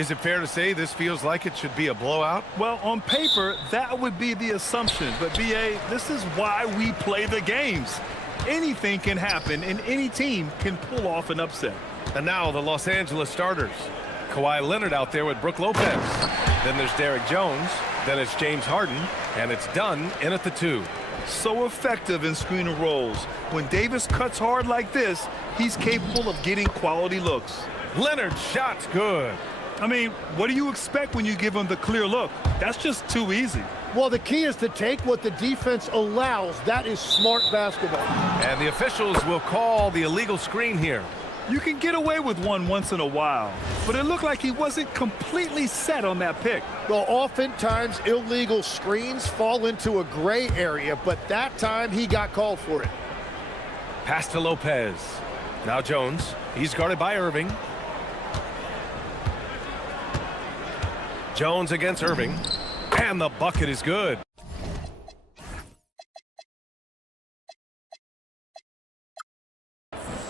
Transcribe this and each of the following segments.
Is it fair to say this feels like it should be a blowout? Well, on paper, that would be the assumption. But, B.A., this is why we play the games. Anything can happen, and any team can pull off an upset. And now the Los Angeles starters. Kawhi Leonard out there with Brook Lopez. Then there's Derrick Jones. Then it's James Harden. And it's done in at the 2. So effective in screen and rolls. When Davis cuts hard like this, he's capable of getting quality looks. Leonard's shot's good. I mean, what do you expect when you give him the clear look? That's just too easy. Well, the key is to take what the defense allows. That is smart basketball. And the officials will call the illegal screen here. You can get away with one once in a while, but it looked like he wasn't completely set on that pick. Well, oftentimes illegal screens fall into a gray area, but that time he got called for it. Pass to Lopez. Now Jones. He's guarded by Irving. Jones against Irving. And the bucket is good.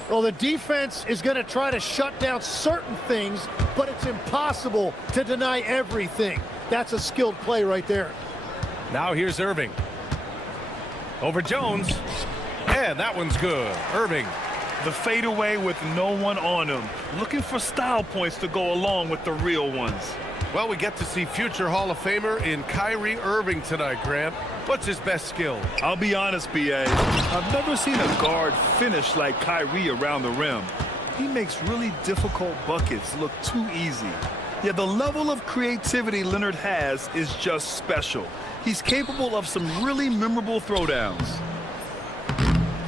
Well, the defense is going to try to shut down certain things, but it's impossible to deny everything. That's a skilled play right there. Now here's Irving. Over Jones. And that one's good. Irving. The fadeaway with no one on him. Looking for style points to go along with the real ones. Well, we get to see future Hall of Famer in Kyrie Irving tonight, Grant. What's his best skill? I'll be honest, B.A. I've never seen a guard finish like Kyrie around the rim. He makes really difficult buckets look too easy. Yeah, the level of creativity Leonard has is just special. He's capable of some really memorable throwdowns.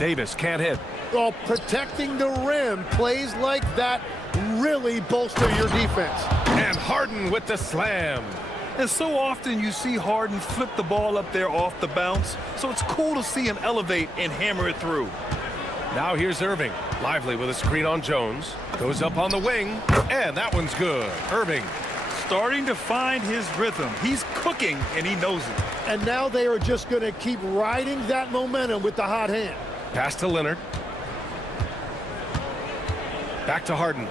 Davis can't hit. Well, protecting the rim, plays like that really bolster your defense. And Harden with the slam. And so often you see Harden flip the ball up there off the bounce, so it's cool to see him elevate and hammer it through. Now here's Irving. Lively with a screen on Jones. Goes up on the wing, and that one's good. Irving. Starting to find his rhythm. He's cooking, and he knows it. And now they are just going to keep riding that momentum with the hot hand. Pass to Leonard. Back to Harden.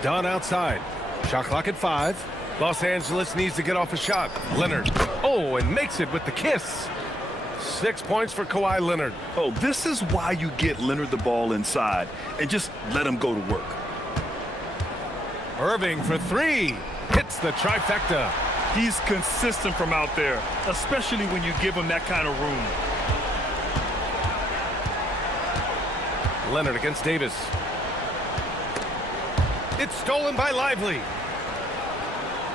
Dunn outside. Shot clock at 5. Los Angeles needs to get off a shot. Leonard. Oh, and makes it with the kiss. 6 points for Kawhi Leonard. Oh, this is why you get Leonard the ball inside and just let him go to work. Irving for 3. Hits the trifecta. He's consistent from out there, especially when you give him that kind of room. Leonard against Davis. It's stolen by Lively.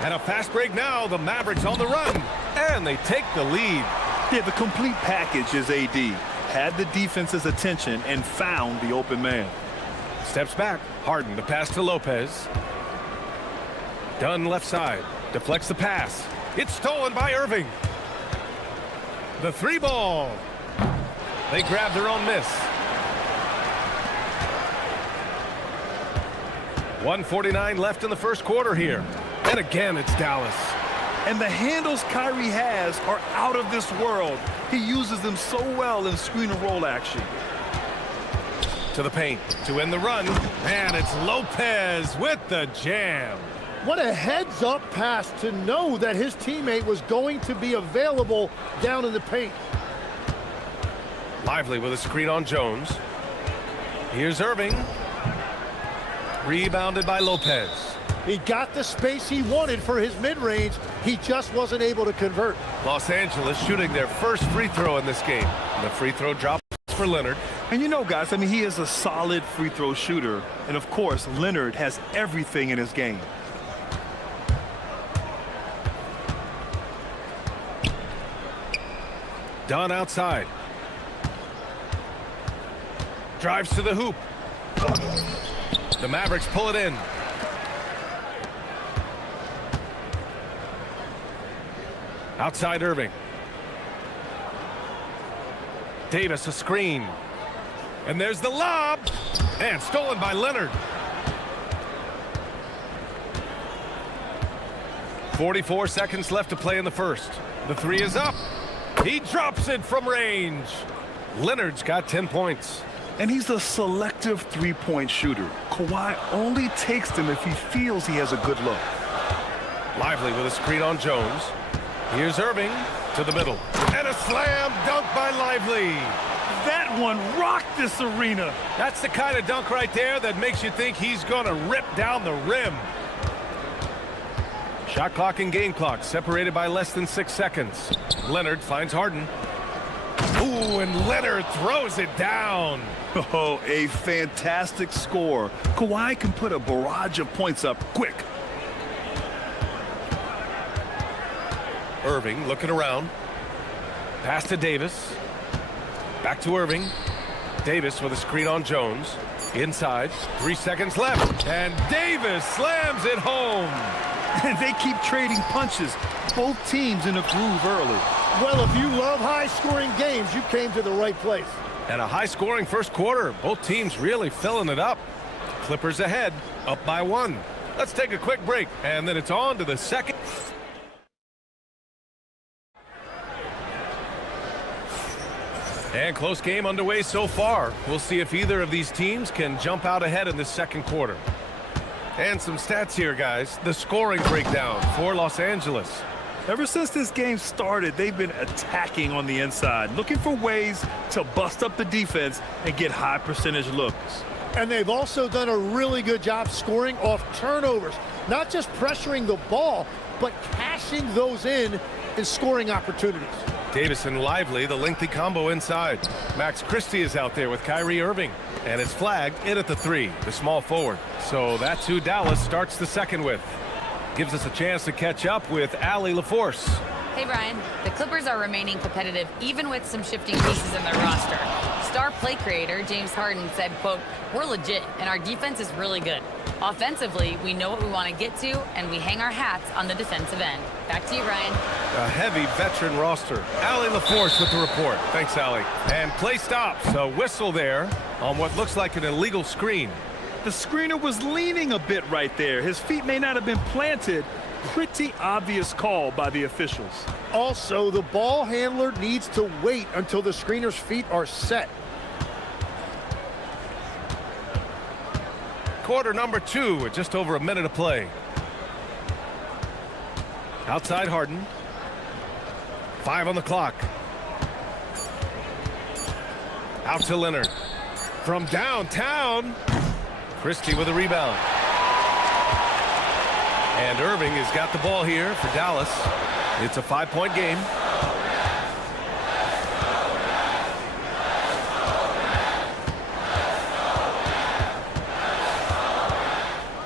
And a fast break now. The Mavericks on the run. And they take the lead. Yeah, the complete package is AD. Had the defense's attention and found the open man. Steps back. Harden, the pass to Lopez. Dunn left side. Deflects the pass. It's stolen by Irving. The 3 ball. They grab their own miss. 1:49 left in the first quarter here. And again, it's Dallas. And the handles Kyrie has are out of this world. He uses them so well in screen and roll action. To the paint to end the run. And it's Lopez with the jam. What a heads-up pass to know that his teammate was going to be available down in the paint. Lively with a screen on Jones. Here's Irving. Rebounded by Lopez. He got the space he wanted for his mid-range. He just wasn't able to convert. Los Angeles shooting their first free throw in this game. And the free throw drops for Leonard. And you know, guys, I mean, he is a solid free throw shooter. And, of course, Leonard has everything in his game. Dunn outside. Drives to the hoop. The Mavericks pull it in. Outside Irving. Davis a screen. And there's the lob. And stolen by Leonard. 44 seconds left to play in the first. The 3 is up. He drops it from range. Leonard's got 10 points. And he's a selective three-point shooter. Kawhi only takes them if he feels he has a good look. Lively with a screen on Jones. Here's Irving to the middle. And a slam dunk by Lively. That one rocked this arena. That's the kind of dunk right there that makes you think he's going to rip down the rim. Shot clock and game clock separated by less than 6 seconds. Leonard finds Harden. Ooh, and Leonard throws it down. Oh, a fantastic score. Kawhi can put a barrage of points up quick. Irving looking around. Pass to Davis. Back to Irving. Davis with a screen on Jones. Inside. 3 seconds left. And Davis slams it home. And they keep trading punches. Both teams in a groove early. Well, if you love high-scoring games, you came to the right place. And a high-scoring first quarter. Both teams really filling it up. Clippers ahead, up by 1. Let's take a quick break, and then it's on to the second. And close game underway so far. We'll see if either of these teams can jump out ahead in this second quarter. And some stats here, guys. The scoring breakdown for Los Angeles. Ever since this game started, they've been attacking on the inside, looking for ways to bust up the defense and get high percentage looks. And they've also done a really good job scoring off turnovers. Not just pressuring the ball, but cashing those in and scoring opportunities. Davis and Lively, the lengthy combo inside. Max Christie is out there with Kyrie Irving. And it's flagged in at the 3, the small forward. So that's who Dallas starts the second with. Gives us a chance to catch up with Allie LaForce. Hey, Brian. The Clippers are remaining competitive even with some shifting pieces in their roster. Star play creator James Harden said, quote, "We're legit and our defense is really good. Offensively, we know what we want to get to and we hang our hats on the defensive end." Back to you, Brian. A heavy veteran roster. Allie LaForce with the report. Thanks, Allie. And play stops. A whistle there on what looks like an illegal screen. The screener was leaning a bit right there. His feet may not have been planted. Pretty obvious call by the officials. Also, the ball handler needs to wait until the screener's feet are set. Quarter number 2 with just over a minute of play. Outside Harden. 5 on the clock. Out to Leonard. From downtown. Christie with a rebound. And Irving has got the ball here for Dallas. It's a 5-point game.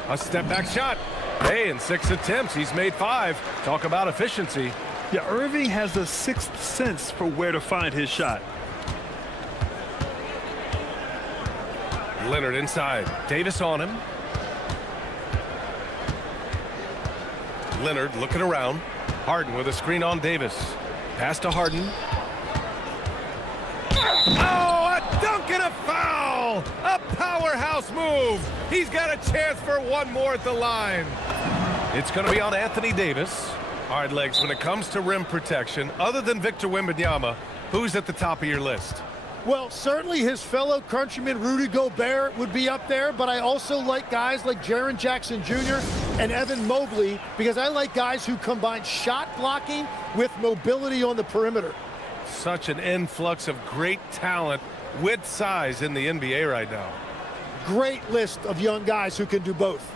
A step back shot. Hey, in 6 attempts, he's made 5. Talk about efficiency. Yeah, Irving has a sixth sense for where to find his shot. Leonard inside. Davis on him. Leonard looking around. Harden with a screen on Davis. Pass to Harden. Oh, a dunk and a foul! A powerhouse move! He's got a chance for one more at the line. It's going to be on Anthony Davis. All right, Legs, when it comes to rim protection, other than Victor Wembanyama, who's at the top of your list? Well, certainly his fellow countryman Rudy Gobert would be up there, but I also like guys like Jaren Jackson Jr. and Evan Mobley because I like guys who combine shot blocking with mobility on the perimeter. Such an influx of great talent with size in the NBA right now. Great list of young guys who can do both.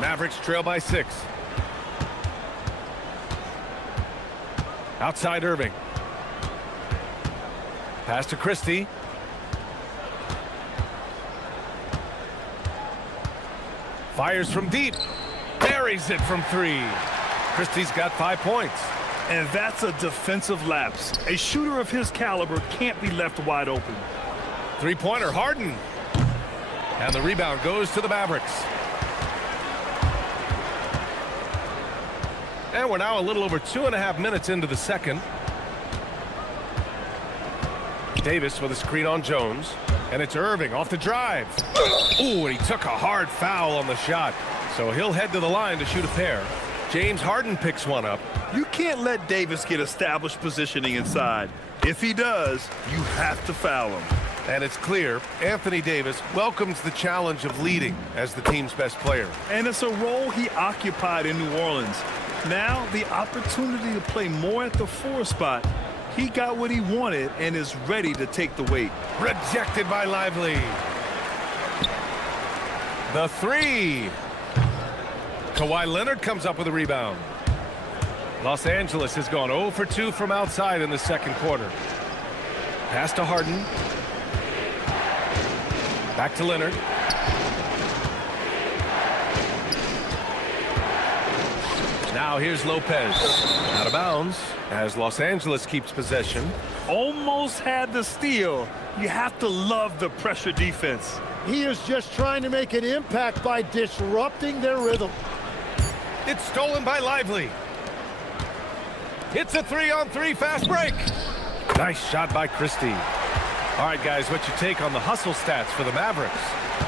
Mavericks trail by 6. Outside Irving. Pass to Christie. Fires from deep. Buries it from 3. Christie's got 5 points. And that's a defensive lapse. A shooter of his caliber can't be left wide open. Three-pointer, Harden. And the rebound goes to the Mavericks. And we're now a little over 2.5 minutes into the second. Davis with a screen on Jones. And it's Irving off the drive. Ooh, and he took a hard foul on the shot. So he'll head to the line to shoot a pair. James Harden picks one up. You can't let Davis get established positioning inside. If he does, you have to foul him. And it's clear Anthony Davis welcomes the challenge of leading as the team's best player. And it's a role he occupied in New Orleans. Now the opportunity to play more at the 4 spot. He got what he wanted and is ready to take the weight. Rejected by Lively. The three. Kawhi Leonard comes up with a rebound. Los Angeles has gone 0 for 2 from outside in the second quarter. Pass to Harden. Back to Leonard. Now here's Lopez. Out of bounds as Los Angeles keeps possession. Almost had the steal. You have to love the pressure defense. He is just trying to make an impact by disrupting their rhythm. It's stolen by Lively. It's a 3-on-3 fast break. Nice shot by Christie. All right, guys, what's your take on the hustle stats for the Mavericks?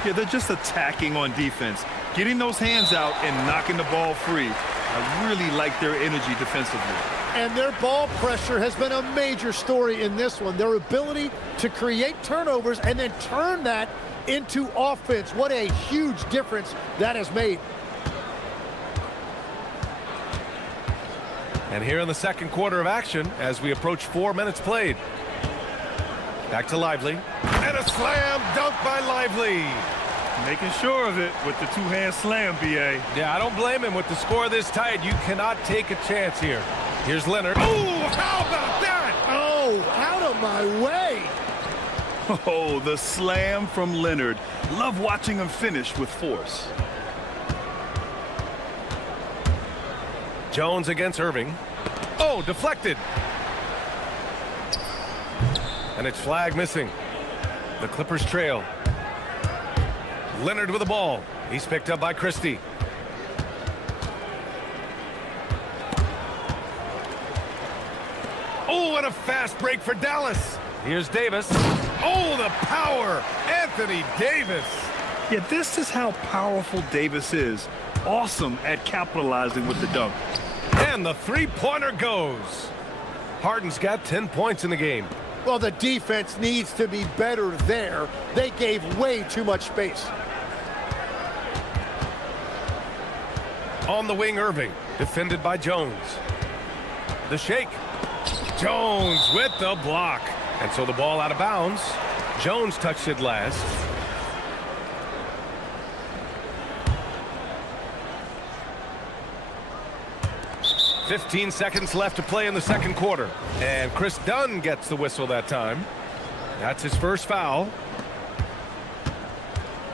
Yeah, they're just attacking on defense, getting those hands out and knocking the ball free. I really like their energy defensively. And their ball pressure has been a major story in this one. Their ability to create turnovers and then turn that into offense. What a huge difference that has made. And here in the second quarter of action as we approach 4 minutes played. Back to Lively. And a slam dunk by Lively. Making sure of it with the two-hand slam, B.A. Yeah, I don't blame him with the score this tight. You cannot take a chance here. Here's Leonard. Oh, how about that? Oh, out of my way. Oh, the slam from Leonard. Love watching him finish with force. Jones against Irving. Oh, deflected. And it's flag missing. The Clippers trail. Leonard with the ball. He's picked up by Christie. Oh, and a fast break for Dallas. Here's Davis. Oh, the power. Anthony Davis. Yeah, this is how powerful Davis is. Awesome at capitalizing with the dunk. And the three-pointer goes. Harden's got 10 points in the game. Well, the defense needs to be better there. They gave way too much space. On the wing, Irving, defended by Jones. The shake. Jones with the block. And so the ball out of bounds. Jones touched it last. "15 seconds left to play in the second quarter. And Chris Dunn gets the whistle that time. That's his first foul.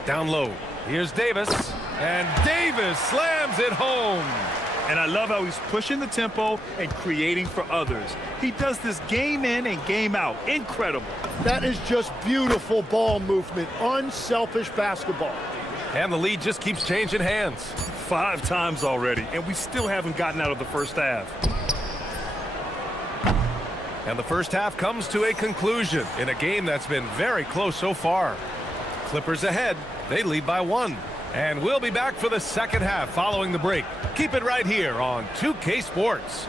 Down low. Here's Davis. And Davis slams it home. And I love how he's pushing the tempo and creating for others. He does this game in and game out. Incredible. That is just beautiful ball movement. Unselfish basketball. And the lead just keeps changing hands. 5 times already, and we still haven't gotten out of the first half. And the first half comes to a conclusion in a game that's been very close so far. Clippers ahead. They lead by 1. And we'll be back for the second half following the break. Keep it right here on 2K Sports.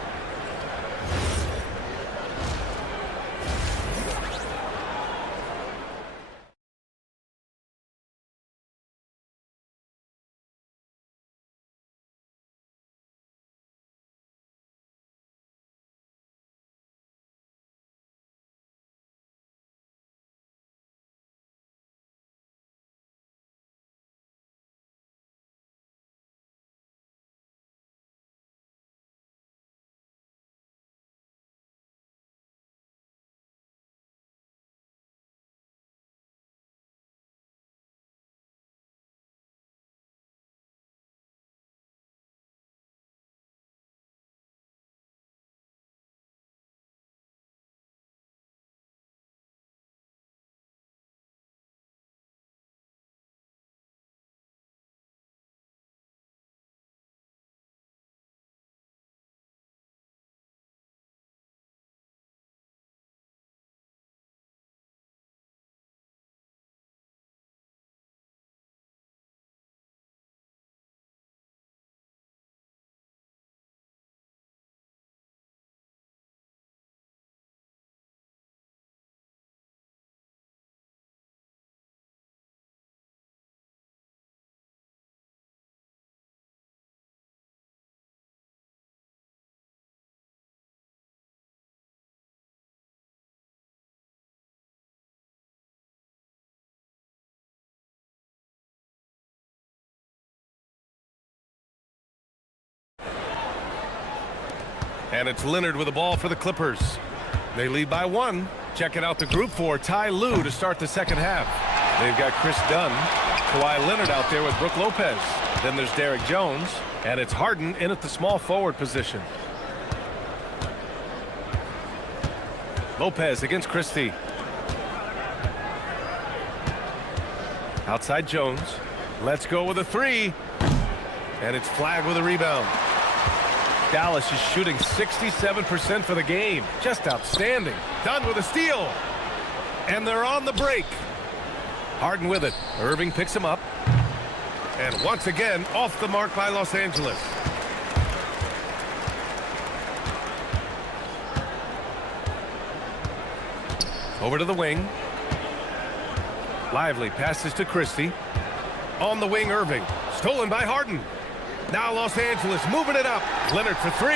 And it's Leonard with the ball for the Clippers. They lead by 1. Checking out the group for Ty Lue to start the second half. They've got Chris Dunn, Kawhi Leonard out there with Brook Lopez. Then there's Derek Jones, and it's Harden in at the small forward position. Lopez against Christie. Outside Jones. Let's go with a 3. And it's flagged with a rebound. Dallas is shooting 67% for the game. Just outstanding. Dunn with a steal. And they're on the break. Harden with it. Irving picks him up. And once again, off the mark by Los Angeles. Over to the wing. Lively passes to Christie. On the wing, Irving. Stolen by Harden. Now Los Angeles moving it up. Leonard for 3.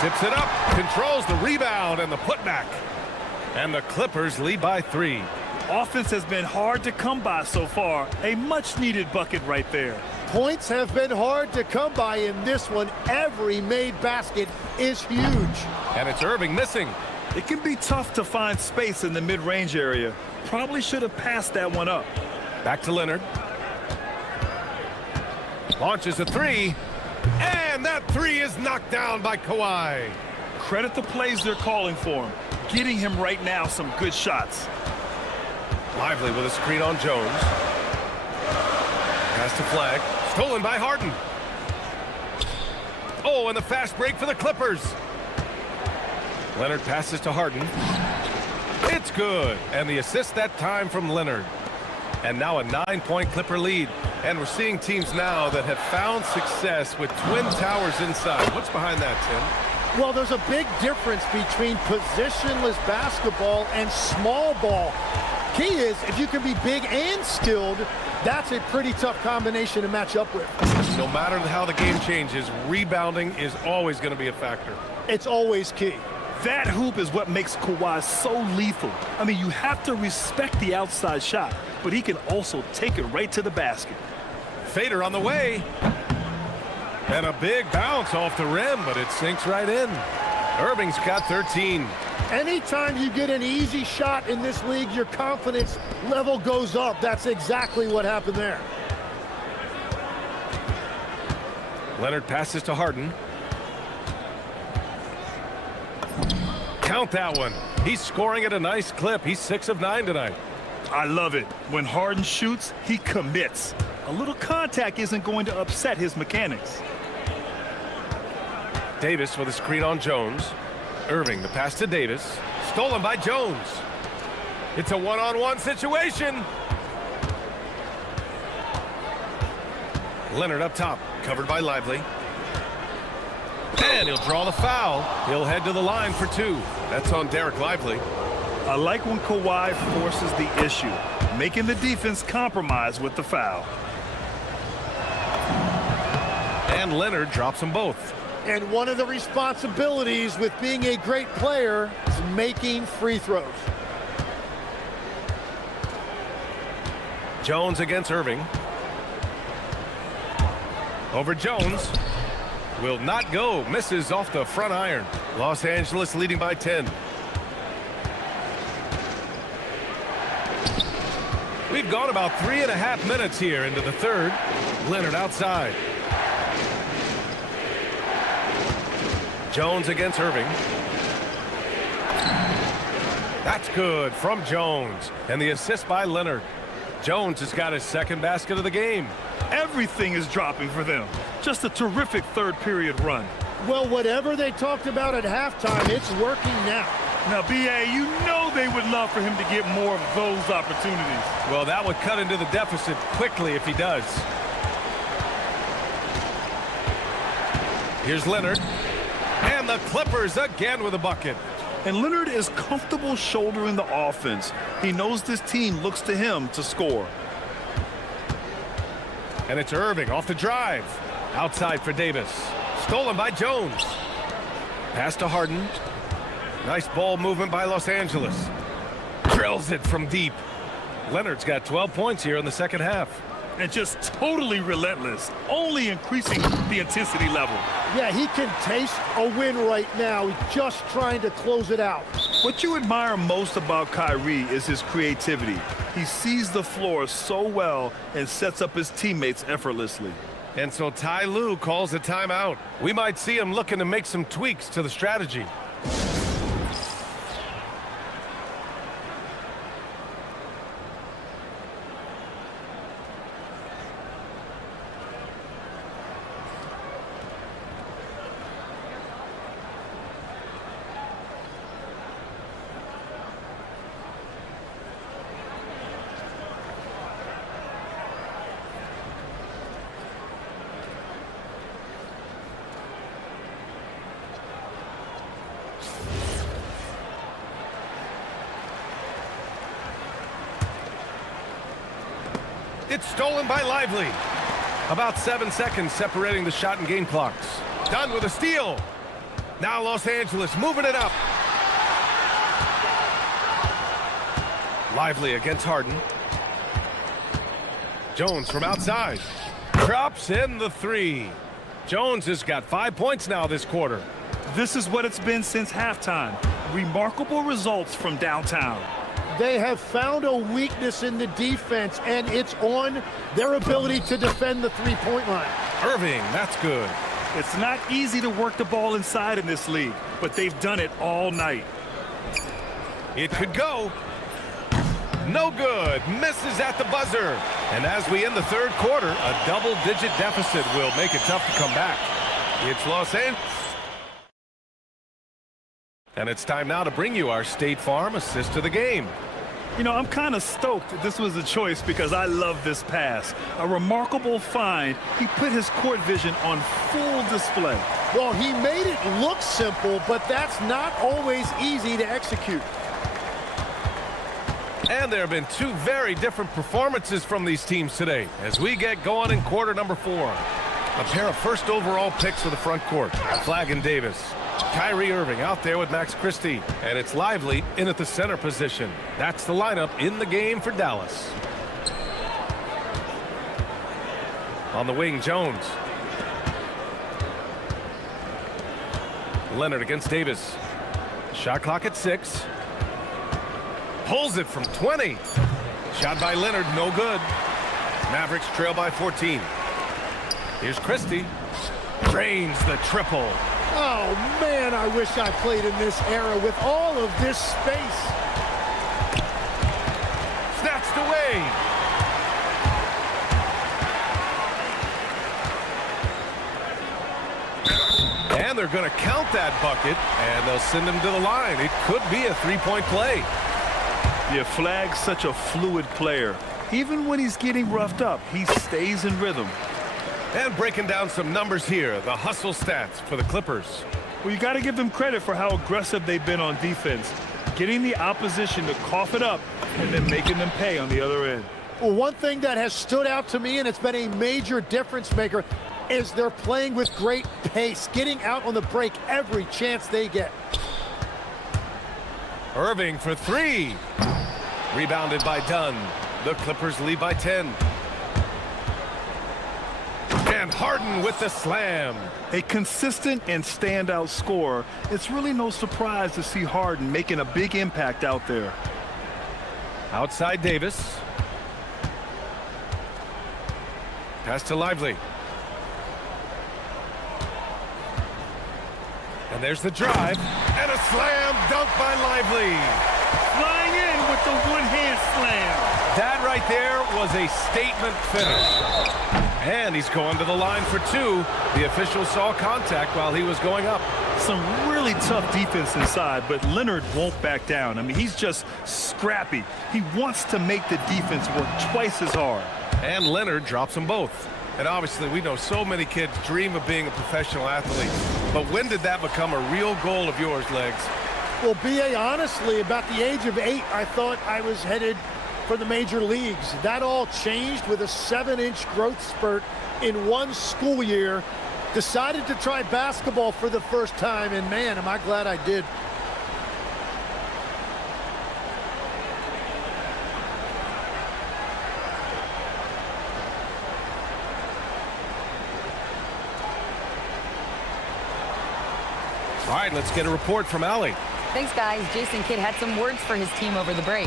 Tips it up. Controls the rebound and the putback. And the Clippers lead by 3. Offense has been hard to come by so far. A much-needed bucket right there. Points have been hard to come by in this one. Every made basket is huge. And it's Irving missing. It can be tough to find space in the mid-range area. Probably should have passed that one up. Back to Leonard. Launches a 3. And that 3 is knocked down by Kawhi. Credit the plays they're calling for him. Getting him right now some good shots. Lively with a screen on Jones. Pass to Flag. Stolen by Harden. Oh, and the fast break for the Clippers. Leonard passes to Harden. It's good. And the assist that time from Leonard. And now a 9-point Clipper lead. And we're seeing teams now that have found success with twin towers inside. What's behind that, Tim? Well, there's a big difference between positionless basketball and small ball. Key is, if you can be big and skilled, that's a pretty tough combination to match up with. No matter how the game changes, rebounding is always going to be a factor. It's always key. That hoop is what makes Kawhi so lethal. I mean, you have to respect the outside shot, but he can also take it right to the basket. Fader on the way. And a big bounce off the rim, but it sinks right in. Irving's got 13. Anytime you get an easy shot in this league, your confidence level goes up. That's exactly what happened there. Leonard passes to Harden. Count that one. He's scoring at a nice clip. He's 6 of 9 tonight. I love it. When Harden shoots, he commits. A little contact isn't going to upset his mechanics. Davis with a screen on Jones. Irving, the pass to Davis. Stolen by Jones. It's a one-on-one situation. Leonard up top, covered by Lively. And he'll draw the foul. He'll head to the line for 2. That's on Derek Lively. I like when Kawhi forces the issue, making the defense compromise with the foul. And Leonard drops them both. And one of the responsibilities with being a great player is making free throws. Jones against Irving. Over Jones. Will not go. Misses off the front iron. Los Angeles leading by 10. We've gone about 3.5 minutes here into the third. Leonard outside. Jones against Irving. That's good from Jones. And the assist by Leonard. Jones has got his second basket of the game. Everything is dropping for them. Just a terrific third period run. Well, whatever they talked about at halftime, it's working now. Now, B.A., you know they would love for him to get more of those opportunities. Well, that would cut into the deficit quickly if he does. Here's Leonard. And the Clippers again with a bucket. And Leonard is comfortable shouldering the offense. He knows this team looks to him to score. And it's Irving off the drive. Outside for Davis. Stolen by Jones. Pass to Harden. Nice ball movement by Los Angeles. Drills it from deep. Leonard's got 12 points here in the second half. and just totally relentless, only increasing the intensity level. Yeah, he can taste a win right now. He's just trying to close it out. What you admire most about Kyrie is his creativity. He sees the floor so well and sets up his teammates effortlessly. And so Ty Lue calls a timeout. We might see him looking to make some tweaks to the strategy. It's stolen by Lively. About 7 seconds separating the shot and game clocks. Done with a steal. Now Los Angeles moving it up. Lively against Harden. Jones from outside. Drops in the three. Jones has got 5 points now this quarter. This is what it's been since halftime. Remarkable results from downtown. They have found a weakness in the defense, and it's on their ability to defend the three-point line. Irving, that's good. It's not easy to work the ball inside in this league, but they've done it all night. It could go. No good. Misses at the buzzer. And as we end the third quarter, a double-digit deficit will make it tough to come back. It's Los Angeles. And it's time now to bring you our State Farm assist of the game. You know, I'm kind of stoked this was a choice because I love this pass. A remarkable find. He put his court vision on full display. Well, he made it look simple, but that's not always easy to execute. And there have been two very different performances from these teams today as we get going in quarter number 4. A pair of first overall picks for the front court, Flag and Davis. Kyrie Irving out there with Max Christie, and it's Lively in at the center position. That's the lineup in the game for Dallas. On the wing, Jones. Leonard against Davis. Shot clock at 6. Pulls it from 20. Shot by Leonard, no good. Mavericks trail by 14. Here's Christie. Drains the triple. Oh, man, I wish I played in this era with all of this space. Snatched away. And they're going to count that bucket, and they'll send him to the line. It could be a three-point play. Yeah, Flag's such a fluid player. Even when he's getting roughed up, he stays in rhythm. And breaking down some numbers here, the hustle stats for the Clippers. Well, you got to give them credit for how aggressive they've been on defense, getting the opposition to cough it up and then making them pay on the other end. Well, one thing that has stood out to me, and it's been a major difference maker, is they're playing with great pace, getting out on the break every chance they get. Irving for 3. Rebounded by Dunn. The Clippers lead by 10. And Harden with the slam. A consistent and standout scorer. It's really no surprise to see Harden making a big impact out there. Outside Davis. Pass to Lively. And there's the drive. And a slam dunk by Lively. Flying in with the one-hand slam. That right there was a statement finish. And he's going to the line for 2. The official saw contact while he was going up. Some really tough defense inside, but Leonard won't back down. I mean, he's just scrappy. He wants to make the defense work twice as hard. And Leonard drops them both. And obviously, we know so many kids dream of being a professional athlete. But when did that become a real goal of yours, Legs? Well, B.A., honestly, about the age of 8, I thought I was headed for the major leagues. That all changed with a 7-inch growth spurt in one school year. Decided to try basketball for the first time, and man, am I glad I did. All right, let's get a report from Allie. Thanks, guys. Jason Kidd had some words for his team over the break.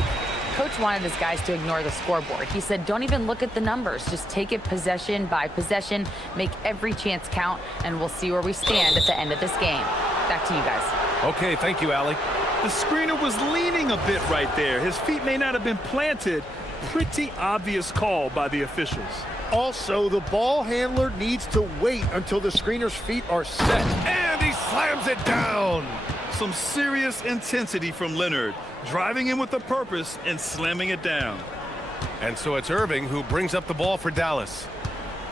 Coach wanted his guys to ignore the scoreboard. He said, don't even look at the numbers. Just take it possession by possession, make every chance count, and we'll see where we stand at the end of this game. Back to you guys. Okay, thank you, Allie. The screener was leaning a bit right there. His feet may not have been planted. Pretty obvious call by the officials. Also, the ball handler needs to wait until the screener's feet are set. And he slams it down. Some serious intensity from Leonard, driving in with a purpose and slamming it down. And so it's Irving who brings up the ball for Dallas.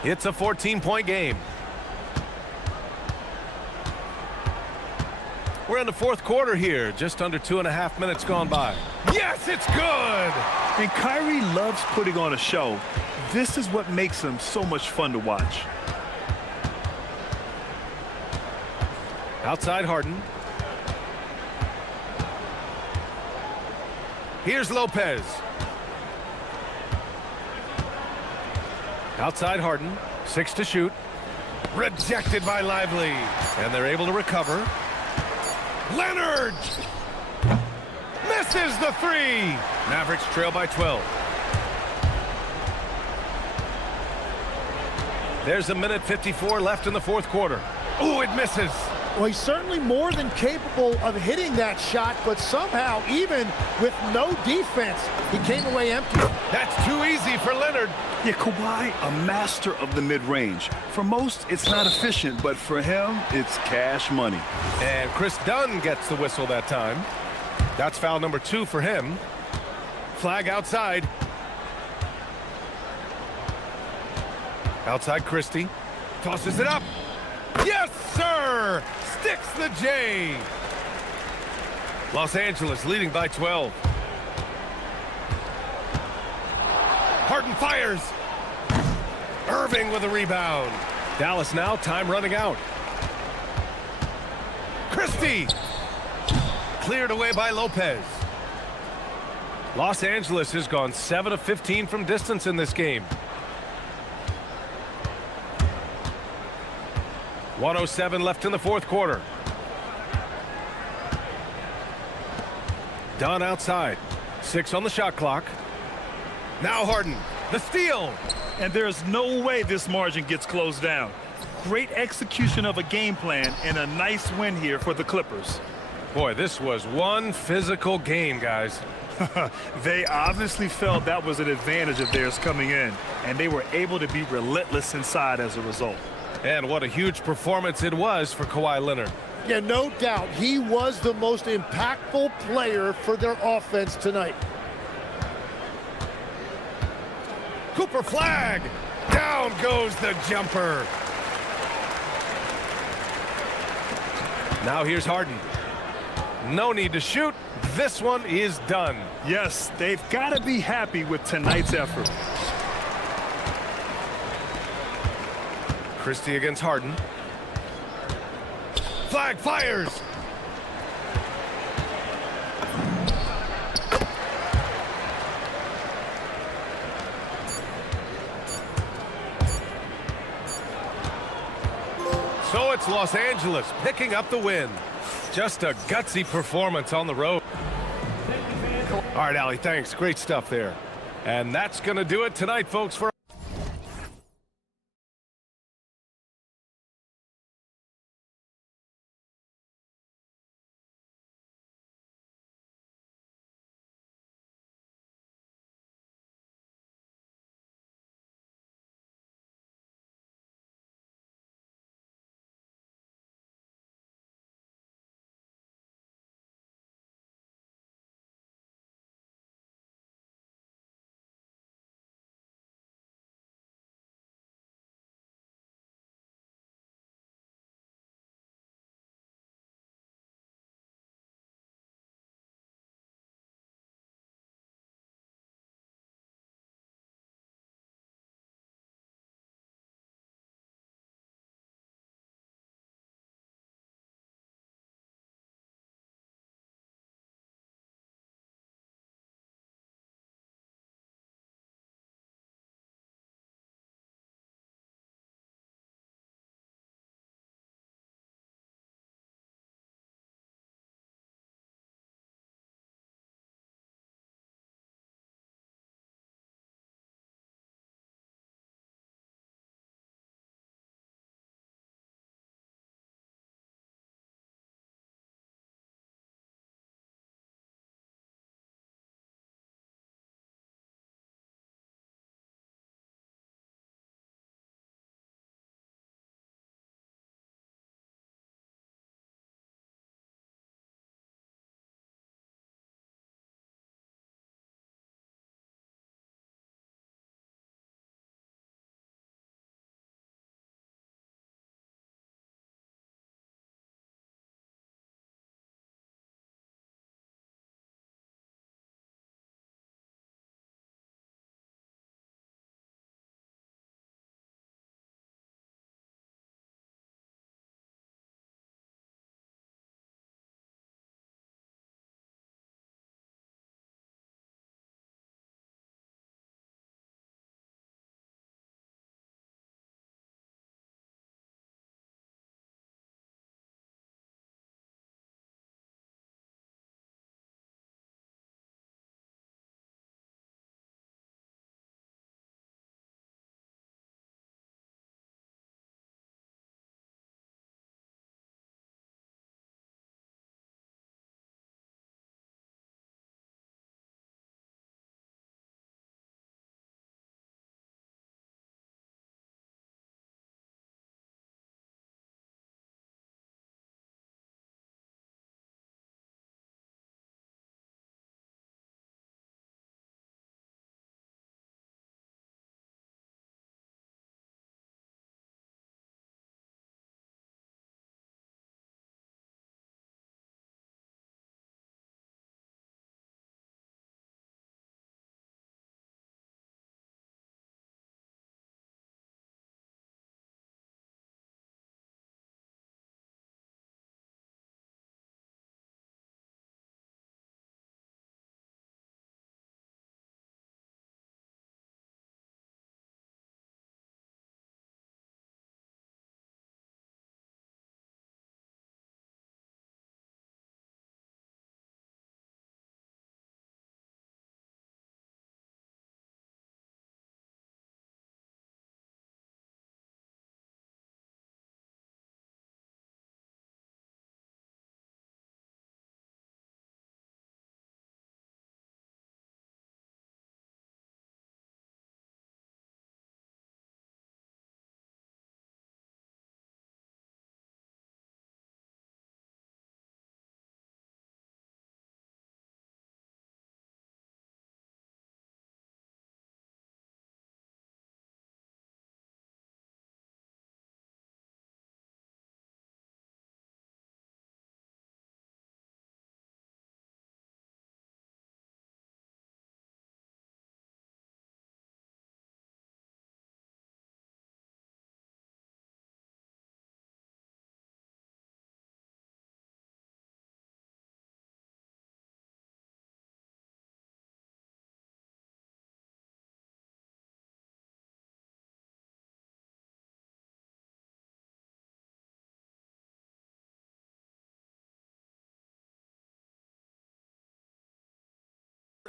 It's a 14-point game. We're in the fourth quarter here, just under 2.5 minutes gone by. Yes, it's good! And Kyrie loves putting on a show. This is what makes him so much fun to watch. Outside Harden. Here's Lopez. Outside Harden. 6 to shoot. Rejected by Lively. And they're able to recover. Leonard! Misses the 3. Mavericks trail by 12. There's a minute 54 left in the fourth quarter. Ooh, it misses. Well, he's certainly more than capable of hitting that shot, but somehow, even with no defense, he came away empty. That's too easy for Leonard. Yeah, Kawhi, a master of the mid-range. For most, it's not efficient, but for him, it's cash money. And Chris Dunn gets the whistle that time. That's foul number 2 for him. Flag outside. Outside Christie. Tosses it up. Yes, sir! Sticks the J. Los Angeles leading by 12. Harden fires. Irving with a rebound. Dallas now, time running out. Christie. Cleared away by Lopez. Los Angeles has gone 7 of 15 from distance in this game. 1:07 left in the fourth quarter. Dunn outside. 6 on the shot clock. Now Harden. The steal. And there's no way this margin gets closed down. Great execution of a game plan and a nice win here for the Clippers. Boy, this was one physical game, guys. They obviously felt that was an advantage of theirs coming in, and they were able to be relentless inside as a result. And what a huge performance it was for Kawhi Leonard. Yeah, no doubt. He was the most impactful player for their offense tonight. Cooper flag. Down goes the jumper. Now here's Harden. No need to shoot. This one is done. Yes, they've got to be happy with tonight's effort. Christie against Harden. Flag fires. So it's Los Angeles picking up the win. Just a gutsy performance on the road. All right, Allie, thanks. Great stuff there. And that's going to do it tonight, folks, for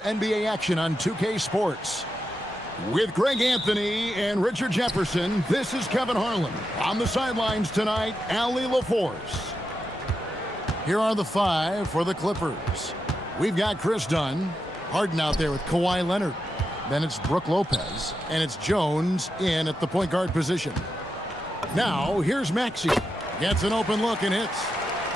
NBA action on 2K Sports. With Greg Anthony and Richard Jefferson, this is Kevin Harlan. On the sidelines tonight, Allie LaForce. Here are the five for the Clippers. We've got Chris Dunn, Harden out there with Kawhi Leonard. Then it's Brooke Lopez, and it's Jones in at the point guard position. Now, here's Maxey. Gets an open look and hits.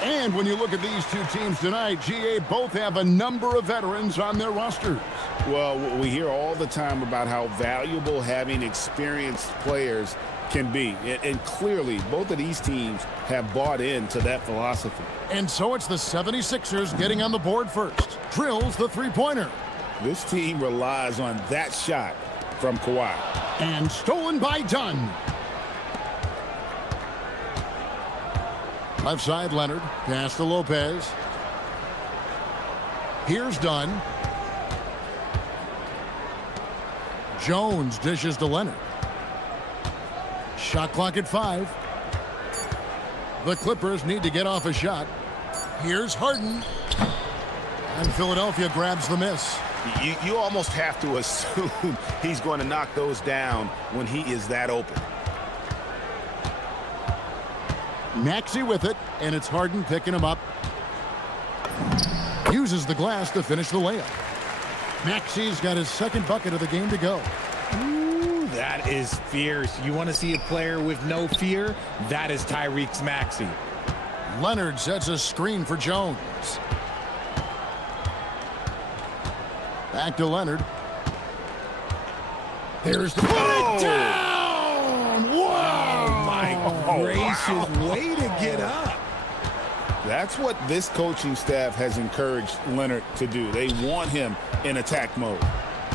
And when you look at these two teams tonight, GA both have a number of veterans on their rosters. Well, we hear all the time about how valuable having experienced players can be. And clearly, both of these teams have bought into that philosophy. And so it's the 76ers getting on the board first. Drills the three-pointer. This team relies on that shot from Kawhi. And stolen by Dunn. Left side, Leonard. Pass to Lopez. Here's Dunn. Jones dishes to Leonard. Shot clock at 5. The Clippers need to get off a shot. Here's Harden. And Philadelphia grabs the miss. You almost have to assume he's going to knock those down when he is that open. Maxey with it, and it's Harden picking him up. Uses the glass to finish the layup. Maxey's got his second bucket of the game to go. Ooh, that is fierce. You want to see a player with no fear? That is Tyrese Maxey. Leonard sets a screen for Jones. Back to Leonard. There's the put it down! Wow! Oh, my gracious. Way to get up. That's what this coaching staff has encouraged Leonard to do. They want him in attack mode.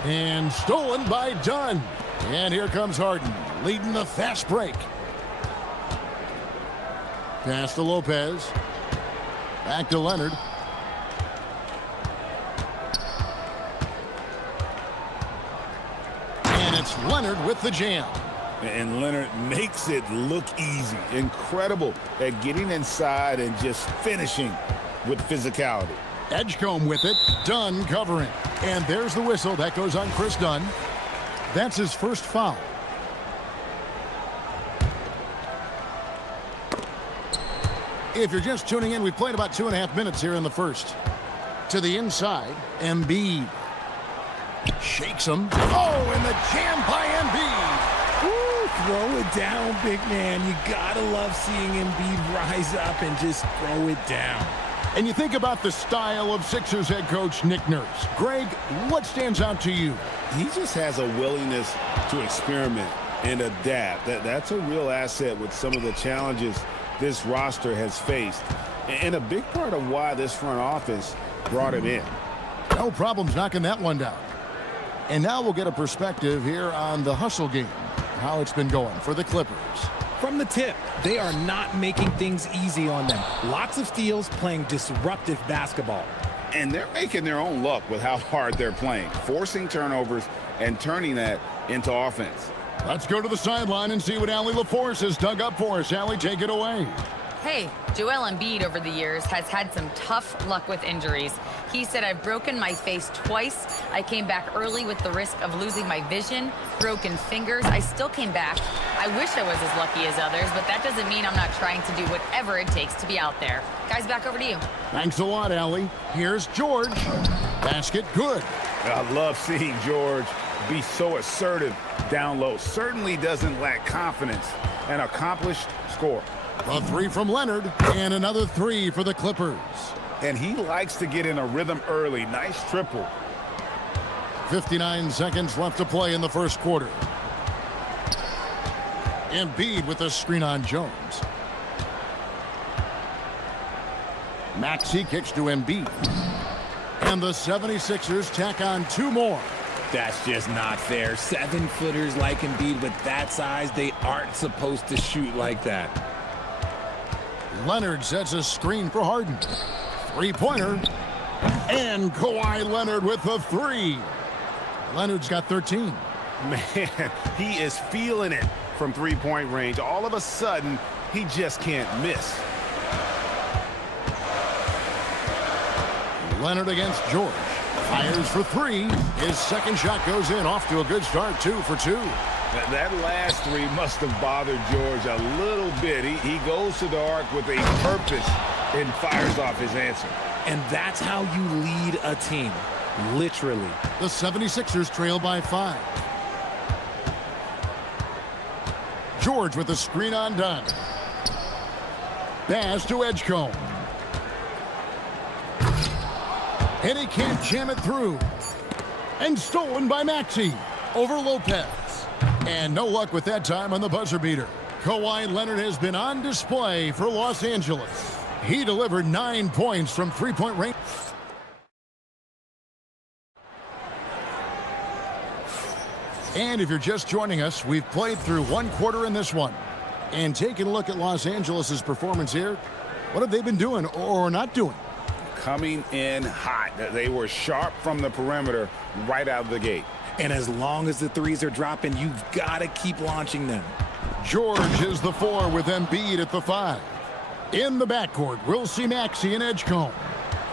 And stolen by Dunn. And here comes Harden, leading the fast break. Pass to Lopez. Back to Leonard. And it's Leonard with the jam. And Leonard makes it look easy. Incredible at getting inside and just finishing with physicality. Edgecombe with it. Dunn covering. And there's the whistle. That goes on Chris Dunn. That's his first foul. If you're just tuning in, we've played about 2.5 minutes here in the first. To the inside, Embiid. Shakes him. Oh, and the jam by Embiid. Throw it down, big man. You gotta love seeing Embiid rise up and just throw it down. And you think about the style of Sixers head coach Nick Nurse. Greg, what stands out to you? He just has a willingness to experiment and adapt. That's a real asset with some of the challenges this roster has faced. And a big part of why this front office brought him in. No problems knocking that one down. And now we'll get a perspective here on the hustle game. How it's been going for the Clippers. From the tip, they are not making things easy on them. Lots of steals, playing disruptive basketball. And they're making their own luck with how hard they're playing, forcing turnovers and turning that into offense. Let's go to the sideline and see what Allie LaForce has dug up for us. Allie, take it away. Hey, Joel Embiid over the years has had some tough luck with injuries. He said, I've broken my face twice. I came back early with the risk of losing my vision, broken fingers. I still came back. I wish I was as lucky as others, but that doesn't mean I'm not trying to do whatever it takes to be out there. Guys, back over to you. Thanks a lot, Allie. Here's George. Basket good. I love seeing George be so assertive down low. Certainly doesn't lack confidence. An accomplished scorer. A three from Leonard, and another three for the Clippers. And he likes to get in a rhythm early. Nice triple. 59 seconds left to play in the first quarter. Embiid with the screen on Jones. Maxey kicks to Embiid. And the 76ers tack on two more. That's just not fair. 7-footers like Embiid with that size, they aren't supposed to shoot like that. Leonard sets a screen for Harden. Three-pointer. And Kawhi Leonard with the three. Leonard's got 13. Man, he is feeling it from three-point range. All of a sudden, he just can't miss. Leonard against George. Fires for three. His second shot goes in. Off to a good start. 2 for 2. That last three must have bothered George a little bit. He goes to the arc with a purpose and fires off his answer. And that's how you lead a team, literally. The 76ers trail by 5. George with the screen on Dunn. Pass to Edgecombe. And he can't jam it through. And stolen by Maxey over Lopez. And no luck with that time on the buzzer beater. Kawhi Leonard has been on display for Los Angeles. He delivered 9 points from three-point range. And if you're just joining us, we've played through one quarter in this one. And taking a look at Los Angeles' performance here, what have they been doing or not doing? Coming in hot. They were sharp from the perimeter right out of the gate. And as long as the threes are dropping, you've got to keep launching them. George is the 4 with Embiid at the 5. In the backcourt, we'll see Maxey and Edgecombe.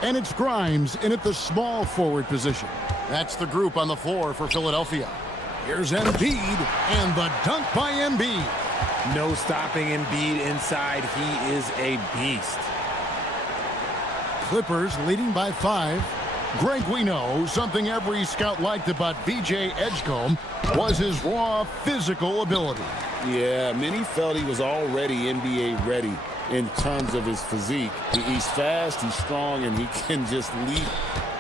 And it's Grimes in at the small forward position. That's the group on the floor for Philadelphia. Here's Embiid, and the dunk by Embiid. No stopping Embiid inside. He is a beast. Clippers leading by 5. Greg, we know something every scout liked about B.J. Edgecombe was his raw physical ability. Yeah, many felt he was already NBA ready in terms of his physique. He's fast, he's strong, and he can just leap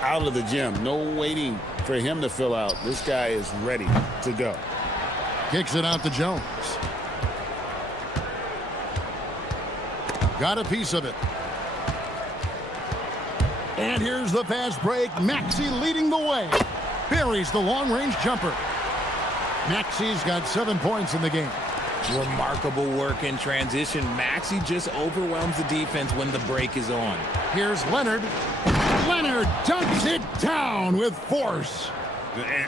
out of the gym. No waiting for him to fill out. This guy is ready to go. Kicks it out to Jones. Got a piece of it. And here's the fast break. Maxey leading the way. Buries the long-range jumper. Maxey's got 7 points in the game. Remarkable work in transition. Maxey just overwhelms the defense when the break is on. Here's Leonard. Leonard dunks it down with force.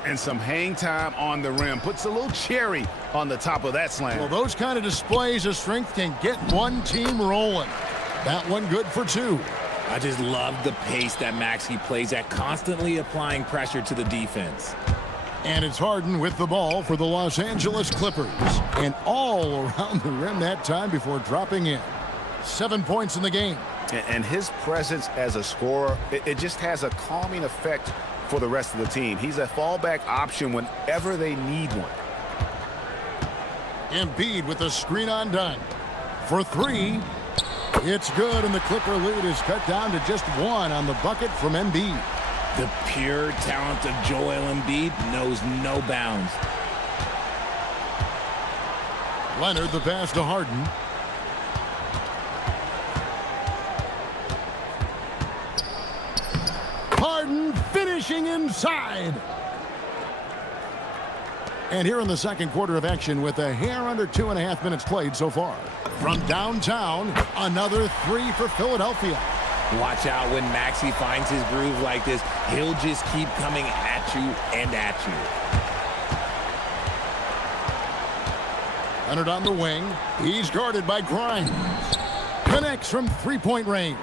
And some hang time on the rim. Puts a little cherry on the top of that slam. Well, those kind of displays of strength can get one team rolling. That one good for 2. I just love the pace that Maxey plays at, constantly applying pressure to the defense. And it's Harden with the ball for the Los Angeles Clippers. And all around the rim that time before dropping in. 7 points in the game. And his presence as a scorer, it just has a calming effect for the rest of the team. He's a fallback option whenever they need one. Embiid with the screen on Dunn. For 3. It's good, and the Clipper lead is cut down to just 1 on the bucket from Embiid. The pure talent of Joel Embiid knows no bounds. Leonard the pass to Harden. Harden finishing inside. And here in the second quarter of action with a hair under 2.5 minutes played so far. From downtown, another 3 for Philadelphia. Watch out when Maxey finds his groove like this. He'll just keep coming at you and at you. Leonard on the wing. He's guarded by Grimes. Connects from three-point range.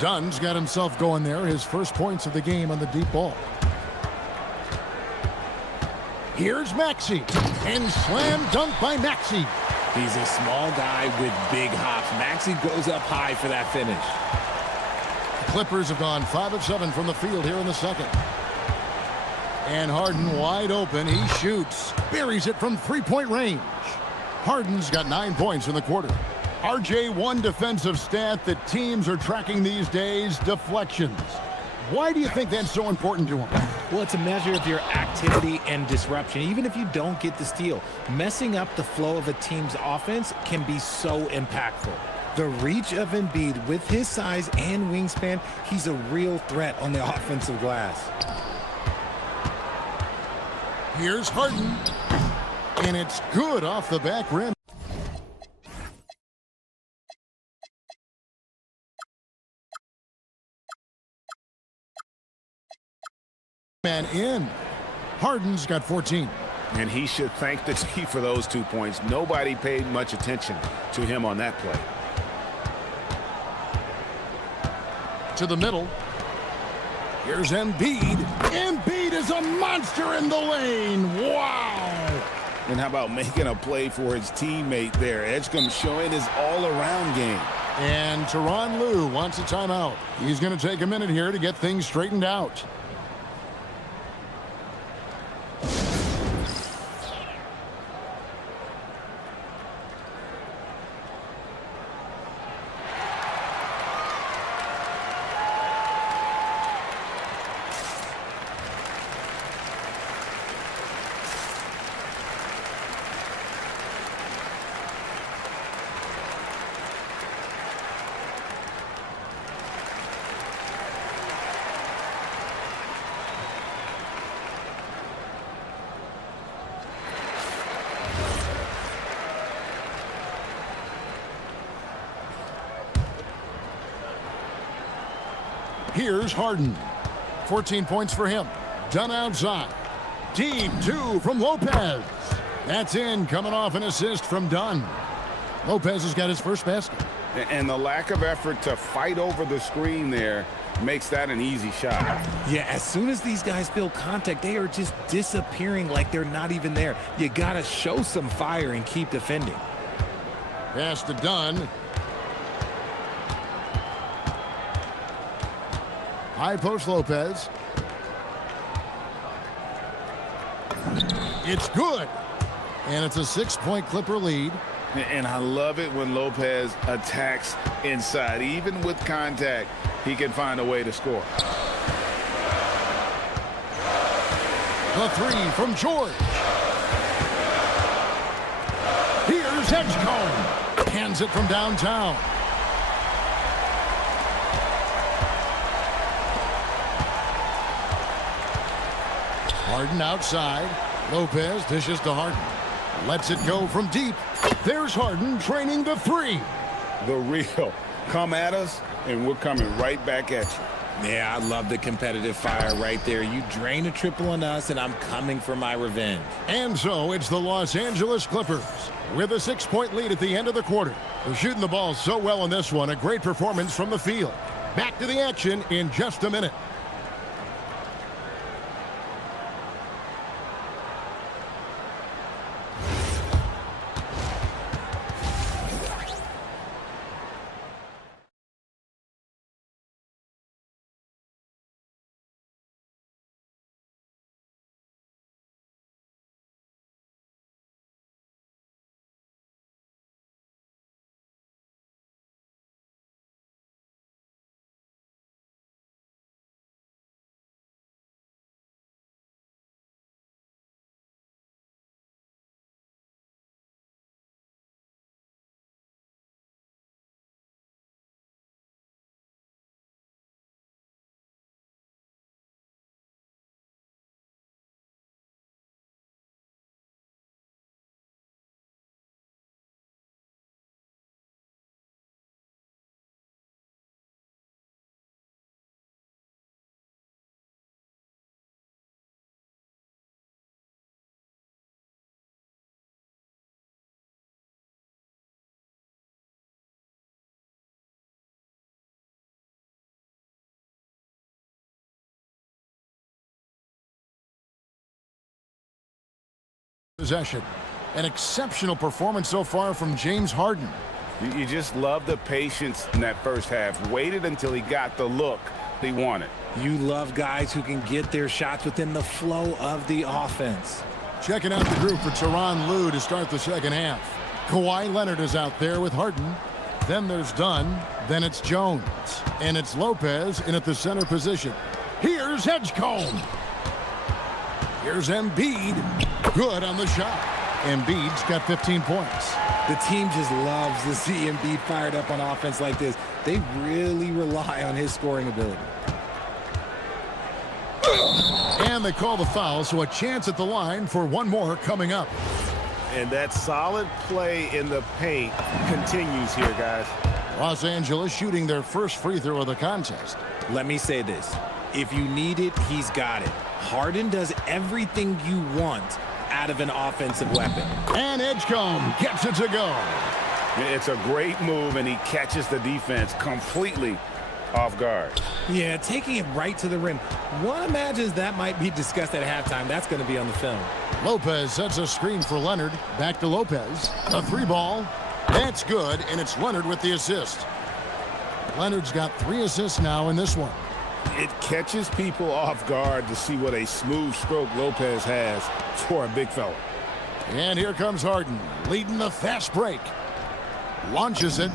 Dunn's got himself going there. His first points of the game on the deep ball. Here's Maxey. And slam dunk by Maxey. He's a small guy with big hops. Maxey goes up high for that finish. The Clippers have gone 5 of 7 from the field here in the second. And Harden wide open. He shoots. Buries it from three-point range. Harden's got 9 points in the quarter. RJ, one defensive stat that teams are tracking these days, deflections. Why do you think that's so important to him? Well, it's a measure of your activity and disruption. Even if you don't get the steal, messing up the flow of a team's offense can be so impactful. The reach of Embiid, with his size and wingspan, he's a real threat on the offensive glass. Here's Harden. And it's good off the back rim. Man in. Harden's got 14. And he should thank the team for those 2 points. Nobody paid much attention to him on that play. To the middle. Here's Embiid. Embiid is a monster in the lane. Wow. And how about making a play for his teammate there? Edgecombe showing his all-around game. And Tyronn Lue wants a timeout. He's going to take a minute here to get things straightened out. Here's Harden. 14 points for him. Done outside. Deep two from Lopez. That's in, coming off an assist from Dunn. Lopez has got his first basket. And the lack of effort to fight over the screen there makes that an easy shot. Yeah, as soon as these guys feel contact, they are just disappearing like they're not even there. You got to show some fire and keep defending. Pass to Dunn. High post Lopez. It's good. And it's a 6-point Clipper lead. And I love it when Lopez attacks inside. Even with contact, he can find a way to score. The three from George. Here's Edgecombe. Hands it from downtown. Harden outside. Lopez dishes to Harden. Lets it go from deep. There's Harden training the three. The real. Come at us, and we're coming right back at you. Yeah, I love the competitive fire right there. You drain a triple on us, and I'm coming for my revenge. And so it's the Los Angeles Clippers with a 6-point lead at the end of the quarter. They're shooting the ball so well in this one. A great performance from the field. Back to the action in just a minute. Possession. An exceptional performance so far from James Harden. You just love the patience in that first half. Waited until he got the look he wanted. You love guys who can get their shots within the flow of the offense. Checking out the group for Tyronn Lue to start the second half. Kawhi Leonard is out there with Harden. Then there's Dunn. Then it's Jones. And it's Lopez in at the center position. Here's Edgecombe. Here's Embiid. Good on the shot. Embiid's got 15 points. The team just loves to see Embiid fired up on offense like this. They really rely on his scoring ability. And they call the foul, so a chance at the line for one more coming up. And that solid play in the paint continues here, guys. Los Angeles shooting their first free throw of the contest. Let me say this. If you need it, he's got it. Harden does everything you want out of an offensive weapon. And Edgecombe gets it to go. It's a great move, and he catches the defense completely off guard. Yeah, taking it right to the rim. One imagines that might be discussed at halftime. That's going to be on the film. Lopez sets a screen for Leonard. Back to Lopez. A three ball. That's good, and it's Leonard with the assist. Leonard's got 3 assists now in this one. It catches people off guard to see what a smooth stroke Lopez has for a big fella. And here comes Harden, leading the fast break. Launches it.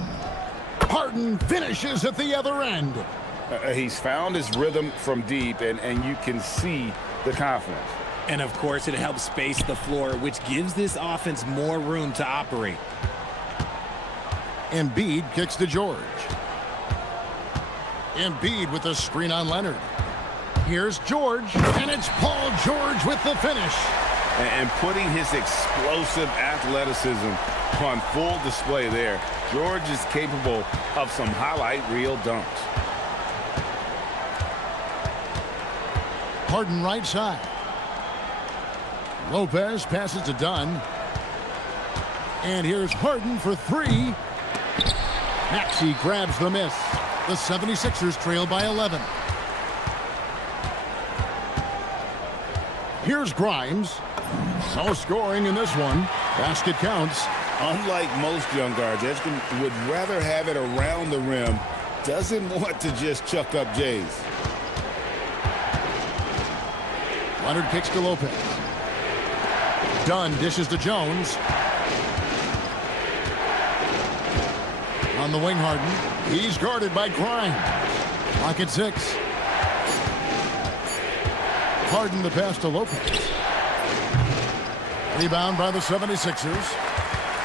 Harden finishes at the other end. He's found his rhythm from deep, and you can see the confidence. And, of course, it helps space the floor, which gives this offense more room to operate. Embiid kicks to George. Embiid with a screen on Leonard. Here's George, and it's Paul George with the finish. And putting his explosive athleticism on full display there. George is capable of some highlight reel dunks. Harden right side. Lopez passes to Dunn. And here's Harden for 3. Maxey grabs the miss. The 76ers trail by 11. Here's Grimes. No scoring in this one. Basket counts. Unlike most young guards, Edgecombe would rather have it around the rim. Doesn't want to just chuck up Jays. Leonard kicks to Lopez. Dunn dishes to Jones. On the wing, Harden. He's guarded by Grimes. Clock at 6. Harden the pass to Lopez. Rebound by the 76ers.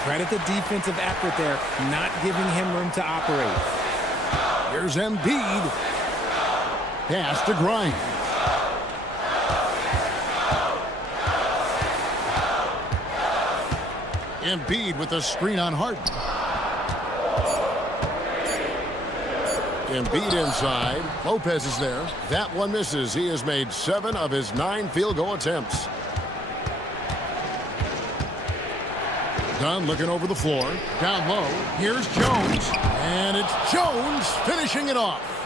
Credit the defensive effort there, not giving him room to operate. Here's Embiid. Pass to Grimes. Embiid with a screen on Harden. Embiid inside. Lopez is there. That one misses. He has made 7 of his 9 field goal attempts. Dunn looking over the floor. Down low. Here's Jones. And it's Jones finishing it off.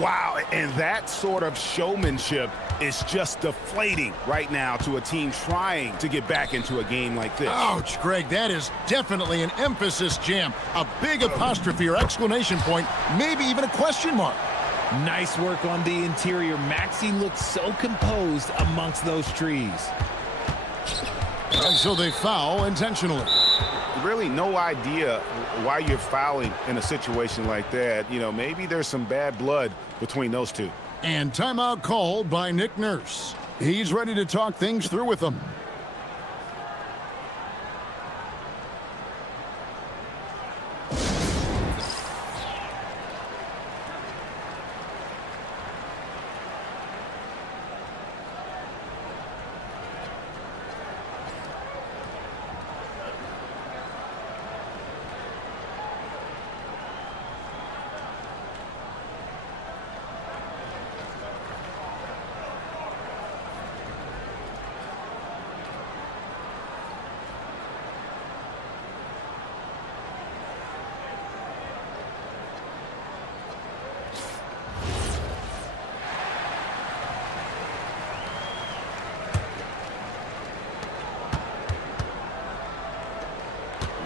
Wow, and that sort of showmanship is just deflating right now to a team trying to get back into a game like this. Ouch, Greg, that is definitely an emphasis jam. A big apostrophe or exclamation point, maybe even a question mark. Nice work on the interior. Maxey looks so composed amongst those trees. And so they foul intentionally. Really no idea why you're fouling in a situation like that. You know, maybe there's some bad blood between those two. And timeout called by Nick Nurse. He's ready to talk things through with them.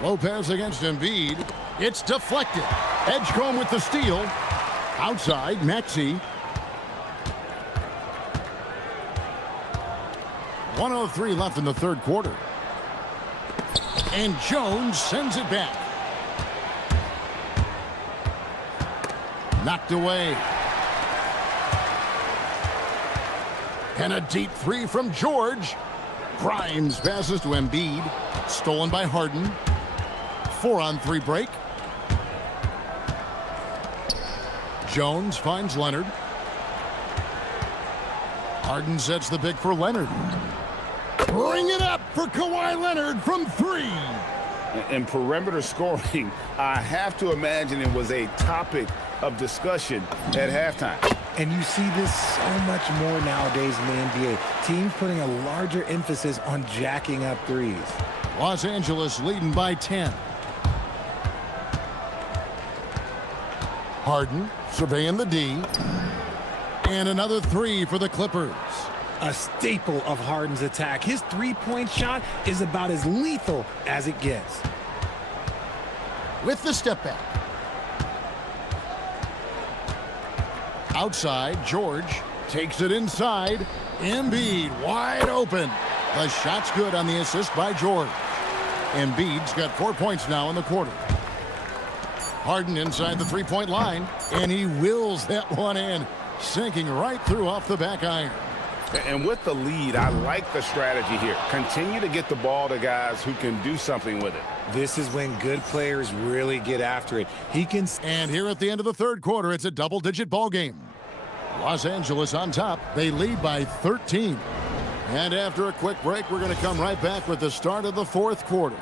Lopez against Embiid. It's deflected. Edgecombe with the steal. Outside, Maxey. 1:03 left in the third quarter. And Jones sends it back. Knocked away. And a deep 3 from George. Grimes passes to Embiid. Stolen by Harden. 4-on-3 break. Jones finds Leonard. Harden sets the pick for Leonard. Bring it up for Kawhi Leonard from 3. And perimeter scoring, I have to imagine it was a topic of discussion at halftime. And you see this so much more nowadays in the NBA. Teams putting a larger emphasis on jacking up threes. Los Angeles leading by 10. Harden surveying the D. And another three for the Clippers. A staple of Harden's attack. His three-point shot is about as lethal as it gets. With the step back. Outside, George takes it inside. Embiid wide open. The shot's good on the assist by George. Embiid's got 4 points now in the quarter. Harden inside the three-point line, and he wills that one in, sinking right through off the back iron. And with the lead, I like the strategy here. Continue to get the ball to guys who can do something with it. This is when good players really get after it. He can... And here at the end of the third quarter, it's a double-digit ball game. Los Angeles on top. They lead by 13. And after a quick break, we're going to come right back with the start of the fourth quarter.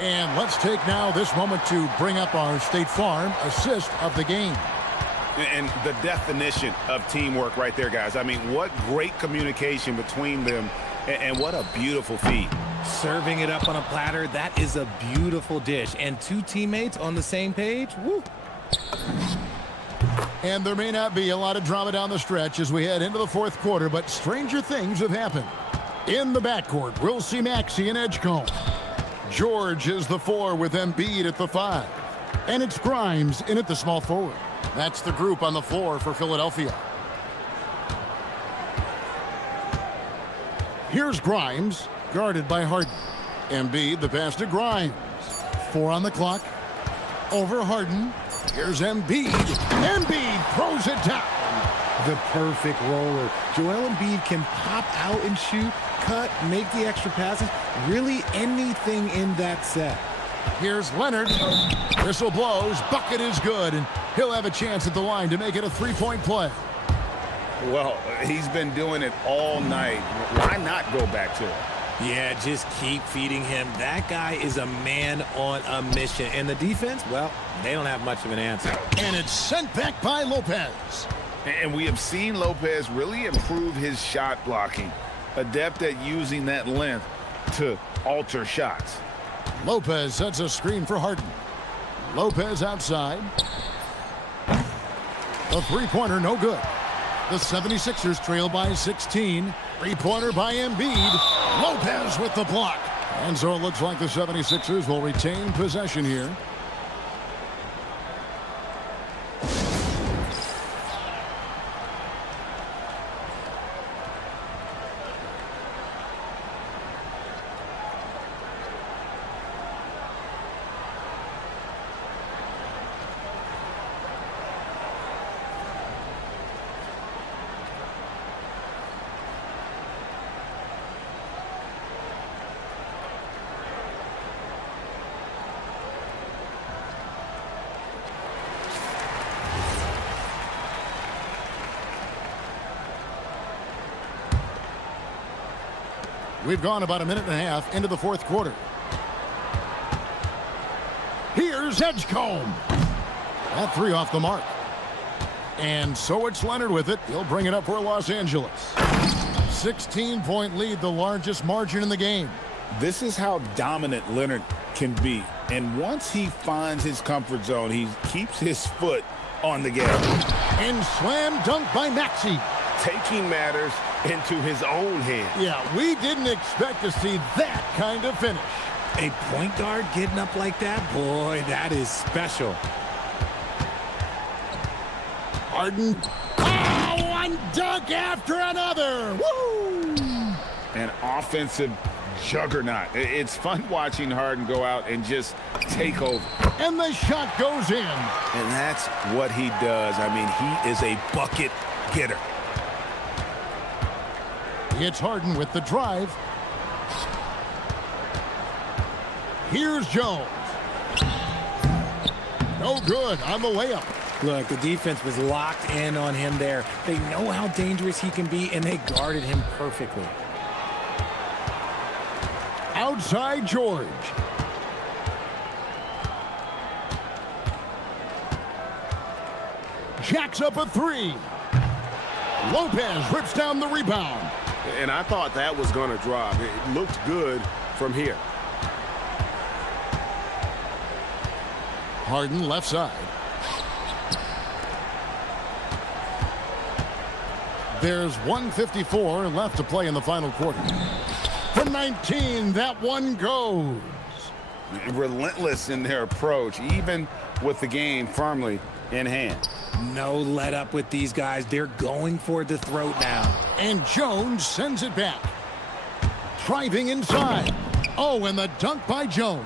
And let's take now this moment to bring up our State Farm assist of the game. And the definition of teamwork right there, guys. I mean, what great communication between them, and what a beautiful feed. Serving it up on a platter, that is a beautiful dish. And two teammates on the same page, woo. And there may not be a lot of drama down the stretch as we head into the fourth quarter, but stranger things have happened. In the backcourt, we'll see Maxey and Edgecombe. George is the 4 with Embiid at the 5. And it's Grimes in at the small forward. That's the group on the floor for Philadelphia. Here's Grimes, guarded by Harden. Embiid, the pass to Grimes. 4 on the clock. Over Harden. Here's Embiid. Embiid throws it down. The perfect roller. Joel Embiid can pop out and shoot, cut, make the extra passes, really anything in that set. Here's Leonard. Whistle blows. Bucket is good, and he'll have a chance at the line to make it a three-point play. Well, he's been doing it all night. Why not go back to it? Yeah, just keep feeding him. That guy is a man on a mission. And the defense, well, they don't have much of an answer. And it's sent back by Lopez. And we have seen Lopez really improve his shot blocking. Adept at using that length to alter shots. Lopez sets a screen for Harden. Lopez outside. The three-pointer no good. The 76ers trail by 16. Three-pointer by Embiid. Lopez with the block. And so it looks like the 76ers will retain possession here. We've gone about a minute and a half into the fourth quarter. Here's Edgecombe. That three off the mark. And so it's Leonard with it. He'll bring it up for Los Angeles. 16-point lead, the largest margin in the game. This is how dominant Leonard can be. And once he finds his comfort zone, he keeps his foot on the gas. And slam dunk by Maxey. Taking matters into his own hands. Yeah, we didn't expect to see that kind of finish. A point guard getting up like that, boy, that is special. Harden. Oh, one dunk after another. Woo! An offensive juggernaut. It's fun watching Harden go out and just take over. And the shot goes in. And that's what he does. I mean, he is a bucket getter. It's Harden with the drive. Here's Jones. No good on the layup. Look, the defense was locked in on him there. They know how dangerous he can be, and they guarded him perfectly. Outside George. Jacks up a three. Lopez rips down the rebound. And I thought that was going to drop. It looked good from here. Harden left side. There's 1:54 left to play in the final quarter. From 19, that one goes. Relentless in their approach, even with the game firmly in hand. No let up with these guys. They're going for the throat now. And Jones sends it back. Driving inside. Oh, and the dunk by Jones.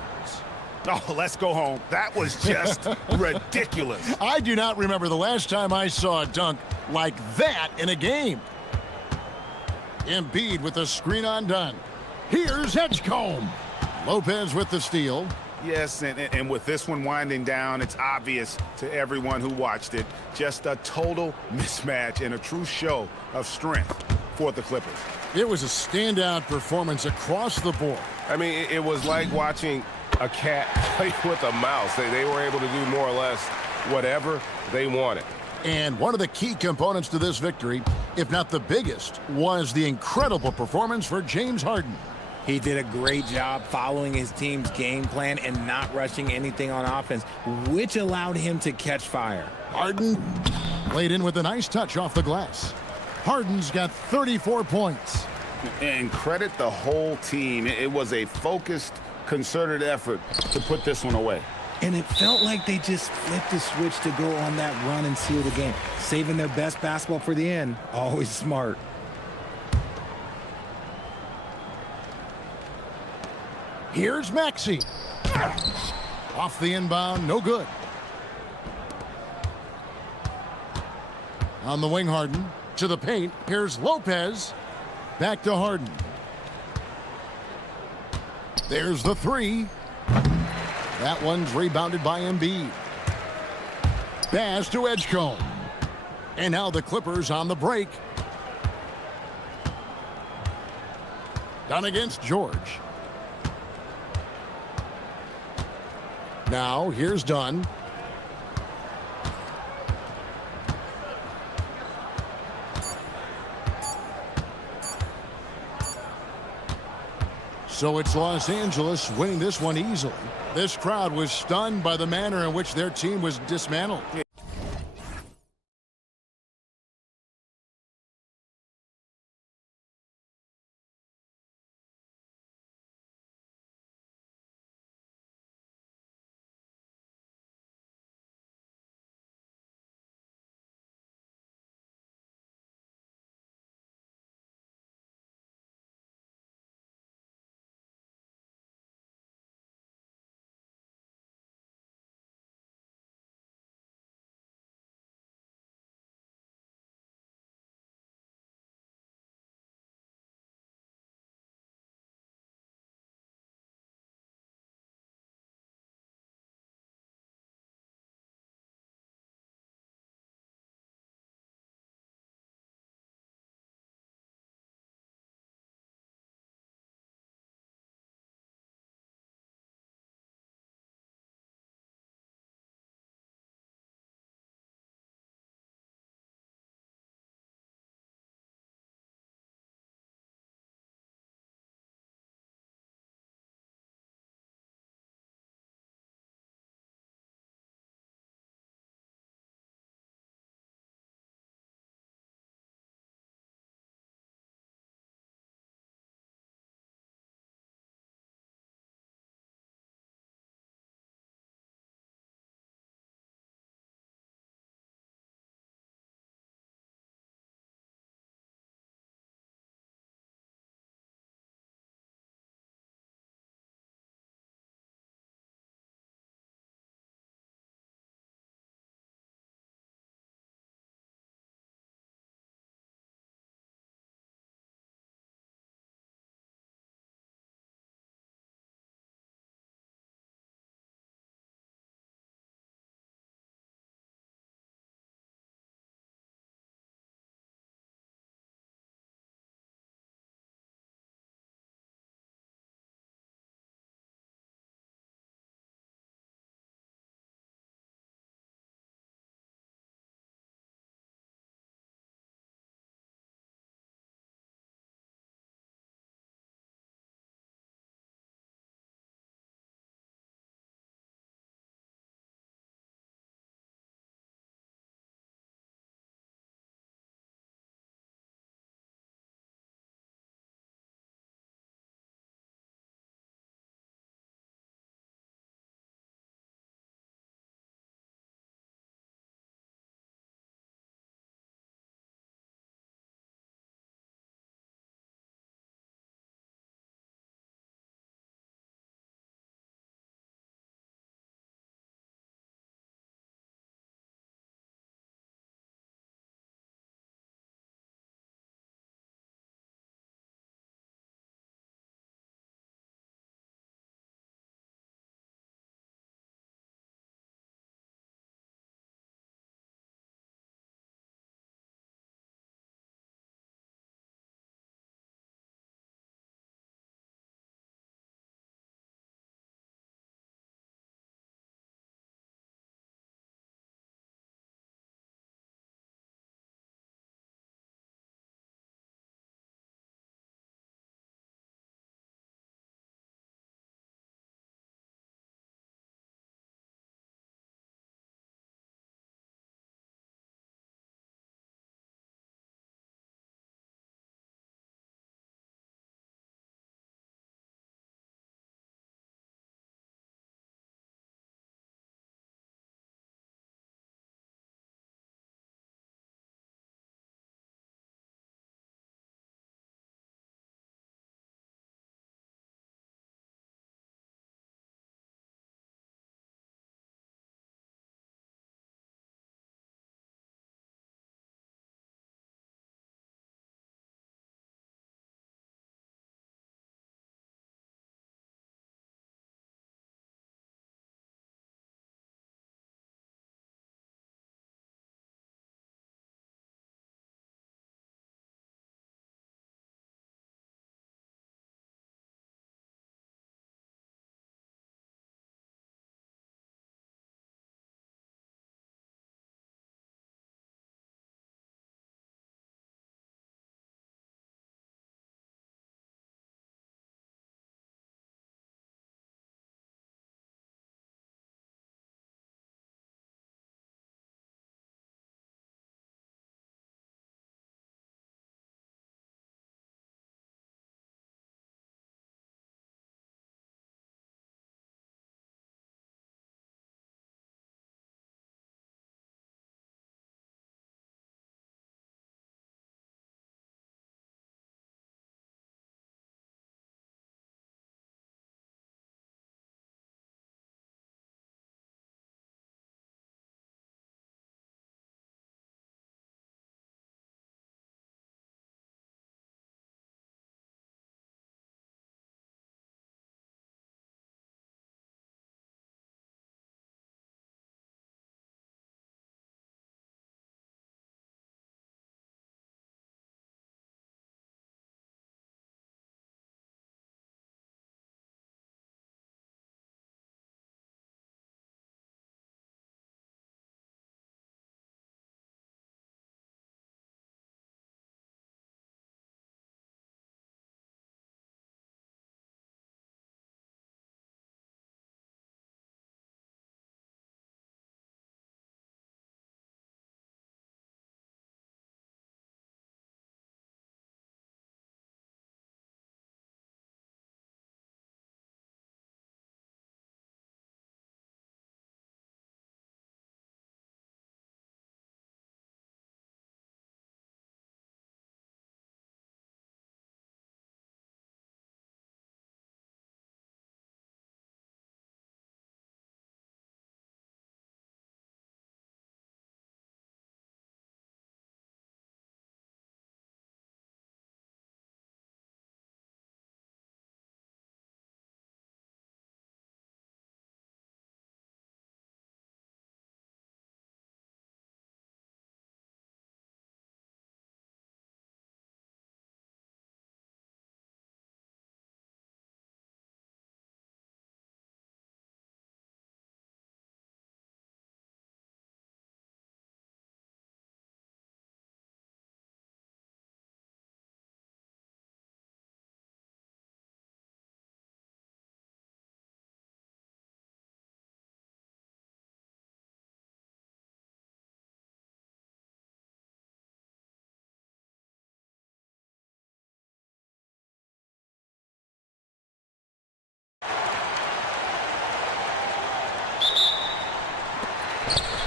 Oh, let's go home. That was just ridiculous. I do not remember the last time I saw a dunk like that in a game. Embiid with the screen undone. Here's Edgecombe. Lopez with the steal. Yes, and with this one winding down, it's obvious to everyone who watched it. Just a total mismatch and a true show of strength for the Clippers. It was a standout performance across the board. I mean, it was like watching a cat play with a mouse. They were able to do more or less whatever they wanted. And one of the key components to this victory, if not the biggest, was the incredible performance for James Harden. He did a great job following his team's game plan and not rushing anything on offense, which allowed him to catch fire. Harden laid in with a nice touch off the glass. Harden's got 34 points. And credit the whole team. It was a focused, concerted effort to put this one away. And it felt like they just flipped the switch to go on that run and seal the game. Saving their best basketball for the end. Always smart. Here's Maxey. Off the inbound, no good. On the wing, Harden. To the paint. Here's Lopez. Back to Harden. There's the three. That one's rebounded by Embiid. Pass to Edgecombe. And now the Clippers on the break. Done against George. Now, here's Dunn. So it's Los Angeles winning this one easily. This crowd was stunned by the manner in which their team was dismantled.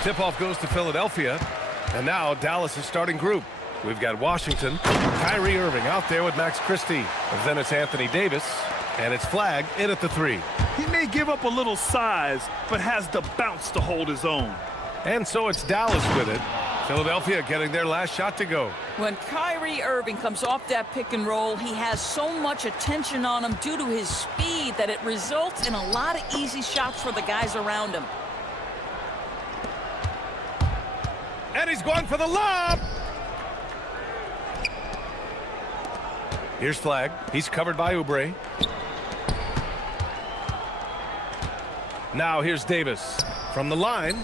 Tip-off goes to Philadelphia. And now Dallas' starting group. We've got Washington, Kyrie Irving out there with Max Christie. And then it's Anthony Davis, and it's flagged in at the 3. He may give up a little size, but has the bounce to hold his own. And so it's Dallas with it. Philadelphia getting their last shot to go. When Kyrie Irving comes off that pick and roll, he has so much attention on him due to his speed that it results in a lot of easy shots for the guys around him. And he's going for the lob. Here's flag. He's covered by Oubre. Now here's Davis from the line.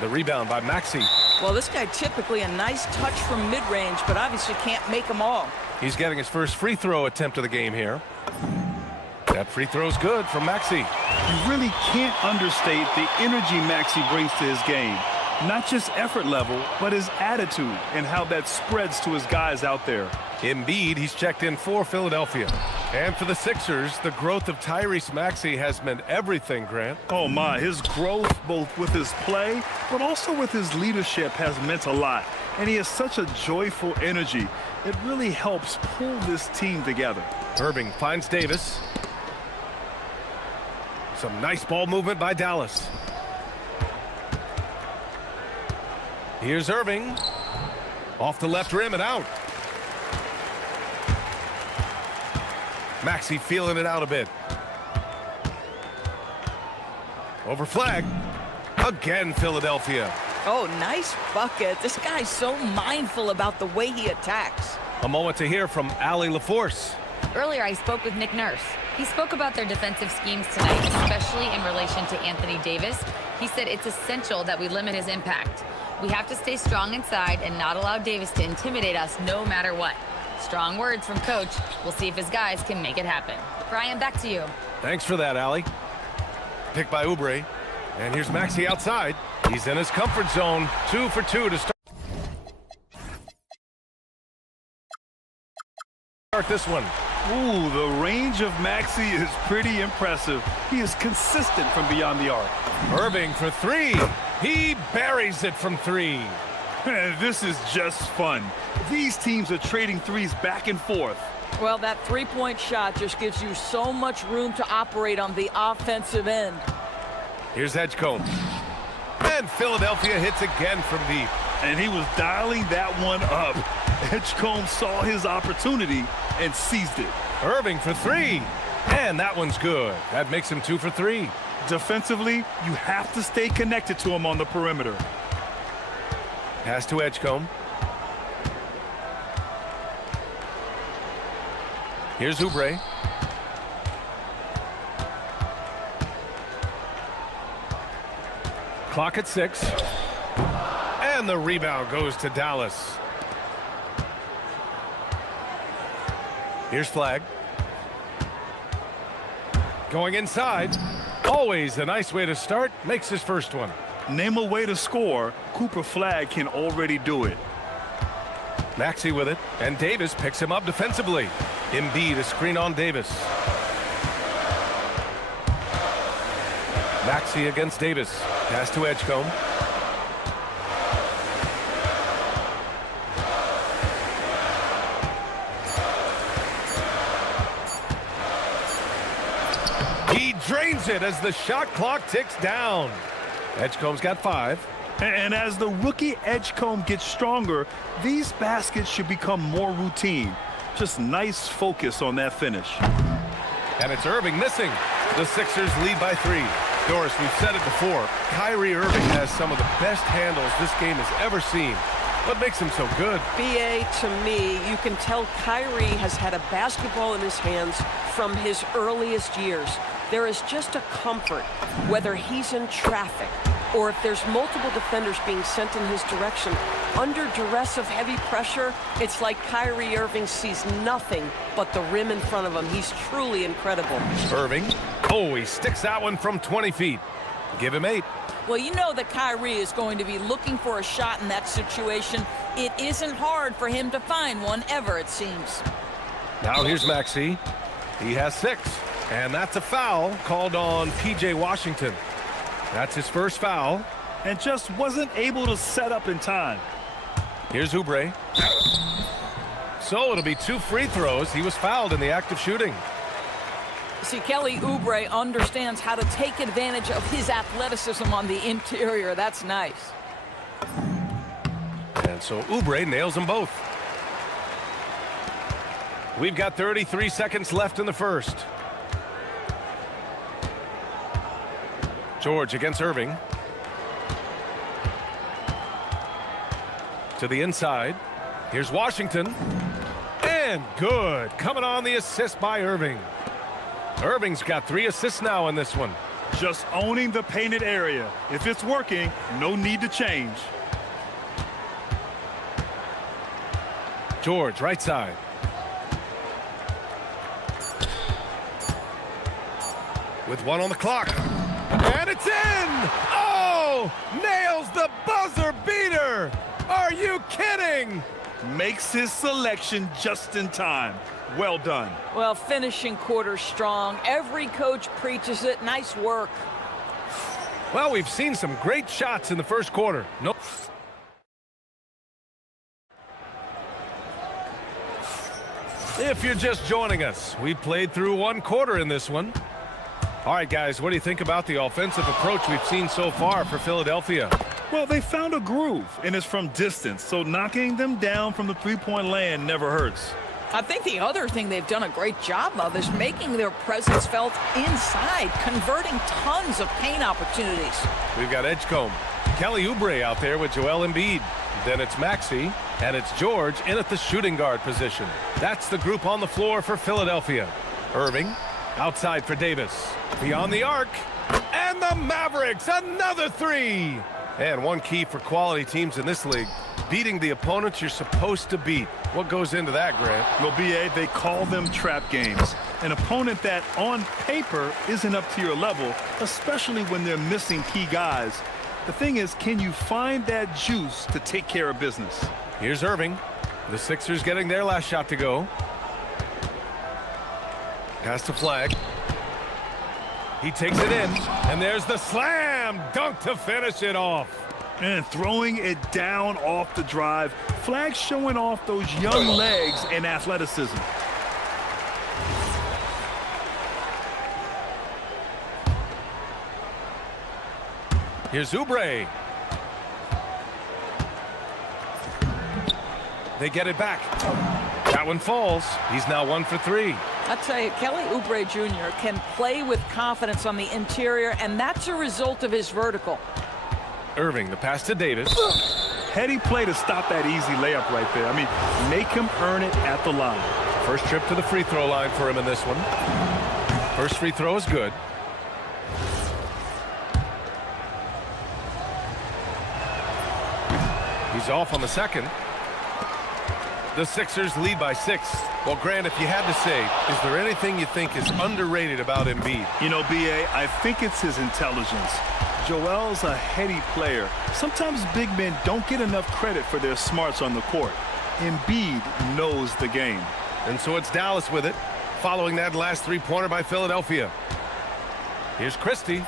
The rebound by Maxey. Well, this guy typically a nice touch from mid-range, but obviously can't make them all. He's getting his first free throw attempt of the game here. That free throw's good from Maxey. You really can't understate the energy Maxey brings to his game. Not just effort level, but his attitude and how that spreads to his guys out there. Embiid, he's checked in for Philadelphia. And for the Sixers, the growth of Tyrese Maxey has meant everything, Grant. Oh my, his growth both with his play, but also with his leadership has meant a lot. And he has such a joyful energy. It really helps pull this team together. Irving finds Davis. Some nice ball movement by Dallas. Here's Irving. Off the left rim and out. Maxey feeling it out a bit. Over flag. Again, Philadelphia. Oh, nice bucket. This guy's so mindful about the way he attacks. A moment to hear from Allie LaForce. Earlier, I spoke with Nick Nurse. He spoke about their defensive schemes tonight, especially in relation to Anthony Davis. He said it's essential that we limit his impact. We have to stay strong inside and not allow Davis to intimidate us no matter what. Strong words from Coach. We'll see if his guys can make it happen. Brian, back to you. Thanks for that, Allie. Picked by Oubre. And here's Maxey outside. He's in his comfort zone. 2 for 2 to start this one. Ooh, the range of Maxey is pretty impressive. He is consistent from beyond the arc. Irving for 3. He buries it from 3. This is just fun. These teams are trading threes back and forth. Well, that three-point shot just gives you so much room to operate on the offensive end. Here's Edgecombe. And Philadelphia hits again from deep. And he was dialing that one up. Edgecombe saw his opportunity and seized it. Irving for 3. And that one's good. That makes him 2 for 3. Defensively, you have to stay connected to him on the perimeter. Pass to Edgecombe. Here's Oubre. Clock at 6. And the rebound goes to Dallas. Here's flag. Going inside. Always a nice way to start. Makes his first one. Name a way to score. Cooper Flag can already do it. Maxey with it. And Davis picks him up defensively. Embiid a screen on Davis. Maxey against Davis. Pass to Edgecombe. He drains it as the shot clock ticks down. Edgecombe's got 5. And as the rookie Edgecombe gets stronger, these baskets should become more routine. Just nice focus on that finish. And it's Irving missing. The Sixers lead by 3. Doris, we've said it before. Kyrie Irving has some of the best handles this game has ever seen. What makes him so good? BA, to me, you can tell Kyrie has had a basketball in his hands from his earliest years. There is just a comfort, whether he's in traffic or if there's multiple defenders being sent in his direction. Under duress of heavy pressure, it's like Kyrie Irving sees nothing but the rim in front of him. He's truly incredible. Irving. Oh, he sticks that one from 20 feet. Give him 8. Well, you know that Kyrie is going to be looking for a shot in that situation. It isn't hard for him to find one ever, it seems. Now here's Maxey. He has 6. And that's a foul called on P.J. Washington. That's his first foul. and just wasn't able to set up in time. Here's Oubre. So it'll be 2 free throws. He was fouled in the act of shooting. See, Kelly Oubre understands how to take advantage of his athleticism on the interior. That's nice. And so Oubre nails them both. We've got 33 seconds left in the first. George against Irving. To the inside. Here's Washington. And good. Coming on the assist by Irving. Irving's got 3 assists now in this one. Just owning the painted area. If it's working, no need to change. George, right side. With 1 on the clock. And it's in! Oh! Nails the buzzer beater! Are you kidding? Makes his selection just in time. Well done. Well, finishing quarter strong. Every coach preaches it. Nice work. Well, we've seen some great shots in the first quarter. Nope. If you're just joining us, we played through 1 quarter in this one. All right, guys, what do you think about the offensive approach we've seen so far for Philadelphia? Well, they found a groove, and it's from distance, so knocking them down from the three-point land never hurts. I think the other thing they've done a great job of is making their presence felt inside, converting tons of paint opportunities. We've got Edgecombe, Kelly Oubre out there with Joel Embiid. Then it's Maxey, and it's George in at the shooting guard position. That's the group on the floor for Philadelphia. Irving, outside for Davis. Beyond the arc, and the Mavericks, another 3! And one key for quality teams in this league, beating the opponents you're supposed to beat. What goes into that, Grant? Well, B.A., they call them trap games. An opponent that, on paper, isn't up to your level, especially when they're missing key guys. The thing is, can you find that juice to take care of business? Here's Irving. The Sixers getting their last shot to go. Pass to Flag. He takes it in, and there's the slam dunk to finish it off. And throwing it down off the drive. Flag showing off those young legs and athleticism. Here's Oubre. They get it back. That one falls. He's now 1 for 3. I tell you, Kelly Oubre Jr. can play with confidence on the interior, and that's a result of his vertical. Irving, the pass to Davis. Heady play to stop that easy layup right there. I mean, make him earn it at the line. First trip to the free throw line for him in this one. First free throw is good. He's off on the second. The Sixers lead by 6. Well, Grant, if you had to say, is there anything you think is underrated about Embiid? You know, B.A., I think it's his intelligence. Joel's a heady player. Sometimes big men don't get enough credit for their smarts on the court. Embiid knows the game. And so it's Dallas with it, following that last 3-pointer by Philadelphia. Here's Christie.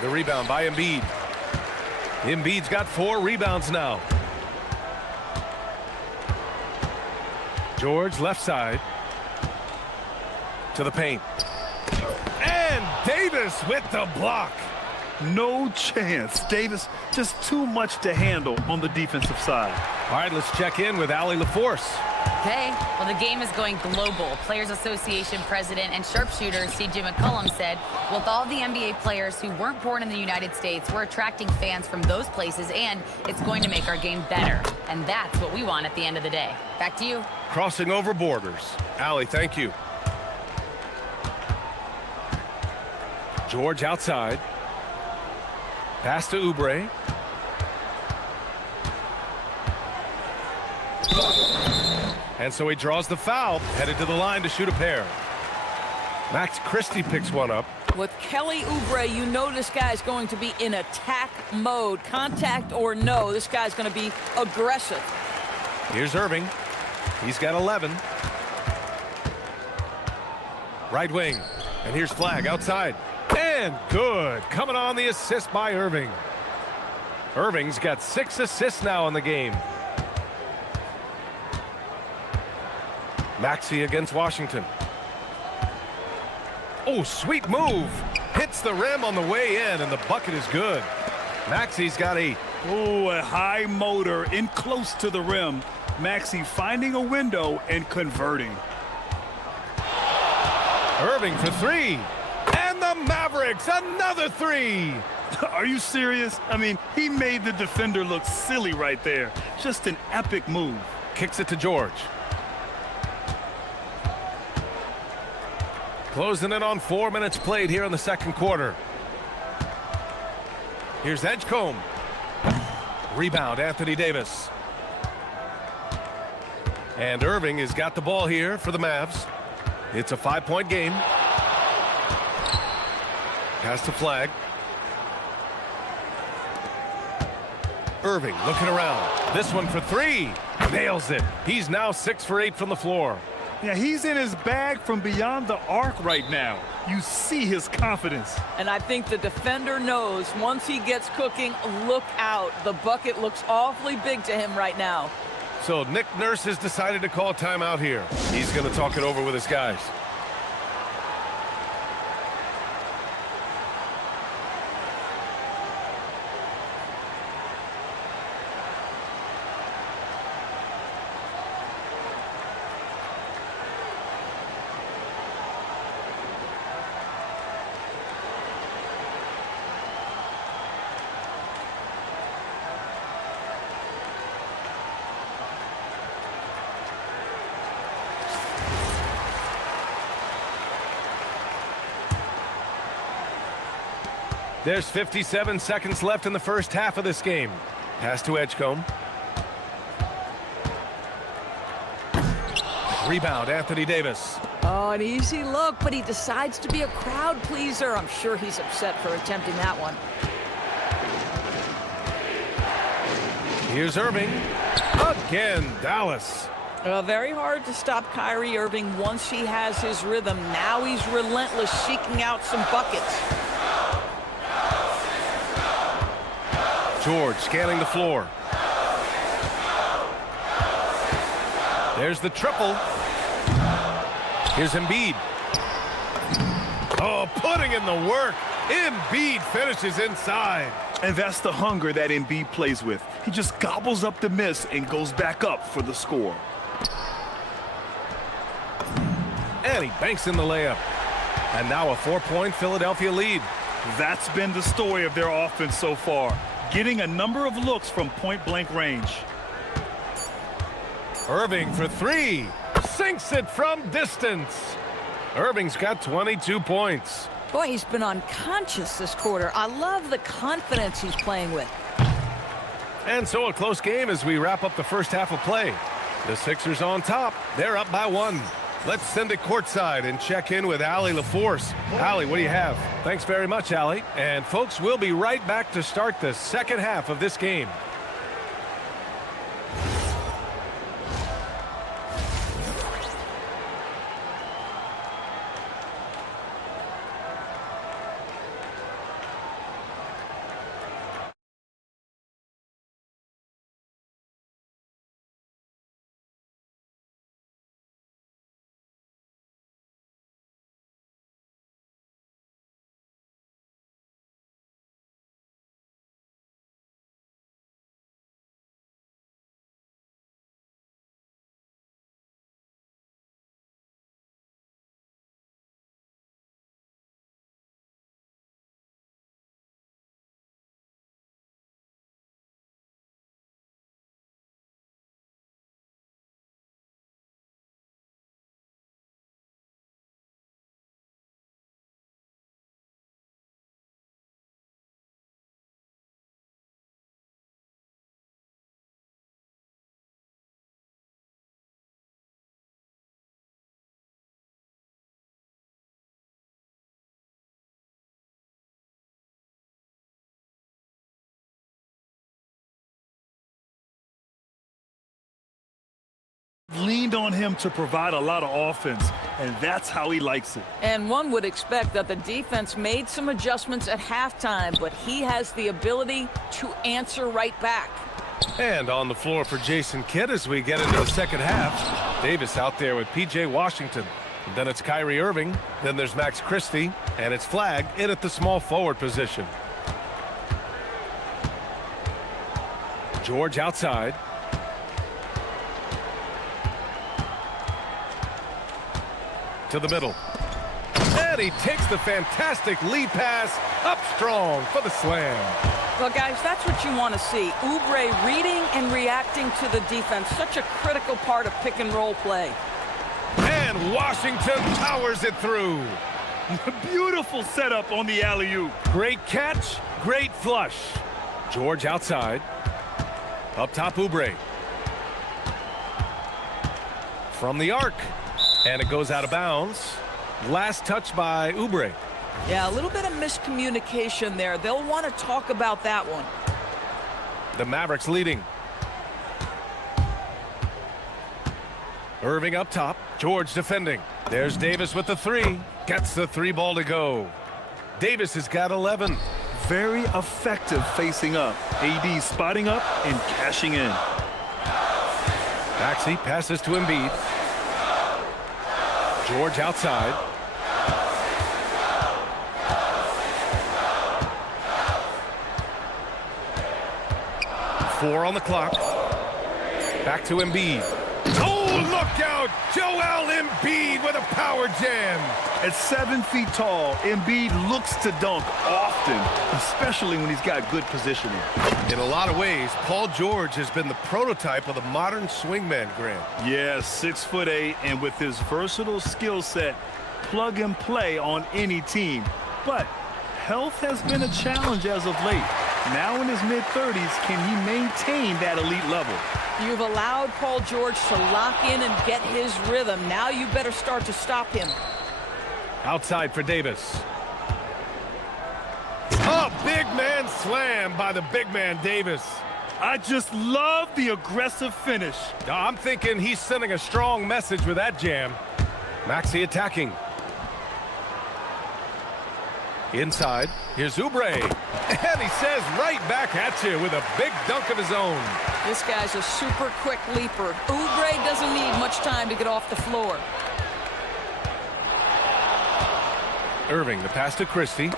The rebound by Embiid. Embiid's got 4 rebounds now. George left side to the paint. And Davis with the block. No chance. Davis just too much to handle on the defensive side. All right, let's check in with Allie LaForce. Okay, well, the game is going global. Players Association president and sharpshooter C.J. McCollum said, with all the NBA players who weren't born in the United States, we're attracting fans from those places, and it's going to make our game better. And that's what we want at the end of the day. Back to you. Crossing over borders. Allie, thank you. George outside. Pass to Oubre. And so he draws the foul, headed to the line to shoot a pair. Max Christie picks one up. With Kelly Oubre, you know this guy's going to be in attack mode. Contact or no, this guy's going to be aggressive. Here's Irving. He's got 11. Right wing. And here's Flag outside. And And good. Coming on the assist by Irving. Irving's got 6 assists now in the game. Maxey against Washington. Oh, sweet move. Hits the rim on the way in, and the bucket is good. Maxey's got 8. Oh, a high motor in close to the rim. Maxey finding a window and converting. Irving for 3. And the Mavericks, another 3. Are you serious? I mean, he made the defender look silly right there. Just an epic move. Kicks it to George. Closing in on 4 minutes played here in the second quarter. Here's Edgecombe. Rebound, Anthony Davis. And Irving has got the ball here for the Mavs. It's a 5-point game. Pass to Flag. Irving looking around. This one for 3. Nails it. He's now 6 for 8 from the floor. Yeah, he's in his bag from beyond the arc right now. You see his confidence. And I think the defender knows once he gets cooking, look out. The bucket looks awfully big to him right now. So Nick Nurse has decided to call timeout here. He's going to talk it over with his guys. There's 57 seconds left in the first half of this game. Pass to Edgecombe. Rebound, Anthony Davis. Oh, an easy look, but he decides to be a crowd pleaser. I'm sure he's upset for attempting that one. Here's Irving. Again, Dallas. Very hard to stop Kyrie Irving once he has his rhythm. Now he's relentless, seeking out some buckets. George scanning the floor. There's the triple. Here's Embiid. Oh, putting in the work. Embiid finishes inside. And that's the hunger that Embiid plays with. He just gobbles up the miss and goes back up for the score. And he banks in the layup. And now a 4-point Philadelphia lead. That's been the story of their offense so far. Getting a number of looks from point-blank range. Irving for 3. Sinks it from distance. Irving's got 22 points. Boy, he's been unconscious this quarter. I love the confidence he's playing with. And so a close game as we wrap up the first half of play. The Sixers on top. They're up by 1. Let's send it courtside and check in with Allie LaForce. Allie, what do you have? Thanks very much, Allie. And folks, we'll be right back to start the second half of this game. Leaned on him to provide a lot of offense, and that's how he likes it. And one would expect that the defense made some adjustments at halftime, but he has the ability to answer right back. And on the floor for Jason Kidd as we get into the second half. Davis out there with P.J. Washington. And then it's Kyrie Irving. Then there's Max Christie. And it's flagged in at the small forward position. George outside. To the middle. And he takes the fantastic lead pass up strong for the slam. Well, guys, that's what you want to see. Oubre reading and reacting to the defense. Such a critical part of pick and roll play. And Washington powers it through. Beautiful setup on the alley-oop. Great catch, great flush. George outside. Up top, Oubre. From the arc. And it goes out of bounds. Last touch by Oubre. Yeah, a little bit of miscommunication there. They'll want to talk about that one. The Mavericks leading. Irving up top. George defending. There's Davis with the three. Gets the three ball to go. Davis has got 11. Very effective facing up. AD spotting up and cashing in. Maxey passes to Embiid. George outside. Four on the clock. Back to Embiid. Oh, look out! Joel Embiid with a power jam. At 7 feet tall, Embiid looks to dunk often, especially when he's got good positioning. In a lot of ways, Paul George has been the prototype of the modern swingman, Grant. Yeah, 6'8", and with his versatile skill set, plug and play on any team. But health has been a challenge as of late. Now in his mid-30s, can he maintain that elite level? You've allowed Paul George to lock in and get his rhythm. Now you better start to stop him. Outside for Davis. A big man slam by the big man Davis. I just love the aggressive finish. I'm thinking he's sending a strong message with that jam. Maxey attacking. Inside, here's Oubre. And he says right back at you with a big dunk of his own. This guy's a super quick leaper. Oubre doesn't need much time to get off the floor. Irving, the pass to Christie.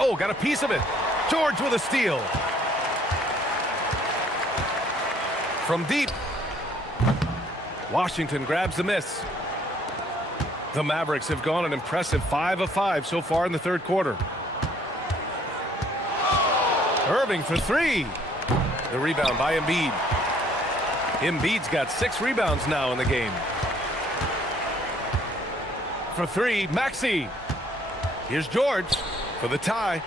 Oh, got a piece of it. George with a steal. From deep. Washington grabs the miss. The Mavericks have gone an impressive 5 of 5 so far in the third quarter. Irving for three. The rebound by Embiid. Embiid's got 6 rebounds now in the game. For three, Maxey. Here's George for the tie.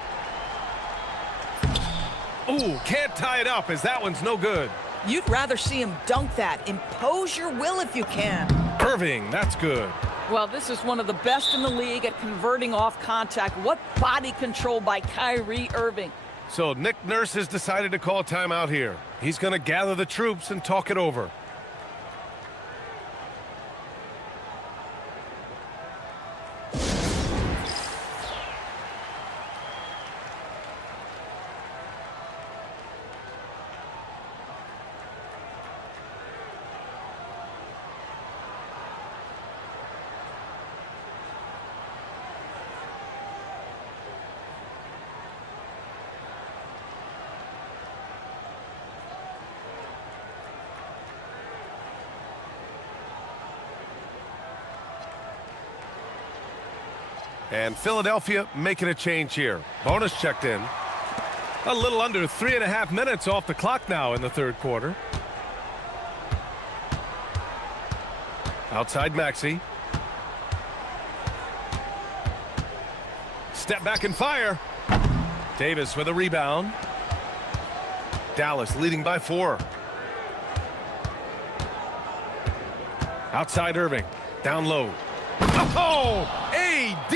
Ooh, can't tie it up as that one's no good. You'd rather see him dunk that. Impose your will if you can. Irving, that's good. Well, this is one of the best in the league at converting off contact. What body control by Kyrie Irving. So Nick Nurse has decided to call timeout here. He's going to gather the troops and talk it over. And Philadelphia making a change here. Bonus checked in. A little under 3.5 minutes off the clock now in the third quarter. Outside Maxey. Step back and fire. Davis with a rebound. Dallas leading by 4. Outside Irving. Down low. Oh! AD!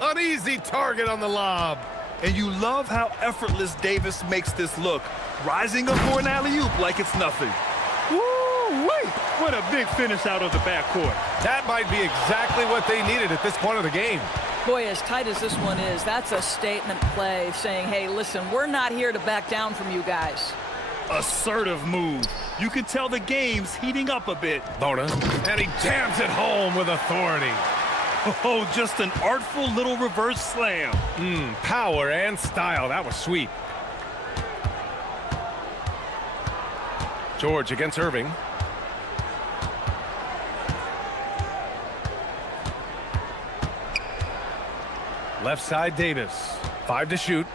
An easy target on the lob. And you love how effortless Davis makes this look. Rising up for an alley-oop like it's nothing. Woo! Woo-wee! What a big finish out of the backcourt. That might be exactly what they needed at this point of the game. Boy, as tight as this one is, that's a statement play saying, hey, listen, we're not here to back down from you guys. Assertive move. You can tell the game's heating up a bit. Bona, and he jams it home with authority. Oh, just an artful little reverse slam. Power and style. That was sweet. George against Irving. Left side, Davis. 5 to shoot.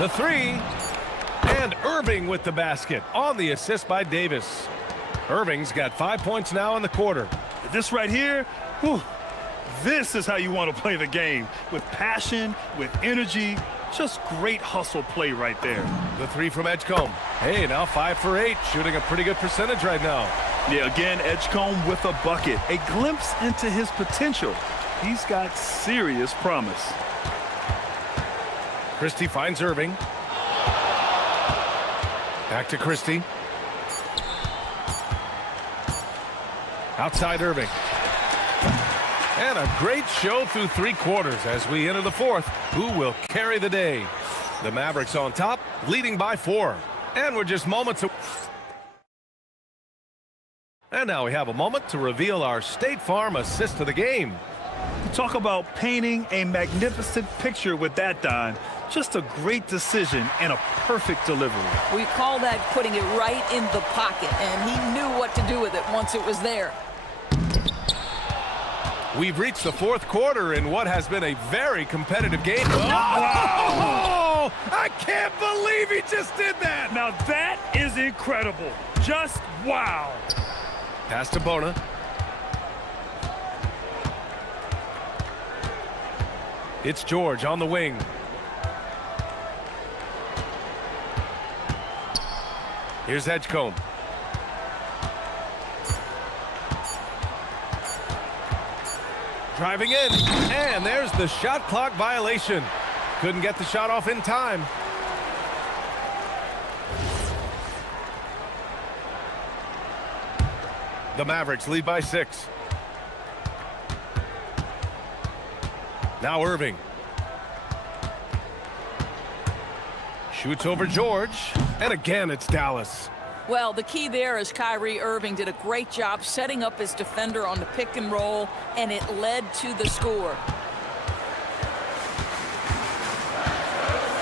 The 3. And Irving with the basket on the assist by Davis. Irving's got 5 points now in the quarter. This right here, whew, this is how you want to play the game. With passion, with energy, just great hustle play right there. The 3 from Edgecombe. Hey, now 5 for 8, shooting a pretty good percentage right now. Yeah, again, Edgecombe with a bucket. A glimpse into his potential. He's got serious promise. Christie finds Irving. Back to Christie. Outside Irving. And a great show through 3 quarters as we enter the 4th. Who will carry the day? The Mavericks on top, leading by 4. And we're just moments away. And now we have a moment to reveal our State Farm assist of the game. Talk about painting a magnificent picture with that dime. Just a great decision and a perfect delivery. We call that putting it right in the pocket, and he knew what to do with it once it was there. We've reached the 4th quarter in what has been a very competitive game. Wow! I can't believe he just did that! Now that is incredible. Just wow. Pass to Bona. It's George on the wing. Here's Edgecombe. Driving in, and there's the shot clock violation. Couldn't get the shot off in time. The Mavericks lead by 6. Now Irving. Shoots over George, and again it's Dallas. Well, the key there is Kyrie Irving did a great job setting up his defender on the pick and roll, and it led to the score.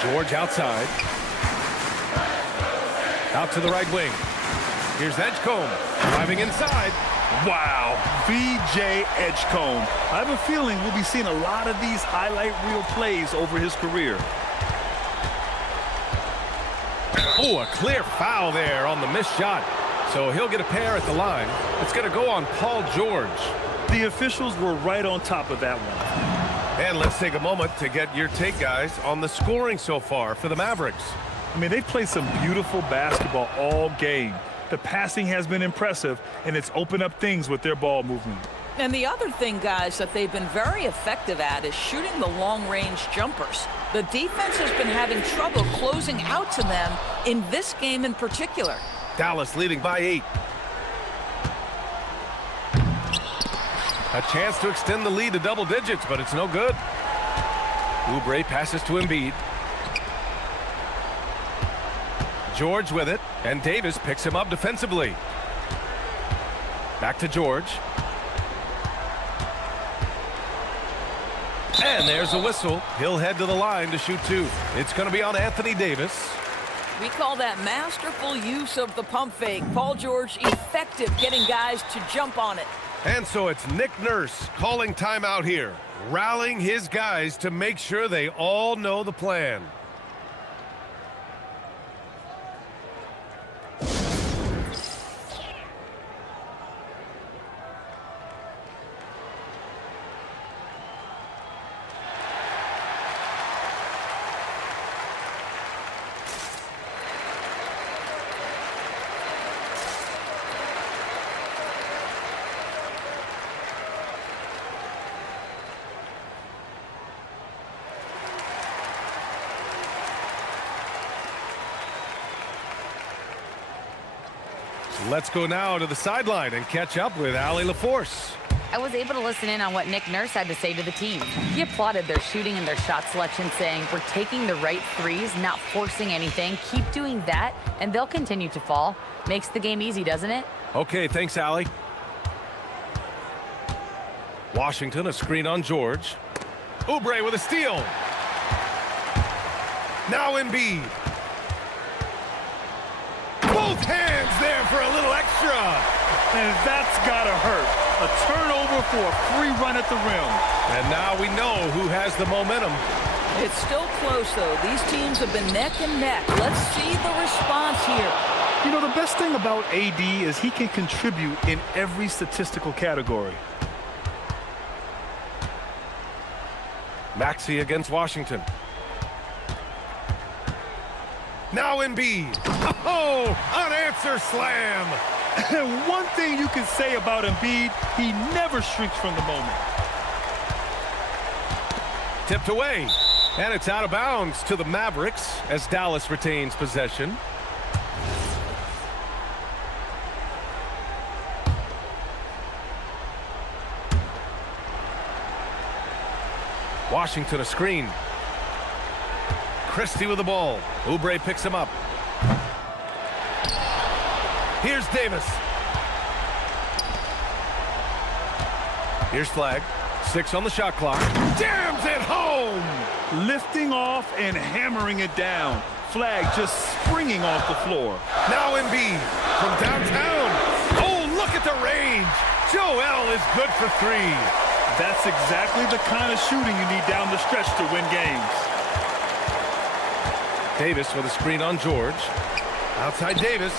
George outside. Out to the right wing. Here's Edgecombe driving inside. Wow, VJ Edgecombe. I have a feeling we'll be seeing a lot of these highlight reel plays over his career. Oh, a clear foul there on the missed shot. So he'll get a pair at the line. It's going to go on Paul George. The officials were right on top of that one. And let's take a moment to get your take, guys, on the scoring so far for the Mavericks. I mean, they've played some beautiful basketball all game. The passing has been impressive, and it's opened up things with their ball movement. And the other thing, guys, that they've been very effective at is shooting the long-range jumpers. The defense has been having trouble closing out to them in this game in particular. Dallas leading by 8. A chance to extend the lead to double digits, but it's no good. Oubre passes to Embiid. George with it, and Davis picks him up defensively. Back to George. And there's a whistle. He'll head to the line to shoot 2. It's going to be on Anthony Davis. We call that masterful use of the pump fake. Paul George effective getting guys to jump on it. And so it's Nick Nurse calling timeout here, rallying his guys to make sure they all know the plan. Let's go now to the sideline and catch up with Allie LaForce. I was able to listen in on what Nick Nurse had to say to the team. He applauded their shooting and their shot selection, saying, "We're taking the right threes, not forcing anything. Keep doing that, and they'll continue to fall." Makes the game easy, doesn't it? Okay, thanks, Allie. Washington, a screen on George. Oubre with a steal. Now Embiid. Both hands there for a little extra. And that's gotta hurt. A turnover for a free run at the rim. And now we know who has the momentum. It's still close, though. These teams have been neck and neck. Let's see the response here. You know, the best thing about AD is he can contribute in every statistical category. Maxey against Washington. Now Embiid. Oh, unanswered slam. And one thing you can say about Embiid, he never shrinks from the moment. Tipped away. And it's out of bounds to the Mavericks as Dallas retains possession. Washington a screen. Christie with the ball. Oubre picks him up. Here's Davis. Here's Flag. 6 on the shot clock. Jams it home! Lifting off and hammering it down. Flag just springing off the floor. Now Embiid from downtown. Oh, look at the range. Joel is good for 3. That's exactly the kind of shooting you need down the stretch to win games. Davis with a screen on George. Outside Davis.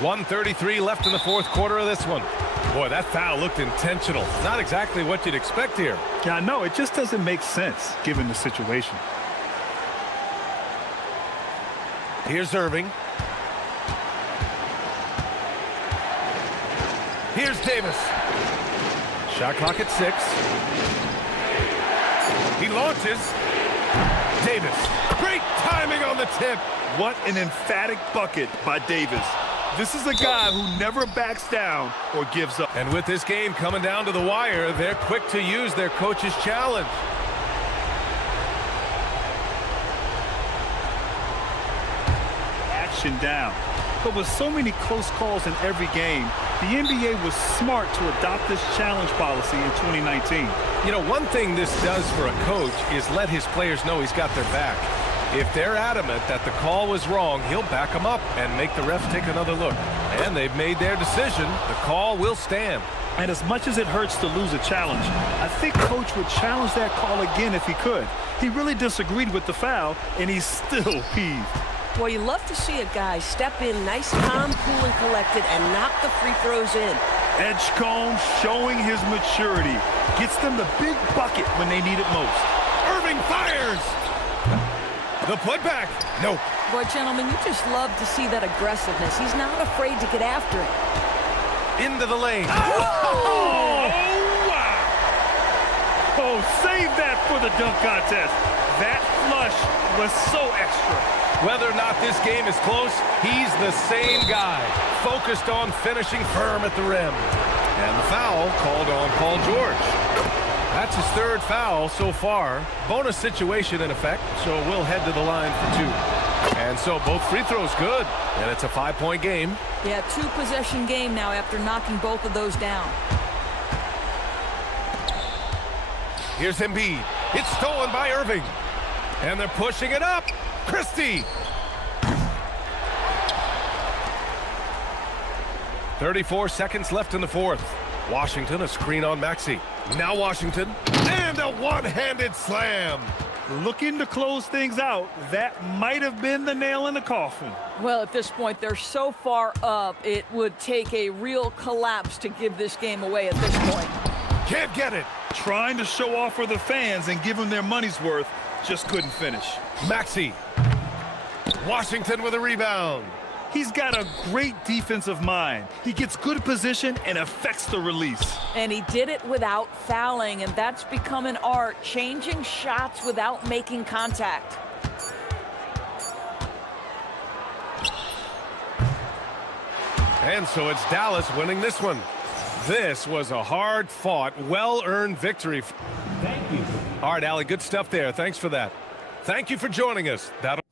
1:33 left in the fourth quarter of this one. Boy, that foul looked intentional. Not exactly what you'd expect here. Yeah, I know. It just doesn't make sense given the situation. Here's Irving. Here's Davis. Shot clock at 6. He launches. Davis. Great timing on the tip. What an emphatic bucket by Davis. This is a guy who never backs down or gives up. And with this game coming down to the wire, they're quick to use their coach's challenge. Action down. But with so many close calls in every game, the NBA was smart to adopt this challenge policy in 2019. You know, one thing this does for a coach is let his players know he's got their back. If they're adamant that the call was wrong, he'll back them up and make the refs take another look. And they've made their decision. The call will stand. And as much as it hurts to lose a challenge, I think Coach would challenge that call again if he could. He really disagreed with the foul, and he's still peeved. Well, you love to see a guy step in nice, calm, cool, and collected and knock the free throws in. Edgecombe showing his maturity. Gets them the big bucket when they need it most. Irving fires! The putback. Nope. Boy, gentlemen, you just love to see that aggressiveness. He's not afraid to get after it. Into the lane. Oh, wow! Oh, save that for the dunk contest. That flush was so extra. Whether or not this game is close, he's the same guy, focused on finishing firm at the rim. And the foul called on Paul George. That's his 3rd foul so far. Bonus situation in effect, so we'll head to the line for 2. And so both free throws good, and it's a 5-point game. Yeah, 2-possession game now after knocking both of those down. Here's Embiid. It's stolen by Irving. And they're pushing it up. Christie. 34 seconds left in the fourth. Washington, a screen on Maxey. Now Washington, and a one-handed slam. Looking to close things out. That might have been the nail in the coffin. Well, at this point, they're so far up, it would take a real collapse to give this game away at this point. Can't get it. Trying to show off for the fans and give them their money's worth, just couldn't finish. Maxey. Washington with a rebound. He's got a great defensive mind. He gets good position and affects the release. And he did it without fouling, and that's become an art, changing shots without making contact. And so it's Dallas winning this one. This was a hard-fought, well-earned victory. Thank you. All right, Allie, good stuff there. Thanks for that. Thank you for joining us. That'll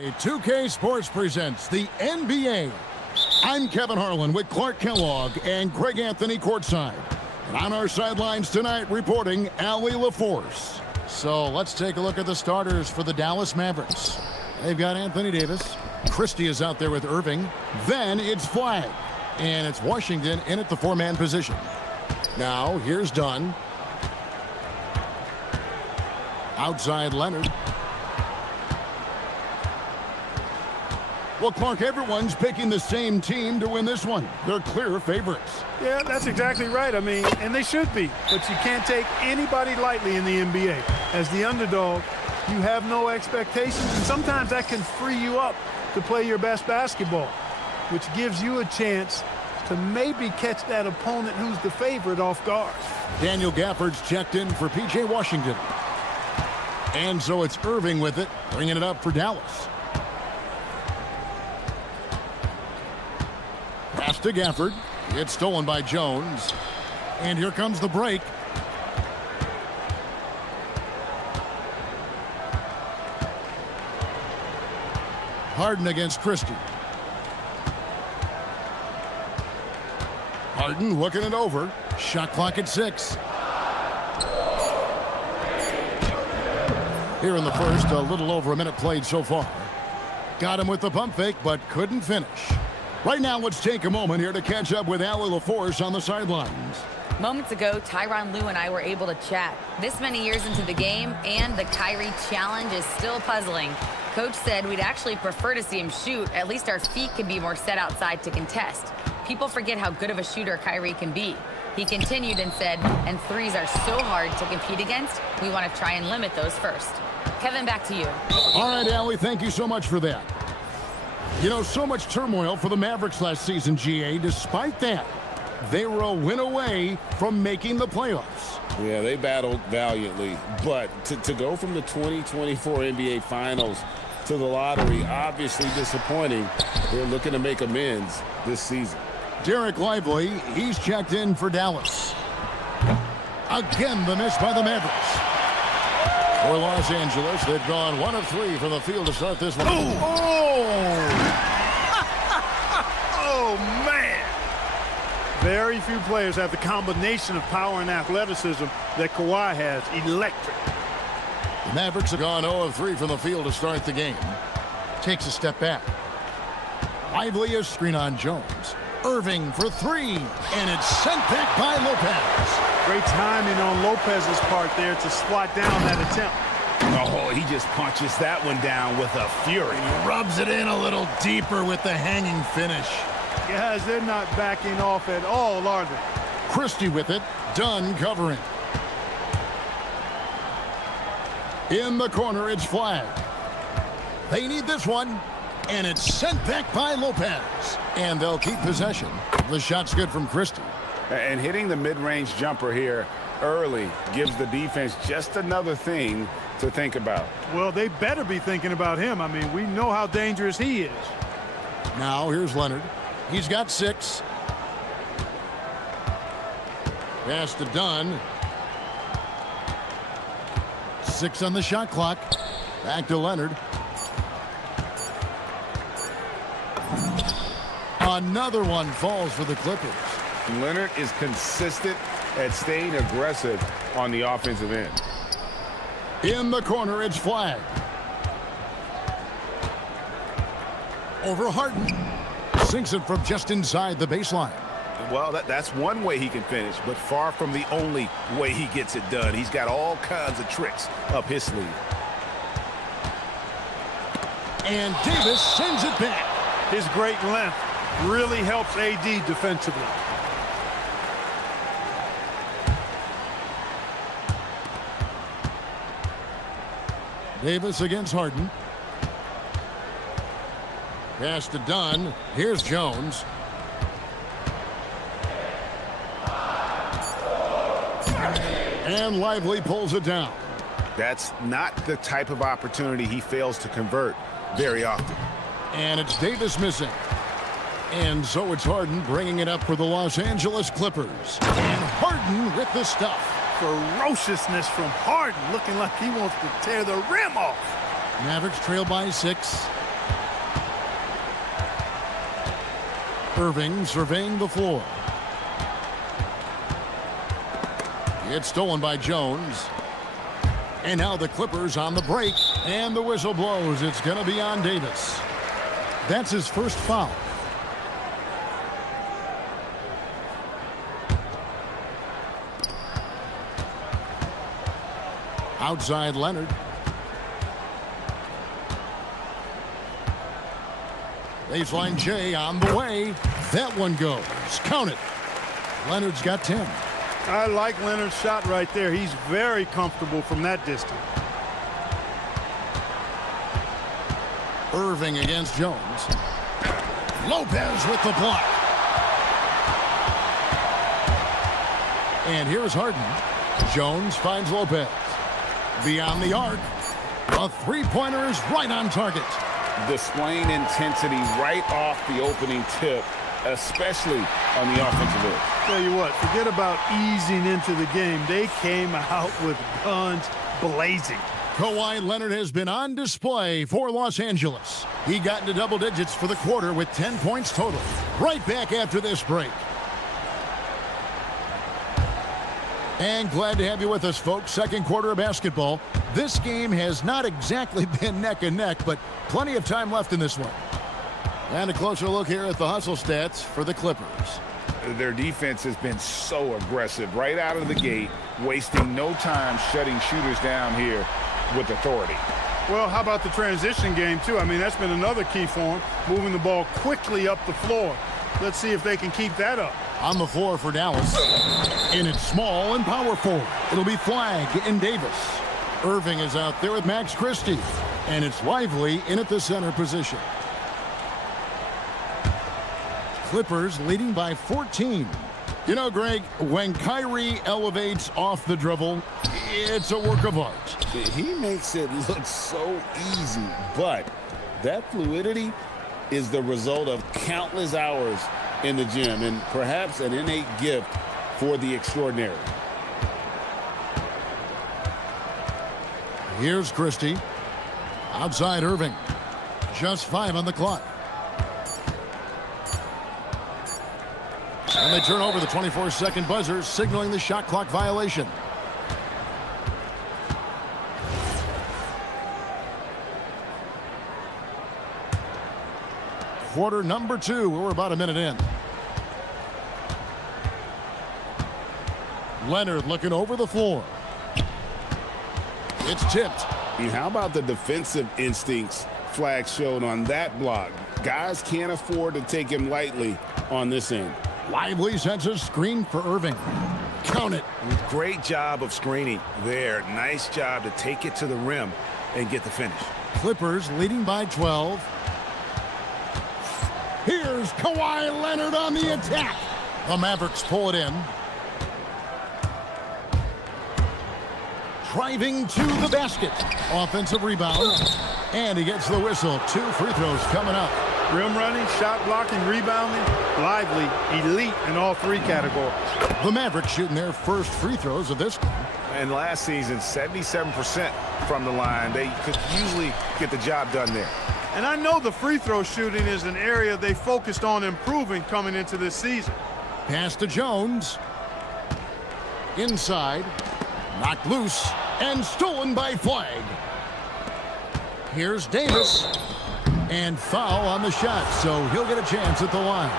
2K Sports presents the NBA. I'm Kevin Harlan with Clark Kellogg and Greg Anthony courtside. And on our sidelines tonight reporting Allie LaForce. So let's take a look at the starters for the Dallas Mavericks. They've got Anthony Davis. Christie is out there with Irving. Then it's Flag. And it's Washington in at the four-man position. Now here's Dunn. Outside Leonard. Well, Clark, everyone's picking the same team to win this one. They're clear favorites. Yeah, that's exactly right. I mean, and they should be. But you can't take anybody lightly in the NBA. As the underdog, you have no expectations. And sometimes that can free you up to play your best basketball, which gives you a chance to maybe catch that opponent who's the favorite off guard. Daniel Gafford's checked in for P.J. Washington. And so it's Irving with it, bringing it up for Dallas. Pass to Gafford. It's stolen by Jones. And here comes the break. Harden against Christie. Harden looking it over. Shot clock at 6. Here in the first, a little over a minute played so far. Got him with the pump fake, but couldn't finish. Right now, let's take a moment here to catch up with Allie LaForce on the sidelines. Moments ago, Tyronn Lue and I were able to chat. This many years into the game, and the Kyrie challenge is still puzzling. Coach said we'd actually prefer to see him shoot. At least our feet could be more set outside to contest. People forget how good of a shooter Kyrie can be. He continued and said, and threes are so hard to compete against, we want to try and limit those first. Kevin, back to you. All right, Allie, thank you so much for that. You know, so much turmoil for the Mavericks last season, GA. Despite that, they were a win away from making the playoffs. Yeah, they battled valiantly. But to go from the 2024 NBA Finals to the lottery, obviously disappointing. They're looking to make amends this season. Derek Lively, he's checked in for Dallas. Again, the miss by the Mavericks. For Los Angeles, they've gone 1 of 3 from the field to start this one. Oh, man. Very few players have the combination of power and athleticism that Kawhi has. Electric. The Mavericks have gone 0 of 3 from the field to start the game. Takes a step back. Lively is screen on Jones. Irving for 3, and it's sent back by Lopez. Great timing on Lopez's part there to swat down that attempt. Oh, he just punches that one down with a fury. Rubs it in a little deeper with the hanging finish. Guys, they're not backing off at all, are they? Christie with it. Dunn covering. In the corner, it's Flag. They need this one. And it's sent back by Lopez. And they'll keep possession. The shot's good from Christie. And hitting the mid-range jumper here early gives the defense just another thing to think about. Well, they better be thinking about him. I mean, we know how dangerous he is. Now here's Leonard. He's got 6. Pass to Dunn. 6 on the shot clock. Back to Leonard. Another one falls for the Clippers. Leonard is consistent at staying aggressive on the offensive end. In the corner, it's Flag. Over Harden. Sinks it from just inside the baseline. Well, that's one way he can finish, but far from the only way he gets it done. He's got all kinds of tricks up his sleeve. And Davis sends it back. His great length really helps AD defensively. Davis against Harden. Pass to Dunn. Here's Jones. And Lively pulls it down. That's not the type of opportunity he fails to convert very often. And it's Davis missing. And so it's Harden bringing it up for the Los Angeles Clippers. And Harden with the stuff. Ferociousness from Harden, looking like he wants to tear the rim off. Mavericks trail by 6. Irving surveying the floor. It's stolen by Jones. And now the Clippers on the break. And the whistle blows. It's going to be on Davis. That's his first foul. Outside Leonard. Baseline J on the way. That one goes. Count it. Leonard's got 10. I like Leonard's shot right there. He's very comfortable from that distance. Irving against Jones. Lopez with the block. And here's Harden. Jones finds Lopez. Beyond the arc. A three-pointer is right on target. Displaying intensity right off the opening tip, especially on the offensive end. Tell you what, forget about easing into the game. They came out with guns blazing. Kawhi Leonard has been on display for Los Angeles. He got into double digits for the quarter with 10 points total. Right back after this break. And glad to have you with us, folks. Second quarter of basketball. This game has not exactly been neck and neck, but plenty of time left in this one. And a closer look here at the hustle stats for the Clippers. Their defense has been so aggressive right out of the gate, wasting no time shutting shooters down here with authority. Well, how about the transition game, too? I mean, that's been another key for them, moving the ball quickly up the floor. Let's see if they can keep that up. On the floor for Dallas. And it's small and power forward. It'll be Flagg and Davis. Irving is out there with Max Christie. And it's Lively in at the center position. Clippers leading by 14. You know, Greg, when Kyrie elevates off the dribble, it's a work of art. He makes it look so easy, but that fluidity is the result of countless hours in the gym and perhaps an innate gift for the extraordinary. Here's Christie. Outside Irving. Just 5 on the clock. And they turn over the 24-second buzzer, signaling the shot clock violation. Quarter number 2. We're about a minute in. Leonard looking over the floor. It's tipped. How about the defensive instincts Flagg showed on that block? Guys can't afford to take him lightly on this end. Lively sends a screen for Irving. Count it. Great job of screening there. Nice job to take it to the rim and get the finish. Clippers leading by 12. Here's Kawhi Leonard on the attack. The Mavericks pull it in. Driving to the basket. Offensive rebound. And he gets the whistle. 2 free throws coming up. Rim running, shot blocking, rebounding, Lively, elite in all 3 categories. The Mavericks shooting their first free throws of this game. And last season, 77% from the line. They could usually get the job done there. And I know the free throw shooting is an area they focused on improving coming into this season. Pass to Jones. Inside. Knocked loose. And stolen by Flagg. Here's Davis. And foul on the shot, so he'll get a chance at the line.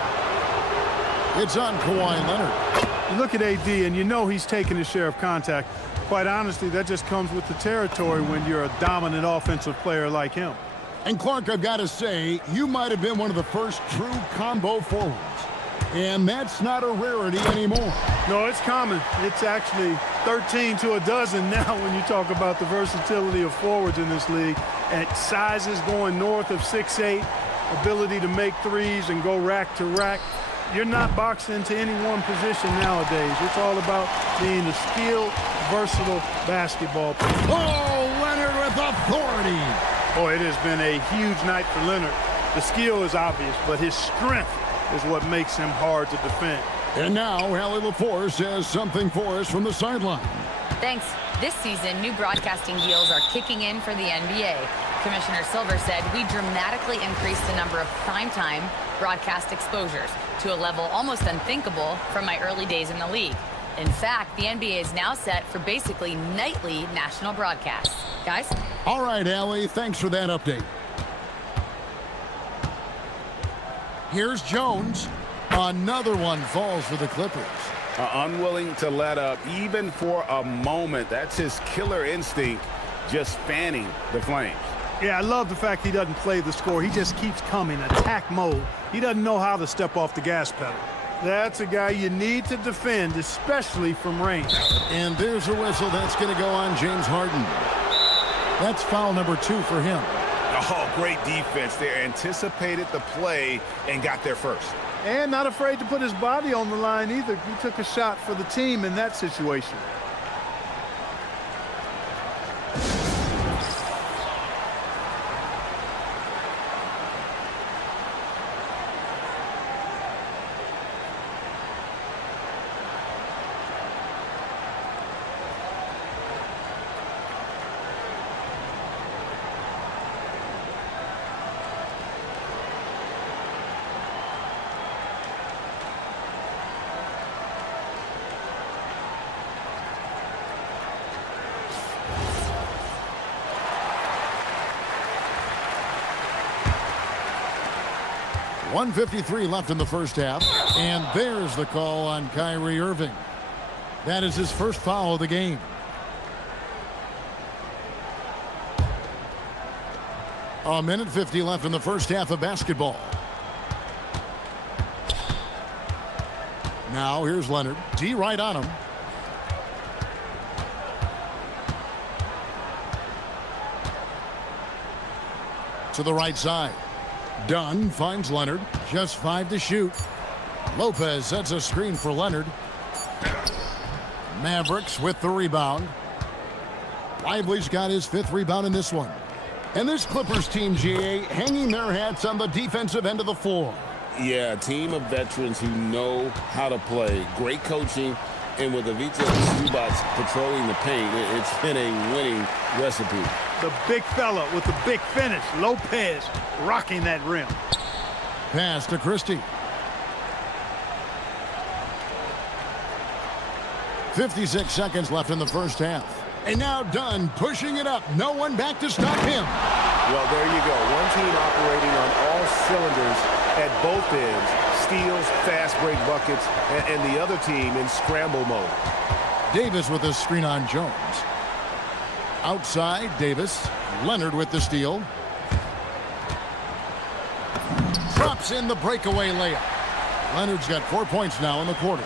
It's on Kawhi Leonard. You look at AD, and you know he's taking his share of contact. Quite honestly, that just comes with the territory when you're a dominant offensive player like him. And Clark, I've got to say, you might have been one of the first true combo forwards. And that's not a rarity anymore. No, it's common. It's actually 13 to a dozen now when you talk about the versatility of forwards in this league. At sizes going north of 6'8", ability to make threes and go rack to rack. You're not boxed into any one position nowadays. It's all about being a skilled, versatile basketball player. Oh, Leonard with authority. Boy, it has been a huge night for Leonard. The skill is obvious, but his strength is what makes him hard to defend. And now, Allie LaForce has something for us from the sideline. Thanks. This season, new broadcasting deals are kicking in for the NBA. Commissioner Silver said we dramatically increased the number of primetime, broadcast exposures to a level almost unthinkable from my early days in the league. In fact, the NBA is now set for basically nightly national broadcasts. Guys? All right, Allie, thanks for that update. Here's Jones. Another one falls for the Clippers. Unwilling to let up even for a moment. That's his killer instinct, just fanning the flames. Yeah, I love the fact he doesn't play the score. He just keeps coming, attack mode. He doesn't know how to step off the gas pedal. That's a guy you need to defend, especially from range. And there's a whistle. That's going to go on James Harden. That's foul number 2 for him. Oh, great defense there. Anticipated the play and got there first. And not afraid to put his body on the line either. He took a shot for the team in that situation. .153 left in the first half, and there's the call on Kyrie Irving. That is his first foul of the game. A minute 50 left in the first half of basketball. Now here's Leonard. D right on him. To the right side. Dunn finds Leonard. Just 5 to shoot. Lopez sets a screen for Leonard. Mavericks with the rebound. Lively's got his 5th rebound in this one. And this Clippers team, GA, hanging their hats on the defensive end of the floor. Yeah, a team of veterans who know how to play. Great coaching. And with Ivica Zubats patrolling the paint, it's been a winning recipe. The big fella with the big finish, Lopez, rocking that rim. Pass to Christie. 56 seconds left in the first half. And now Dunn pushing it up. No one back to stop him. Well, there you go. One team operating on all cylinders at both ends. Steals, fast break buckets, and the other team in scramble mode. Davis with a screen on Jones. Outside, Davis. Leonard with the steal. Drops in the breakaway layup. Leonard's got 4 points now in the quarter.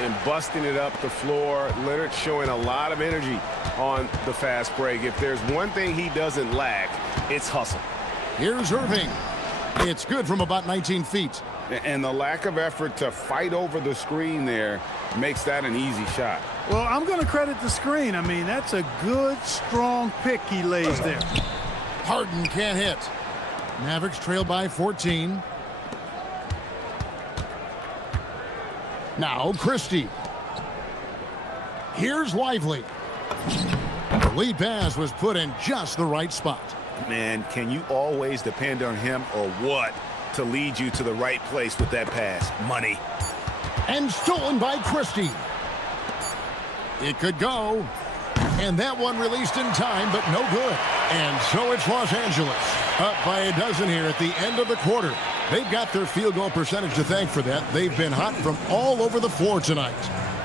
And busting it up the floor. Leonard showing a lot of energy on the fast break. If there's one thing he doesn't lack, it's hustle. Here's Irving. It's good from about 19 feet. And the lack of effort to fight over the screen there makes that an easy shot. Well, I'm going to credit the screen. I mean, that's a good, strong pick he lays there. Harden can't hit. Mavericks trail by 14. Now Christie. Here's Lively. The lead pass was put in just the right spot. Man, can you always depend on him or what to lead you to the right place with that pass? Money. And stolen by Christie. It could go. And that one released in time, but no good. And so it's Los Angeles. Up by a dozen here at the end of the quarter. They've got their field goal percentage to thank for that. They've been hot from all over the floor tonight.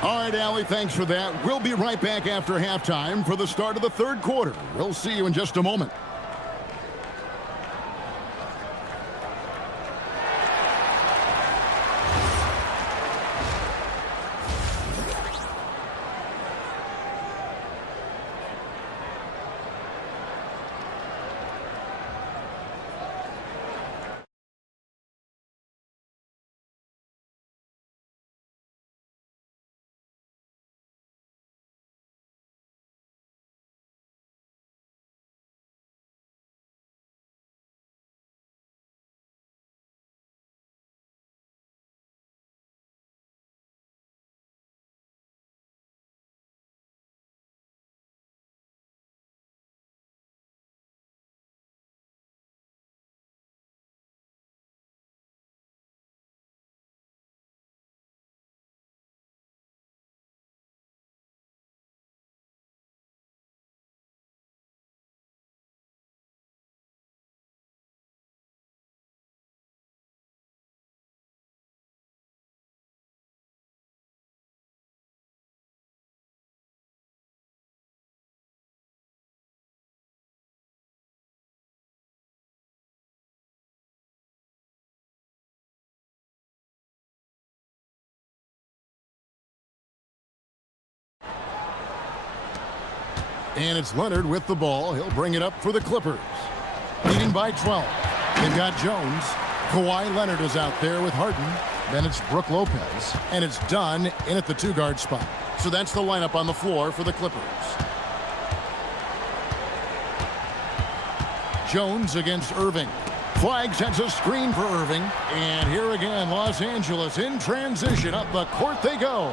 All right, Allie, thanks for that. We'll be right back after halftime for the start of the third quarter. We'll see you in just a moment. And it's Leonard with the ball. He'll bring it up for the Clippers. Leading by 12. They've got Jones. Kawhi Leonard is out there with Harden. Then it's Brook Lopez. And it's Dunn in at the 2-guard spot. So that's the lineup on the floor for the Clippers. Jones against Irving. Flag sends a screen for Irving. And here again, Los Angeles in transition. Up the court they go.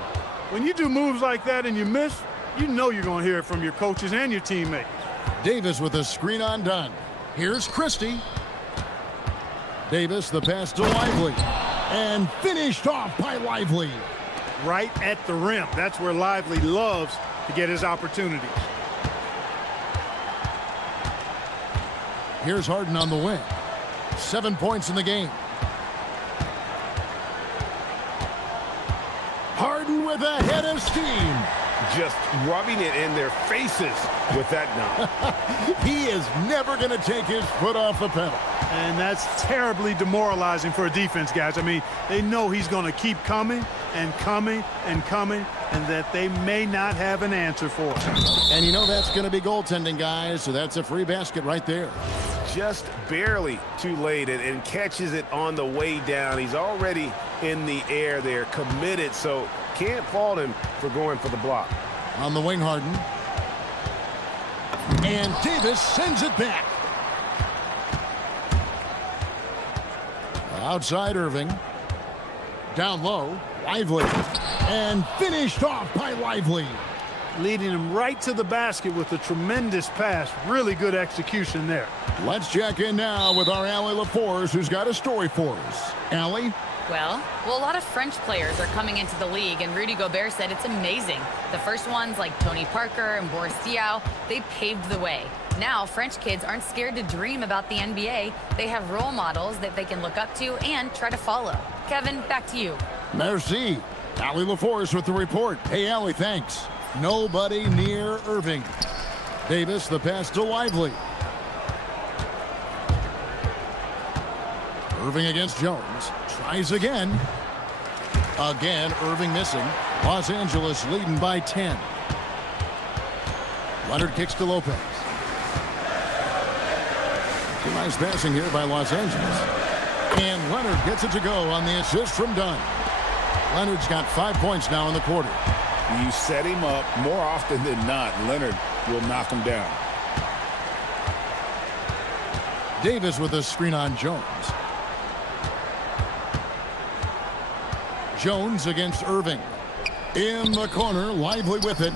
When you do moves like that and you miss, you know you're going to hear it from your coaches and your teammates. Davis with a screen on Dunn. Here's Christie. Davis, the pass to Lively. And finished off by Lively. Right at the rim. That's where Lively loves to get his opportunities. Here's Harden on the wing. 7 points in the game. Harden with a head of steam. Just rubbing it in their faces with that dunk. He is never going to take his foot off the pedal. And that's terribly demoralizing for a defense, guys. I mean, they know he's going to keep coming and coming and coming, and that they may not have an answer for it. And you know that's going to be goaltending, guys, so that's a free basket right there. Just barely too late and catches it on the way down. He's already in the air there, committed, so can't fault him for going for the block. On the wing, Harden. And Davis sends it back. Outside Irving. Down low, Lively. And finished off by Lively. Leading him right to the basket with a tremendous pass. Really good execution there. Let's check in now with our Allie LaForce, who's got a story for us. Allie? Well, a lot of French players are coming into the league, and Rudy Gobert said it's amazing. The first ones, like Tony Parker and Boris Diaw, they paved the way. Now, French kids aren't scared to dream about the NBA. They have role models that they can look up to and try to follow. Kevin, back to you. Merci. Allie LaForce with the report. Hey, Allie, thanks. Nobody near Irving. Davis, the pass to Lively. Irving against Jones. Tries again. Again, Irving missing. Los Angeles leading by 10. Leonard kicks to Lopez. Nice passing here by Los Angeles. And Leonard gets it to go on the assist from Dunn. Leonard's got 5 points now in the quarter. You set him up more often than not. Leonard will knock him down. Davis with a screen on Jones. Jones against Irving. In the corner, Lively with it.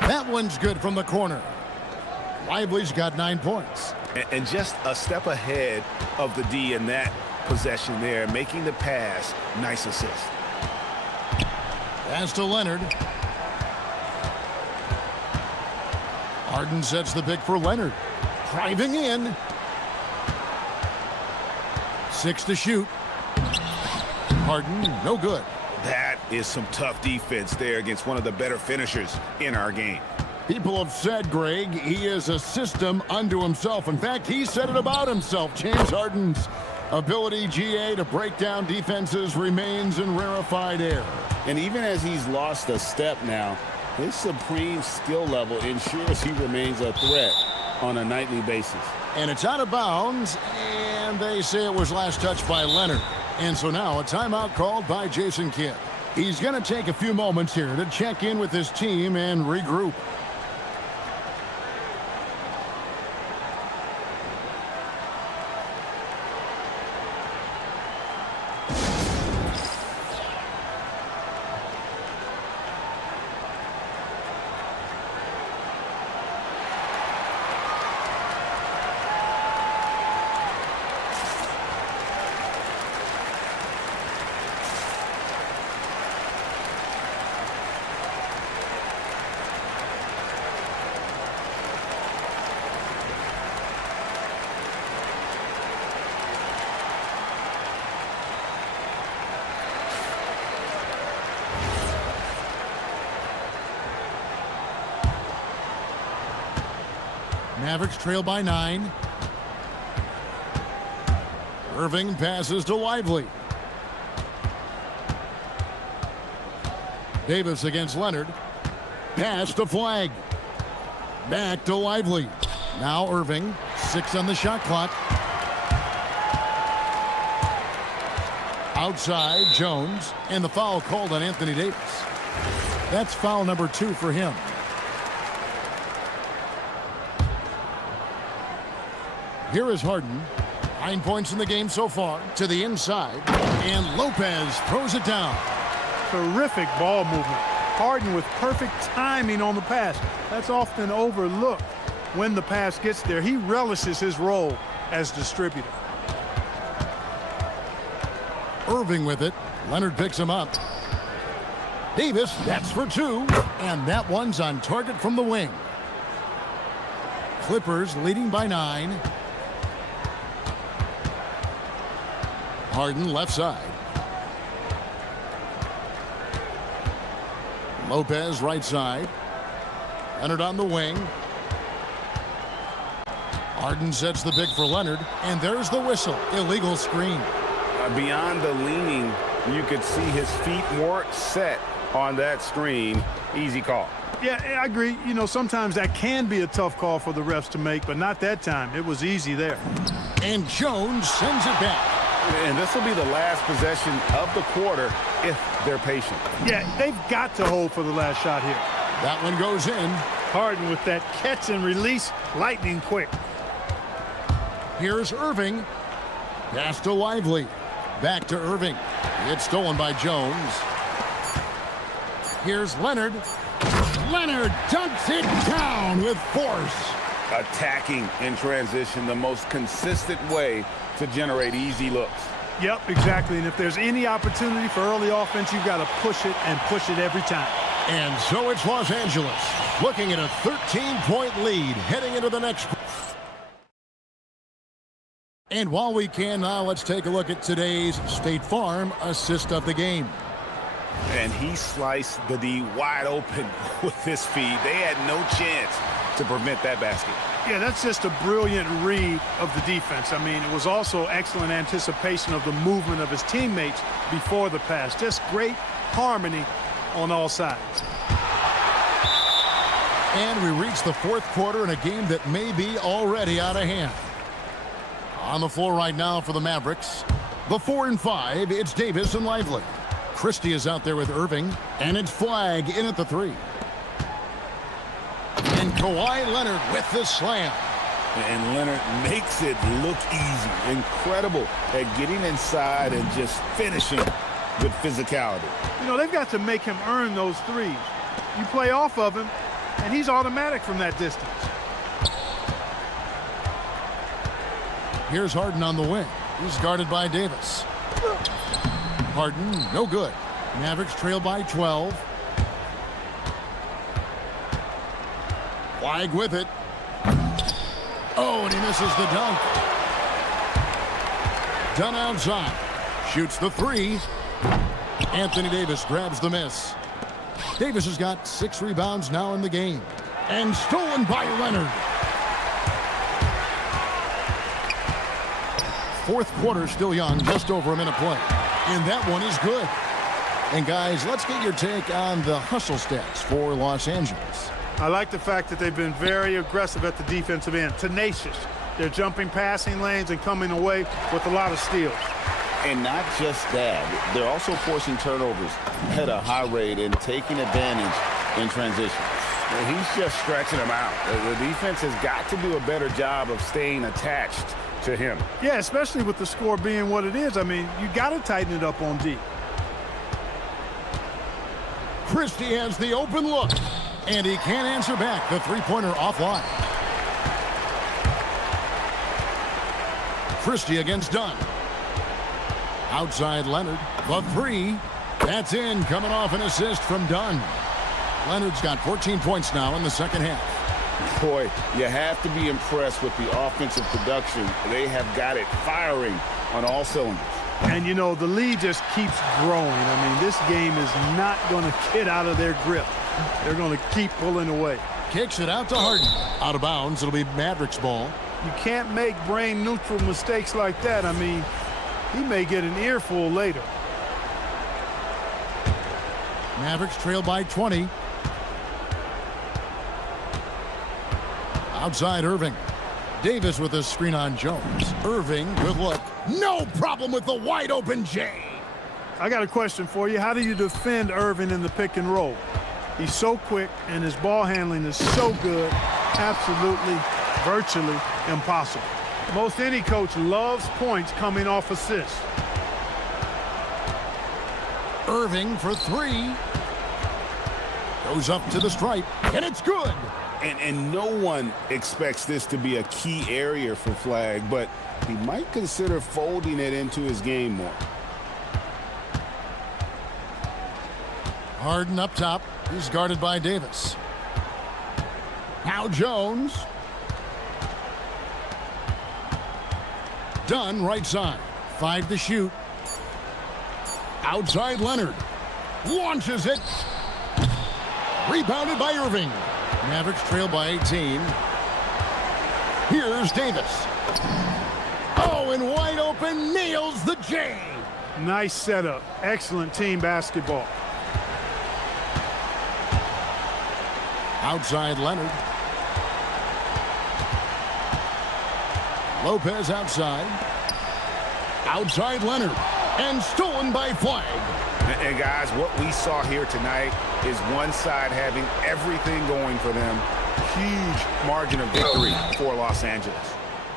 That one's good from the corner. Lively's got 9 points. And just a step ahead of the D in that possession there, making the pass. Nice assist. Pass to Leonard. Harden sets the pick for Leonard. Driving in. 6 to shoot. Harden, no good. That is some tough defense there against one of the better finishers in our game. People have said, Greg, he is a system unto himself. In fact, he said it about himself. James Harden's ability, GA, to break down defenses remains in rarefied air. And even as he's lost a step now, his supreme skill level ensures he remains a threat on a nightly basis. And it's out of bounds, and they say it was last touched by Leonard. And so now a timeout called by Jason Kidd. He's going to take a few moments here to check in with his team and regroup. Mavericks trail by 9. Irving passes to Lively. Davis against Leonard. Pass to Flag. Back to Lively. Now Irving. 6 on the shot clock. Outside, Jones. And the foul called on Anthony Davis. That's foul number 2 for him. Here is Harden. 9 points in the game so far. To the inside. And Lopez throws it down. Terrific ball movement. Harden with perfect timing on the pass. That's often overlooked. When the pass gets there, he relishes his role as distributor. Irving with it. Leonard picks him up. Davis, that's for 2. And that one's on target from the wing. Clippers leading by 9. Harden left side. Lopez right side. Leonard on the wing. Harden sets the pick for Leonard, and there's the whistle. Illegal screen. Beyond the leaning, you could see his feet more set on that screen. Easy call. Yeah, I agree. You know, sometimes that can be a tough call for the refs to make, but not that time. It was easy there. And Jones sends it back. And this will be the last possession of the quarter if they're patient. Yeah, they've got to hold for the last shot here. That one goes in. Harden with that catch and release, lightning quick. Here's Irving. Pass to Lively. Back to Irving. It's stolen by Jones. Here's Leonard. Leonard dunks it down with force. Attacking in transition, the most consistent way to generate easy looks. Yep, exactly. And if there's any opportunity for early offense, you've got to push it and push it every time. And so it's Los Angeles looking at a 13-point lead heading into the next. And while we can now, let's take a look at today's State Farm assist of the game. And he sliced the D wide open with his feed. They had no chance to prevent that basket. Yeah, that's just a brilliant read of the defense. I mean, it was also excellent anticipation of the movement of his teammates before the pass. Just great harmony on all sides. And we reach the 4th quarter in a game that may be already out of hand. On the floor right now for the Mavericks, the 4 and 5, it's Davis and Lively. Christie is out there with Irving, and it's Flag in at the 3. And Kawhi Leonard with the slam. And Leonard makes it look easy. Incredible at getting inside and just finishing with physicality. You know, they've got to make him earn those threes. You play off of him, and he's automatic from that distance. Here's Harden on the wing. He's guarded by Davis. Harden, no good. Mavericks trail by 12. Flag with it. Oh, and he misses the dunk. Done outside. Shoots the 3. Anthony Davis grabs the miss. Davis has got 6 rebounds now in the game. And stolen by Leonard. 4th quarter still young, just over a minute play. And that one is good. And guys, let's get your take on the hustle stats for Los Angeles. I like the fact that they've been very aggressive at the defensive end, tenacious. They're jumping passing lanes and coming away with a lot of steals. And not just that, they're also forcing turnovers at a high rate and taking advantage in transition. And he's just stretching them out. The defense has got to do a better job of staying attached to him. Yeah, especially with the score being what it is. I mean, you got to tighten it up on D. Christie has the open look, and he can't answer back. The three-pointer offline. Christie against Dunn. Outside Leonard, the 3. That's in, coming off an assist from Dunn. Leonard's got 14 points now in the second half. Boy, you have to be impressed with the offensive production. They have got it firing on all cylinders. And, you know, the lead just keeps growing. I mean, this game is not going to get out of their grip. They're going to keep pulling away. Kicks it out to Harden. Out of bounds, it'll be Mavericks ball. You can't make brain-neutral mistakes like that. I mean, he may get an earful later. Mavericks trail by 20. Outside Irving. Davis with a screen on Jones. Irving, good look. No problem with the wide open Jay. I got a question for you. How do you defend Irving in the pick and roll? He's so quick and his ball handling is so good. Absolutely, virtually impossible. Most any coach loves points coming off assists. Irving for three. Goes up to the stripe, and it's good. And no one expects this to be a key area for Flag, but he might consider folding it into his game more. Harden up top. He's guarded by Davis. Now Jones. Dunn right side. 5 to shoot. Outside Leonard. Launches it. Rebounded by Irving. Mavericks trail by 18. Here's Davis. Oh, and wide open, nails the J. Nice setup. Excellent team basketball. Outside Leonard. Lopez outside. Outside Leonard. And stolen by Flag. And guys, what we saw here tonight is one side having everything going for them. Huge margin of victory for Los Angeles.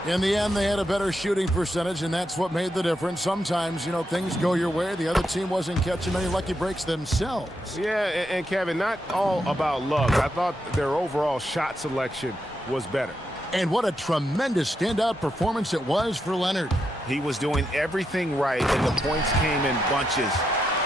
In the end, they had a better shooting percentage, and that's what made the difference. Sometimes, things go your way. The other team wasn't catching many lucky breaks themselves. Yeah, and Kevin, not all about luck. I thought their overall shot selection was better. And what a tremendous standout performance it was for Leonard. He was doing everything right, and the points came in bunches.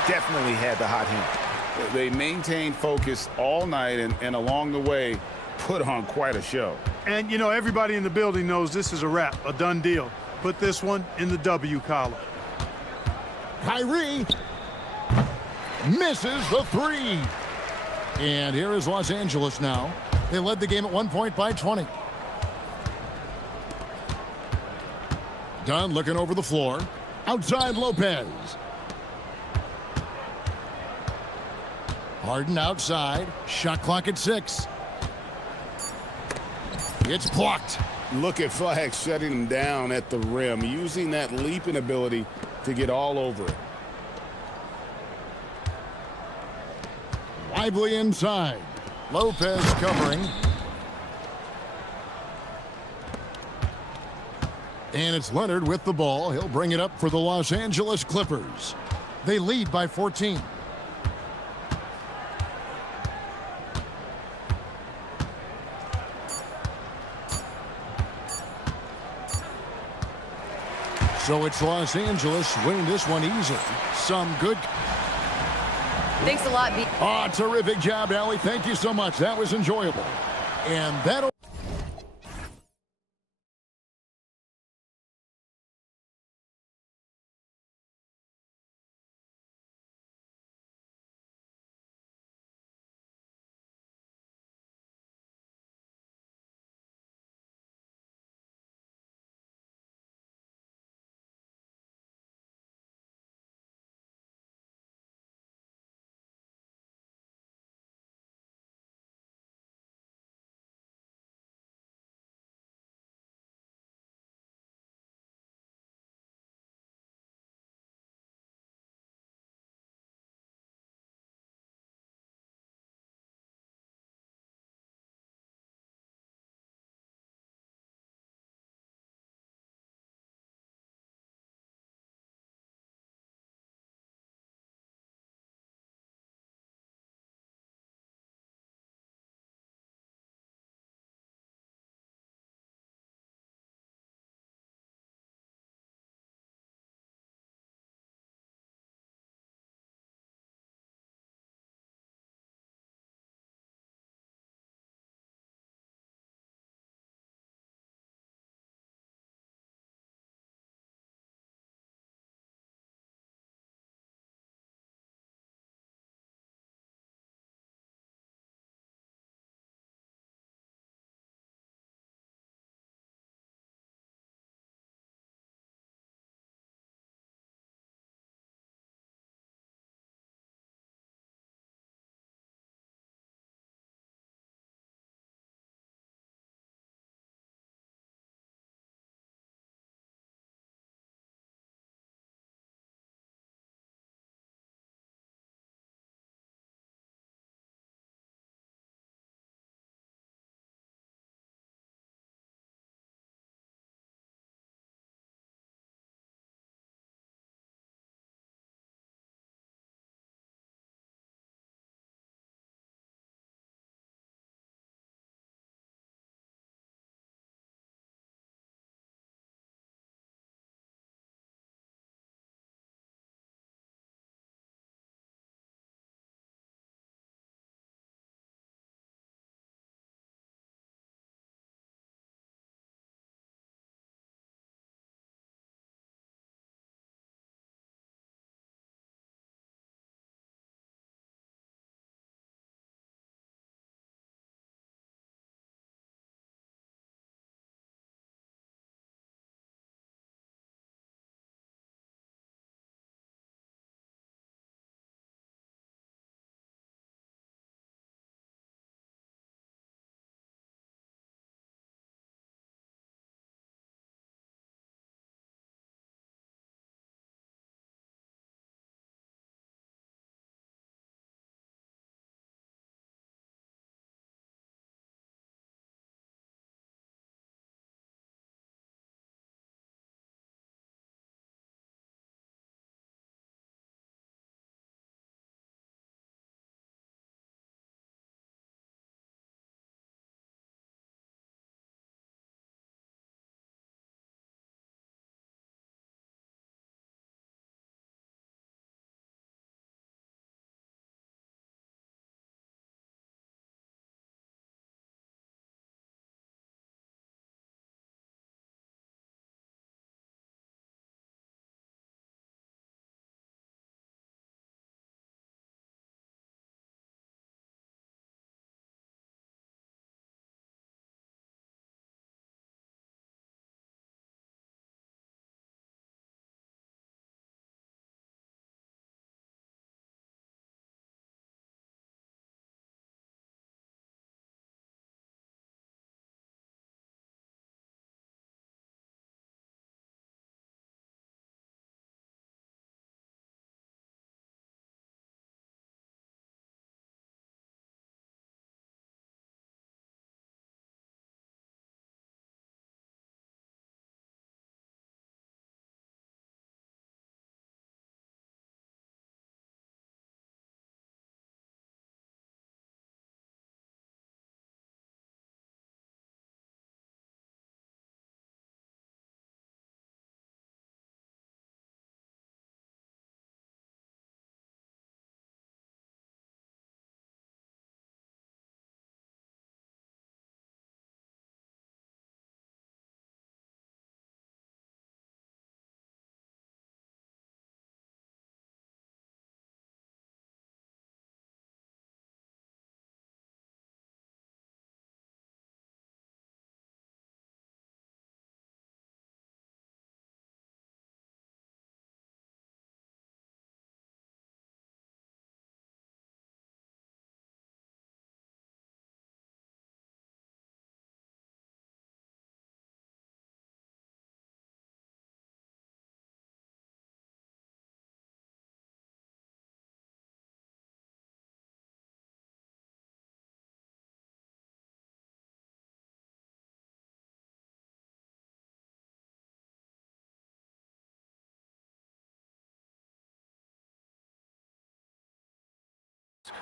Definitely had the hot hand. They maintained focus all night, and along the way, put on quite a show. And, everybody in the building knows this is a wrap, a done deal. Put this one in the W column. Kyrie misses the three. And here is Los Angeles now. They led the game at 1 point by 20. Dunn looking over the floor. Outside Lopez. Harden outside. Shot clock at 6. It's blocked. Look at Flag shutting him down at the rim, using that leaping ability to get all over it. Lively inside. Lopez covering. And it's Leonard with the ball. He'll bring it up for the Los Angeles Clippers. They lead by 14. So it's Los Angeles winning this one easily. Some good. Thanks a lot, B. Terrific job, Allie. Thank you so much. That was enjoyable. And that'll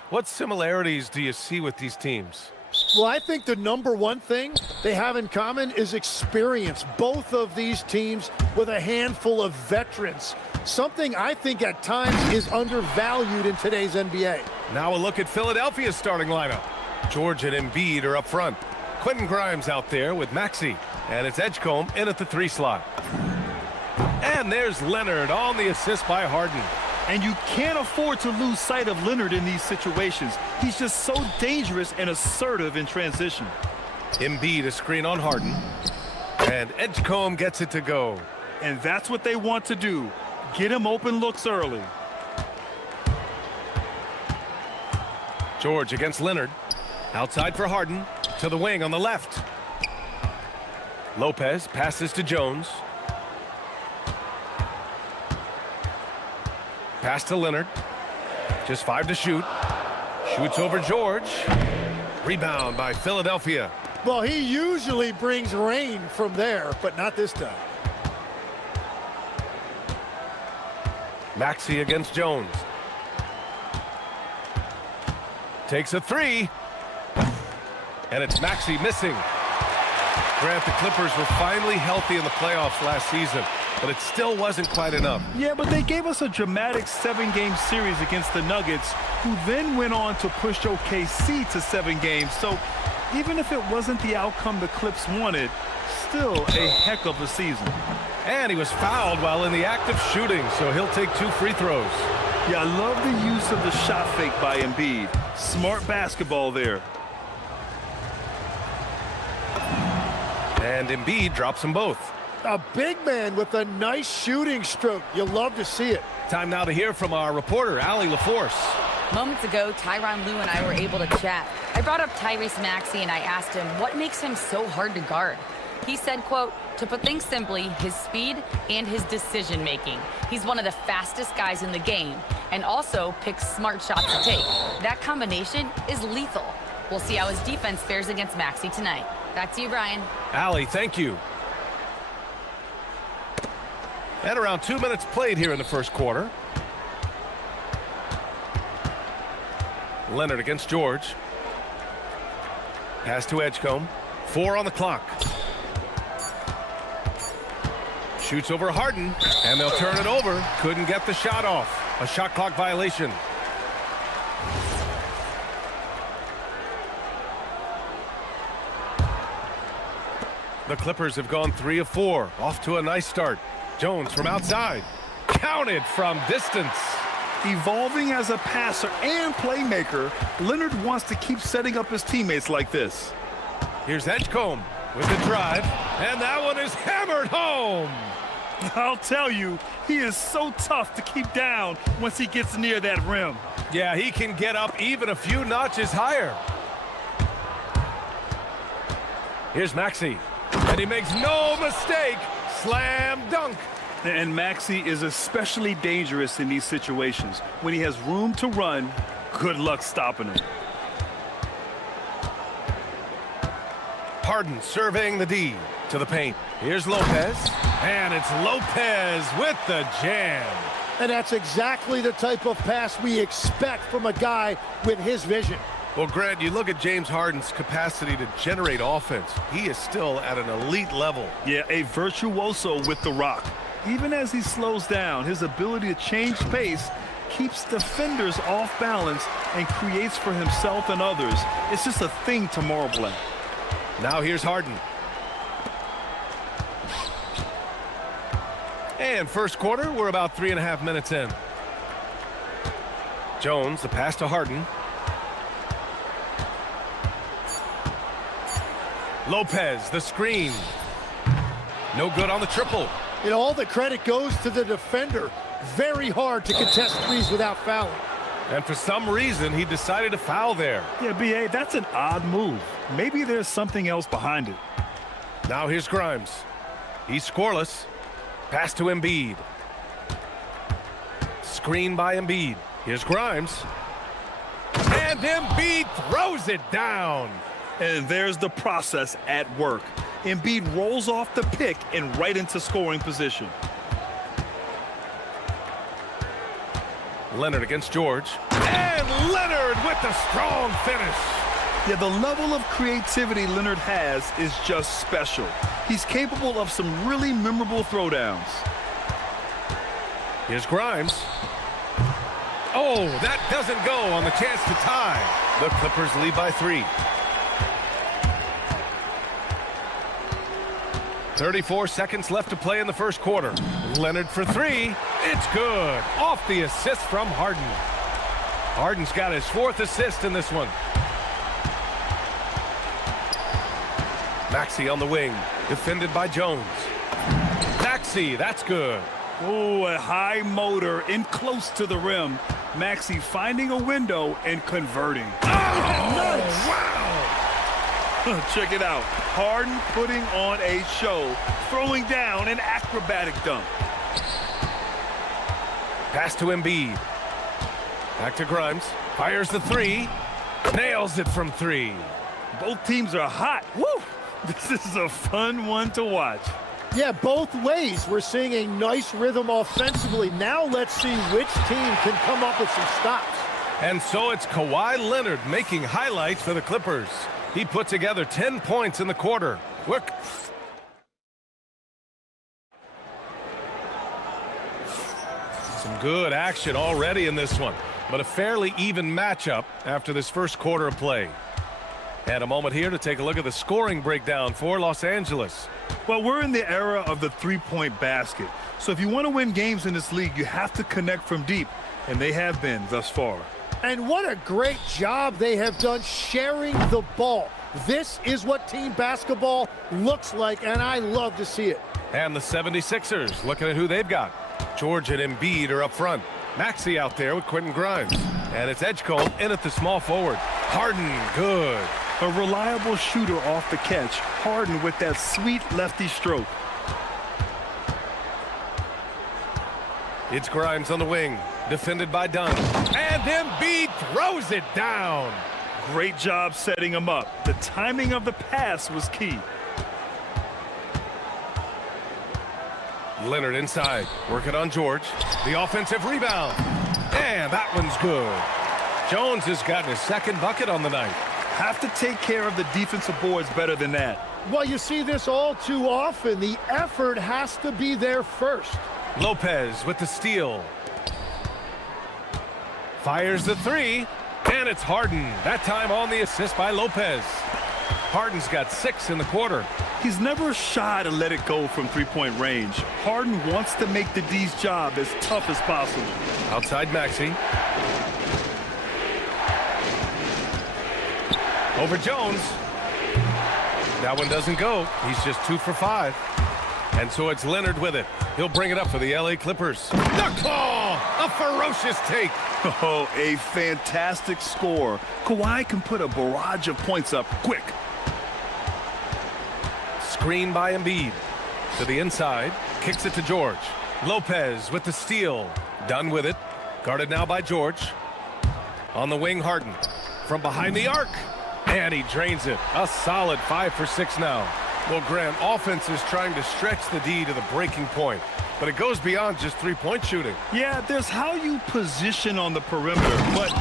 What similarities do you see with these teams? Well, I think the number one thing they have in common is experience. Both of these teams with a handful of veterans. Something I think at times is undervalued in today's NBA. Now a look at Philadelphia's starting lineup. George and Embiid are up front. Quentin Grimes out there with Maxey. And it's Edgecombe in at the 3 slot. And there's Leonard on the assist by Harden. And you can't afford to lose sight of Leonard in these situations. He's just so dangerous and assertive in transition. Embiid a screen on Harden. And Edgecombe gets it to go. And that's what they want to do. Get him open looks early. George against Leonard. Outside for Harden. To the wing on the left. Lopez passes to Jones. Pass to Leonard. Just 5 to shoot. Shoots over George. Rebound by Philadelphia. Well, he usually brings rain from there, but not this time. Maxey against Jones. Takes a 3. And it's Maxey missing. Grant, the Clippers were finally healthy in the playoffs last season, but it still wasn't quite enough. Yeah, but they gave us a dramatic 7-game series against the Nuggets, who then went on to push OKC to 7 games. So even if it wasn't the outcome the Clips wanted, still a heck of a season. And he was fouled while in the act of shooting, so he'll take 2 free throws. Yeah, I love the use of the shot fake by Embiid. Smart basketball there. And Embiid drops them both. A big man with a nice shooting stroke. You'll love to see it. Time now to hear from our reporter, Allie LaForce. Moments ago, Tyronn Lue and I were able to chat. I brought up Tyrese Maxey and I asked him what makes him so hard to guard. He said, quote, to put things simply, his speed and his decision making. He's one of the fastest guys in the game and also picks smart shots to take. That combination is lethal. We'll see how his defense fares against Maxey tonight. Back to you, Brian. Allie, thank you. And around 2 minutes played here in the first quarter. Leonard against George. Pass to Edgecombe. 4 on the clock. Shoots over Harden, and they'll turn it over. Couldn't get the shot off. A shot clock violation. The Clippers have gone 3 of 4. Off to a nice start. Jones from outside. Counted from distance. Evolving as a passer and playmaker, Leonard wants to keep setting up his teammates like this. Here's Edgecombe with the drive, and that one is hammered home. I'll tell you, he is so tough to keep down once he gets near that rim. Yeah, he can get up even a few notches higher. Here's Maxey, and he makes no mistake. Slam dunk. And Maxey is especially dangerous in these situations. When he has room to run, good luck stopping him. Harden surveying the D to the paint. Here's Lopez, and it's Lopez with the jam. And that's exactly the type of pass we expect from a guy with his vision. Well, Grant, you look at James Harden's capacity to generate offense. He is still at an elite level. Yeah, a virtuoso with the rock. Even as he slows down, his ability to change pace keeps defenders off balance and creates for himself and others. It's just a thing to marvel at. Now here's Harden. And first quarter, we're about 3.5 minutes in. Jones, the pass to Harden. Lopez, the screen. No good on the triple. You know, all the credit goes to the defender. Very hard to contest threes without fouling. And for some reason, he decided to foul there. Yeah, B.A., that's an odd move. Maybe there's something else behind it. Now here's Grimes. He's scoreless. Pass to Embiid. Screen by Embiid. Here's Grimes. And Embiid throws it down. And there's the process at work. Embiid rolls off the pick and right into scoring position. Leonard against George. And Leonard with the strong finish. Yeah, the level of creativity Leonard has is just special. He's capable of some really memorable throwdowns. Here's Grimes. Oh, that doesn't go on the chance to tie. The Clippers lead by 3. 34 seconds left to play in the first quarter. Leonard for 3. It's good. Off the assist from Harden. Harden's got his 4th assist in this one. Maxey on the wing, defended by Jones. Maxey, that's good. Oh, a high motor in close to the rim. Maxey finding a window and converting. Oh, nice. Wow. Check it out. Harden putting on a show, throwing down an acrobatic dunk. Pass to Embiid. Back to Grimes. Fires the 3. Nails it from 3. Both teams are hot. Woo! This is a fun one to watch. Yeah, both ways. We're seeing a nice rhythm offensively. Now let's see which team can come up with some stops. And so it's Kawhi Leonard making highlights for the Clippers. He put together 10 points in the quarter. Look. Some good action already in this one, but a fairly even matchup after this first quarter of play. And a moment here to take a look at the scoring breakdown for Los Angeles. Well, we're in the era of the three-point basket. So if you want to win games in this league, you have to connect from deep, and they have been thus far. And what a great job they have done sharing the ball. This is what team basketball looks like, and I love to see it. And the 76ers, looking at who they've got. George and Embiid are up front. Maxey out there with Quentin Grimes. And it's Edgecombe in at the small forward. Harden, good. A reliable shooter off the catch. Harden with that sweet lefty stroke. It's Grimes on the wing, defended by Dunn. And Embiid throws it down. Great job setting him up. The timing of the pass was key. Leonard inside, working on George. The offensive rebound. And that one's good. Jones has gotten his second bucket on the night. Have to take care of the defensive boards better than that. Well, you see this all too often. The effort has to be there first. Lopez with the steal. Fires the 3. And it's Harden. That time on the assist by Lopez. Harden's got 6 in the quarter. He's never shy to let it go from three-point range. Harden wants to make the D's job as tough as possible. Outside Maxey. Over Jones. That one doesn't go. He's just 2 for 5. And so it's Leonard with it. He'll bring it up for the LA Clippers. The call! A ferocious take. Oh, a fantastic score. Kawhi can put a barrage of points up quick. Screen by Embiid. To the inside. Kicks it to George. Lopez with the steal. Done with it. Guarded now by George. On the wing, Harden. From behind the arc. And he drains it. A solid 5 for 6 now. Well, Grant, offense is trying to stretch the D to the breaking point. But it goes beyond just three-point shooting. Yeah, there's how you position on the perimeter. But,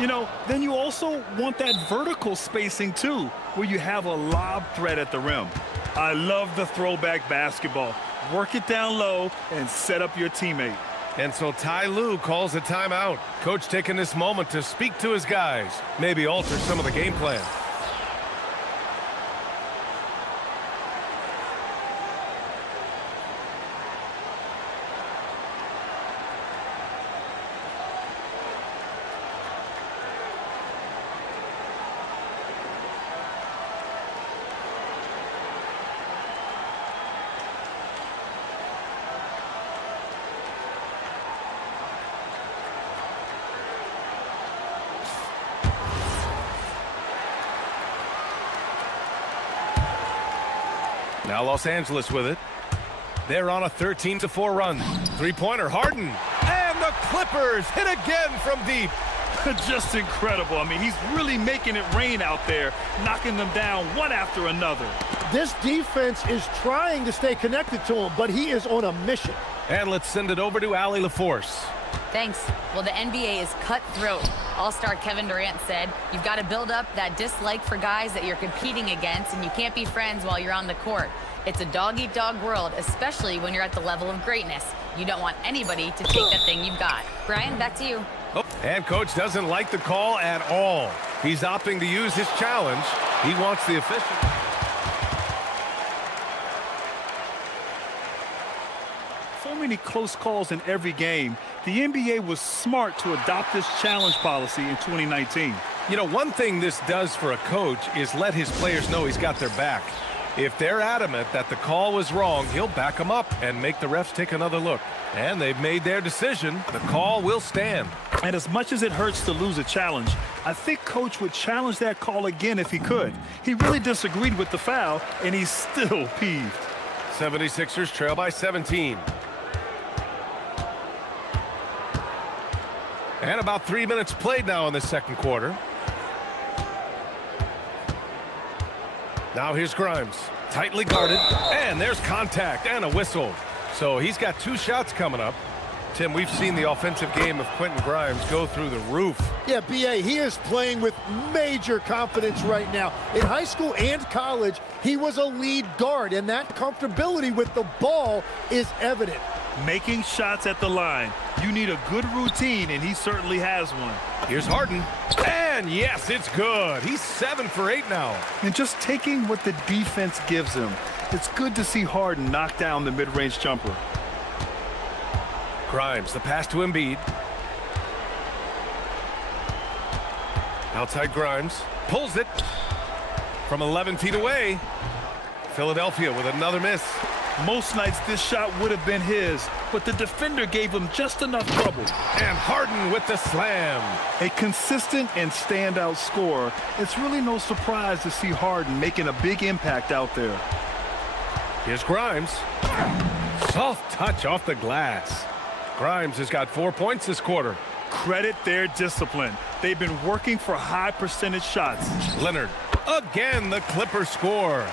you know, then you also want that vertical spacing, too, where you have a lob threat at the rim. I love the throwback basketball. Work it down low and set up your teammate. And so Ty Lue calls a timeout. Coach taking this moment to speak to his guys, maybe alter some of the game plan. Now Los Angeles with it. They're on a 13-4 run. Three-pointer, Harden. And the Clippers hit again from deep. Just incredible. I mean, he's really making it rain out there, knocking them down one after another. This defense is trying to stay connected to him, but he is on a mission. And let's send it over to Allie LaForce. Thanks. Well, the NBA is cutthroat. All-star Kevin Durant said, you've got to build up that dislike for guys that you're competing against, and you can't be friends while you're on the court. It's a dog-eat-dog world, especially when you're at the level of greatness. You don't want anybody to take that thing you've got. Brian, back to you. Oh, and coach doesn't like the call at all. He's opting to use his challenge. He wants the official. So many close calls in every game. The NBA was smart to adopt this challenge policy in 2019. You know, one thing this does for a coach is let his players know he's got their back. If they're adamant that the call was wrong, he'll back them up and make the refs take another look. And they've made their decision. The call will stand. And as much as it hurts to lose a challenge, I think Coach would challenge that call again if he could. He really disagreed with the foul, and he's still peeved. 76ers trail by 17. And about 3 minutes played now in the second quarter. Now here's Grimes, tightly guarded, and there's contact and a whistle. So he's got 2 shots coming up. Tim, we've seen the offensive game of Quentin Grimes go through the roof. Yeah, B.A., he is playing with major confidence right now. In high school and college, he was a lead guard, and that comfortability with the ball is evident. Making shots at the line. You need a good routine, and he certainly has one. Here's Harden. And yes, it's good. He's 7 for 8 now. And just taking what the defense gives him. It's good to see Harden knock down the mid-range jumper. Grimes, the pass to Embiid. Outside Grimes. Pulls it from 11 feet away. Philadelphia with another miss. Most nights this shot would have been his, but the defender gave him just enough trouble. And Harden with the slam. A consistent and standout scorer. It's really no surprise to see Harden making a big impact out there. Here's Grimes. Soft touch off the glass. Grimes has got 4 points this quarter. Credit their discipline. They've been working for high percentage shots. Leonard, again the Clippers score.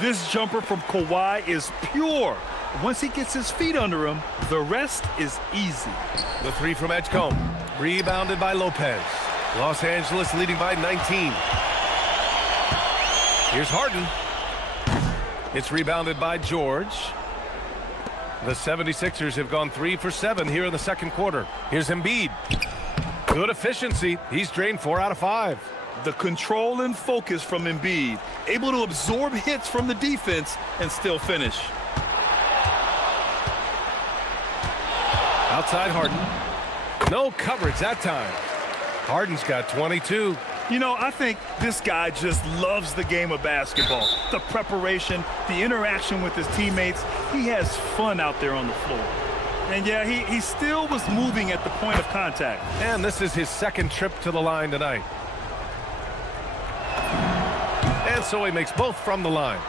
This jumper from Kawhi is pure. Once he gets his feet under him, the rest is easy. The 3 from Edgecombe. Rebounded by Lopez. Los Angeles leading by 19. Here's Harden. It's rebounded by George. The 76ers have gone 3 for 7 here in the second quarter. Here's Embiid. Good efficiency. He's drained 4 out of 5. The control and focus from Embiid, able to absorb hits from the defense and still finish. Outside Harden. No coverage that time. Harden's got 22. You know, I think this guy just loves the game of basketball. The preparation, the interaction with his teammates. He has fun out there on the floor. And yeah, he still was moving at the point of contact. And this is his second trip to the line tonight. And so he makes both from the line.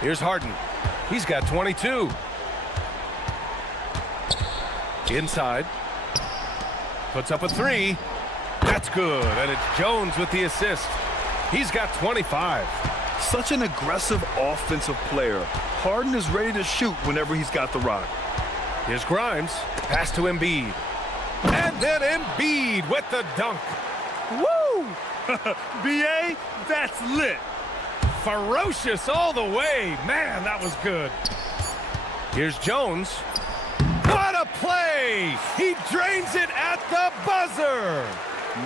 Here's Harden. He's got 22. Inside. Puts up a 3. That's good. And it's Jones with the assist. He's got 25. Such an aggressive offensive player. Harden is ready to shoot whenever he's got the rock. Here's Grimes. Pass to Embiid. And then Embiid with the dunk. Woo! B.A., that's lit. Ferocious all the way. Man, that was good. Here's Jones. What a play! He drains it at the buzzer.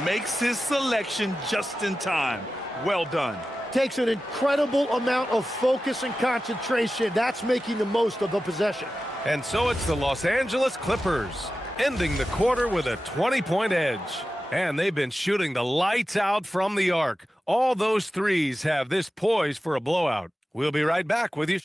Makes his selection just in time. Well done. Takes an incredible amount of focus and concentration. That's making the most of the possession. And so it's the Los Angeles Clippers, ending the quarter with a 20-point edge. And they've been shooting the lights out from the arc. All those threes have this poised for a blowout. We'll be right back with you.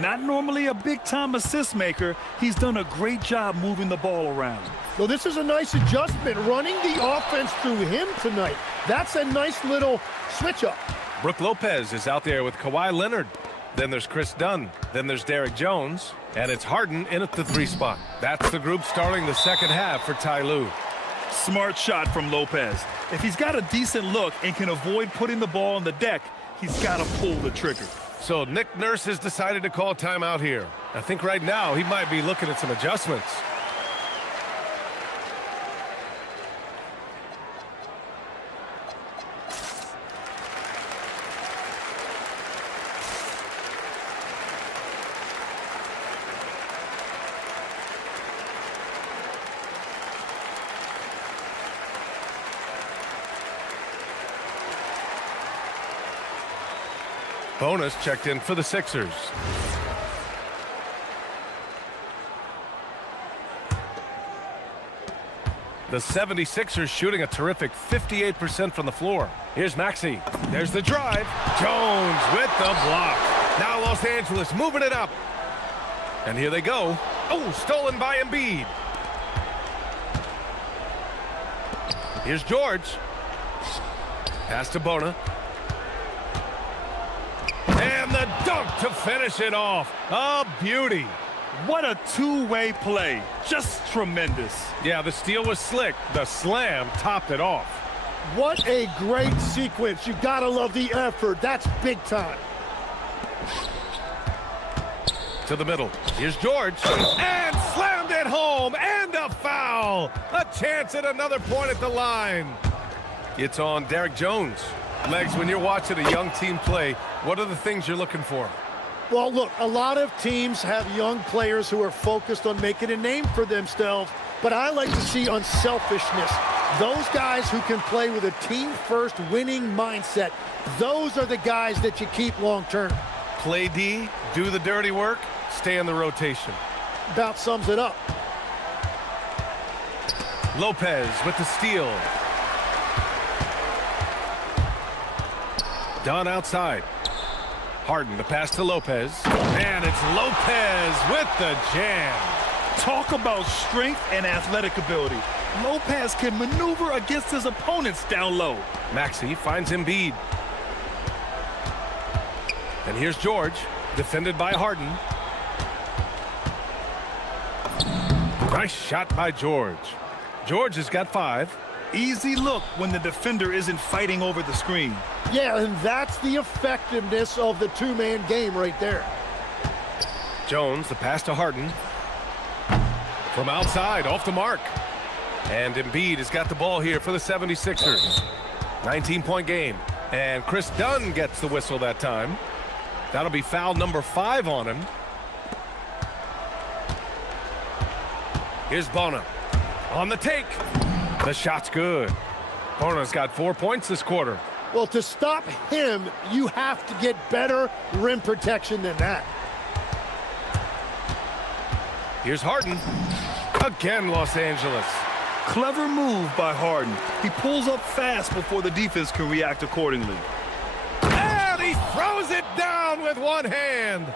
Not normally a big-time assist maker, he's done a great job moving the ball around. Well, this is a nice adjustment, running the offense through him tonight. That's a nice little switch-up. Brooke Lopez is out there with Kawhi Leonard. Then there's Chris Dunn. Then there's Derek Jones. And it's Harden in at the 3 spot. That's the group starting the second half for Ty Lue. Smart shot from Lopez. If he's got a decent look and can avoid putting the ball on the deck, he's got to pull the trigger. So Nick Nurse has decided to call timeout here. I think right now he might be looking at some adjustments. Bonus checked in for the Sixers. The 76ers shooting a terrific 58% from the floor. Here's Maxey. There's the drive. Jones with the block. Now Los Angeles moving it up. And here they go. Oh, stolen by Embiid. Here's George. Pass to Bona. And the dunk to finish it off. A beauty. What a two-way play. Just tremendous. Yeah, the steal was slick. The slam topped it off. What a great sequence. You gotta love the effort. That's big time. To the middle. Here's George. And slammed it home. And a foul. A chance at another point at the line. It's on Derek Jones. Legs, when you're watching a young team play, what are the things you're looking for? Well, look, a lot of teams have young players who are focused on making a name for themselves, but I like to see unselfishness. Those guys who can play with a team-first winning mindset, those are the guys that you keep long-term. Play D, do the dirty work, stay in the rotation. About sums it up. Lopez with the steal. Dunn outside. Harden, the pass to Lopez. And it's Lopez with the jam. Talk about strength and athletic ability. Lopez can maneuver against his opponents down low. Maxey finds Embiid. And here's George, defended by Harden. Nice shot by George. George has got 5. Easy look when the defender isn't fighting over the screen. Yeah, and that's the effectiveness of the two-man game right there. Jones, the pass to Harden. From outside, off the mark. And Embiid has got the ball here for the 76ers. 19-point game. And Chris Dunn gets the whistle that time. That'll be foul number 5 on him. Here's Bona. On the take. The shot's good. Bona's got 4 points this quarter. Well, to stop him, you have to get better rim protection than that. Here's Harden. Again, Los Angeles. Clever move by Harden. He pulls up fast before the defense can react accordingly. And he throws it down with one hand.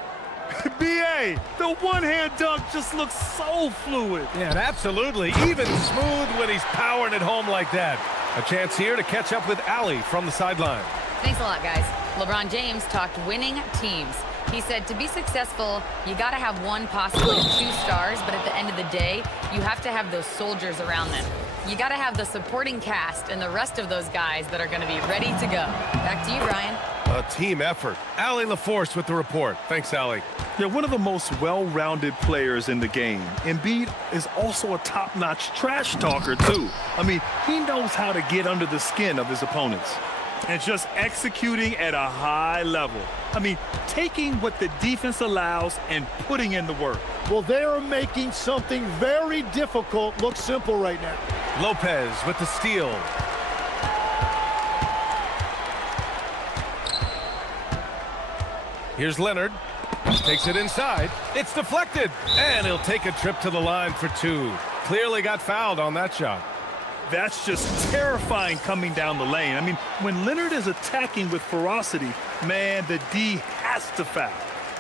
B.A., the one-hand dunk just looks so fluid. Yeah, absolutely. Even smooth when he's powering it home like that. A chance here to catch up with Allie from the sideline. Thanks a lot, guys. LeBron James talked winning teams. He said to be successful, you got to have 1, possibly 2 stars, but at the end of the day, you have to have those soldiers around them. You got to have the supporting cast and the rest of those guys that are going to be ready to go. Back to you, Brian. A team effort. Allie LaForce with the report. Thanks, Allie. They're one of the most well-rounded players in the game. Embiid is also a top-notch trash talker, too. I mean, he knows how to get under the skin of his opponents. And just executing at a high level. I mean, taking what the defense allows and putting in the work. Well, they are making something very difficult look simple right now. Lopez with the steal. Here's Leonard. Takes it inside. It's deflected. And he'll take a trip to the line for 2. Clearly got fouled on that shot. That's just terrifying coming down the lane. I mean, when Leonard is attacking with ferocity, man, the D has to foul.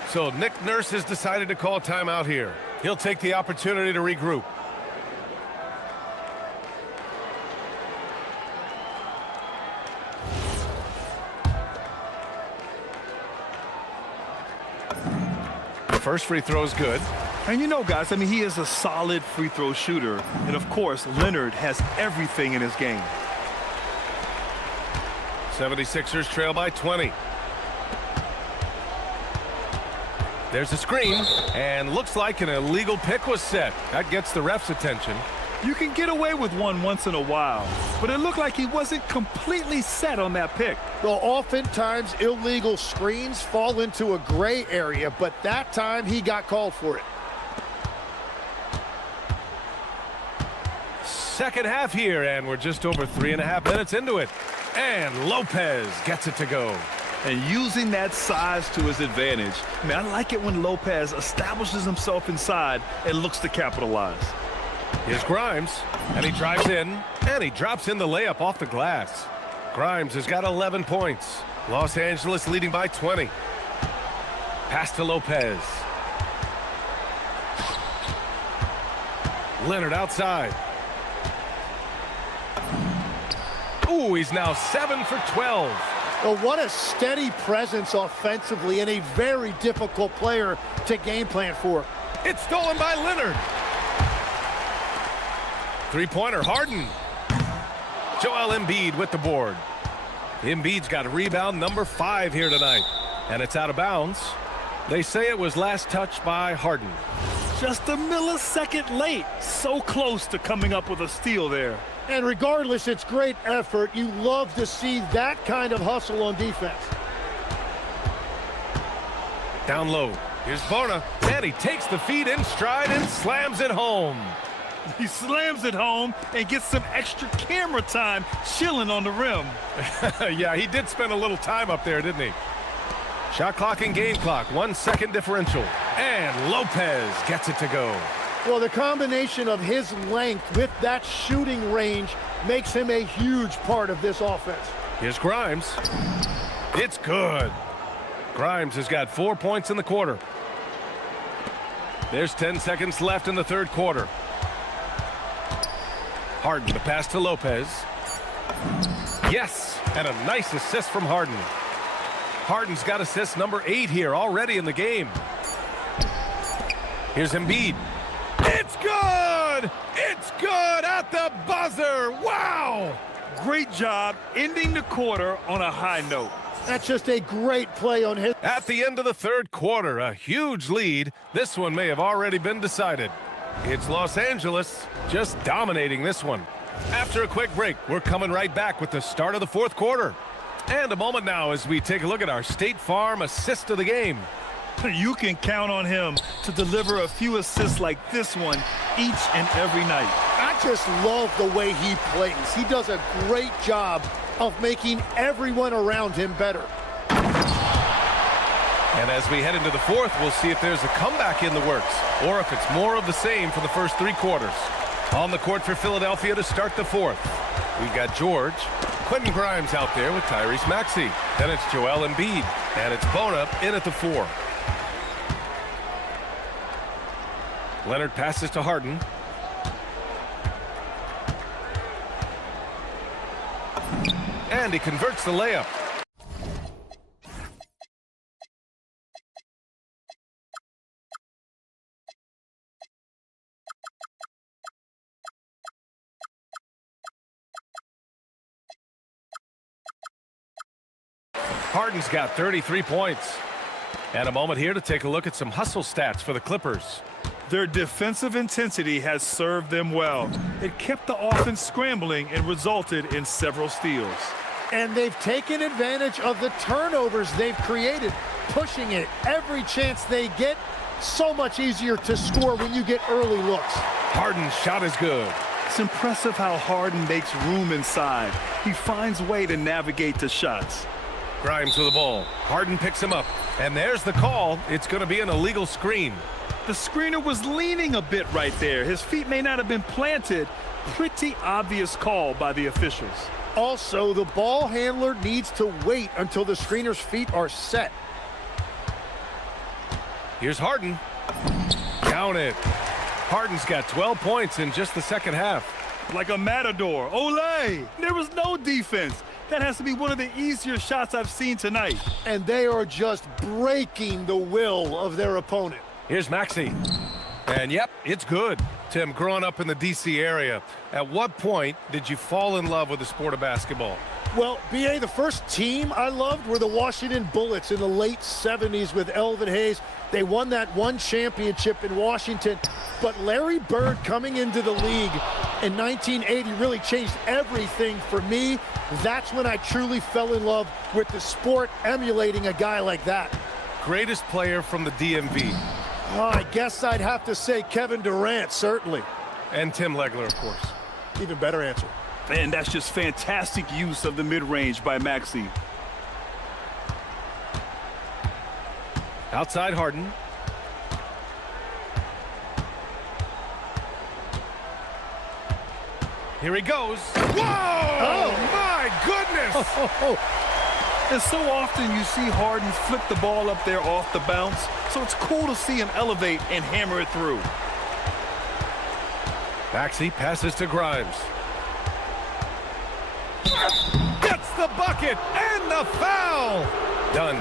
So Nick Nurse has decided to call timeout here. He'll take the opportunity to regroup. First free throw is good. And you know, guys, I mean, he is a solid free throw shooter. And, of course, Leonard has everything in his game. 76ers trail by 20. There's a screen, and looks like an illegal pick was set. That gets the ref's attention. You can get away with one once in a while, but it looked like he wasn't completely set on that pick. Well, oftentimes illegal screens fall into a gray area, but that time he got called for it. Second half here, and we're just over 3.5 minutes into it. And Lopez gets it to go. And using that size to his advantage. I mean, I like it when Lopez establishes himself inside and looks to capitalize. Here's Grimes, and he drives in, and he drops in the layup off the glass. Grimes has got 11 points. Los Angeles leading by 20. Pass to Lopez. Leonard outside. Ooh, he's now 7 for 12. Well, what a steady presence offensively and a very difficult player to game plan for. It's stolen by Leonard. Three-pointer, Harden. Joel Embiid with the board. Embiid's got rebound number 5 here tonight. And it's out of bounds. They say it was last touched by Harden. Just a millisecond late. So close to coming up with a steal there. And regardless, it's great effort. You love to see that kind of hustle on defense. Down low. Here's Bona. And he takes the feed in stride and slams it home. He slams it home and gets some extra camera time chilling on the rim. Yeah, he did spend a little time up there, didn't he? Shot clock and game clock, 1 second differential. And Lopez gets it to go. Well, the combination of his length with that shooting range makes him a huge part of this offense. Here's Grimes. It's good. Grimes has got 4 points in the quarter. There's 10 seconds left in the third quarter. Harden, the pass to Lopez. Yes, and a nice assist from Harden. Harden's got assist number 8 here already in the game. Here's Embiid. It's good! It's good at the buzzer! Wow! Great job ending the quarter on a high note. That's just a great play on his... At the end of the third quarter, a huge lead. This one may have already been decided. It's Los Angeles just dominating this one. After a quick break, we're coming right back with the start of the fourth quarter. And a moment now as we take a look at our State Farm assist of the game. You can count on him to deliver a few assists like this one each and every night. I just love the way he plays. He does a great job of making everyone around him better. And as we head into the fourth, we'll see if there's a comeback in the works or if it's more of the same for the first 3 quarters. On the court for Philadelphia to start the fourth. We've got George. Quentin Grimes out there with Tyrese Maxey. Then it's Joel Embiid. And it's Bona in at the 4. Leonard passes to Harden. And he converts the layup. Harden's got 33 points. And a moment here to take a look at some hustle stats for the Clippers. Their defensive intensity has served them well. It kept the offense scrambling and resulted in several steals. And they've taken advantage of the turnovers they've created, pushing it every chance they get. So much easier to score when you get early looks. Harden's shot is good. It's impressive how Harden makes room inside. He finds a way to navigate the shots. Grimes with the ball. Harden picks him up. And there's the call. It's going to be an illegal screen. The screener was leaning a bit right there. His feet may not have been planted. Pretty obvious call by the officials. Also, the ball handler needs to wait until the screener's feet are set. Here's Harden. Count it. Harden's got 12 points in just the second half. Like a matador. Olay! There was no defense. That has to be one of the easier shots I've seen tonight. And they are just breaking the will of their opponent. Here's Maxey. And yep, it's good. Tim, growing up in the D.C. area, at what point did you fall in love with the sport of basketball? Well, B.A., the first team I loved were the Washington Bullets in the late 70s with Elvin Hayes. They won that one championship in Washington. But Larry Bird coming into the league in 1980 really changed everything for me. That's when I truly fell in love with the sport, emulating a guy like that. Greatest player from the DMV. Oh, I guess I'd have to say Kevin Durant, certainly. And Tim Legler, of course. Even better answer. Man, that's just fantastic use of the mid-range by Maxey. Outside Harden. Here he goes. Whoa! Oh. My goodness! And so often you see Harden flip the ball up there off the bounce, so it's cool to see him elevate and hammer it through. Maxey passes to Grimes. Gets the bucket and the foul! Done.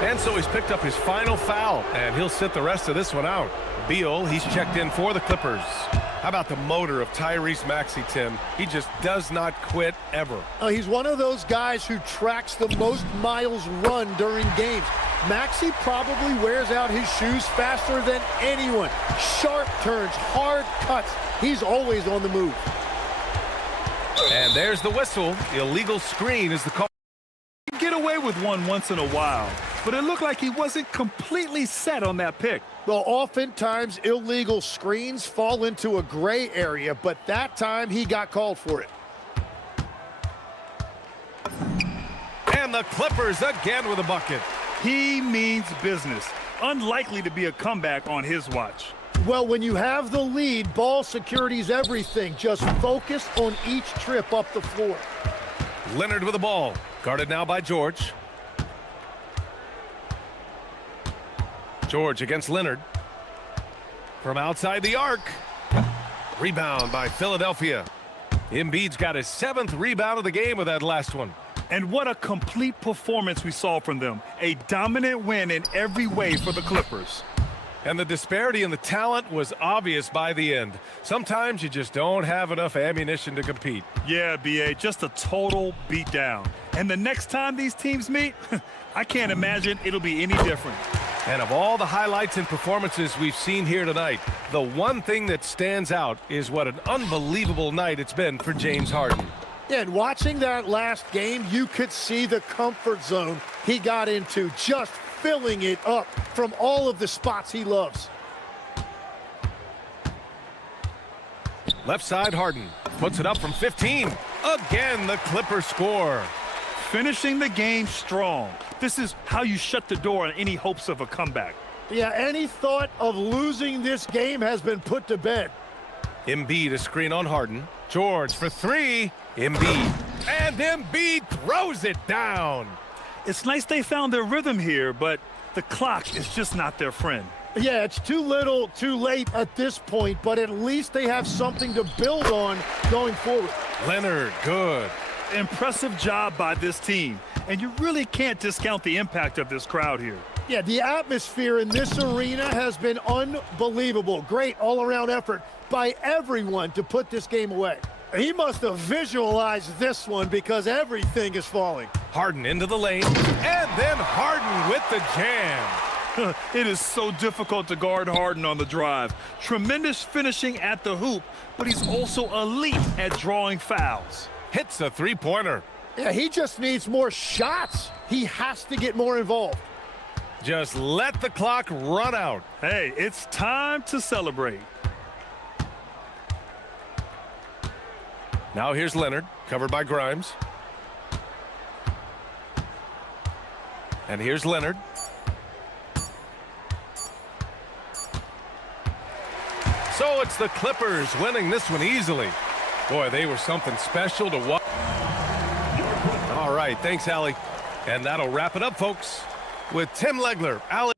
And so he's picked up his final foul, and he'll sit the rest of this one out. Beal, he's checked in for the Clippers. How about the motor of Tyrese Maxey, Tim? He just does not quit ever. He's one of those guys who tracks the most miles run during games. Maxey probably wears out his shoes faster than anyone. Sharp turns, hard cuts. He's always on the move. And there's the whistle. Illegal screen is the call. Get away with one once in a while, but it looked like he wasn't completely set on that pick. Well, oftentimes illegal screens fall into a gray area, but that time he got called for it. And the Clippers again with a bucket. He means business. Unlikely to be a comeback on his watch. Well, when you have the lead, ball security's everything. Just focus on each trip up the floor. Leonard with the ball. Guarded now by George. George against Leonard. From outside the arc. Rebound by Philadelphia. Embiid's got his 7th rebound of the game with that last one. And what a complete performance we saw from them. A dominant win in every way for the Clippers. And the disparity in the talent was obvious by the end. Sometimes you just don't have enough ammunition to compete. Yeah, B.A., just a total beatdown. And the next time these teams meet, I can't imagine it'll be any different. And of all the highlights and performances we've seen here tonight, the one thing that stands out is what an unbelievable night it's been for James Harden. Yeah, and watching that last game, you could see the comfort zone he got into, just filling it up from all of the spots he loves. Left side, Harden puts it up from 15. Again, the Clippers score. Finishing the game strong. This is how you shut the door on any hopes of a comeback. Yeah, any thought of losing this game has been put to bed. Embiid, a screen on Harden. George for 3. Embiid. And Embiid throws it down. It's nice they found their rhythm here, but the clock is just not their friend. Yeah, it's too little, too late at this point, but at least they have something to build on going forward. Leonard, good. Impressive job by this team, and you really can't discount the impact of this crowd here. Yeah, the atmosphere in this arena has been unbelievable. Great all-around effort by everyone to put this game away. He must have visualized this one because everything is falling. Harden into the lane, and then Harden with the jam. It is so difficult to guard Harden on the drive. Tremendous finishing at the hoop, but he's also elite at drawing fouls. Hits a three-pointer. Yeah, he just needs more shots. He has to get more involved. Just let the clock run out. Hey, it's time to celebrate. Now here's Leonard, covered by Grimes. And here's Leonard. So it's the Clippers winning this one easily. Boy, they were something special to watch. All right, thanks, Allie. And that'll wrap it up, folks. With Tim Legler, Allie.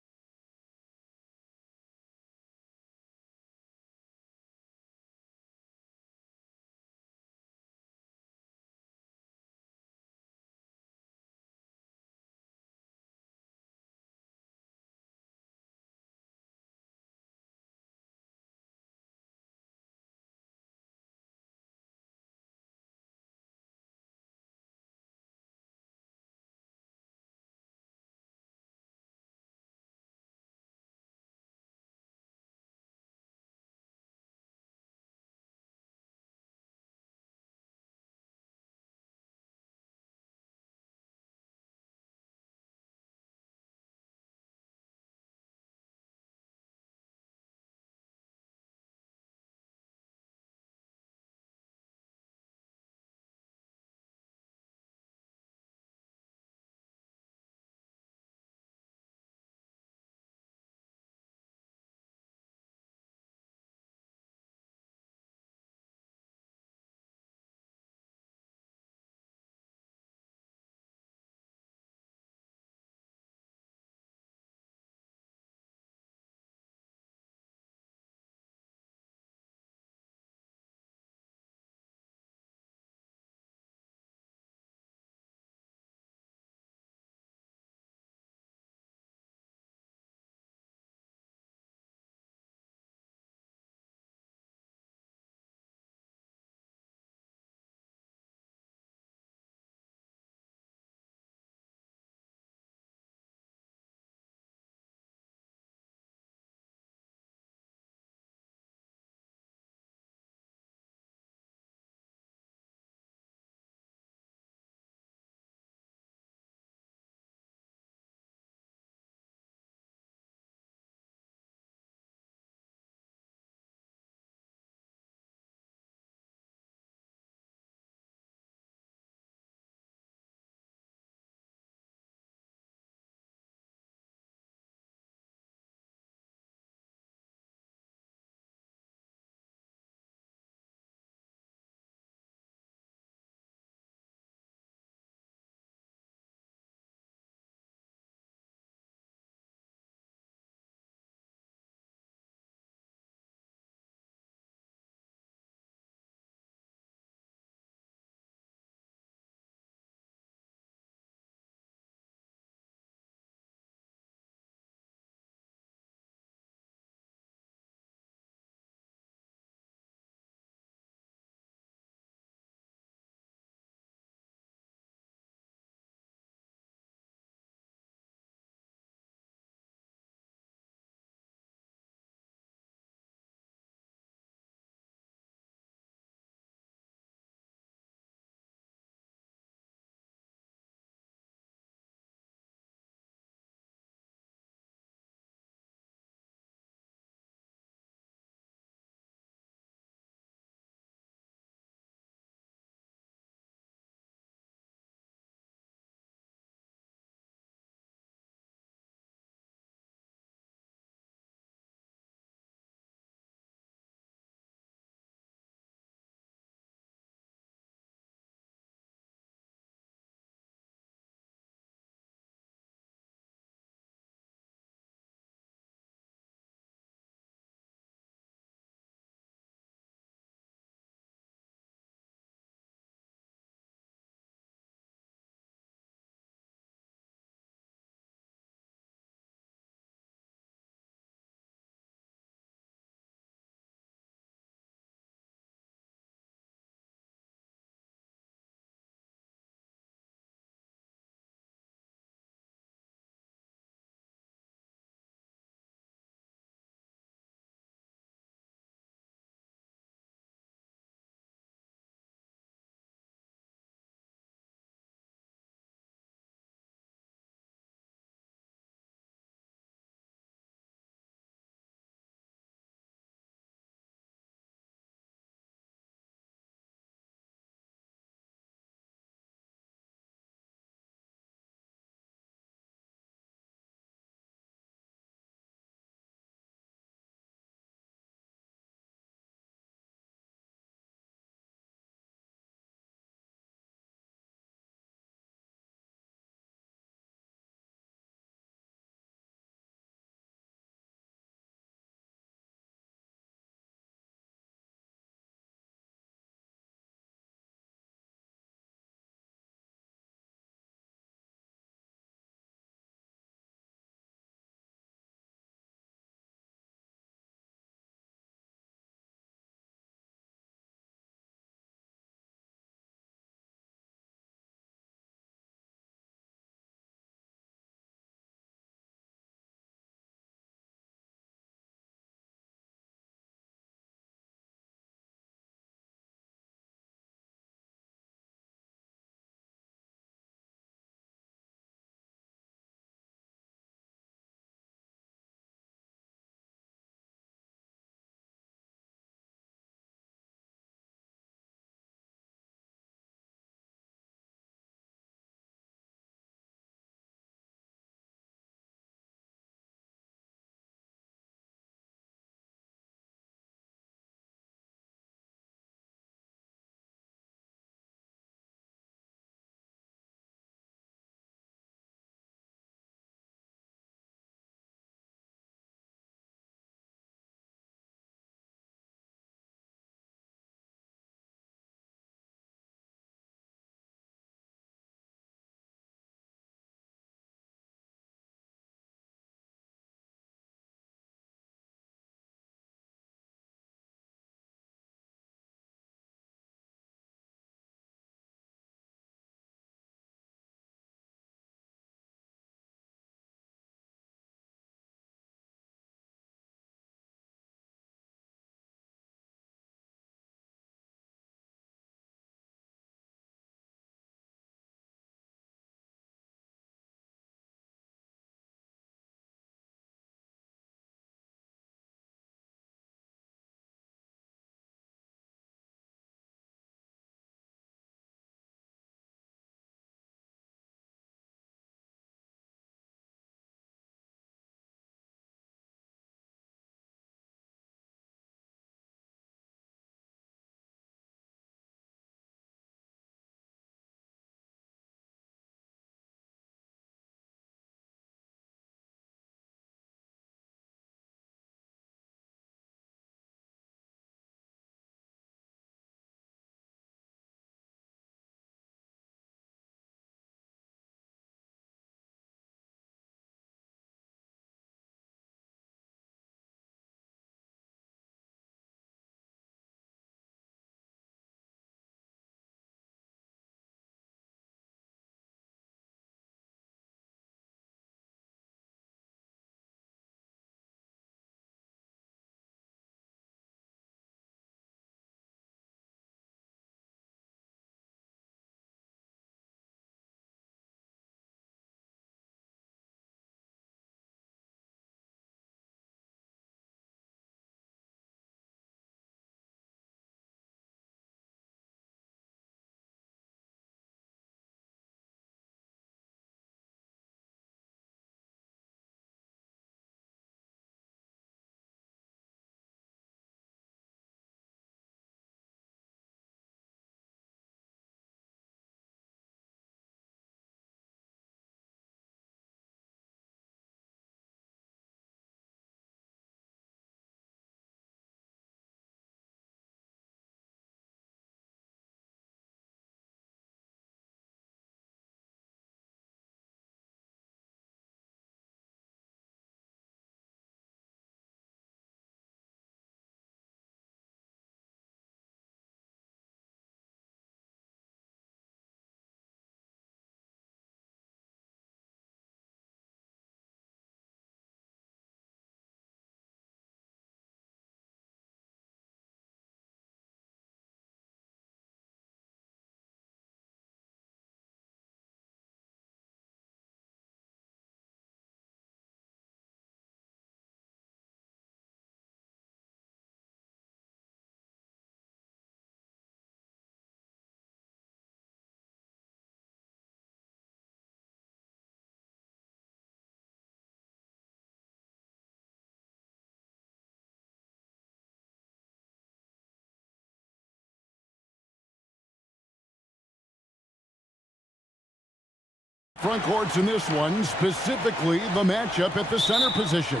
Front courts in this one, specifically the matchup at the center position.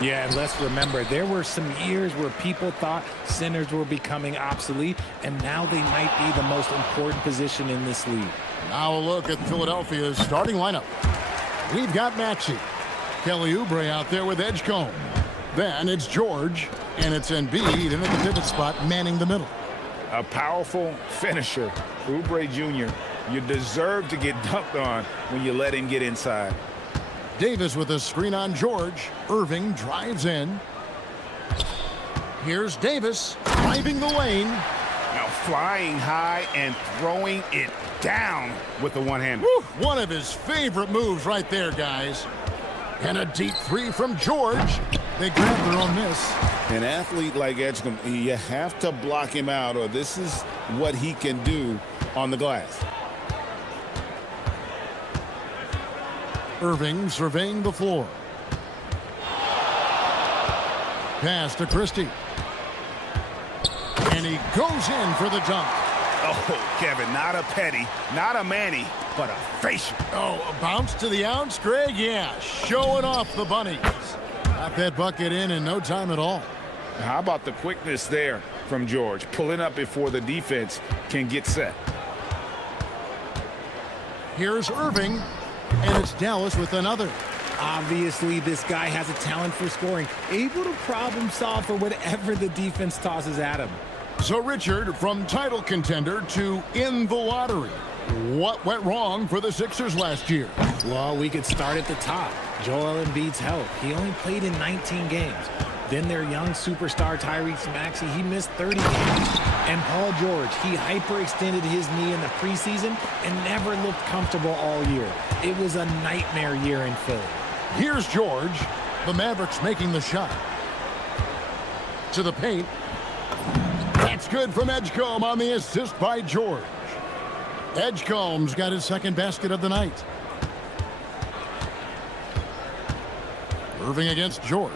Yeah, and let's remember, there were some years where people thought centers were becoming obsolete, and now they might be the most important position in this league. Now a look at Philadelphia's starting lineup. We've got Maxey. Kelly Oubre out there with Edgecombe. Then it's George, and it's Embiid in at the pivot spot, manning the middle. A powerful finisher, Oubre Jr. You deserve to get dunked on when you let him get inside. Davis with a screen on George. Irving drives in. Here's Davis driving the lane. Now flying high and throwing it down with the one-hander. One of his favorite moves right there, guys. And a deep three from George. They grab their own miss. An athlete like Edgecombe, you have to block him out, or this is what he can do on the glass. Irving surveying the floor. Pass to Christie. And he goes in for the dunk. Oh, Kevin, not a petty, not a Manny, but a facial. Oh, a bounce to the ounce, Greg? Yeah, showing off the bunnies. Got that bucket in no time at all. How about the quickness there from George, pulling up before the defense can get set. Here's Irving, and it's Dallas with another. Obviously, this guy has a talent for scoring, able to problem solve for whatever the defense tosses at him. So, Richard, from title contender to in the lottery, what went wrong for the Sixers last year? Well, we could start at the top. Joel Embiid's health. He only played in 19 games. Then their young superstar Tyrese Maxey, he missed 30 games. And Paul George, he hyperextended his knee in the preseason and never looked comfortable all year. It was a nightmare year in Philly. Here's George. The Mavericks making the shot. To the paint. That's good from Edgecombe on the assist by George. Edgecombe's got his second basket of the night. Irving against George.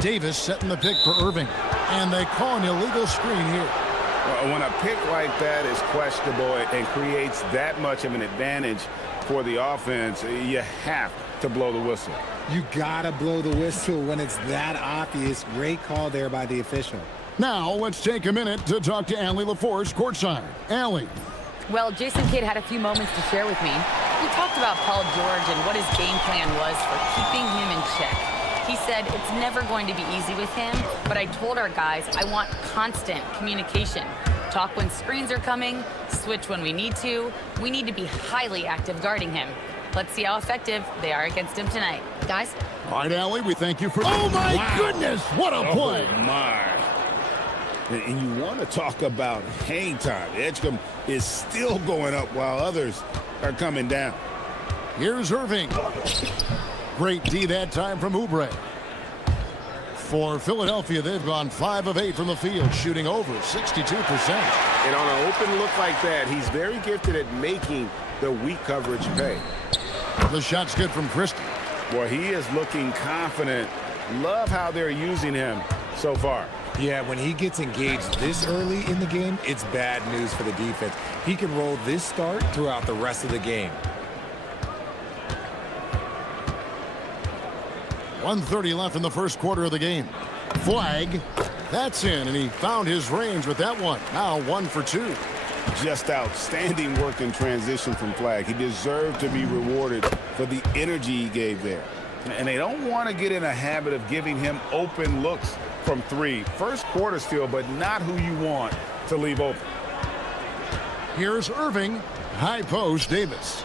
Davis setting the pick for Irving. And they call an illegal screen here. When a pick like that is questionable and creates that much of an advantage for the offense, you have to blow the whistle. You gotta blow the whistle when it's that obvious. Great call there by the official. Now let's take a minute to talk to Allie LaForce courtside. Allie. Well, Jason Kidd had a few moments to share with me. We talked about Paul George and what his game plan was for keeping him in check. He said it's never going to be easy with him, but I told our guys I want constant communication. Talk when screens are coming, switch when we need to. We need to be highly active guarding him. Let's see how effective they are against him tonight. Guys? All right, Allie, we thank you for... Oh, my goodness! What a play! Oh, my. And you want to talk about hang time. Edgecombe is still going up while others are coming down. Here's Irving. Great D that time from Oubre. For Philadelphia, they've gone 5 of 8 from the field, shooting over 62%. And on an open look like that, he's very gifted at making the weak coverage pay. The shot's good from Christie. Well, he is looking confident. Love how they're using him so far. Yeah, when he gets engaged this early in the game, it's bad news for the defense. He can roll this start throughout the rest of the game. 1:30 left in the first quarter of the game. Flag. That's in, and he found his range with that one. Now 1 for 2. Just outstanding work in transition from Flag. He deserved to be rewarded for the energy he gave there. And they don't want to get in a habit of giving him open looks from 3. First quarter still, but not who you want to leave open. Here's Irving. High post, Davis.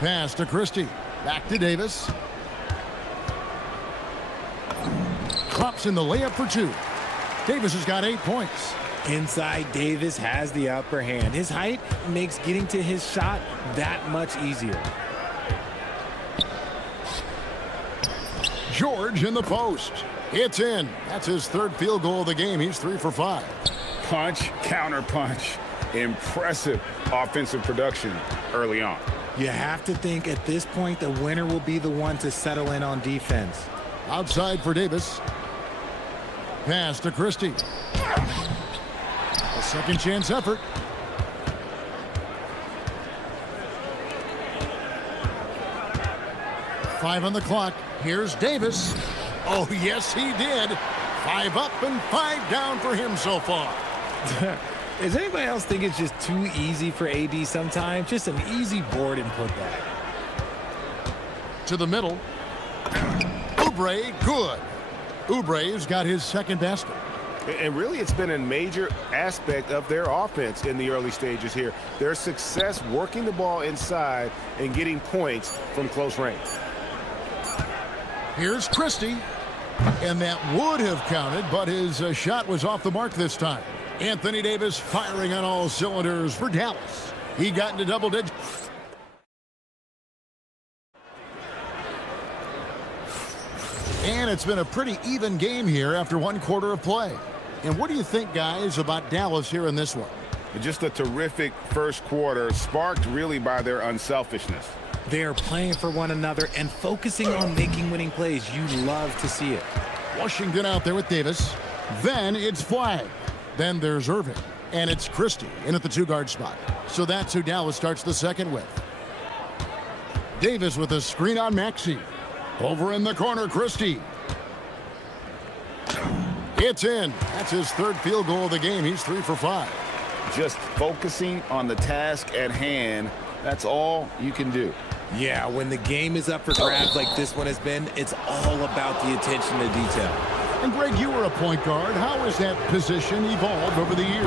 Pass to Christie. Back to Davis. Drops in the layup for 2. Davis has got 8 points. Inside, Davis has the upper hand. His height makes getting to his shot that much easier. George in the post. It's in. That's his 3rd field goal of the game. He's 3 for 5. Punch, counter punch. Impressive offensive production early on. You have to think at this point the winner will be the one to settle in on defense. Outside for Davis. Pass to Christie. A second chance effort. 5 on the clock. Here's Davis. Oh, yes, he did. 5 up and 5 down for him so far. Does anybody else think it's just too easy for AD sometimes? Just an easy board and put back. To the middle. Oubre, good. Oubre's got his second basket. And really, it's been a major aspect of their offense in the early stages here. Their success working the ball inside and getting points from close range. Here's Christie. And that would have counted, but his shot was off the mark this time. Anthony Davis firing on all cylinders for Dallas. He got into double digits. And it's been a pretty even game here after 1 quarter of play. And what do you think, guys, about Dallas here in this one? Just a terrific first quarter, sparked really by their unselfishness. They're playing for one another and focusing on making winning plays. You love to see it. Washington out there with Davis. Then it's Flag. Then there's Irving. And it's Christie in at the 2-guard spot. So that's who Dallas starts the second with. Davis with a screen on Maxey. Over in the corner, Christie. It's in. That's his 3rd field goal of the game. He's 3 for 5. Just focusing on the task at hand, that's all you can do. Yeah, when the game is up for grabs like this one has been, it's all about the attention to detail. And Greg, you were a point guard. How has that position evolved over the years?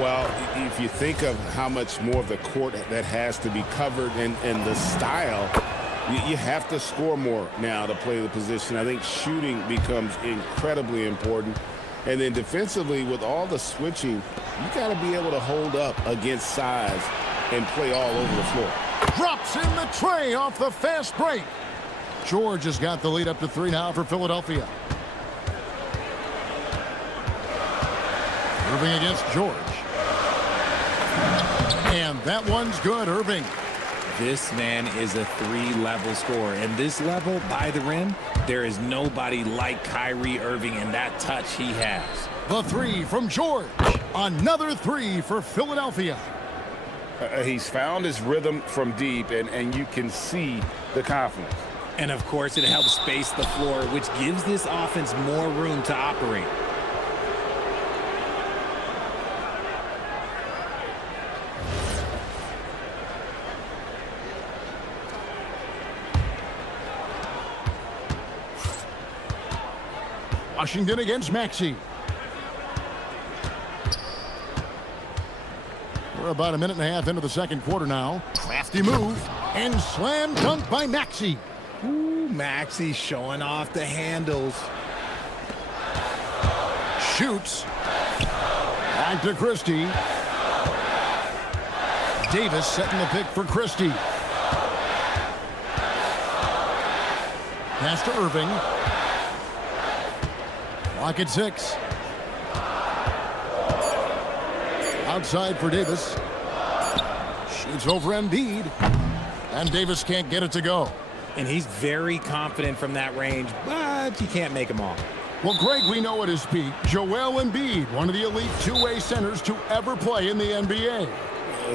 Well, if you think of how much more of the court that has to be covered and the style, you have to score more now to play the position. I think shooting becomes incredibly important. And then defensively, with all the switching, you got to be able to hold up against size and play all over the floor. Drops in the tray off the fast break. George has got the lead up to 3 now for Philadelphia. Irving against George. And that one's good, Irving. This man is a 3-level scorer. And this level, by the rim, there is nobody like Kyrie Irving and that touch he has. The 3 from George. Another 3 for Philadelphia. He's found his rhythm from deep, and you can see the confidence. And, of course, it helps space the floor, which gives this offense more room to operate. Washington against Maxey. We're about a minute and a half into the second quarter now. Crafty move and slam dunk by Maxey. Ooh, Maxey showing off the handles. Shoots. Back to Christie. Davis setting the pick for Christie. Pass to Irving. Clock at 6. Outside for Davis. Shoots over Embiid. And Davis can't get it to go. And he's very confident from that range, but you can't make him all. Well, Greg, we know at his peak, Joel Embiid, one of the elite two-way centers to ever play in the NBA.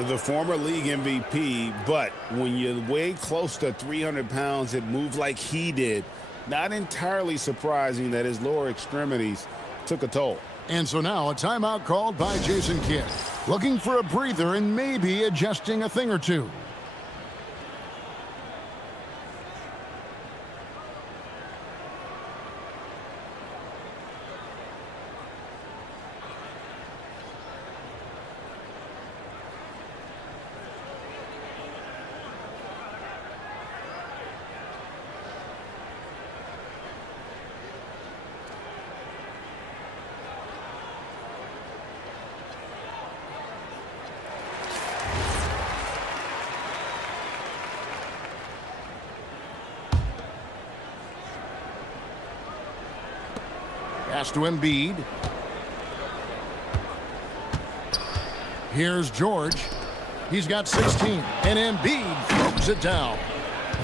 The former league MVP, but when you weigh close to 300 pounds and move like he did, not entirely surprising that his lower extremities took a toll. And so now a timeout called by Jason Kidd, looking for a breather and maybe adjusting a thing or two. Pass to Embiid. Here's George. He's got 16, and Embiid throws it down.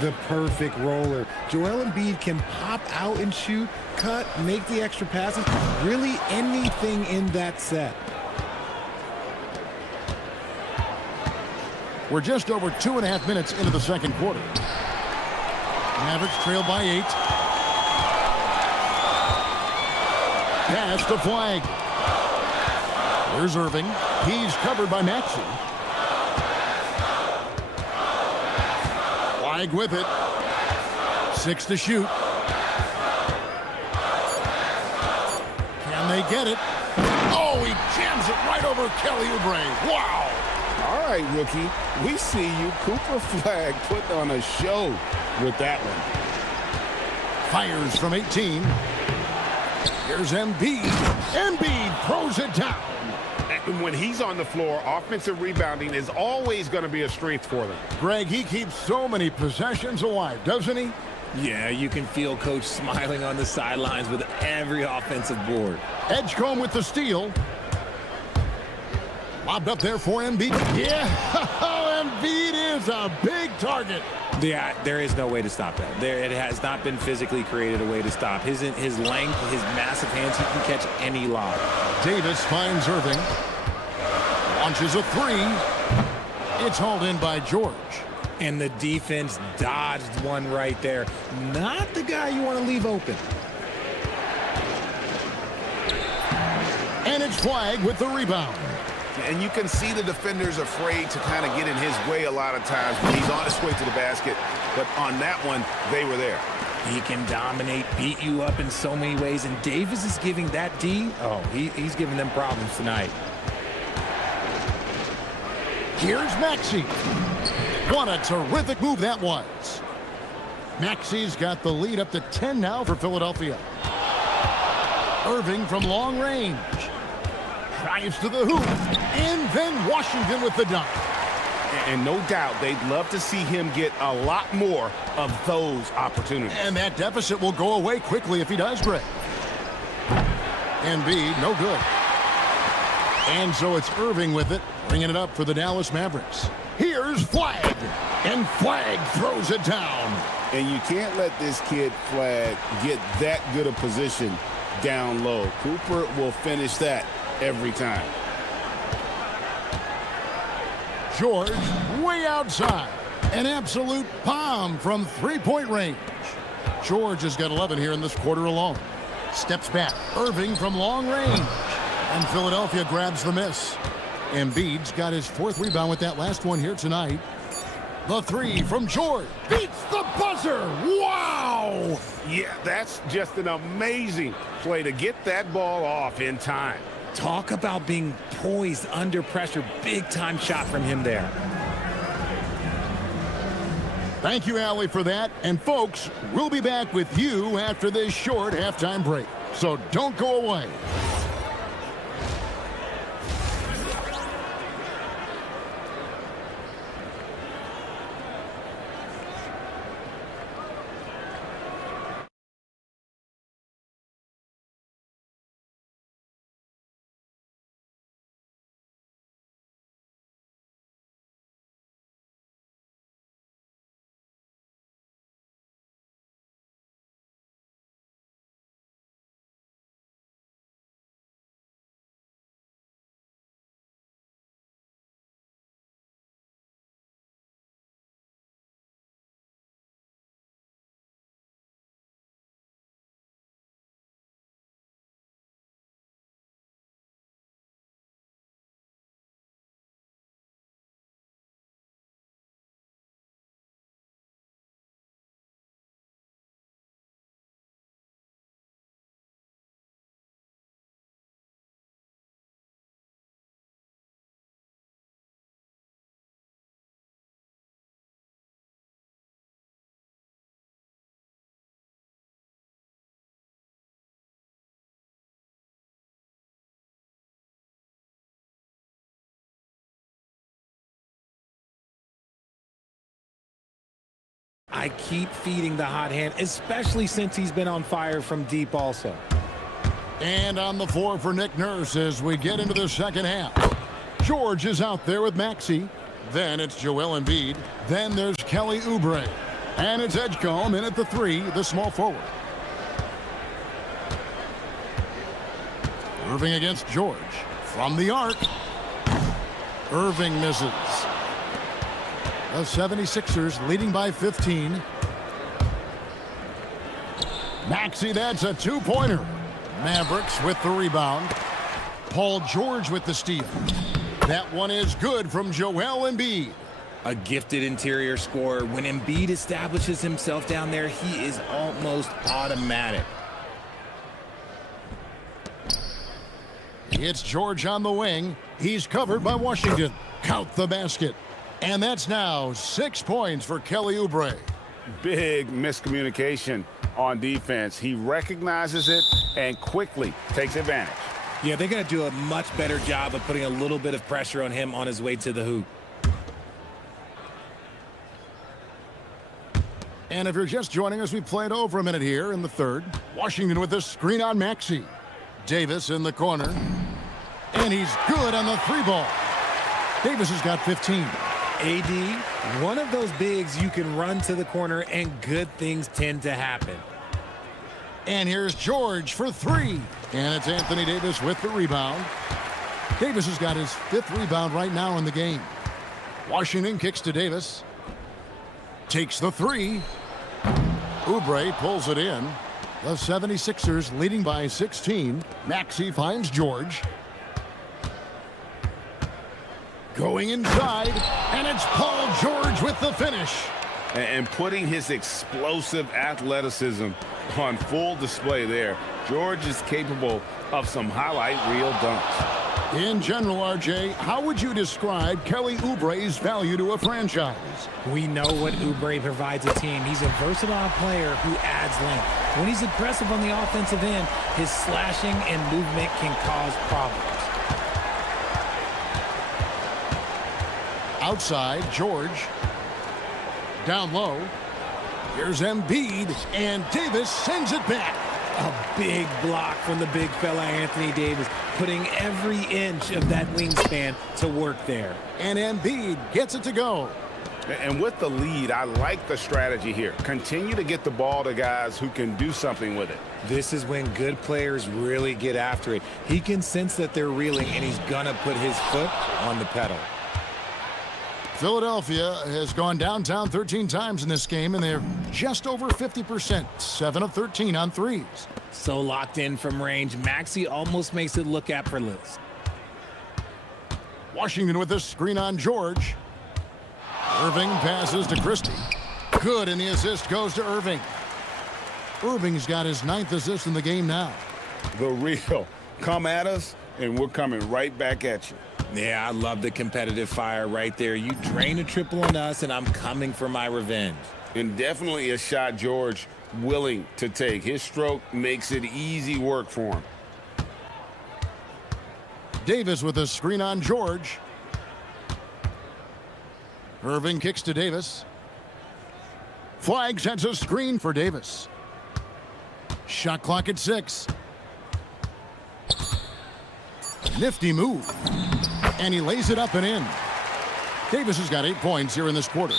The perfect roller. Joel Embiid can pop out and shoot, cut, make the extra passes, really anything in that set. We're just over 2.5 minutes into the second quarter. Mavericks trail by 8. Pass to Flag. Here's Irving. He's covered by Maxey. Flag with it. 6 to shoot. Can they get it? Oh, he jams it right over Kelly Oubre. Wow. All right, rookie. We see you. Cooper Flag put on a show with that one. Fires from 18. Here's Embiid. Embiid throws it down. And when he's on the floor, offensive rebounding is always going to be a strength for them. Greg, he keeps so many possessions alive, doesn't he? Yeah, you can feel Coach smiling on the sidelines with every offensive board. Edgecombe with the steal. Lobbed up there for Embiid. Yeah, Embiid is a big target. Yeah, there is no way to stop that. It has not been physically created a way to stop. His length, his massive hands, he can catch any lob. Davis finds Irving. Launches a 3. It's hauled in by George. And the defense dodged one right there. Not the guy you want to leave open. And it's Flag with the rebound. And you can see the defenders afraid to kind of get in his way a lot of times when he's on his way to the basket. But on that one, they were there. He can dominate, beat you up in so many ways. And Davis is giving that D, he's giving them problems tonight. Here's Maxey. What a terrific move that was. Maxey's got the lead up to 10 now for Philadelphia. Irving from long range. Drives to the hoop. And then Washington with the dunk. And no doubt they'd love to see him get a lot more of those opportunities. And that deficit will go away quickly if he does, Greg. Embiid, no good. And so it's Irving with it, bringing it up for the Dallas Mavericks. Here's Flag. And Flag throws it down. And you can't let this kid, Flag, get that good a position down low. Cooper will finish that every time. George way outside. An absolute bomb from three-point range. George has got 11 here in this quarter alone. Steps back. Irving from long range. And Philadelphia grabs the miss. Embiid's got his 4th rebound with that last one here tonight. The 3 from George. Beats the buzzer. Wow! Yeah, that's just an amazing play to get that ball off in time. Talk about being poised under pressure. Big time shot from him there. Thank you, Allie, for that. And folks, we'll be back with you after this short halftime break. So don't go away. I keep feeding the hot hand, especially since he's been on fire from deep also. And on the floor for Nick Nurse as we get into the second half. George is out there with Maxey. Then it's Joel Embiid. Then there's Kelly Oubre. And it's Edgecombe in at the 3, the small forward. Irving against George. From the arc. Irving misses. The 76ers leading by 15. Maxey, that's a two-pointer. Mavericks with the rebound. Paul George with the steal. That one is good from Joel Embiid. A gifted interior scorer. When Embiid establishes himself down there, he is almost automatic. It's George on the wing. He's covered by Washington. Count the basket. And that's now 6 points for Kelly Oubre. Big miscommunication on defense. He recognizes it and quickly takes advantage. Yeah, they're going to do a much better job of putting a little bit of pressure on him on his way to the hoop. And if you're just joining us, we played over a minute here in the third. Washington with the screen on Maxey. Davis in the corner. And he's good on the three ball. Davis has got 15. AD, one of those bigs you can run to the corner and good things tend to happen. And here's George for three. And it's Anthony Davis with the rebound. Davis has got his 5th rebound right now in the game. Washington kicks to Davis. Takes the three. Oubre pulls it in. The 76ers leading by 16. Maxey finds George. Going inside, and it's Paul George with the finish. And putting his explosive athleticism on full display there. George is capable of some highlight reel dunks. In general, RJ, how would you describe Kelly Oubre's value to a franchise? We know what Oubre provides a team. He's a versatile player who adds length. When he's aggressive on the offensive end, his slashing and movement can cause problems. Outside, George. Down low. Here's Embiid, and Davis sends it back. A big block from the big fella Anthony Davis, putting every inch of that wingspan to work there. And Embiid gets it to go. And with the lead, I like the strategy here. Continue to get the ball to guys who can do something with it. This is when good players really get after it. He can sense that they're reeling, and he's gonna put his foot on the pedal. Philadelphia has gone downtown 13 times in this game, and they're just over 50%, 7 of 13 on threes. So locked in from range, Maxey almost makes it look effortless. Washington with the screen on George. Irving passes to Christie. Good, and the assist goes to Irving. Irving's got his 9th assist in the game now. The real. Come at us, and we're coming right back at you. Yeah, I love the competitive fire right there. You drain a triple on us, and I'm coming for my revenge. And definitely a shot George willing to take. His stroke makes it easy work for him. Davis with a screen on George. Irving kicks to Davis. Flag sets a screen for Davis. Shot clock at 6. Nifty move. And he lays it up and in. Davis has got 8 points here in this quarter.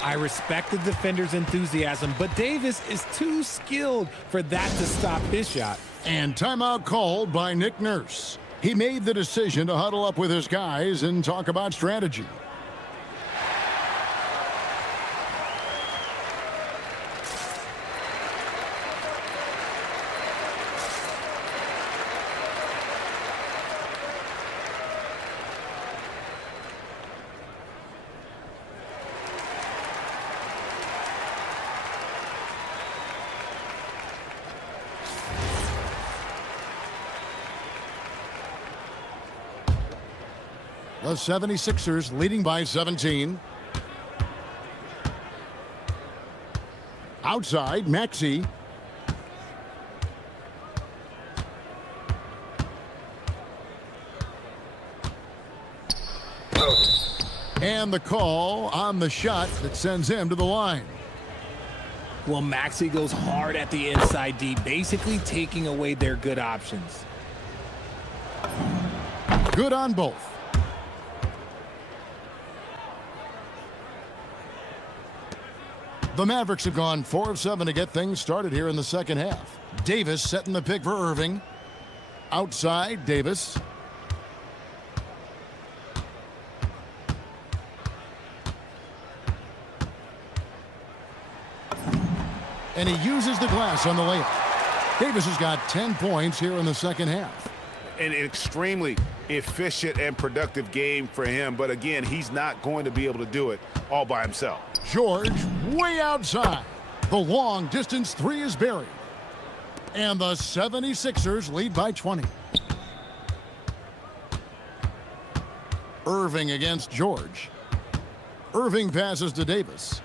I respect the defender's enthusiasm, but Davis is too skilled for that to stop his shot. And timeout called by Nick Nurse. He made the decision to huddle up with his guys and talk about strategy. The 76ers leading by 17. Outside, Maxey. And the call on the shot that sends him to the line. Well, Maxey goes hard at the inside D, basically taking away their good options. Good on both. The Mavericks have gone 4 of 7 to get things started here in the second half. Davis setting the pick for Irving. Outside, Davis. And he uses the glass on the layup. Davis has got 10 points here in the second half. An extremely efficient and productive game for him. But again, he's not going to be able to do it all by himself. George way outside. The long distance three is buried. And the 76ers lead by 20. Irving against George. Irving passes to Davis.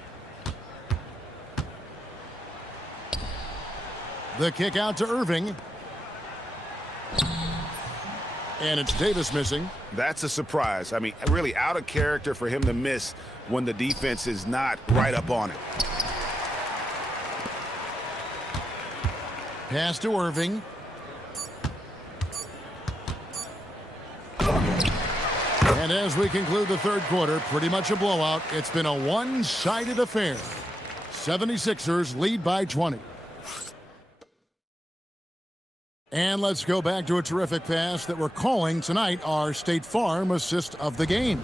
The kick out to Irving. And it's Davis missing. That's a surprise. I mean, really out of character for him to miss when the defense is not right up on it. Pass to Irving. And as we conclude the third quarter, pretty much a blowout. It's been a one-sided affair. 76ers lead by 20. And let's go back to a terrific pass that we're calling tonight our State Farm assist of the game.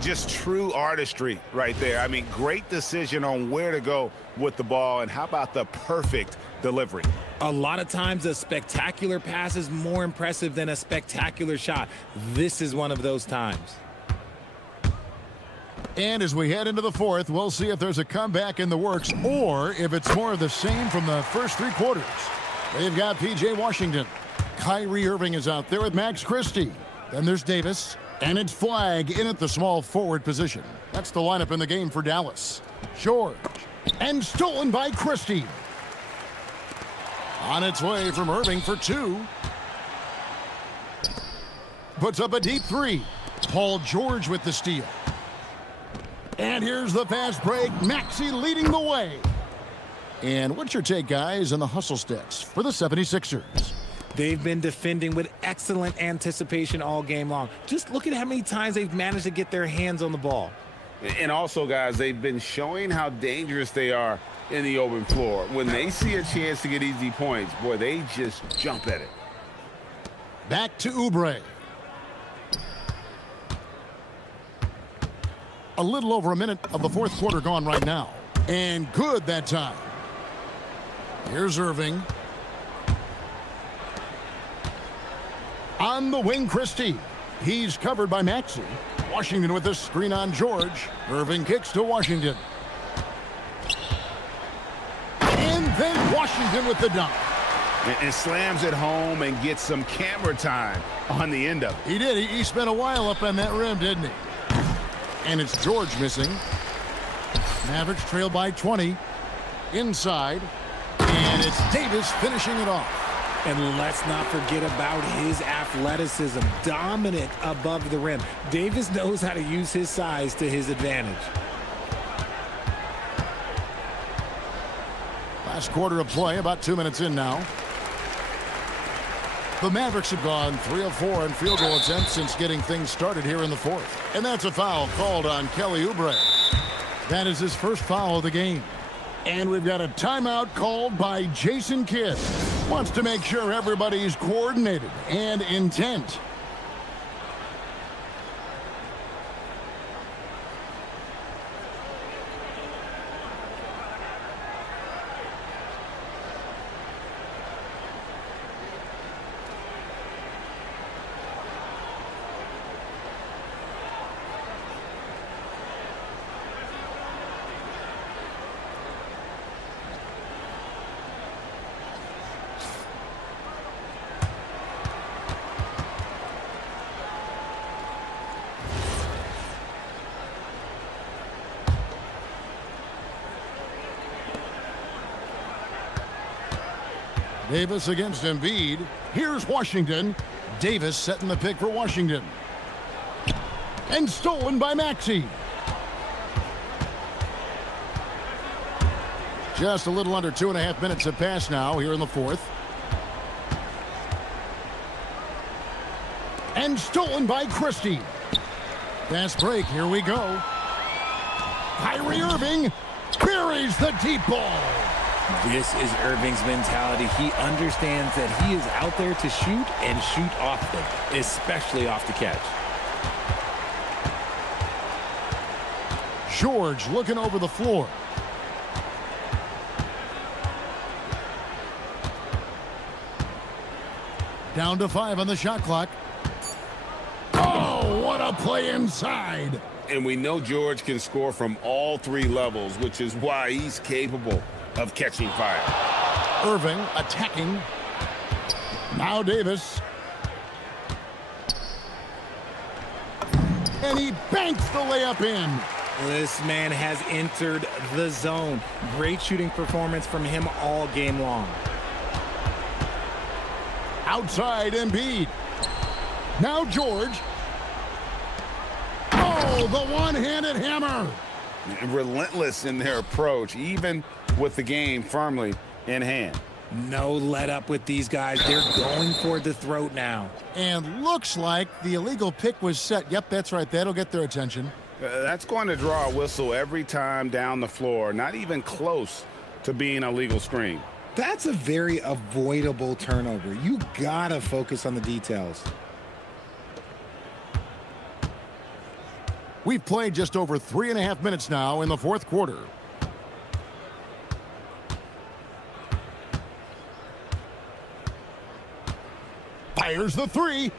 Just true artistry right there. I mean, great decision on where to go with the ball, and how about the perfect delivery? A lot of times a spectacular pass is more impressive than a spectacular shot. This is one of those times. And as we head into the fourth, we'll see if there's a comeback in the works or if it's more of the same from the first three quarters. They've got P.J. Washington. Kyrie Irving is out there with Max Christie. Then there's Davis. And it's Flag in at the small forward position. That's the lineup in the game for Dallas. George. And stolen by Christie. On its way from Irving for two. Puts up a deep three. Paul George with the steal. And here's the fast break. Maxey leading the way. And what's your take, guys, on the hustle stats for the 76ers? They've been defending with excellent anticipation all game long. Just look at how many times they've managed to get their hands on the ball. And also, guys, they've been showing how dangerous they are in the open floor. When they see a chance to get easy points, boy, they just jump at it. Back to Oubre. A little over a minute of the fourth quarter gone right now. And good that time. Here's Irving. On the wing, Christie. He's covered by Maxey. Washington with the screen on George. Irving kicks to Washington. And then Washington with the dunk. And slams it home and gets some camera time on the end of it. He did. He spent a while up on that rim, didn't he? And it's George missing. Mavericks trail by 20. Inside. And it's Davis finishing it off. And let's not forget about his athleticism. Dominant above the rim. Davis knows how to use his size to his advantage. Last quarter of play, about 2 minutes in now. The Mavericks have gone 3 of 4 in field goal attempts since getting things started here in the fourth. And that's a foul called on Kelly Oubre. That is his first foul of the game. And we've got a timeout called by Jason Kidd. Wants to make sure everybody's coordinated and intent. Davis against Embiid. Here's Washington. Davis setting the pick for Washington. And stolen by Maxey. Just a little under 2.5 minutes have passed now here in the fourth. And stolen by Christie. Fast break. Here we go. Kyrie Irving buries the deep ball. This is Irving's mentality. He understands that he is out there to shoot and shoot often, especially off the catch. George looking over the floor. Down to 5 on the shot clock. Oh, what a play inside. And we know George can score from all 3 levels, which is why he's capable of catching fire. Irving attacking. Now Davis. And he banks the layup in. This man has entered the zone. Great shooting performance from him all game long. Outside Embiid. Now George. Oh, the one-handed hammer. Relentless in their approach, even with the game firmly in hand. No let up with these guys. They're going for the throat now. And looks like the illegal pick was set. Yep, that's right. That'll get their attention. That's going to draw a whistle every time down the floor, not even close to being a legal screen. That's a very avoidable turnover. You gotta focus on the details. We've played just over 3.5 minutes now in the fourth quarter. Fires the 3.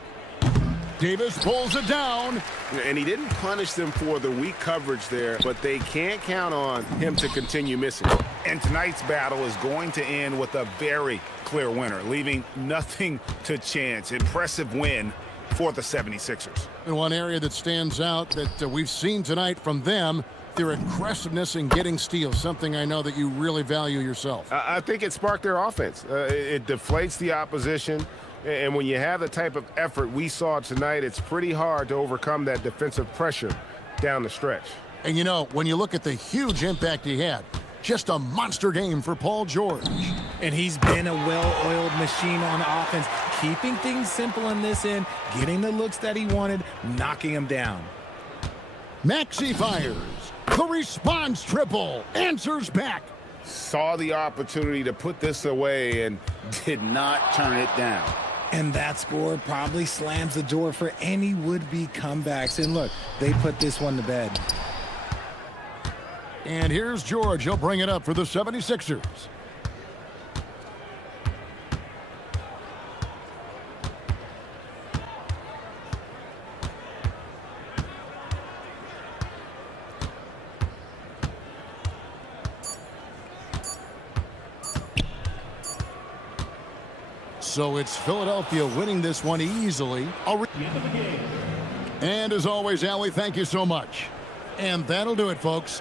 Davis pulls it down. And he didn't punish them for the weak coverage there, but they can't count on him to continue missing. And tonight's battle is going to end with a very clear winner, leaving nothing to chance. Impressive win for the 76ers. And one area that stands out that we've seen tonight from them, their aggressiveness in getting steals, something I know that you really value yourself. I think it sparked their offense. It deflates the opposition. And when you have the type of effort we saw tonight, it's pretty hard to overcome that defensive pressure down the stretch. And you know, when you look at the huge impact he had, just a monster game for Paul George. And he's been a well-oiled machine on offense, keeping things simple in this end, getting the looks that he wanted, knocking him down. Maxey fires. The response triple answers back. Saw the opportunity to put this away and did not turn it down. And that score probably slams the door for any would-be comebacks. And look, they put this one to bed. And here's George. He'll bring it up for the 76ers. So it's Philadelphia winning this one easily. And as always, Allie, thank you so much. And that'll do it, folks.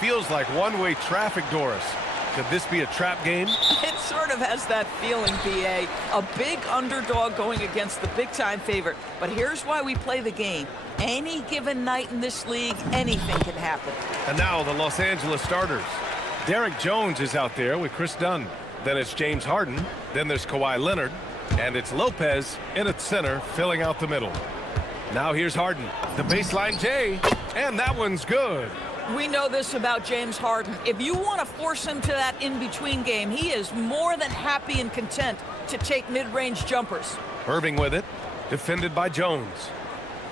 Feels like one-way traffic, Doris. Could this be a trap game? It sort of has that feeling, BA. A big underdog going against the big-time favorite. But here's why we play the game. Any given night in this league, anything can happen. And now the Los Angeles starters. Derek Jones is out there with Chris Dunn. Then it's James Harden. Then there's Kawhi Leonard. And it's Lopez in at center, filling out the middle. Now here's Harden. The baseline J. And that one's good. We know this about James Harden. If you want to force him to that in-between game, he is more than happy and content to take mid-range jumpers. Irving with it. Defended by Jones.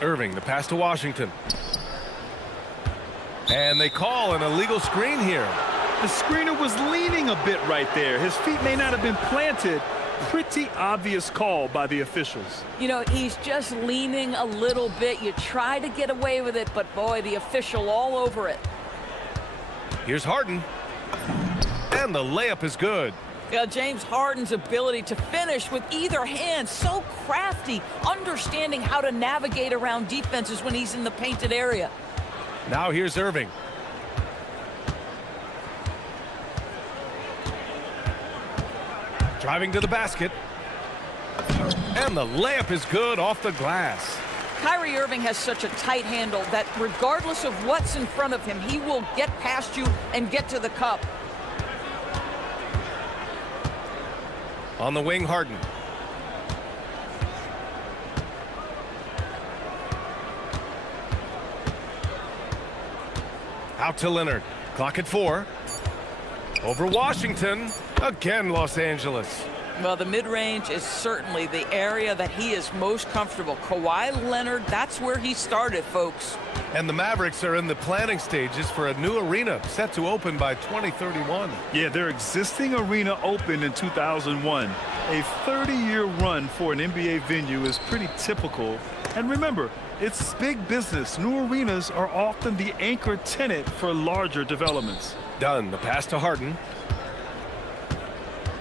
Irving, the pass to Washington. And they call an illegal screen here. The screener was leaning a bit right there. His feet may not have been planted. Pretty obvious call by the officials. You know, he's just leaning a little bit. You try to get away with it, but boy, the official all over it. Here's Harden. And the layup is good. Yeah, James Harden's ability to finish with either hand, so crafty, understanding how to navigate around defenses when he's in the painted area. Now here's Irving. Driving to the basket. And the layup is good off the glass. Kyrie Irving has such a tight handle that regardless of what's in front of him, he will get past you and get to the cup. On the wing, Harden. Out to Leonard. Clock at 4. Over Washington. Again, Los Angeles. Well, the mid-range is certainly the area that he is most comfortable. Kawhi Leonard, that's where he started, folks. And the Mavericks are in the planning stages for a new arena set to open by 2031. Yeah, their existing arena opened in 2001. A 30-year run for an NBA venue is pretty typical. And remember, it's big business. New arenas are often the anchor tenant for larger developments. Dunn, the pass to Harden.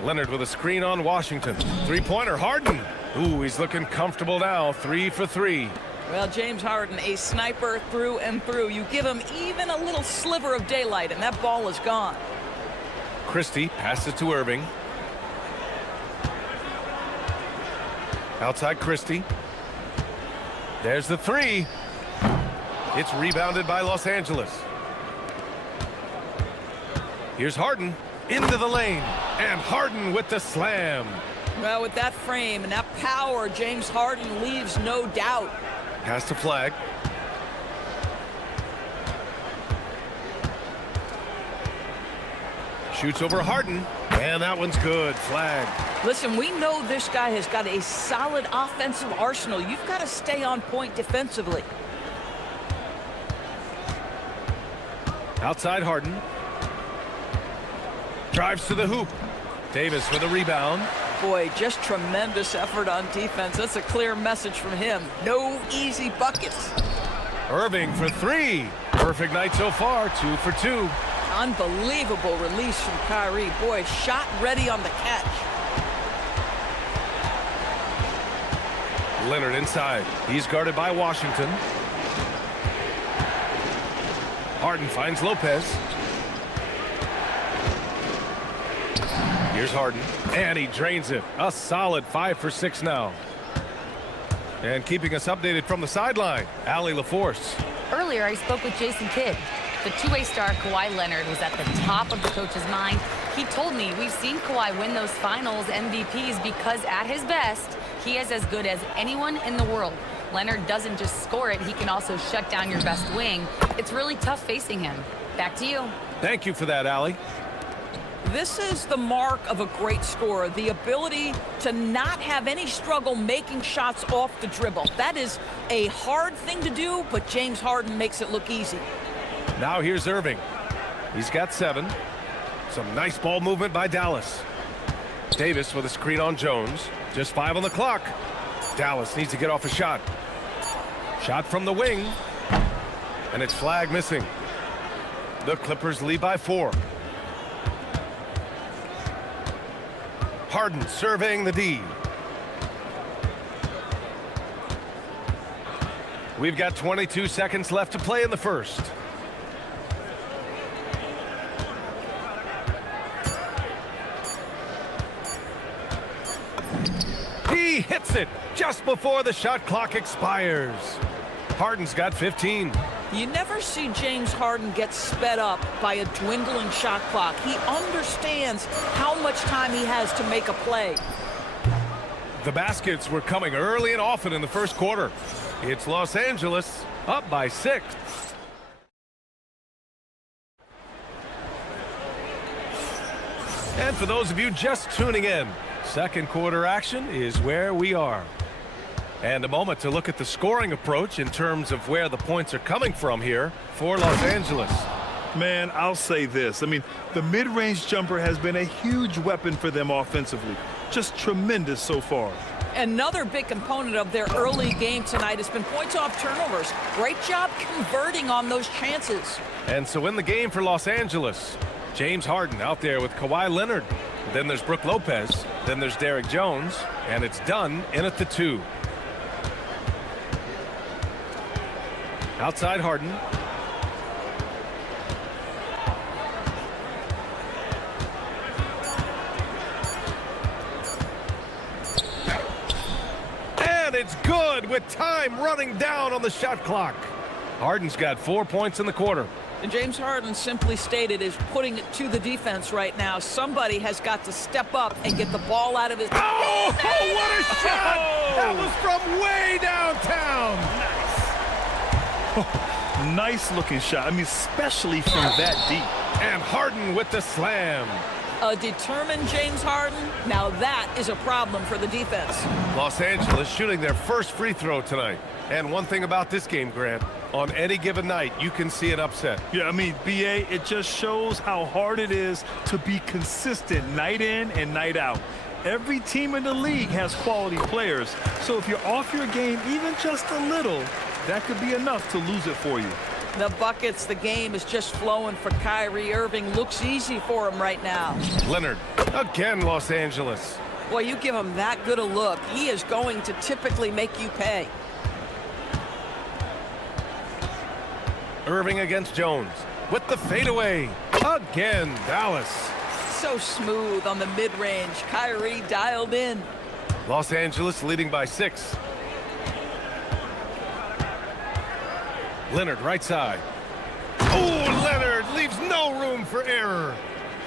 Leonard with a screen on Washington. Three-pointer, Harden. Ooh, he's looking comfortable now. 3 for 3. Well, James Harden, a sniper through and through. You give him even a little sliver of daylight, and that ball is gone. Christie passes to Irving. Outside Christie. There's the 3. It's rebounded by Los Angeles. Here's Harden. Into the lane. And Harden with the slam. Well, with that frame and that power, James Harden leaves no doubt. Pass to Flag. Shoots over Harden. And that one's good. Flag. Listen, we know this guy has got a solid offensive arsenal. You've got to stay on point defensively. Outside Harden. Drives to the hoop. Davis with a rebound. Boy, just tremendous effort on defense. That's a clear message from him. No easy buckets. Irving for 3. Perfect night so far. 2 for 2. Unbelievable release from Kyrie. Boy, shot ready on the catch. Leonard inside. He's guarded by Washington. Harden finds Lopez. Here's Harden. And he drains it. A solid 5 for 6 now. And keeping us updated from the sideline, Allie LaForce. Earlier, I spoke with Jason Kidd. The two-way star Kawhi Leonard was at the top of the coach's mind. He told me we've seen Kawhi win those finals MVPs because at his best, he is as good as anyone in the world. Leonard doesn't just score it, he can also shut down your best wing. It's really tough facing him. Back to you. Thank you for that, Allie. This is the mark of a great scorer, the ability to not have any struggle making shots off the dribble. That is a hard thing to do, but James Harden makes it look easy. Now here's Irving. He's got 7. Some nice ball movement by Dallas. Davis with a screen on Jones. Just 5 on the clock. Dallas needs to get off a shot. Shot from the wing. And it's Flag missing. The Clippers lead by 4. Harden surveying the D. We've got 22 seconds left to play in the first. hits it just before the shot clock expires. Harden's got 15. You never see James Harden get sped up by a dwindling shot clock. He understands how much time he has to make a play. The baskets were coming early and often in the first quarter. It's Los Angeles up by 6. And for those of you just tuning in, second quarter action is where we are. And a moment to look at the scoring approach in terms of where the points are coming from here for Los Angeles. Man, I'll say this. I mean, the mid-range jumper has been a huge weapon for them offensively. Just tremendous so far. Another big component of their early game tonight has been points off turnovers. Great job converting on those chances. And so in the game for Los Angeles, James Harden out there with Kawhi Leonard. Then there's Brook Lopez. Then there's Derrick Jones. And it's done in at the 2. Outside Harden. And it's good with time running down on the shot clock. Harden's got 4 points in the quarter. And James Harden, simply stated, is putting it to the defense right now. Somebody has got to step up and get the ball out of his... Oh, what a shot! That was from way downtown. Nice looking shot. I mean, especially from that deep. And Harden with the slam. A determined James Harden. Now that is a problem for the defense. Los Angeles shooting their first free throw tonight. And one thing about this game, Grant, on any given night, you can see an upset. Yeah, I mean, BA, it just shows how hard it is to be consistent night in and night out. Every team in the league has quality players. So if you're off your game even just a little, that could be enough to lose it for you. The buckets, the game is just flowing for Kyrie Irving. Looks easy for him right now. Leonard, again, Los Angeles. Well, you give him that good a look, he is going to typically make you pay. Irving against Jones with the fadeaway. Again, Dallas. So smooth on the mid-range. Kyrie dialed in. Los Angeles leading by 6. Leonard right side. Oh, Leonard leaves no room for error.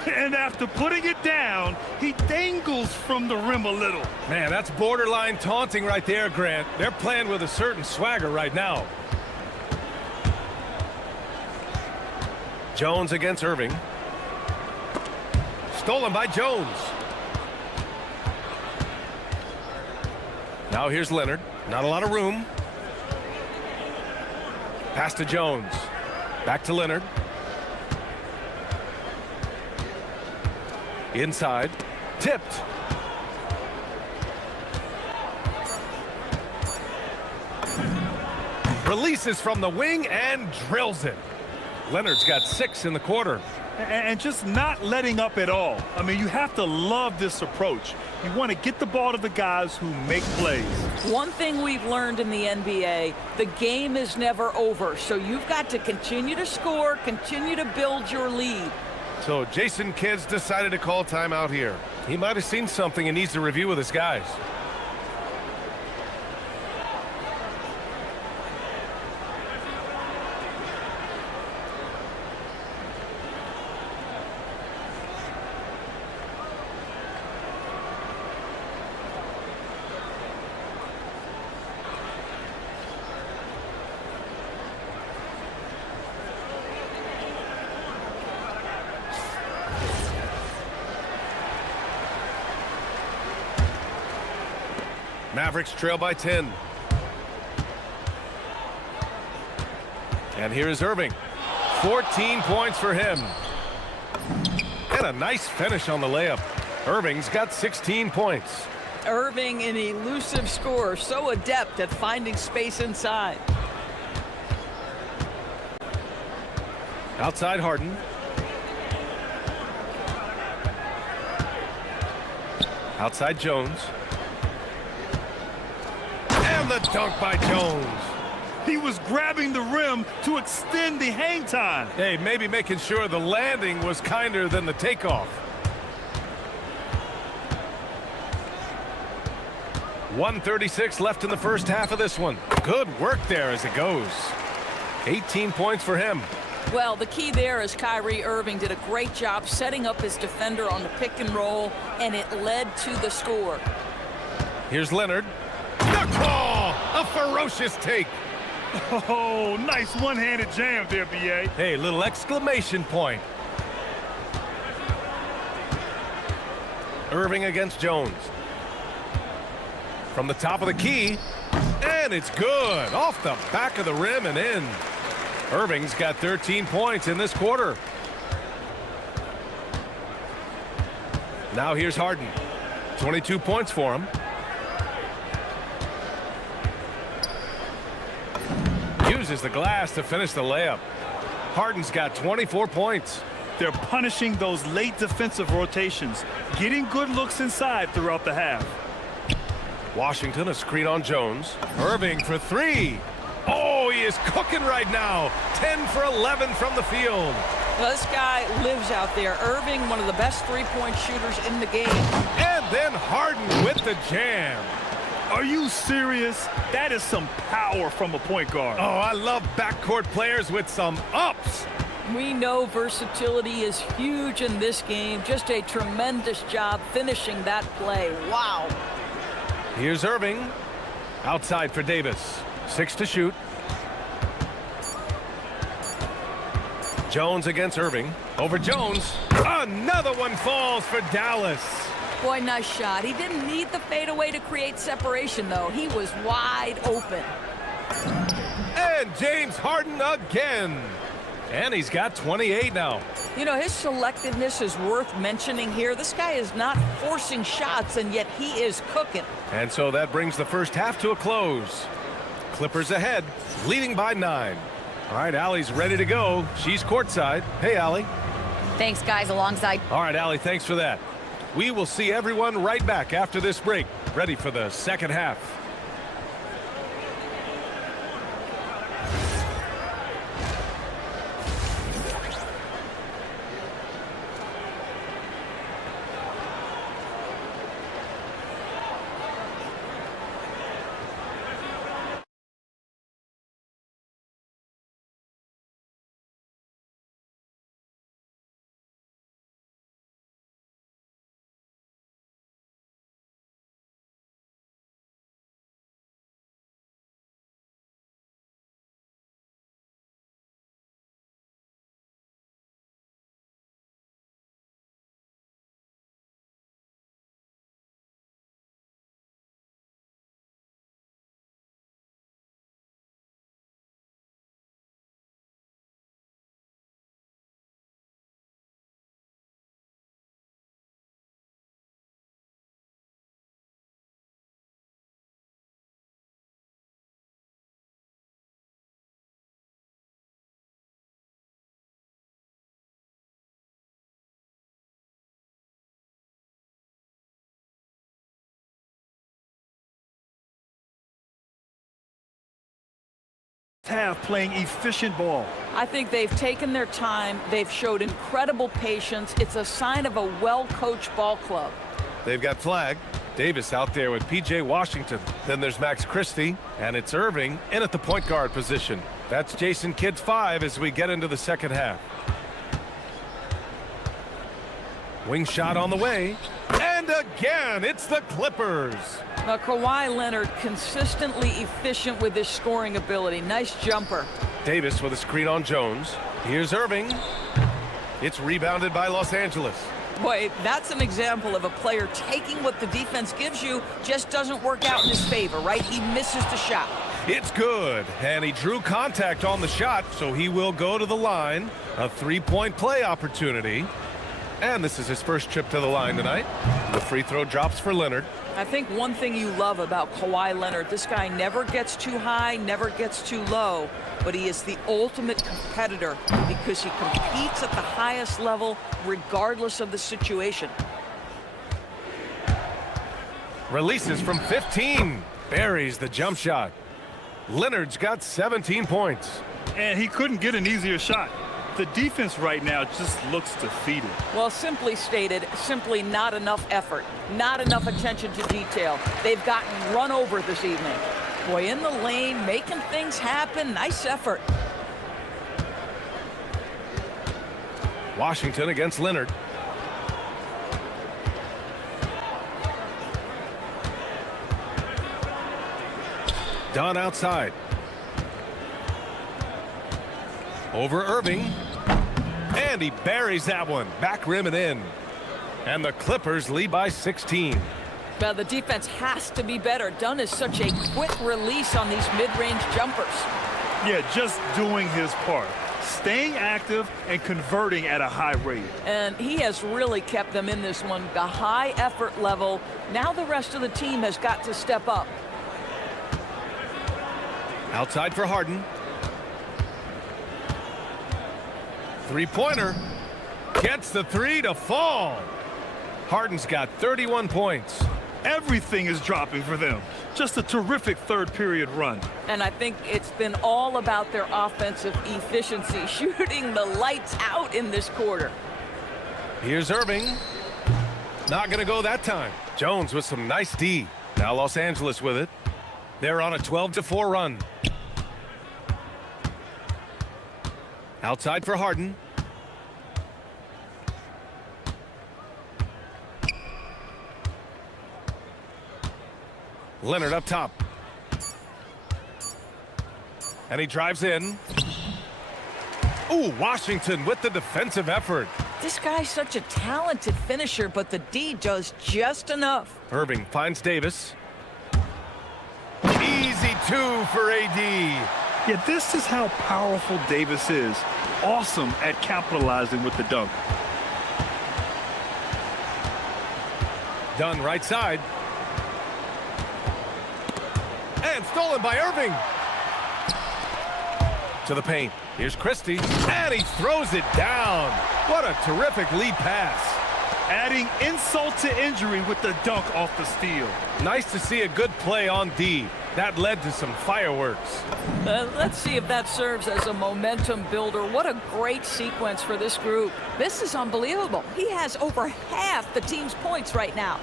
And after putting it down, he dangles from the rim a little. Man, that's borderline taunting right there, Grant. They're playing with a certain swagger right now. Jones against Irving. Stolen by Jones. Now here's Leonard. Not a lot of room. Pass to Jones. Back to Leonard. Inside. Tipped. Releases from the wing and drills it. Leonard's got 6 in the quarter. And just not letting up at all. I mean, you have to love this approach. You want to get the ball to the guys who make plays. One thing we've learned in the NBA, the game is never over. So you've got to continue to score, continue to build your lead. So Jason Kidd's decided to call timeout here. He might have seen something and needs to review with his guys. Mavericks trail by 10. And here is Irving. 14 points for him. And a nice finish on the layup. Irving's got 16 points. Irving, an elusive scorer, so adept at finding space inside. Outside Harden. Outside Jones. And the dunk by Jones. He was grabbing the rim to extend the hang time. Hey, maybe making sure the landing was kinder than the takeoff. 1:36 left in the first half of this one. Good work there as it goes. 18 points for him. Well, the key there is Kyrie Irving did a great job setting up his defender on the pick and roll, and it led to the score. Here's Leonard. The call! A ferocious take. Oh, nice one-handed jam there, B.A. Hey, little exclamation point. Irving against Jones. From the top of the key, and it's good. Off the back of the rim and in. Irving's got 13 points in this quarter. Now here's Harden. 22 points for him. Uses the glass to finish the layup. Harden's got 24 points. They're punishing those late defensive rotations, getting good looks inside throughout the half. Washington, a screen on Jones. Irving for three. Oh, he is cooking right now. 10 for 11 from the field. Well, this guy lives out there. Irving, one of the best three-point shooters in the game. And then Harden with the jam. Are you serious? That is some power from a point guard. Oh, I love backcourt players with some ups. We know versatility is huge in this game. Just a tremendous job finishing that play. Wow. Here's Irving. Outside for Davis. 6 to shoot. Jones against Irving. Over Jones. Another one falls for Dallas. Boy, nice shot. He didn't need the fadeaway to create separation, though. He was wide open. And James Harden again. And he's got 28 now. You know, his selectiveness is worth mentioning here. This guy is not forcing shots, and yet he is cooking. And so that brings the first half to a close. Clippers ahead, leading by 9. All right, Allie's ready to go. She's courtside. Hey, Allie. Thanks, guys, alongside. All right, Allie, thanks for that. We will see everyone right back after this break, ready for the second half. Half playing efficient ball. I think they've taken their time. They've showed incredible patience. It's a sign of a well-coached ball club. They've got flag. Davis out there with P.J. Washington. Then there's Max Christie, and it's Irving in at the point guard position. That's Jason Kidd's 5 as we get into the second half. Wing shot on the way. And again, it's the Clippers. Now, Kawhi Leonard consistently efficient with his scoring ability. Nice jumper. Davis with a screen on Jones. Here's Irving. It's rebounded by Los Angeles. Boy, that's an example of a player taking what the defense gives you, just doesn't work out in his favor, right? He misses the shot. It's good, and he drew contact on the shot, so he will go to the line. A three-point play opportunity. And this is his first trip to the line tonight. The free throw drops for Leonard. I think one thing you love about Kawhi Leonard, this guy never gets too high, never gets too low, but he is the ultimate competitor because he competes at the highest level regardless of the situation. Releases from 15. Buries the jump shot. Leonard's got 17 points. And he couldn't get an easier shot. The defense right now just looks defeated. Well, simply stated, simply not enough effort, not enough attention to detail. They've gotten run over this evening. Boy, in the lane, making things happen. Nice effort. Washington against Leonard. Dunn outside. Over Irving. And he buries that one. Back rim and in. And the Clippers lead by 16. Well, the defense has to be better. Dunn is such a quick release on these mid-range jumpers. Yeah, just doing his part. Staying active and converting at a high rate. And he has really kept them in this one. The high effort level. Now the rest of the team has got to step up. Outside for Harden. Three-pointer. Gets the three to fall. Harden's got 31 points. Everything is dropping for them. Just a terrific third period run. And I think it's been all about their offensive efficiency, shooting the lights out in this quarter. Here's Irving. Not going to go that time. Jones with some nice D. Now Los Angeles with it. They're on a 12-4 run. Outside for Harden. Leonard up top. And he drives in. Ooh, Washington with the defensive effort. This guy's such a talented finisher, but the D does just enough. Irving finds Davis. Easy two for AD. Yeah, this is how powerful Davis is. Awesome at capitalizing with the dunk. Dunn right side. And stolen by Irving. To the paint. Here's Christie. And he throws it down. What a terrific lead pass. Adding insult to injury with the dunk off the steal. Nice to see a good play on D. That led to some fireworks. Let's see if that serves as a momentum builder. What a great sequence for this group. This is unbelievable. He has over half the team's points right now.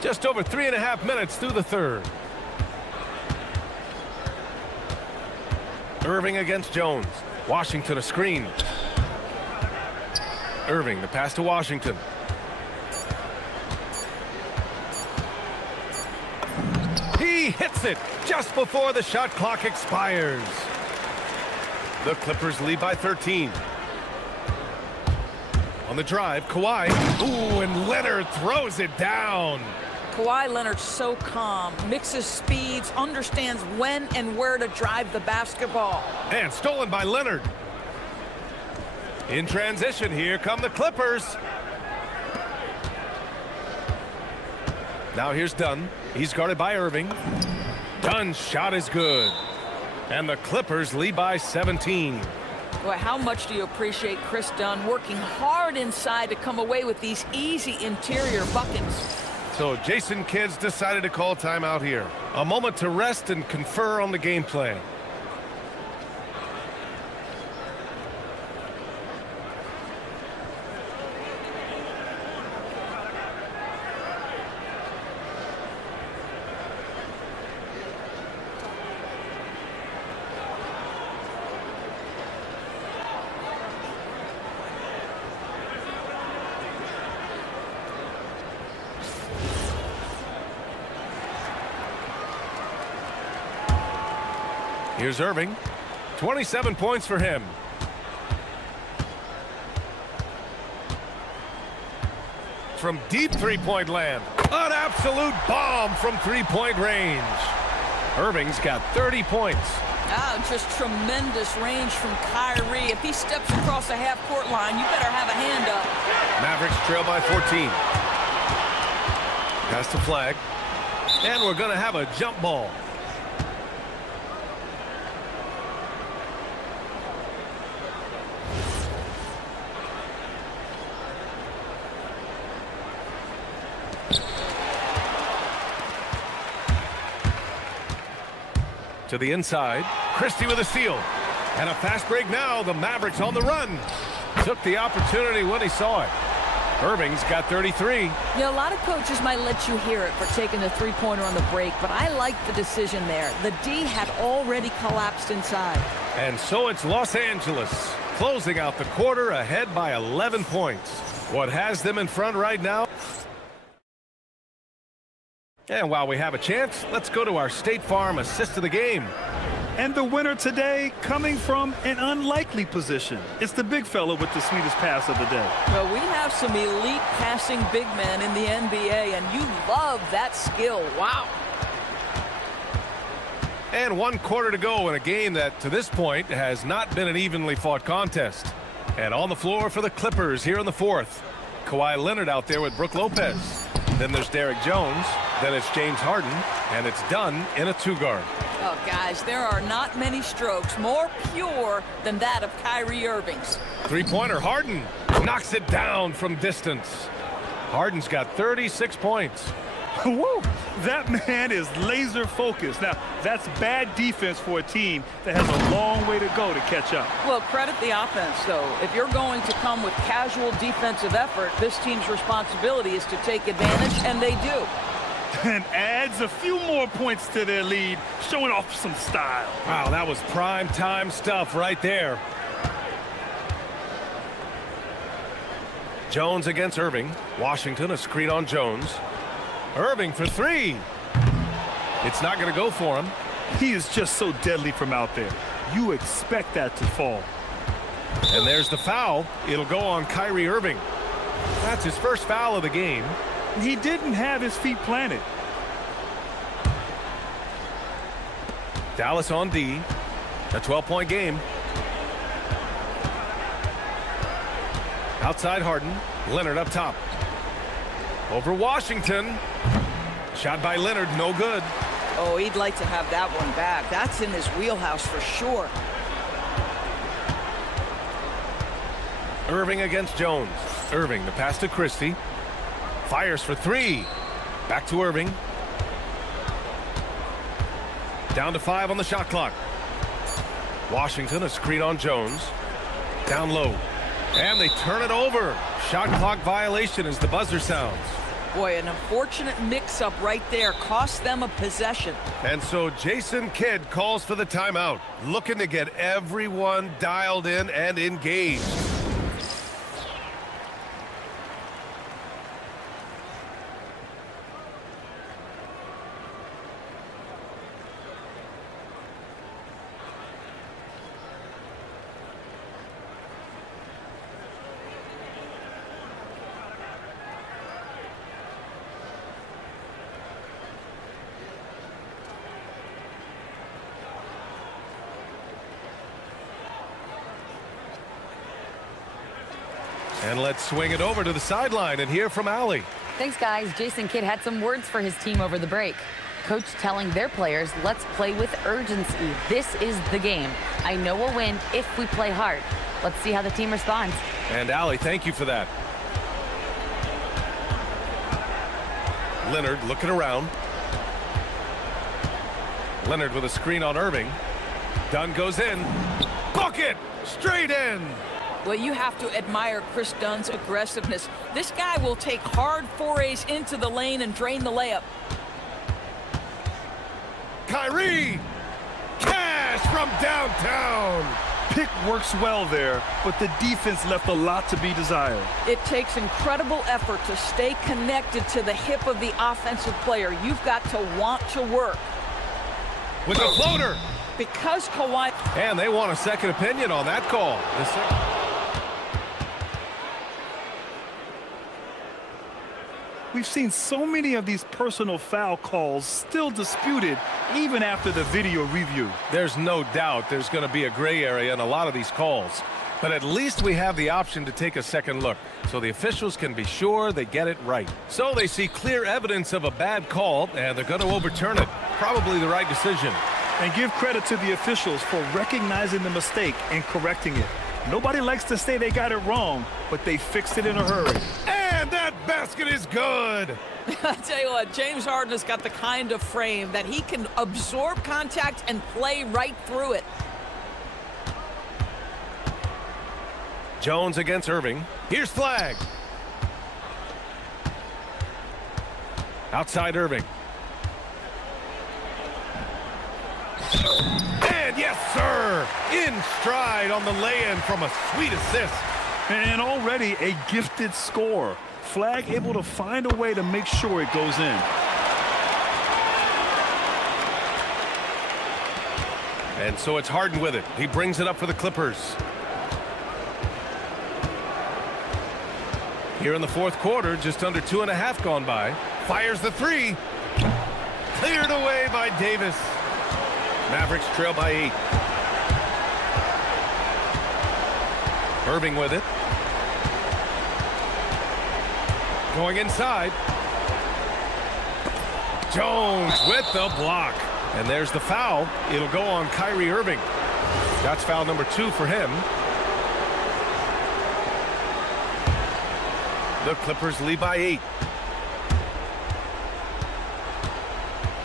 Just over 3.5 minutes through the third. Irving against Jones. Washington a screen. Irving, the pass to Washington. He hits it just before the shot clock expires. The Clippers lead by 13. On the drive, Kawhi. Ooh, and Leonard throws it down. Kawhi Leonard's so calm, mixes speeds, understands when and where to drive the basketball. And stolen by Leonard. In transition, here come the Clippers. Now here's Dunn. He's guarded by Irving. Dunn's shot is good. And the Clippers lead by 17. Boy, how much do you appreciate Chris Dunn working hard inside to come away with these easy interior buckets? So Jason Kidd's decided to call timeout here. A moment to rest and confer on the game plan. Here's Irving. 27 points for him. From deep three-point land. An absolute bomb from three-point range. Irving's got 30 points. Ah, just tremendous range from Kyrie. If he steps across the half-court line, you better have a hand up. Mavericks trail by 14. Pass to flag. And we're going to have a jump ball. To the inside. Christie with a steal. And a fast break now. The Mavericks on the run. Took the opportunity when he saw it. Irving's got 33. Yeah, a lot of coaches might let you hear it for taking the three-pointer on the break, but I like the decision there. The D had already collapsed inside. And so it's Los Angeles closing out the quarter ahead by 11 points. What has them in front right now? And while we have a chance, let's go to our State Farm assist of the game. And the winner today coming from an unlikely position. It's the big fella with the sweetest pass of the day. Well, we have some elite passing big men in the NBA, and you love that skill. Wow. And 1 quarter to go in a game that, to this point, has not been an evenly fought contest. And on the floor for the Clippers here in the 4th. Kawhi Leonard out there with Brook Lopez. Then there's Derek Jones. Then it's James Harden. And it's done in a 2-guard. Oh, guys, there are not many strokes more pure than that of Kyrie Irving's. Three-pointer, Harden knocks it down from distance. Harden's got 36 points. Woo! That man is laser focused. Now, that's bad defense for a team that has a long way to go to catch up. Well, credit the offense, though. If you're going to come with casual defensive effort, this team's responsibility is to take advantage, and they do. And adds a few more points to their lead, showing off some style. Wow, that was prime time stuff right there. Jones against Irving. Washington, a screen on Jones. Irving for 3. It's not going to go for him. He is just so deadly from out there. You expect that to fall. And there's the foul. It'll go on Kyrie Irving. That's his first foul of the game. He didn't have his feet planted. Dallas on D. A 12-point game. Outside Harden. Leonard up top. Over Washington. Shot by Leonard, no good. Oh, he'd like to have that one back. That's in his wheelhouse for sure. Irving against Jones. Irving, the pass to Christie. Fires for 3. Back to Irving. Down to 5 on the shot clock. Washington, a screen on Jones. Down low. And they turn it over. Shot clock violation as the buzzer sounds. Boy, an unfortunate mix-up right there cost them a possession. And so Jason Kidd calls for the timeout, looking to get everyone dialed in and engaged. And let's swing it over to the sideline and hear from Allie. Thanks, guys. Jason Kidd had some words for his team over the break. Coach telling their players, let's play with urgency. This is the game. I know we'll win if we play hard. Let's see how the team responds. And Allie, thank you for that. Leonard looking around. Leonard with a screen on Irving. Dunn goes in. Bucket! Straight in! Well, you have to admire Chris Dunn's aggressiveness. This guy will take hard forays into the lane and drain the layup. Kyrie! Cash from downtown! Pick works well there, but the defense left a lot to be desired. It takes incredible effort to stay connected to the hip of the offensive player. You've got to want to work. With a floater! Because Kawhi... And they want a second opinion on that call. We've seen so many of these personal foul calls still disputed even after the video review. There's no doubt there's going to be a gray area in a lot of these calls. But at least we have the option to take a second look so the officials can be sure they get it right. So they see clear evidence of a bad call, and they're going to overturn it. Probably the right decision. And give credit to the officials for recognizing the mistake and correcting it. Nobody likes to say they got it wrong, but they fixed it in a hurry. And And that basket is good. I tell you what, James Harden has got the kind of frame that he can absorb contact and play right through it. Jones against Irving. Here's flag. Outside Irving. And yes, sir! In stride on the lay-in from a sweet assist. And already a gifted score. Flag able to find a way to make sure it goes in. And so it's Harden with it. He brings it up for the Clippers. Here in the fourth quarter, just under 2.5 gone by. Fires the three. Cleared away by Davis. Mavericks trail by 8. Irving with it. Going inside. Jones with the block. And there's the foul. It'll go on Kyrie Irving. That's foul number 2 for him. The Clippers lead by 8.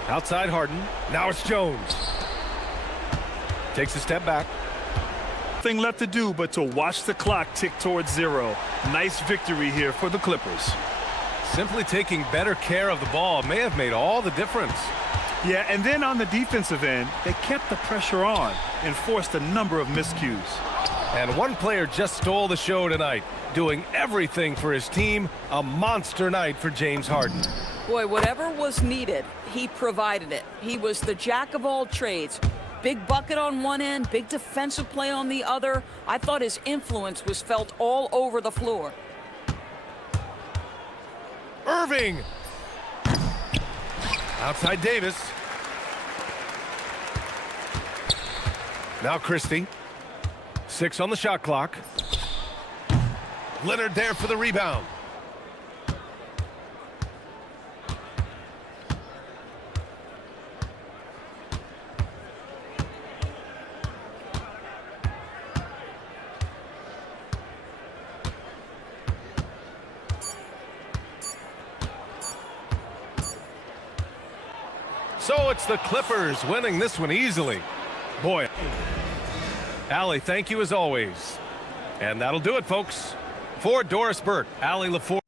Outside Harden. Now it's Jones. Takes a step back. Nothing left to do but to watch the clock tick towards 0. Nice victory here for the Clippers. Simply taking better care of the ball may have made all the difference. Yeah, and then on the defensive end, they kept the pressure on and forced a number of miscues. And one player just stole the show tonight, doing everything for his team. A monster night for James Harden. Boy, whatever was needed, he provided it. He was the jack of all trades. Big bucket on one end, big defensive play on the other. I thought his influence was felt all over the floor. Irving! Outside Davis. Now Christie. 6 on the shot clock. Leonard there for the rebound. So it's the Clippers winning this one easily. Boy. Allie, thank you as always. And that'll do it, folks. For Doris Burke, Allie LaForce.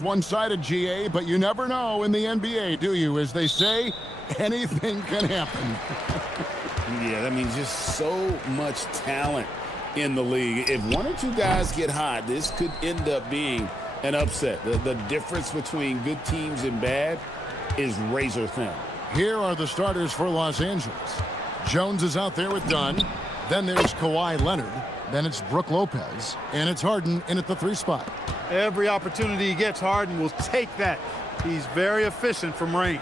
One-sided, GA, but you never know in the NBA, do you? As they say, anything can happen. Yeah, that means just so much talent in the league. If one or two guys get hot, this could end up being an upset. The difference between good teams and bad is razor thin. Here are the starters for Los Angeles. Jones is out there with Dunn. Then there's Kawhi Leonard. Then it's Brook Lopez. And it's Harden in at the 3 spot. Every opportunity he gets, Harden will take that. He's very efficient from range.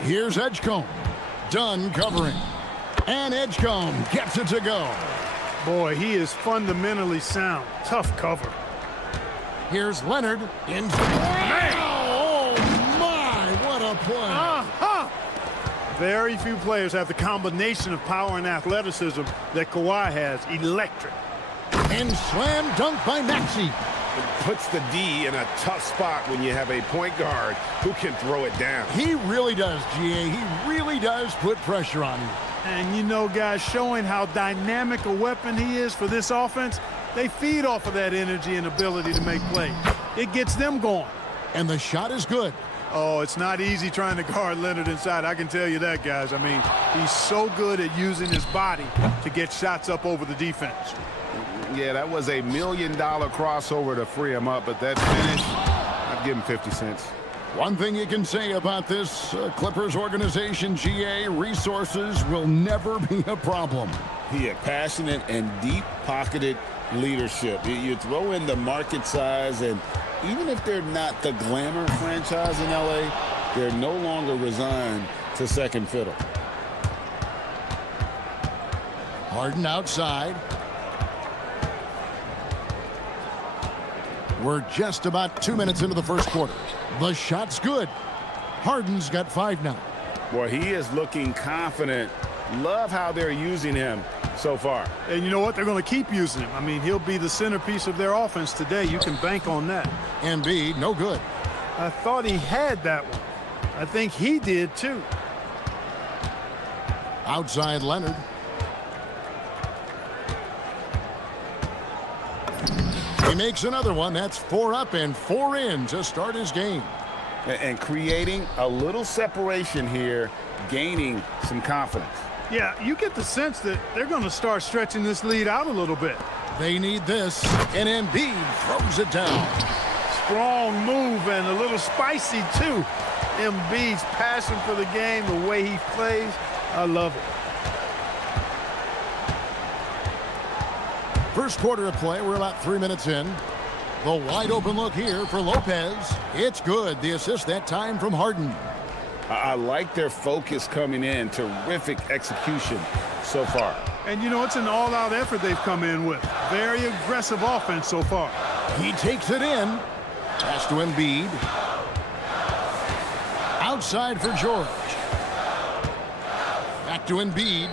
Here's Edgecombe. Dunn covering. And Edgecombe gets it to go. Boy, he is fundamentally sound. Tough cover. Here's Leonard. Oh, my, what a play. Very few players have the combination of power and athleticism that Kawhi has. Electric. And slam dunk by Maxey. It puts the D in a tough spot when you have a point guard who can throw it down. He really does, GA. He really does put pressure on him. And you know, guys, showing how dynamic a weapon he is for this offense, they feed off of that energy and ability to make plays. It gets them going. And the shot is good. Oh, it's not easy trying to guard Leonard inside. I can tell you that, guys. I mean, he's so good at using his body to get shots up over the defense. Yeah, that was $1 million crossover to free him up, but that finish, I'd give him 50 cents. One thing you can say about this Clippers organization, GA, resources will never be a problem. He had passionate and deep-pocketed leadership. You throw in the market size, and even if they're not the glamour franchise in LA, they're no longer resigned to second fiddle. Harden outside. We're just about 2 minutes into the first quarter. The shot's good. Harden's got 5 now. Boy, he is looking confident. Love how they're using him so far. And you know what? They're going to keep using him. I mean, he'll be the centerpiece of their offense today. You can bank on that. Embiid, no good. I thought he had that one. I think he did, too. Outside Leonard. He makes another one. That's 4 up and 4 in to start his game. And creating a little separation here, gaining some confidence. Yeah, you get the sense that they're going to start stretching this lead out a little bit. They need this, and Embiid throws it down. Strong move and a little spicy, too. Embiid's passion for the game, the way he plays, I love it. First quarter of play, we're about 3 minutes in. The wide open look here for Lopez. It's good. The assist that time from Harden. I like their focus coming in. Terrific execution so far. And, you know, it's an all-out effort they've come in with. Very aggressive offense so far. He takes it in. Pass to Embiid. Outside for George. Back to Embiid.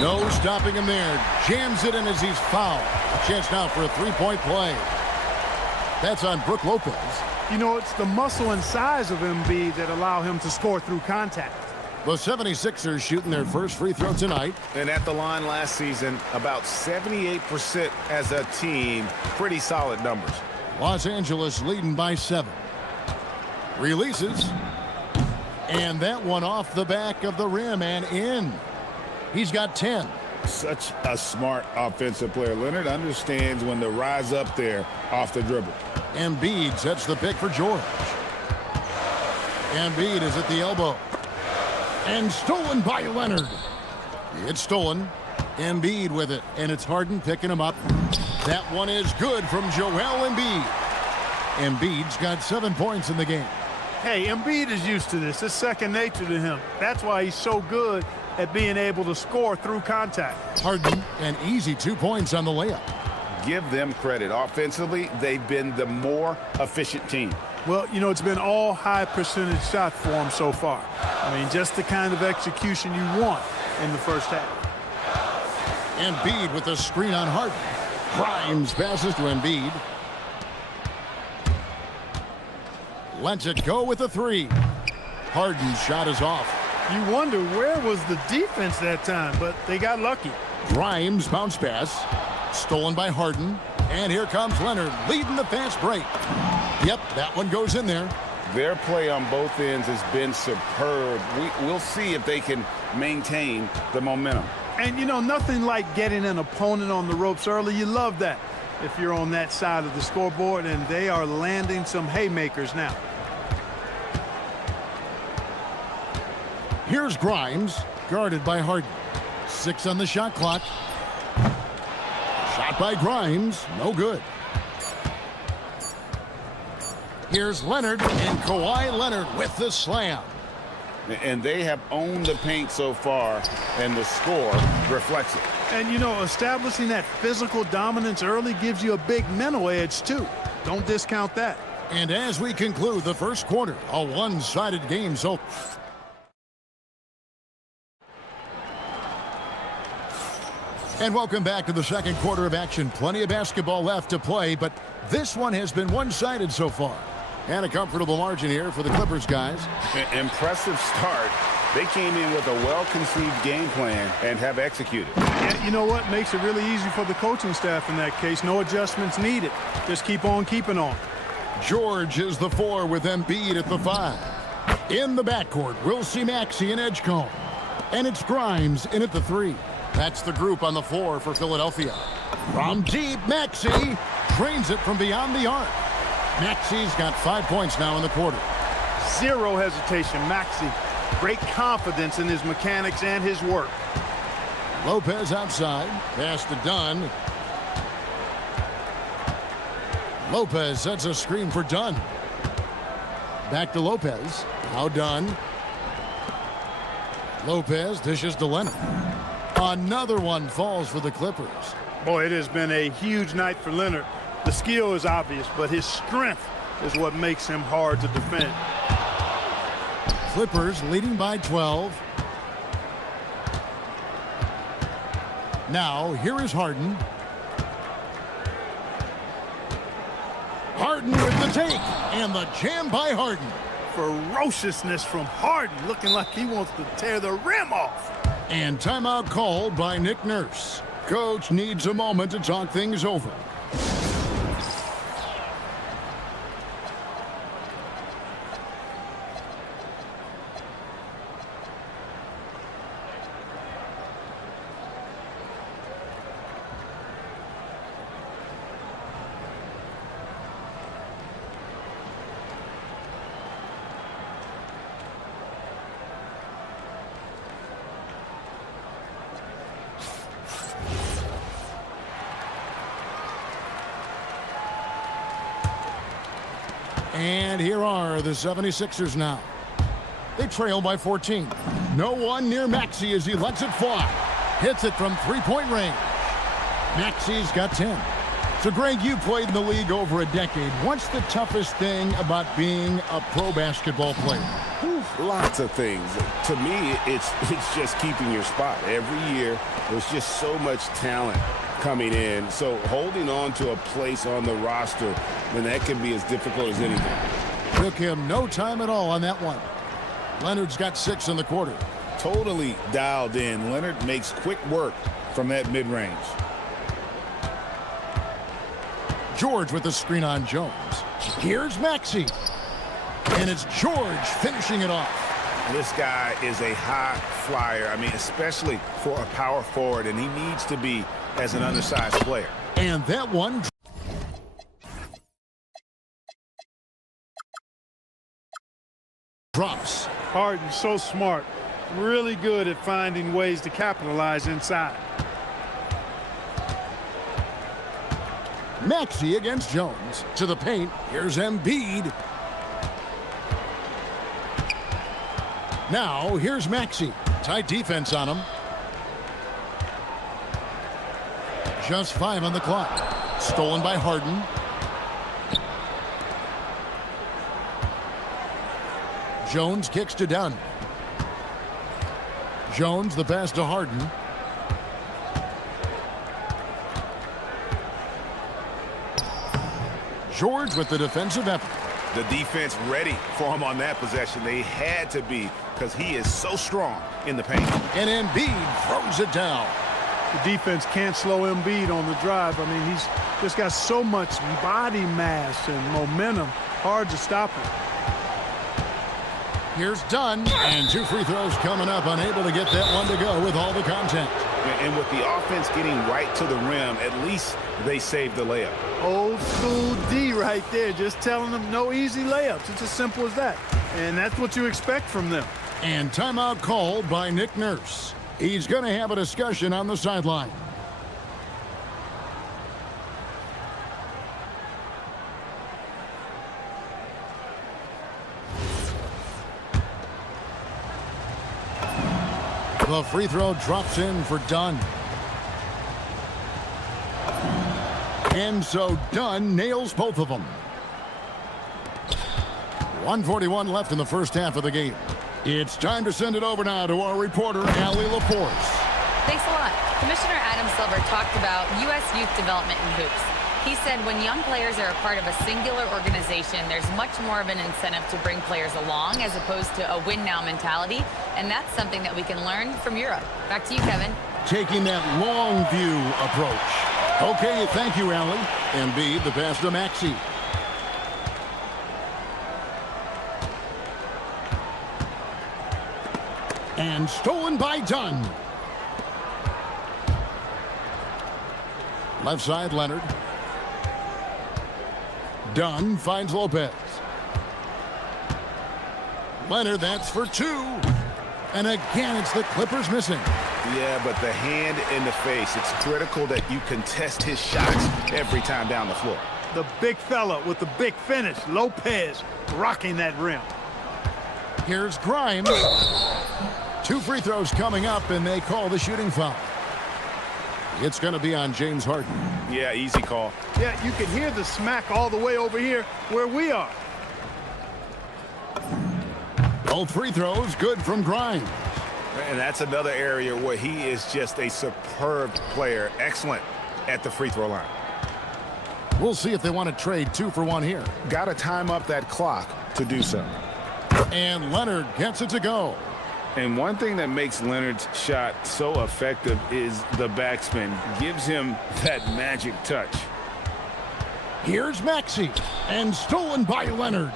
No stopping him there. Jams it in as he's fouled. A chance now for a three-point play. That's on Brook Lopez. You know, it's the muscle and size of Embiid that allow him to score through contact. The 76ers shooting their first free throw tonight. And at the line last season, about 78% as a team. Pretty solid numbers. Los Angeles leading by 7. Releases. And that one off the back of the rim and in. He's got 10. Such a smart offensive player. Leonard understands when to rise up there off the dribble. Embiid sets the pick for George. Embiid is at the elbow. And stolen by Leonard. It's stolen. Embiid with it. And it's Harden picking him up. That one is good from Joel Embiid. Embiid's got 7 points in the game. Hey, Embiid is used to this. It's second nature to him. That's why he's so good at being able to score through contact. Harden, an easy 2 points on the layup. Give them credit. Offensively, they've been the more efficient team. Well, you know, it's been all high percentage shots for him so far. I mean, just the kind of execution you want in the first half. Embiid with a screen on Harden. Grimes passes to Embiid. Lets it go with a 3. Harden's shot is off. You wonder where was the defense that time, but they got lucky. Grimes bounce pass. Stolen by Harden. And here comes Leonard leading the fast break. Yep, that one goes in there. Their play on both ends has been superb. We'll see if they can maintain the momentum. And, you know, nothing like getting an opponent on the ropes early. You love that if you're on that side of the scoreboard, and they are landing some haymakers now. Here's Grimes, guarded by Harden. 6 on the shot clock. Shot by Grimes, no good. Here's Leonard, and Kawhi Leonard with the slam. And they have owned the paint so far, and the score reflects it. And, you know, establishing that physical dominance early gives you a big mental edge, too. Don't discount that. And as we conclude the first quarter, a one-sided game. So and welcome back to the second quarter of action. Plenty of basketball left to play, but this one has been one-sided so far. And a comfortable margin here for the Clippers, guys. Impressive start. They came in with a well-conceived game plan and have executed. And you know what? Makes it really easy for the coaching staff in that case. No adjustments needed. Just keep on keeping on. George is the 4 with Embiid at the 5. In the backcourt, we'll see Maxey and Edgecombe. And it's Grimes in at the 3. That's the group on the floor for Philadelphia. From deep, Maxey drains it from beyond the arc. Maxey's got 5 points now in the quarter. Zero hesitation, Maxey. Great confidence in his mechanics and his work. Lopez outside. Pass to Dunn. Lopez sets a screen for Dunn. Back to Lopez. Now Dunn. Lopez dishes to Leonard. Another one falls for the Clippers. Boy, it has been a huge night for Leonard. The skill is obvious, but his strength is what makes him hard to defend. Clippers leading by 12. Now, here is Harden. Harden with the take, and the jam by Harden. Ferociousness from Harden, looking like he wants to tear the rim off. And timeout called by Nick Nurse. Coach needs a moment to talk things over. And here are the 76ers now. They trail by 14. No one near Maxey as he lets it fly. Hits it from three-point range. Maxey's got 10. So, Greg, you played in the league over a decade. What's the toughest thing about being a pro basketball player? Lots of things. To me, it's just keeping your spot. Every year, there's just so much talent coming in. So holding on to a place on the roster, then that can be as difficult as anything. Took him no time at all on that one. Leonard's got 6 in the quarter. Totally dialed in. Leonard makes quick work from that mid-range. George with the screen on Jones. Here's Maxey. And it's George finishing it off. This guy is a high flyer. I mean, especially for a power forward, and he needs to be as an undersized player. And that one drops. Harden's so smart. Really good at finding ways to capitalize inside. Maxey against Jones. To the paint. Here's Embiid. Now, here's Maxey. Tight defense on him. Just 5 on the clock. Stolen by Harden. Jones kicks to Dunn. Jones, the pass to Harden. George with the defensive effort. The defense ready for him on that possession. They had to be, because he is so strong in the paint. And Embiid throws it down. The defense can't slow Embiid on the drive. I mean, he's just got so much body mass and momentum. Hard to stop him. Here's Dunn, and 2 free throws coming up, unable to get that one to go with all the contact. And with the offense getting right to the rim, at least they saved the layup. Old school D right there, just telling them no easy layups. It's as simple as that. And that's what you expect from them. And timeout called by Nick Nurse. He's going to have a discussion on the sideline. The free throw drops in for Dunn. And so Dunn nails both of them. 1:41 left in the first half of the game. It's time to send it over now to our reporter, Allie LaForce. Thanks a lot. Commissioner Adam Silver talked about U.S. youth development in hoops. He said when young players are a part of a singular organization, there's much more of an incentive to bring players along as opposed to a win-now mentality, and that's something that we can learn from Europe. Back to you, Kevin. Taking that long view approach. Okay, thank you, Allie. Embiid, the pass to Maxey. And stolen by Dunn. Left side, Leonard. Dunn finds Lopez. Leonard, that's for 2. And again, it's the Clippers missing. Yeah, but the hand in the face, it's critical that you contest his shots every time down the floor. The big fella with the big finish, Lopez, rocking that rim. Here's Grimes. 2 free throws coming up, and they call the shooting foul. It's going to be on James Harden. Yeah, easy call. Yeah, you can hear the smack all the way over here where we are. Both free throws good from Grimes. And that's another area where he is just a superb player. Excellent at the free throw line. We'll see if they want to trade 2 for 1 here. Got to time up that clock to do so. And Leonard gets it to go. And one thing that makes Leonard's shot so effective is the backspin. Gives him that magic touch. Here's Maxey, and stolen by Leonard.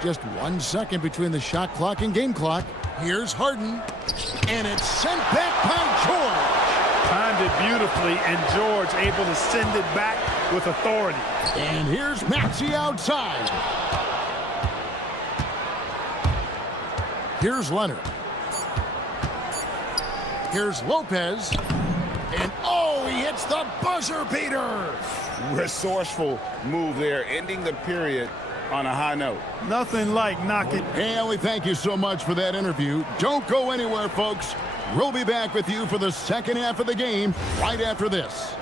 Just 1 second between the shot clock and game clock. Here's Harden, and it's sent back by George. Timed it beautifully, and George able to send it back with authority. And here's Maxey outside. Here's Leonard. Here's Lopez. And oh, he hits the buzzer beater. Resourceful move there, ending the period on a high note. Nothing like knocking. Hey, Allie, thank you so much for that interview. Don't go anywhere, folks. We'll be back with you for the second half of the game right after this.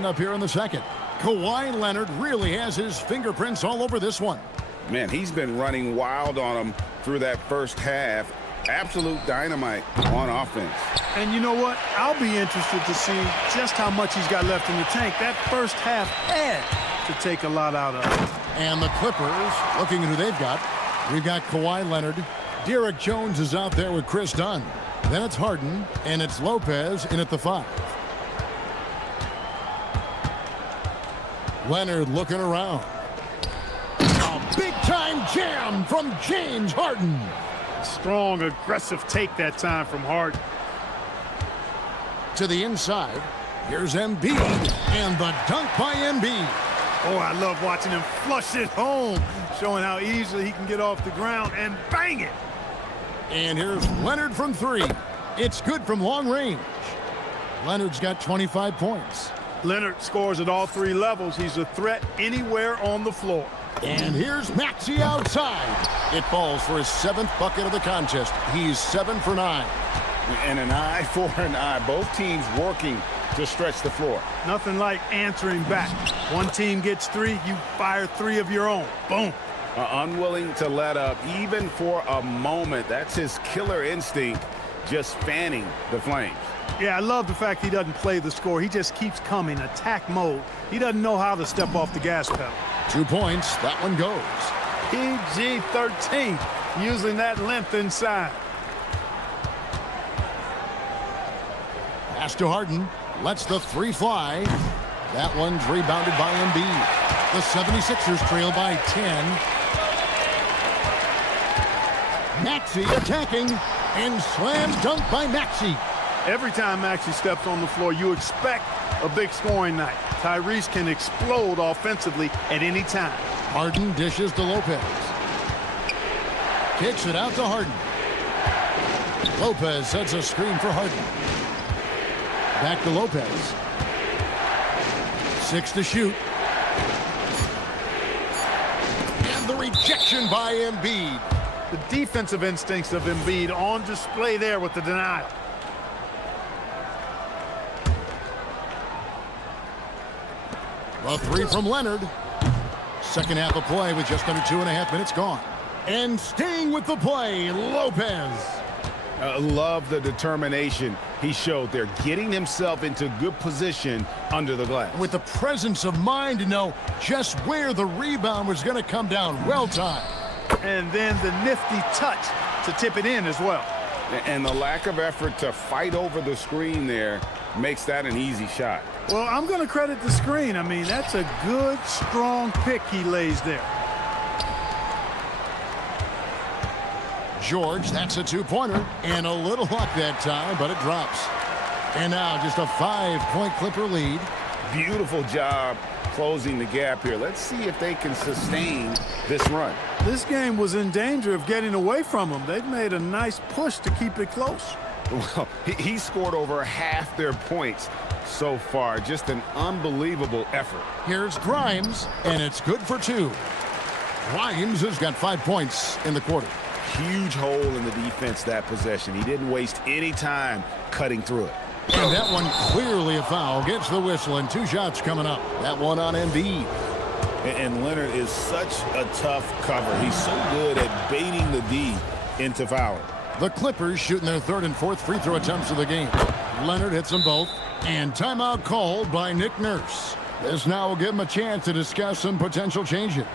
Up here in the second. Kawhi Leonard really has his fingerprints all over this one. Man, he's been running wild on him through that first half. Absolute dynamite on offense. And you know what? I'll be interested to see just how much he's got left in the tank. That first half had to take a lot out of it. And the Clippers, looking at who they've got. We've got Kawhi Leonard, Derek Jones is out there with Chris Dunn. Then it's Harden, and it's Lopez in at the 5. Leonard looking around. A big-time jam from James Harden. Strong, aggressive take that time from Harden. To the inside. Here's Embiid, and the dunk by Embiid. Oh, I love watching him flush it home, showing how easily he can get off the ground and bang it. And here's Leonard from 3. It's good from long range. Leonard's got 25 points. Leonard scores at all 3 levels. He's a threat anywhere on the floor. And here's Maxey outside. It falls for his 7th bucket of the contest. He's 7 for 9. And an eye for an eye. Both teams working to stretch the floor. Nothing like answering back. One team gets 3, you fire 3 of your own. Boom. Unwilling to let up even for a moment. That's his killer instinct, just fanning the flames. Yeah, I love the fact he doesn't play the score. He just keeps coming, attack mode. He doesn't know how to step off the gas pedal. 2 points. That one goes. PG-13, using that length inside. Pass to Harden. Lets the 3 fly. That one's rebounded by Embiid. The 76ers trail by 10. Maxey attacking, and slam dunk by Maxey. Every time Maxey steps on the floor, you expect a big scoring night. Tyrese can explode offensively at any time. Harden dishes to Lopez. Kicks it out to Harden. Lopez sets a screen for Harden. Back to Lopez. 6 to shoot. And the rejection by Embiid. The defensive instincts of Embiid on display there with the denial. A 3 from Leonard. Second half of play with just under 2.5 minutes gone. And staying with the play, Lopez. Love the determination he showed there, getting himself into good position under the glass. With the presence of mind to know just where the rebound was going to come down. Well timed. And then the nifty touch to tip it in as well. And the lack of effort to fight over the screen there makes that an easy shot. Well, I'm going to credit the screen. I mean, that's a good, strong pick he lays there. George, that's a 2-pointer. And a little luck that time, but it drops. And now just a 5-point Clipper lead. Beautiful job closing the gap here. Let's see if they can sustain this run. This game was in danger of getting away from them. They've made a nice push to keep it close. Well, he scored over half their points so far. Just an unbelievable effort. Here's Grimes, and it's good for 2. Grimes has got 5 points in the quarter. Huge hole in the defense that possession. He didn't waste any time cutting through it. And that one clearly a foul. Gets the whistle, and 2 shots coming up. That one on Embiid. And Leonard is such a tough cover. He's so good at baiting the D into fouling. The Clippers shooting their 3rd and 4th free throw attempts of the game. Leonard hits them both. And timeout called by Nick Nurse. This now will give him a chance to discuss some potential changes.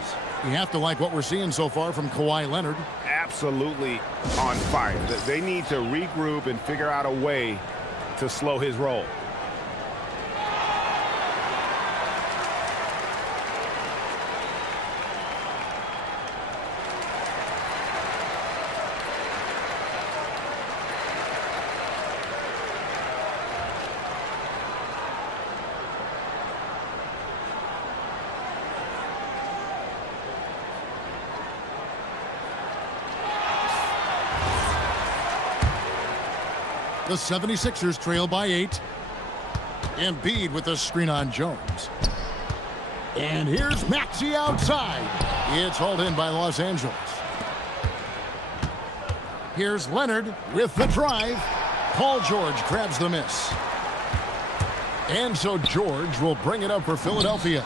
You have to like what we're seeing so far from Kawhi Leonard. Absolutely on fire. They need to regroup and figure out a way to slow his roll. The 76ers trail by 8. Embiid with the screen on Jones. And here's Maxey outside. It's hauled in by Los Angeles. Here's Leonard with the drive. Paul George grabs the miss. And so George will bring it up for Philadelphia.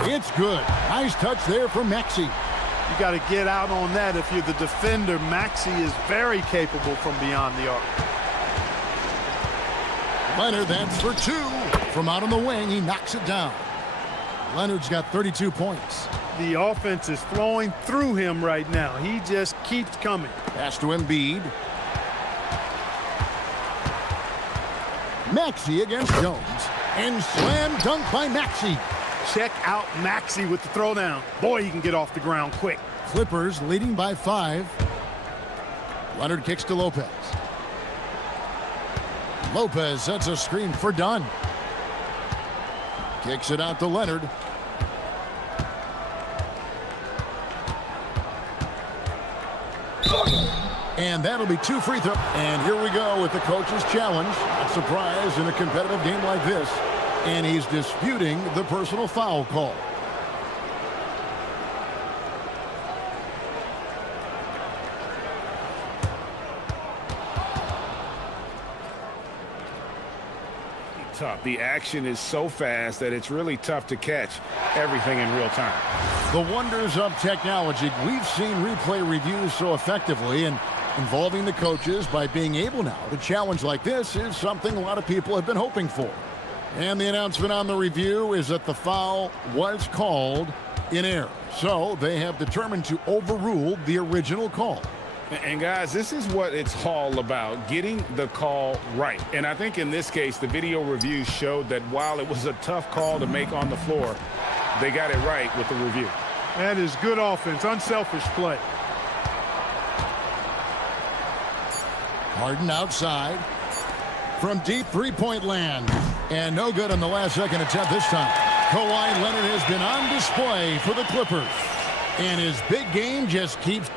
It's good. Nice touch there from Maxey. You got to get out on that if you're the defender. Maxey is very capable from beyond the arc. Leonard, that's for 2. From out on the wing, he knocks it down. Leonard's got 32 points. The offense is flowing through him right now. He just keeps coming. Pass to Embiid. Maxey against Jones. And slam dunk by Maxey. Check out Maxey with the throwdown. Boy, he can get off the ground quick. Clippers leading by 5. Leonard kicks to Lopez. Lopez sets a screen for Dunn. Kicks it out to Leonard. And that'll be 2 free throws. And here we go with the coach's challenge. A surprise in a competitive game like this. And he's disputing the personal foul call. Tough. The action is so fast that it's really tough to catch everything in real time. The wonders of technology. We've seen replay reviews so effectively, and involving the coaches by being able now to challenge like this is something a lot of people have been hoping for. And the announcement on the review is that the foul was called in error. So they have determined to overrule the original call. And guys, this is what it's all about, getting the call right. And I think in this case, the video review showed that while it was a tough call to make on the floor, they got it right with the review. That is good offense, unselfish play. Harden outside from deep three-point land. And no good on the last second attempt this time. Kawhi Leonard has been on display for the Clippers. And his big game just keeps...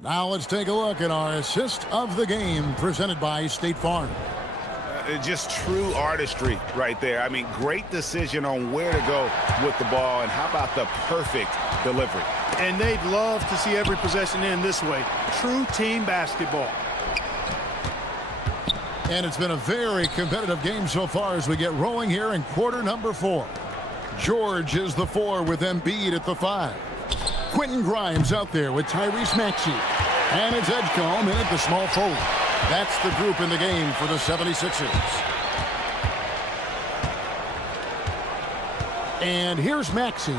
Now let's take a look at our assist of the game presented by State Farm. Just true artistry right there. I mean, great decision on where to go with the ball, and how about the perfect delivery? And they'd love to see every possession end this way. True team basketball. And it's been a very competitive game so far as we get rolling here in quarter number 4. George is the 4 with Embiid at the 5. Quentin Grimes out there with Tyrese Maxey. And it's Edgecombe in at the small forward. That's the group in the game for the 76ers. And here's Maxey.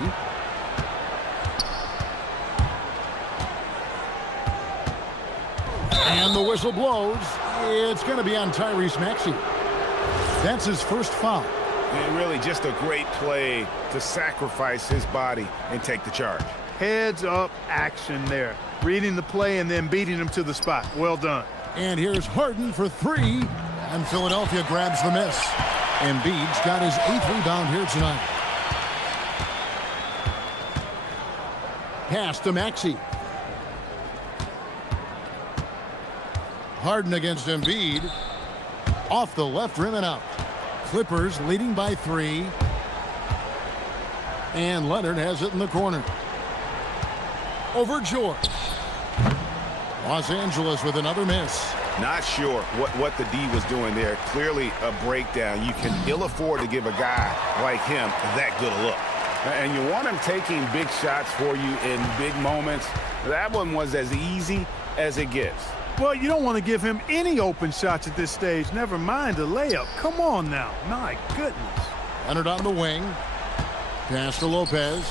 And the whistle blows. It's going to be on Tyrese Maxey. That's his first foul. And really just a great play to sacrifice his body and take the charge. Heads up action there. Reading the play and then beating him to the spot. Well done. And here's Harden for 3. And Philadelphia grabs the miss. Embiid's got his 8th rebound here tonight. Pass to Maxey. Harden against Embiid. Off the left rim and out. Clippers leading by 3. And Leonard has it in the corner. Over George. Los Angeles with another miss. Not sure what the D was doing there. Clearly a breakdown. You can ill afford to give a guy like him that good a look. And you want him taking big shots for you in big moments. That one was as easy as it gets. Well, you don't want to give him any open shots at this stage. Never mind a layup. Come on now. My goodness. Leonard on the wing. Pass to Lopez.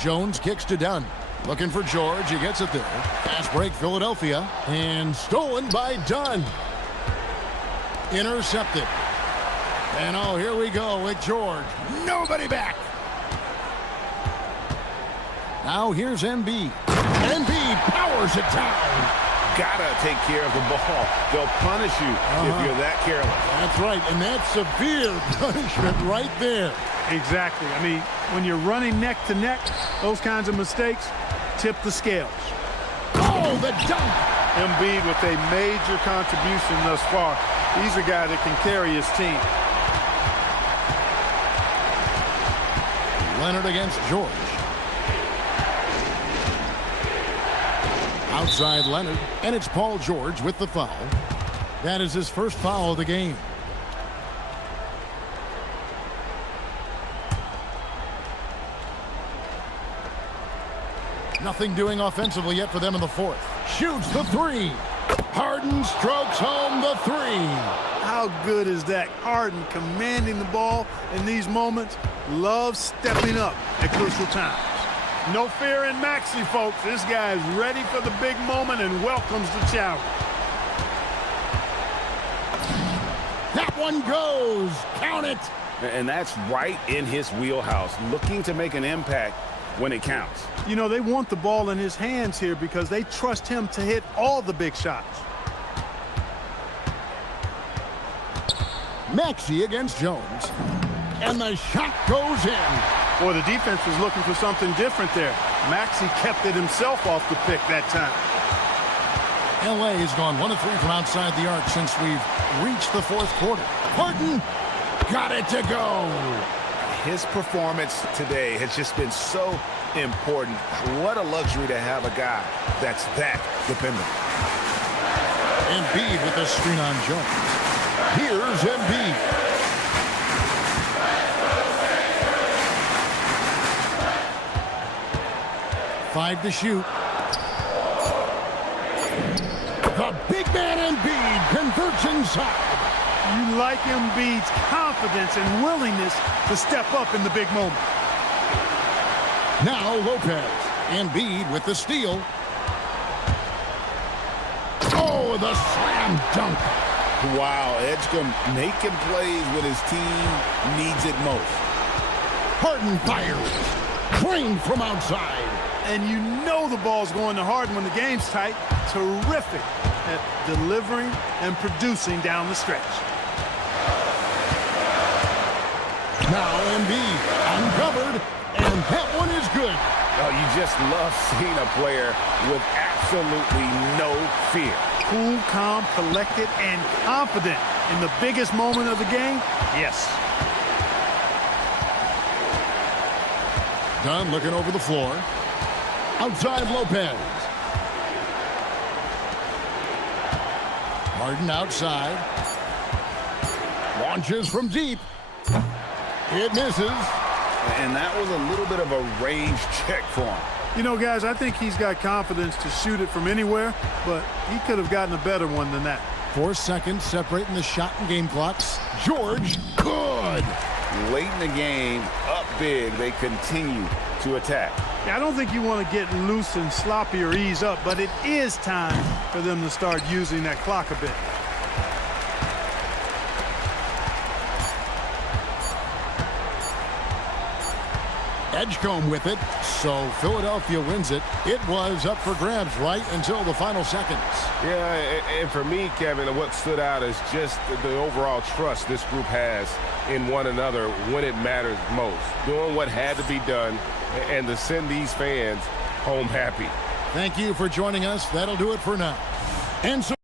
Jones kicks to Dunn. Looking for George. He gets it there. Pass break Philadelphia. And stolen by Dunn. Intercepted. And oh, here we go with George. Nobody back. Now here's Embiid. Embiid powers it down. Gotta take care of the ball. They'll punish you if you're that careless. That's right, and that's severe punishment right there. Exactly. I mean, when you're running neck to neck, those kinds of mistakes tip the scales. Oh, the dunk! Embiid with a major contribution thus far. He's a guy that can carry his team. Leonard against George. Outside Leonard, and it's Paul George with the foul. That is his first foul of the game. Nothing doing offensively yet for them in the 4th. Shoots the 3. Harden strokes home the 3. How How good is that? Harden commanding the ball in these moments. Loves stepping up at crucial times. No fear in Maxey, folks. This guy is ready for the big moment and welcomes the challenge. That one goes. Count it. And that's right in his wheelhouse, looking to make an impact when it counts. You know, they want the ball in his hands here because they trust him to hit all the big shots. Maxey against Jones. And the shot goes in. Boy, the defense was looking for something different there. Maxey kept it himself off the pick that time. LA has gone 1 of 3 from outside the arc since we've reached the fourth quarter. Harden got it to go. His performance today has just been so important. What a luxury to have a guy that's that dependable. Embiid with the screen on Jones. Here's Embiid. 5 to shoot. The big man Embiid converts inside. You like Embiid's confidence and willingness to step up in the big moment. Now Lopez. Embiid with the steal. Oh, the slam dunk. Wow, Edgecombe making plays when his team needs it most. Harden fires. Drained from outside. And you know the ball's going to Harden when the game's tight. Terrific at delivering and producing down the stretch. Now Embiid uncovered, and that one is good. Oh, you just love seeing a player with absolutely no fear. Cool, calm, collected, and confident in the biggest moment of the game? Yes. Dunn looking over the floor. Outside Lopez. Harden outside. Launches from deep. It misses. And that was a little bit of a range check for him. You know, guys, I think he's got confidence to shoot it from anywhere, but he could have gotten a better one than that. 4 seconds separating the shot and game clocks. George, good. Late in the game, up big, they continue to attack. Yeah, I don't think you want to get loose and sloppy or ease up, but it is time for them to start using that clock a bit. Edgecombe with it, so Philadelphia wins it. It was up for grabs right until the final seconds. Yeah, and for me, Kevin, what stood out is just the overall trust this group has in one another when it matters most. Doing what had to be done and to send these fans home happy. Thank you for joining us. That'll do it for now. And so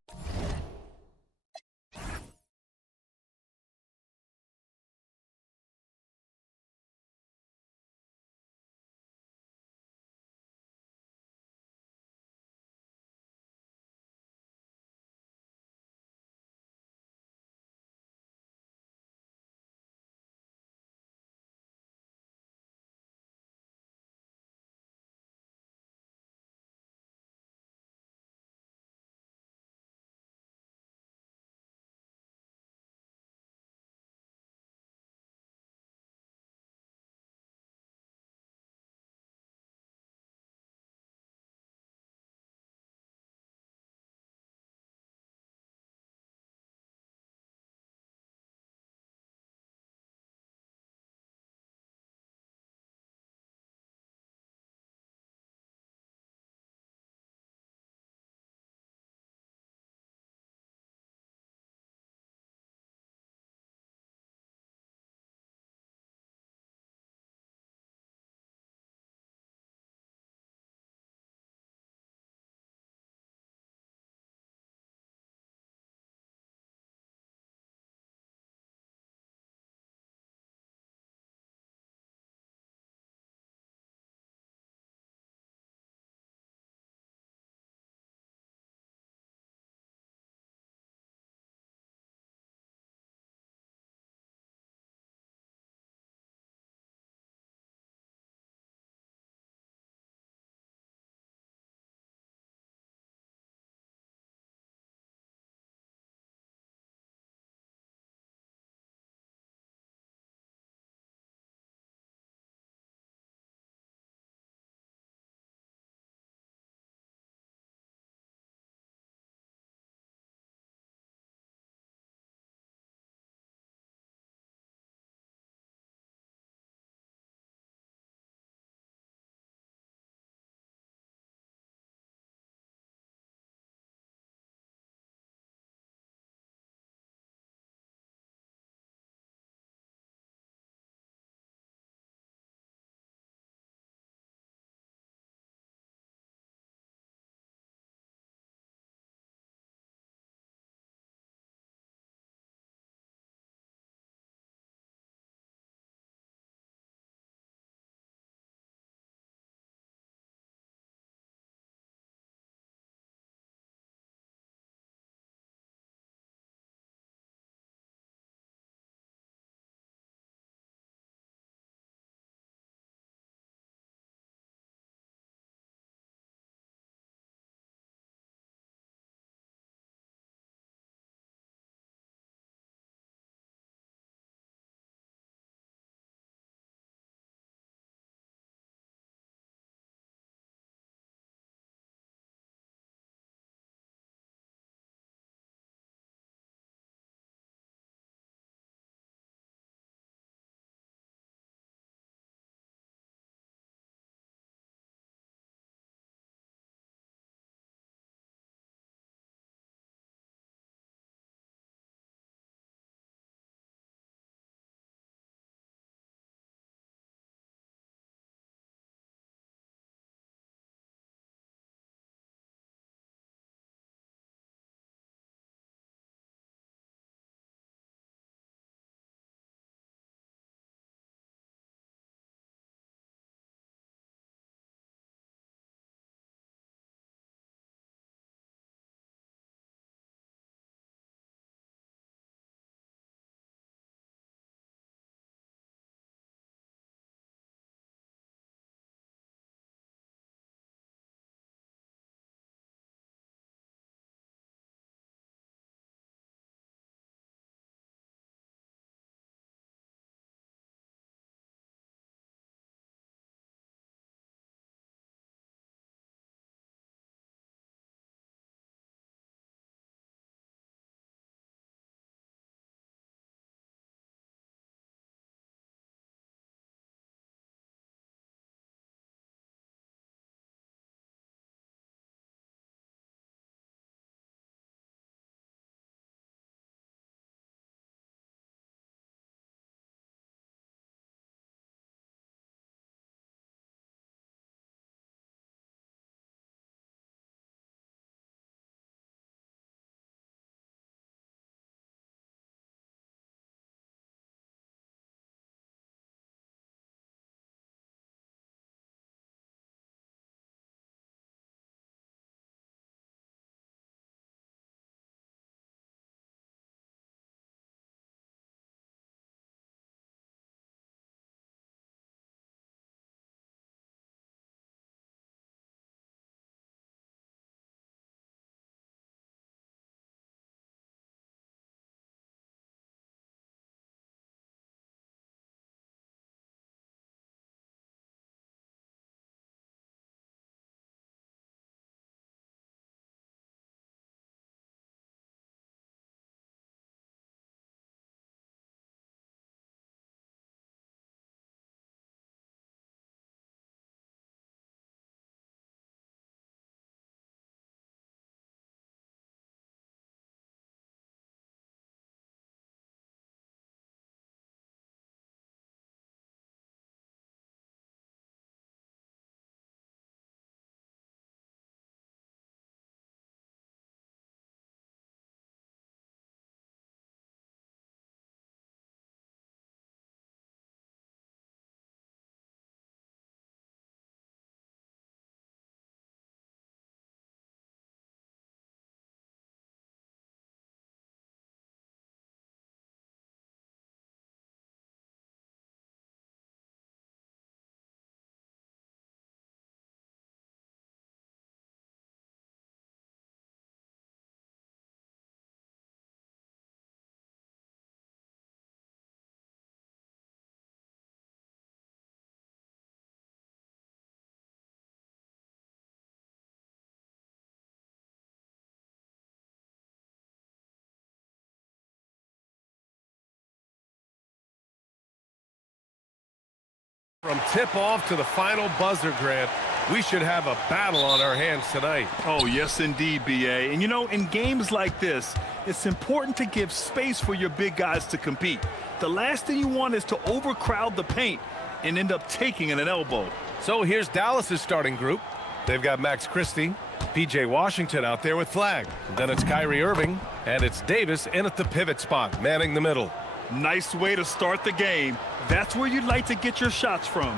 From tip-off to the final buzzer, Grant, we should have a battle on our hands tonight. Oh, yes, indeed, B.A. And, you know, in games like this, it's important to give space for your big guys to compete. The last thing you want is to overcrowd the paint and end up taking an elbow. So here's Dallas's starting group. They've got Max Christie, P.J. Washington out there with flag. And then it's Kyrie Irving, and it's Davis in at the pivot spot, manning the middle. Nice way to start the game. That's where you'd like to get your shots from.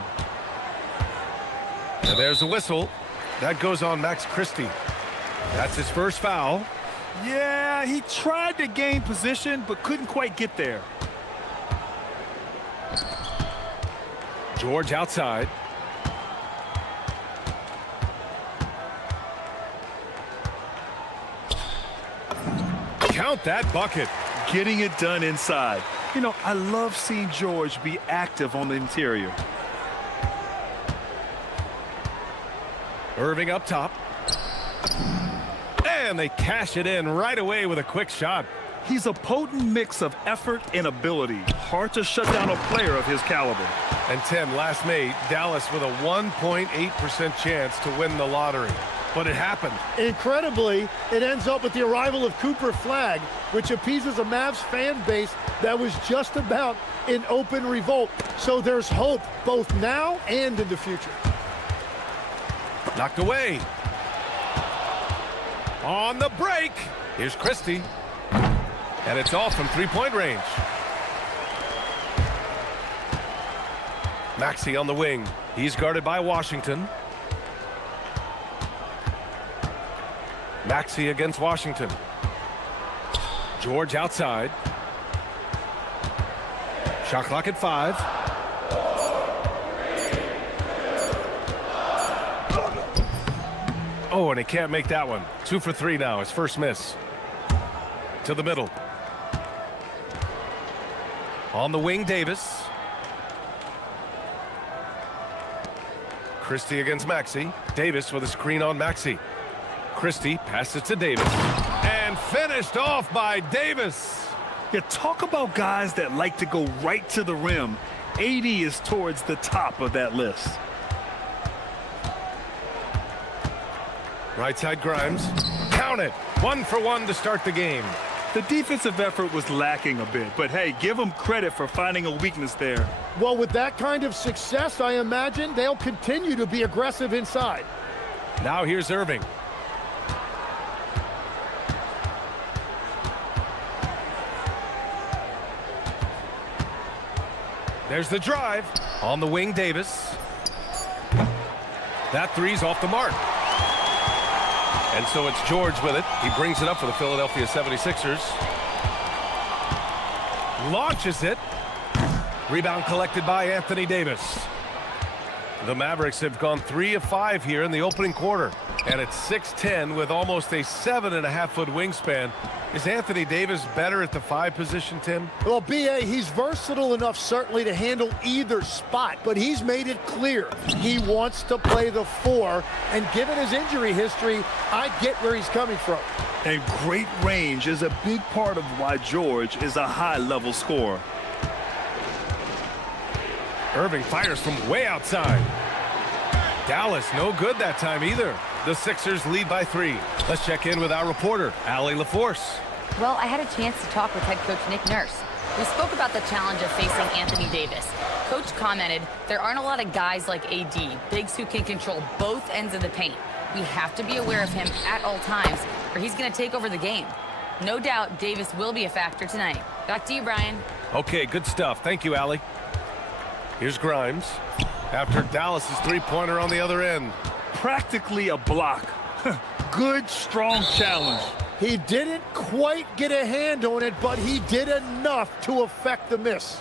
And there's a whistle. That goes on Max Christie. That's his first foul. Yeah, he tried to gain position, but couldn't quite get there. George outside. Count that bucket. Getting it done inside. You know, I love seeing George be active on the interior. Irving up top. And they cash it in right away with a quick shot. He's a potent mix of effort and ability. Hard to shut down a player of his caliber. And Tim, last May, Dallas with a 1.8% chance to win the lottery. But it happened. Incredibly, it ends up with the arrival of Cooper Flagg, which appeases a Mavs fan base that was just about in open revolt. So there's hope both now and in the future. Knocked away. On the break. Here's Christie. And it's off from three-point range. Maxey on the wing. He's guarded by Washington. Maxey against Washington. George outside. Shot clock at 5. Oh, and he can't make that one. 2 for 3 now. His first miss. To the middle. On the wing, Davis. Christie against Maxey. Davis with a screen on Maxey. Christie passes it to Davis. And finished off by Davis. Yeah, talk about guys that like to go right to the rim. AD is towards the top of that list. Right side Grimes. Count it. 1 for 1 to start the game. The defensive effort was lacking a bit, but hey, give them credit for finding a weakness there. Well, with that kind of success, I imagine they'll continue to be aggressive inside. Now here's Irving. There's the drive. On the wing, Davis. That three's off the mark. And so it's George with it. He brings it up for the Philadelphia 76ers. Launches it. Rebound collected by Anthony Davis. The Mavericks have gone 3 of 5 here in the opening quarter. And it's 6'10" with almost a 7.5-foot wingspan. Is Anthony Davis better at the 5 position, Tim? Well, B.A., he's versatile enough certainly to handle either spot, but he's made it clear he wants to play the 4, and given his injury history, I get where he's coming from. And great range is a big part of why George is a high-level scorer. Irving fires from way outside. Dallas no good that time either. The Sixers lead by 3. Let's check in with our reporter, Allie LaForce. Well, I had a chance to talk with head coach Nick Nurse. We spoke about the challenge of facing Anthony Davis. Coach commented, there aren't a lot of guys like AD, bigs who can control both ends of the paint. We have to be aware of him at all times, or he's going to take over the game. No doubt Davis will be a factor tonight. Back to you, Brian. Okay, good stuff. Thank you, Allie. Here's Grimes. After Dallas's three-pointer on the other end. Practically a block. Good, strong challenge. He didn't quite get a hand on it, but he did enough to affect the miss.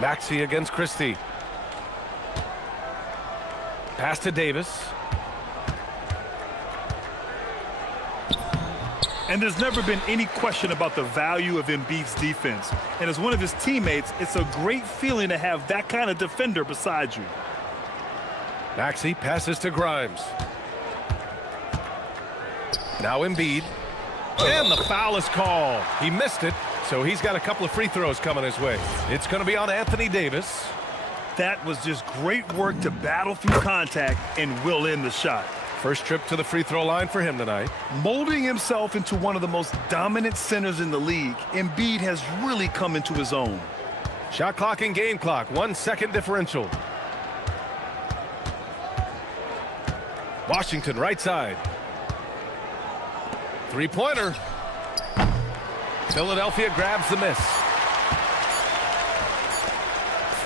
Maxey against Christie. Pass to Davis. And there's never been any question about the value of Embiid's defense. And as one of his teammates, it's a great feeling to have that kind of defender beside you. Maxey passes to Grimes. Now Embiid. And the foul is called. He missed it, so he's got a couple of free throws coming his way. It's going to be on Anthony Davis. That was just great work to battle through contact and will in the shot. First trip to the free throw line for him tonight. Molding himself into one of the most dominant centers in the league, Embiid has really come into his own. Shot clock and game clock, 1 second differential. Washington, right side. Three-pointer. Philadelphia grabs the miss.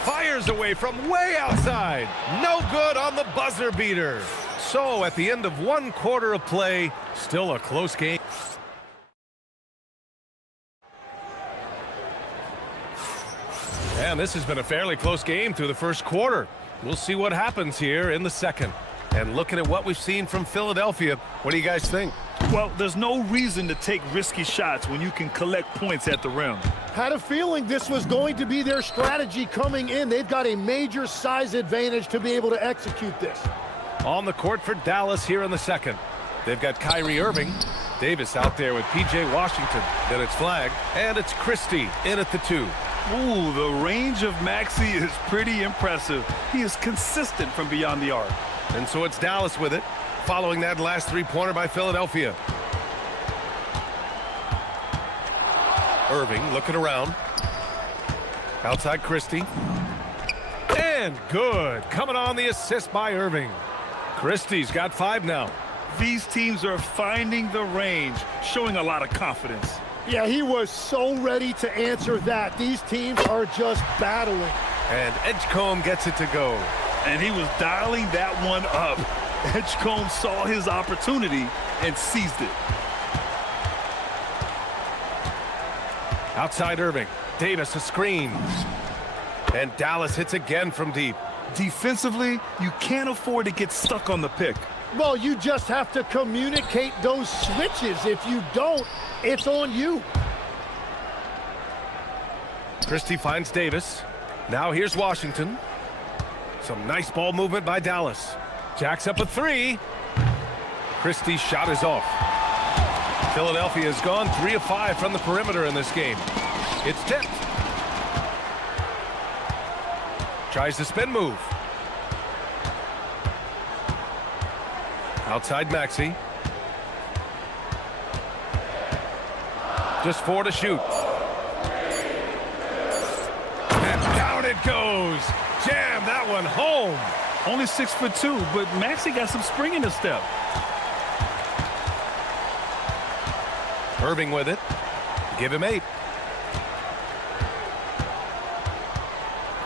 Fires away from way outside. No good on the buzzer beater. So at the end of 1 quarter of play, still a close game. And this has been a fairly close game through the first quarter. We'll see what happens here in the second. And looking at what we've seen from Philadelphia, what do you guys think? Well, there's no reason to take risky shots when you can collect points at the rim. Had a feeling this was going to be their strategy coming in. They've got a major size advantage to be able to execute this. On the court for Dallas here in the second. They've got Kyrie Irving. Davis out there with P.J. Washington. Then it's flagged, and it's Christie in at the 2. Ooh, the range of Maxey is pretty impressive. He is consistent from beyond the arc. And so it's Dallas with it, following that last three-pointer by Philadelphia. Irving looking around. Outside Christie. And good. Coming on the assist by Irving. Christie's got 5 now. These teams are finding the range, showing a lot of confidence. Yeah, he was so ready to answer that. These teams are just battling. And Edgecombe gets it to go. And he was dialing that one up. Edgecombe saw his opportunity and seized it. Outside Irving. Davis a screen. And Dallas hits again from deep. Defensively, you can't afford to get stuck on the pick. Well, you just have to communicate those switches. If you don't, it's on you. Christie finds Davis. Now here's Washington. Some nice ball movement by Dallas. Jacks up a 3. Christie's shot is off. Philadelphia has gone 3 of 5 from the perimeter in this game. It's tipped. Tries the spin move. Outside Maxey. Just 4 to shoot. And down it goes. Jam that one home. Only 6'2", but Maxey got some spring in his step. Irving with it. Give him 8.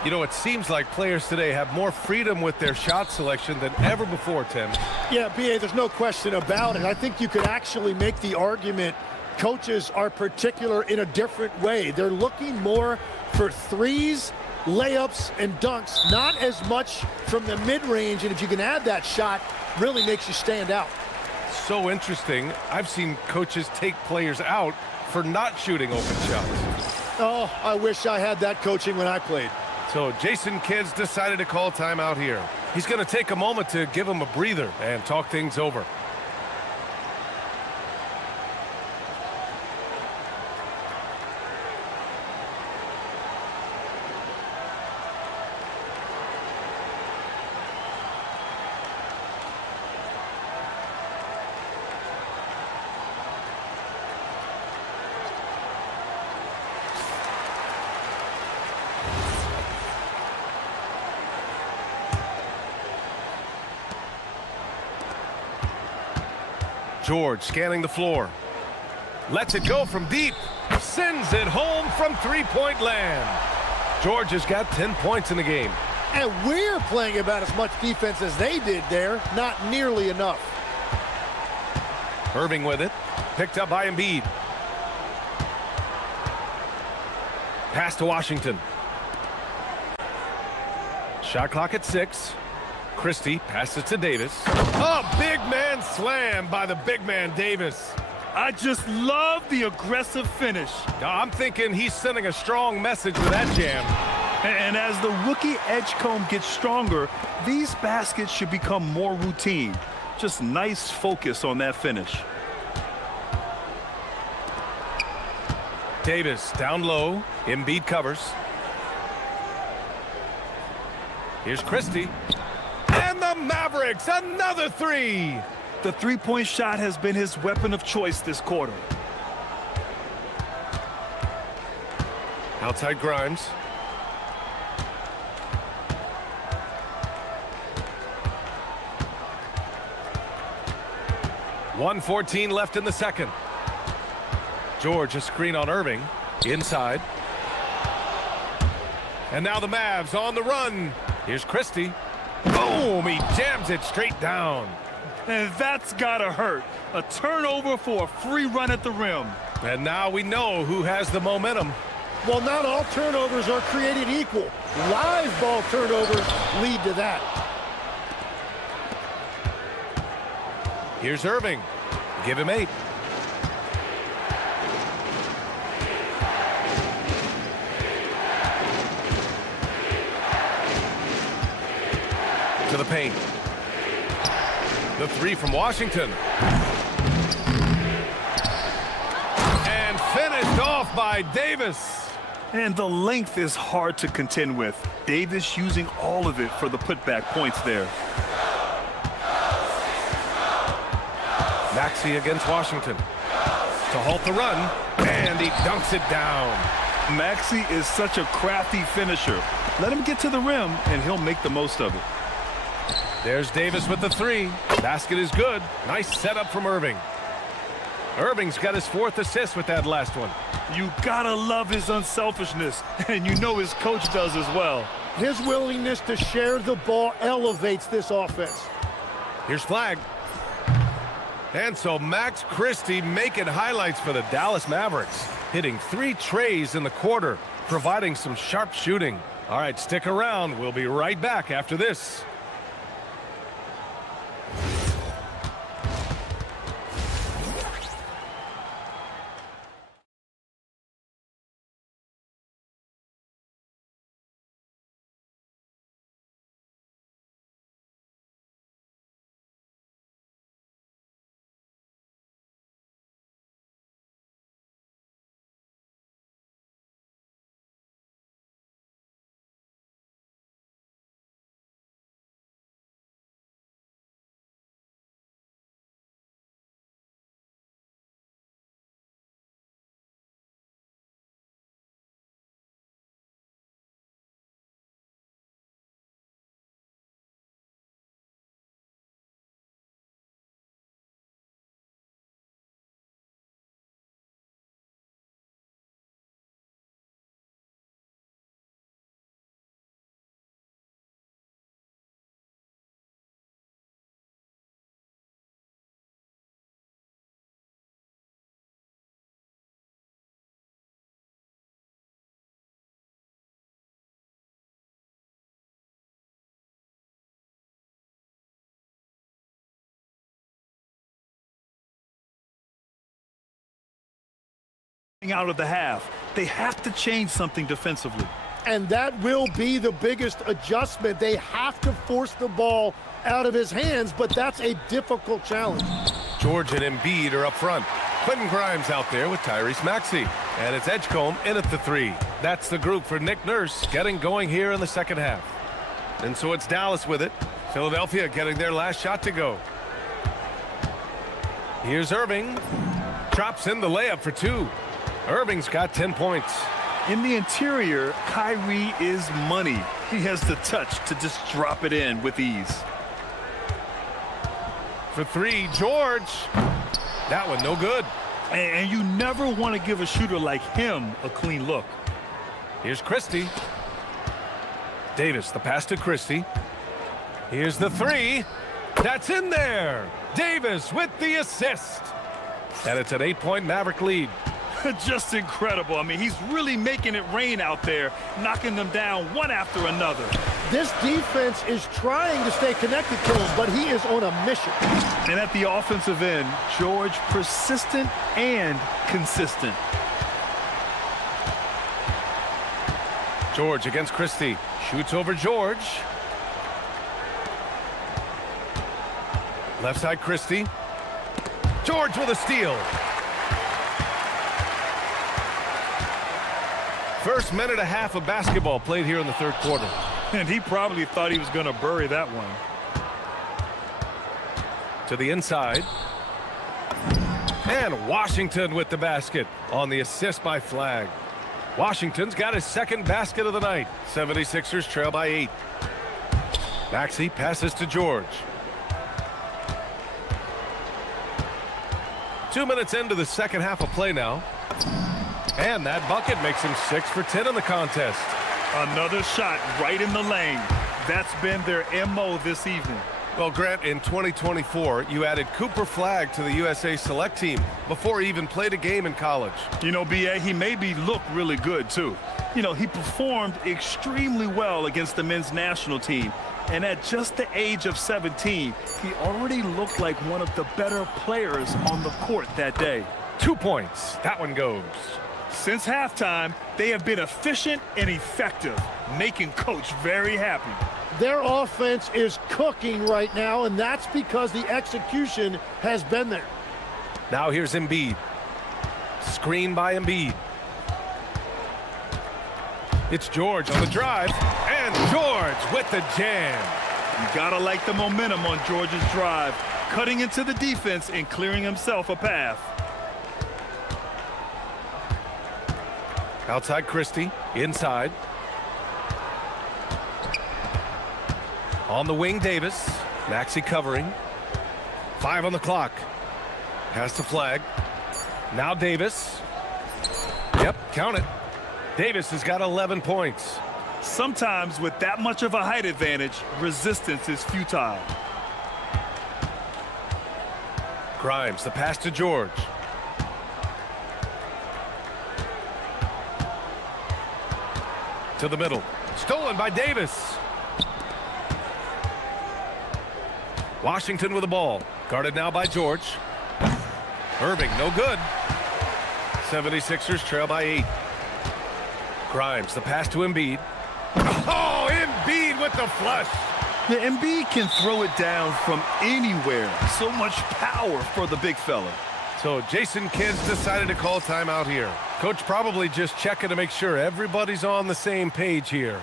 You know, it seems like players today have more freedom with their shot selection than ever before, Tim. Yeah, B.A., there's no question about it. I think you could actually make the argument coaches are particular in a different way. They're looking more for threes, layups, and dunks, not as much from the mid-range, and if you can add that shot, really makes you stand out. So interesting. I've seen coaches take players out for not shooting open shots. Oh, I wish I had that coaching when I played. So Jason Kidd's decided to call timeout here. He's going to take a moment to give him a breather and talk things over. George scanning the floor. Lets it go from deep. Sends it home from three-point land. George has got 10 points in the game. And we're playing about as much defense as they did there. Not nearly enough. Irving with it. Picked up by Embiid. Pass to Washington. Shot clock at 6. Christie passes to Davis. Oh, big man slam by the big man Davis. I just love the aggressive finish. I'm thinking he's sending a strong message with that jam. And as the rookie Edgecombe gets stronger, these baskets should become more routine. Just nice focus on that finish. Davis down low. Embiid covers. Here's Christie. And the Mavericks, another three. The three-point shot has been his weapon of choice this quarter. Outside Grimes. .114 left in the second. George, a screen on Irving. Inside. And now the Mavs on the run. Here's Christie. Boom! He jams it straight down. And that's gotta hurt. A turnover for a free run at the rim. And now we know who has the momentum. Well, not all turnovers are created equal. Live ball turnovers lead to that. Here's Irving. Give him 8. To the paint. The three from Washington. And finished off by Davis. And the length is hard to contend with. Davis using all of it for the putback points there. Maxey against Washington. To halt the run. And he dunks it down. Maxey is such a crafty finisher. Let him get to the rim, and he'll make the most of it. There's Davis with the 3. Basket is good. Nice setup from Irving. Irving's got his 4th assist with that last one. You gotta love his unselfishness, and you know his coach does as well. His willingness to share the ball elevates this offense. Here's Flag. And so Max Christie making highlights for the Dallas Mavericks, hitting 3 trays in the quarter, providing some sharp shooting. All right, stick around. We'll be right back after this. Out of the half, they have to change something defensively. And that will be the biggest adjustment. They have to force the ball out of his hands, but that's a difficult challenge. George and Embiid are up front. Quentin Grimes out there with Tyrese Maxey. And it's Edgecombe in at the 3. That's the group for Nick Nurse getting going here in the second half. And so it's Dallas with it. Philadelphia getting their last shot to go. Here's Irving. Drops in the layup for 2. Irving's got 10 points. In the interior, Kyrie is money. He has the touch to just drop it in with ease. For 3, George. That one no good. And you never want to give a shooter like him a clean look. Here's Christie. Davis, the pass to Christie. Here's the 3. That's in there. Davis with the assist. And it's an 8-point Maverick lead. Just incredible. I mean, he's really making it rain out there, knocking them down one after another. This defense is trying to stay connected to him, but he is on a mission. And at the offensive end, George persistent and consistent. George against Christie. Shoots over George. Left side Christie. George with a steal. First minute and a half of basketball played here in the third quarter. And he probably thought he was going to bury that one. To the inside. And Washington with the basket on the assist by Flag. Washington's got his second basket of the night. 76ers trail by 8. Maxey passes to George. 2 minutes into the second half of play now. And that bucket makes him 6 for 10 in the contest. Another shot right in the lane. That's been their MO this evening. Well, Grant, in 2024, you added Cooper Flag to the USA Select team before he even played a game in college. You know, B.A., he made me look really good, too. You know, he performed extremely well against the men's national team. And at just the age of 17, he already looked like one of the better players on the court that day. 2 points. That one goes. Since halftime, they have been efficient and effective, making Coach very happy. Their offense is cooking right now, and that's because the execution has been there. Now here's Embiid. Screen by Embiid. It's George on the drive, and George with the jam. You gotta like the momentum on George's drive, cutting into the defense and clearing himself a path. Outside Christie, inside. On the wing, Davis. Maxey covering. 5 on the clock. Pass to Flag. Now Davis. Yep, count it. Davis has got 11 points. Sometimes with that much of a height advantage, resistance is futile. Grimes, the pass to George. To the middle. Stolen by Davis. Washington with the ball. Guarded now by George. Irving, no good. 76ers trail by 8. Grimes, the pass to Embiid. Oh, Embiid with the flush. The Embiid can throw it down from anywhere. So much power for the big fella. So Jason Kidd's decided to call timeout here. Coach probably just checking to make sure everybody's on the same page here.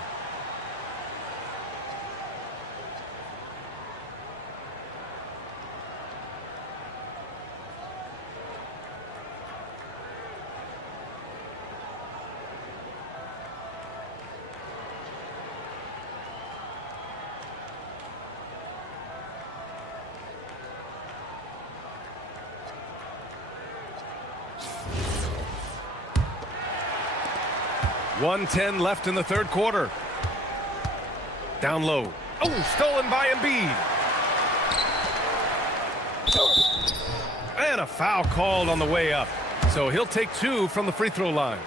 .110 left in the third quarter. Down low. Oh, stolen by Embiid. And a foul called on the way up. So he'll take 2 from the free throw line.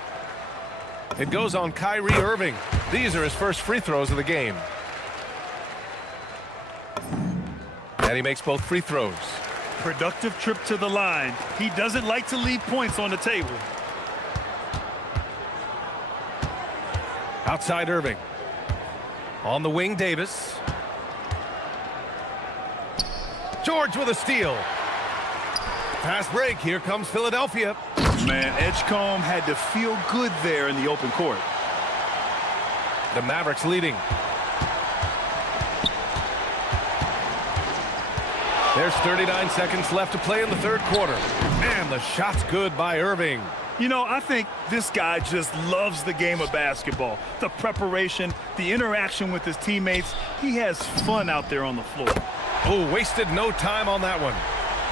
It goes on Kyrie Irving. These are his first free throws of the game. And he makes both free throws. Productive trip to the line. He doesn't like to leave points on the table. Outside Irving. On the wing, Davis. George with a steal. Fast break. Here comes Philadelphia. Man, Edgecombe had to feel good there in the open court. The Mavericks leading. There's 39 seconds left to play in the third quarter. And the shot's good by Irving. You know, I think this guy just loves the game of basketball. The preparation, the interaction with his teammates. He has fun out there on the floor. Oh, wasted no time on that one.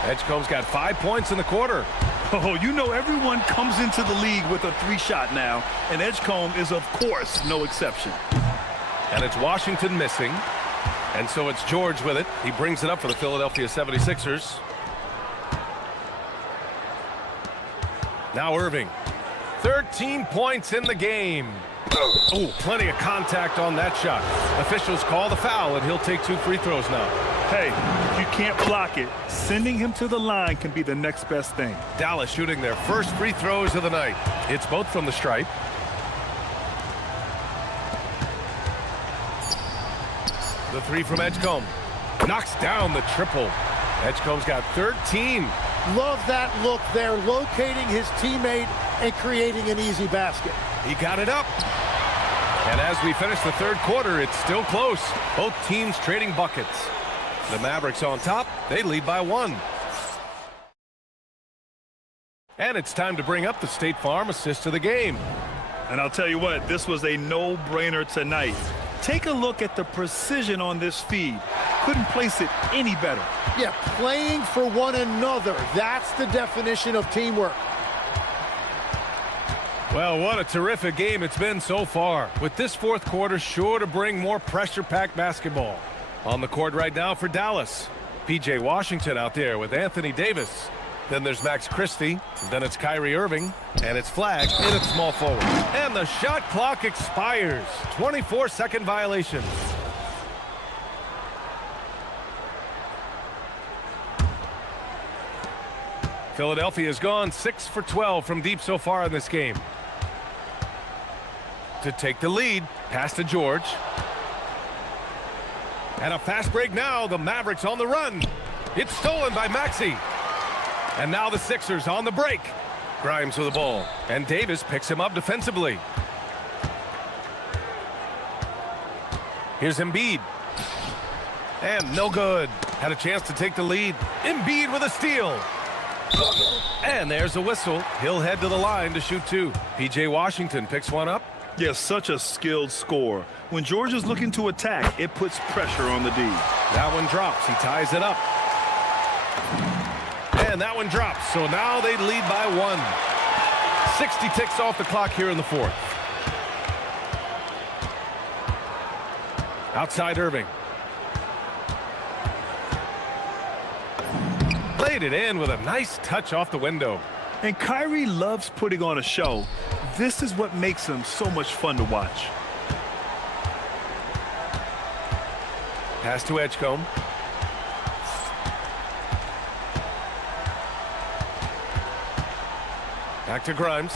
Edgecombe's got 5 points in the quarter. Oh, you know everyone comes into the league with a 3-shot now, and Edgecombe is, of course, no exception. And it's Washington missing. And so it's George with it. He brings it up for the Philadelphia 76ers. Now Irving. 13 points in the game. Oh, plenty of contact on that shot. Officials call the foul, and he'll take 2 free throws now. Hey, if you can't block it, sending him to the line can be the next best thing. Dallas shooting their first free throws of the night. It's both from the stripe. The 3 from Edgecombe. Knocks down the triple. Edgecombe's got 13. Love that look there, locating his teammate and creating an easy basket. He got it up. And as we finish the third quarter, it's still close. Both teams trading buckets. The Mavericks on top. They lead by 1. And it's time to bring up the State Farm assist of the game. And I'll tell you what, this was a no-brainer tonight. Take a look at the precision on this feed. Couldn't place it any better. Yeah, playing for one another. That's the definition of teamwork. Well, what a terrific game it's been so far, with this fourth quarter sure to bring more pressure-packed basketball. On the court right now for Dallas, P.J. Washington out there with Anthony Davis. Then there's Max Christie, then it's Kyrie Irving, and it's flagged in at small forward. And the shot clock expires. 24-second violation. Philadelphia has gone 6 for 12 from deep so far in this game. To take the lead, pass to George. And a fast break now, the Mavericks on the run. It's stolen by Maxey. And now the Sixers on the break. Grimes with the ball, and Davis picks him up defensively. Here's Embiid. And no good. Had a chance to take the lead. Embiid with a steal. And there's a whistle. He'll head to the line to shoot 2. P.J. Washington picks one up. Yes, such a skilled scorer. When George is looking to attack, it puts pressure on the D. That one drops. He ties it up. And that one drops. So now they lead by 1. 60 ticks off the clock here in the fourth. Outside Irving. Laid it in with a nice touch off the window. And Kyrie loves putting on a show. This is what makes him so much fun to watch. Pass to Edgecombe. Back to Grimes.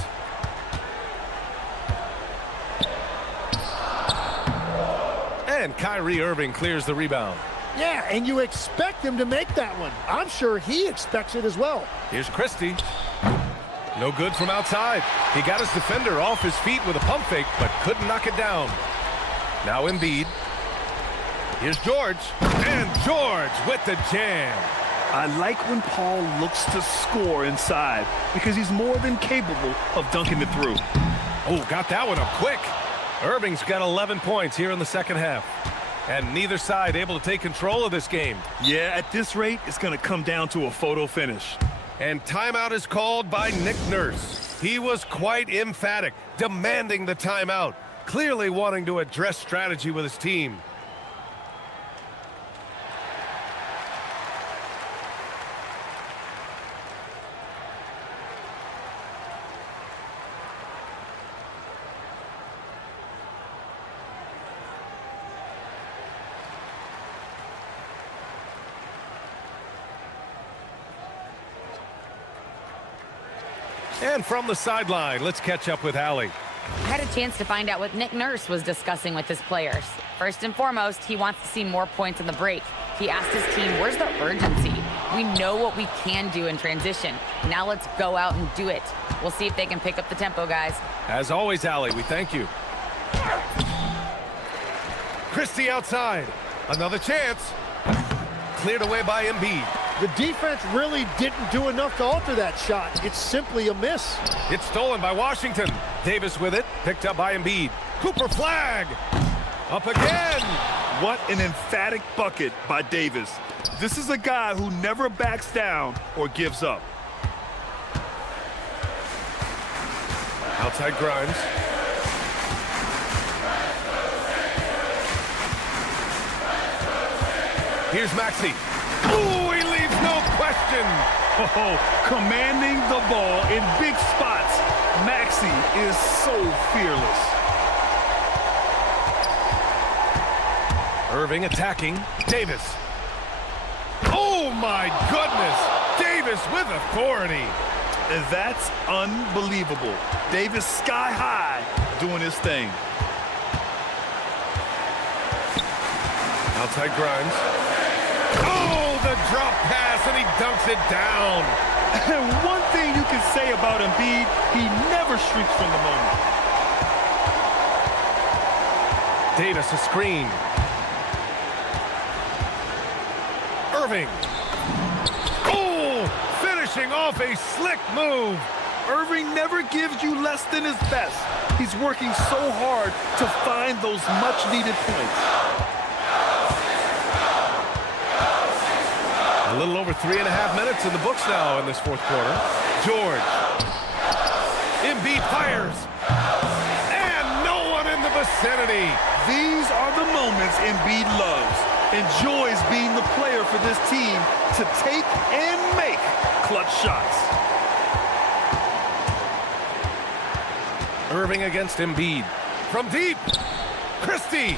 And Kyrie Irving clears the rebound. Yeah, and you expect him to make that one. I'm sure he expects it as well. Here's Christie. No good from outside. He got his defender off his feet with a pump fake, but couldn't knock it down. Now Embiid. Here's George. And George with the jam. I like when Paul looks to score inside because he's more than capable of dunking it through. Oh, got that one up quick. Irving's got 11 points here in the second half. And neither side able to take control of this game. Yeah, at this rate, it's going to come down to a photo finish. And timeout is called by Nick Nurse. He was quite emphatic, demanding the timeout, clearly wanting to address strategy with his team. And from the sideline, let's catch up with Allie. I had a chance to find out what Nick Nurse was discussing with his players. First and foremost, he wants to see more points in the break. He asked his team, where's the urgency? We know what we can do in transition. Now let's go out and do it. We'll see if they can pick up the tempo, guys. As always, Allie, we thank you. Christie outside. Another chance. Cleared away by Embiid. The defense really didn't do enough to alter that shot. It's simply a miss. It's stolen by Washington. Davis with it, picked up by Embiid. Cooper flag. Up again. What an emphatic bucket by Davis. This is a guy who never backs down or gives up. Outside Grimes. Here's Maxey. Ooh, he leaves no question. Oh, commanding the ball in big spots. Maxey is so fearless. Irving attacking. Davis. Oh, my goodness. Davis with authority. And that's unbelievable. Davis sky high doing his thing. Outside Grimes. Oh, the drop pass, and he dunks it down. And one thing you can say about Embiid, he never shrinks from the moment. Davis a screen. Irving. Oh, finishing off a slick move. Irving never gives you less than his best. He's working so hard to find those much-needed points. A little over 3.5 minutes in the books now in this fourth quarter. George. Embiid fires. And no one in the vicinity. These are the moments Embiid loves. Enjoys being the player for this team to take and make clutch shots. Irving against Embiid. From deep. Christie.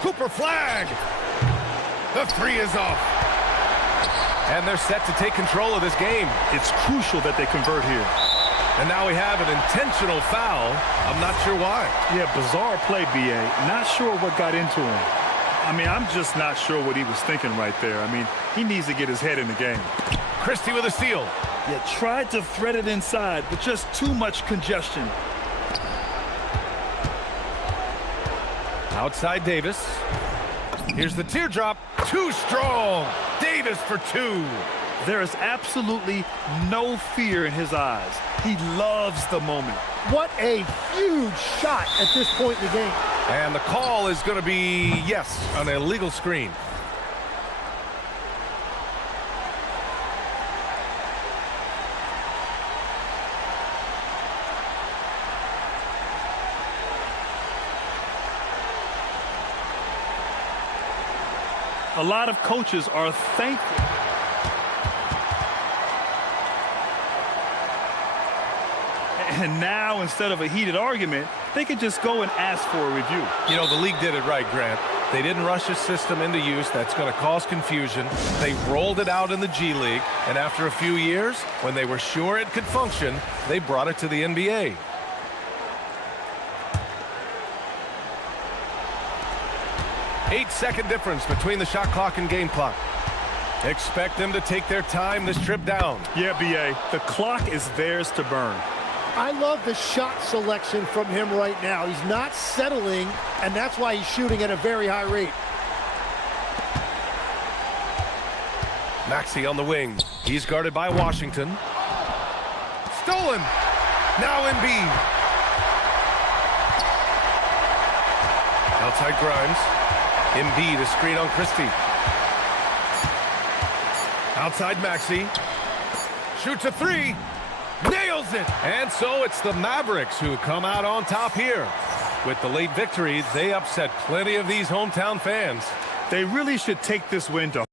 Cooper flag. The three is off. And they're set to take control of this game. It's crucial that they convert here. And now we have an intentional foul. I'm not sure why. Yeah, bizarre play, B.A. Not sure what got into him. I mean, I'm just not sure what he was thinking right there. I mean, he needs to get his head in the game. Christie with a steal. Yeah, tried to thread it inside, but just too much congestion. Outside Davis. Here's the teardrop. Too strong. Davis for two. There is absolutely no fear in his eyes. He loves the moment. What a huge shot at this point in the game. And the call is going to be, yes, an illegal screen. A lot of coaches are thankful. And now, instead of a heated argument, they could just go and ask for a review. You know, the league did it right, Grant. They didn't rush a system into use that's going to cause confusion. They rolled it out in the G League, and after a few years, when they were sure it could function, they brought it to the NBA. Eight-second difference between the shot clock and game clock. Expect them to take their time this trip down. Yeah, B.A., the clock is theirs to burn. I love the shot selection from him right now. He's not settling, and that's why he's shooting at a very high rate. Maxey on the wing. He's guarded by Washington. Stolen. Now Embiid. Outside Grimes. Embiid, a screen on Christie. Outside Maxey. Shoots a three. Nails it. And so it's the Mavericks who come out on top here. With the late victory, they upset plenty of these hometown fans. They really should take this win to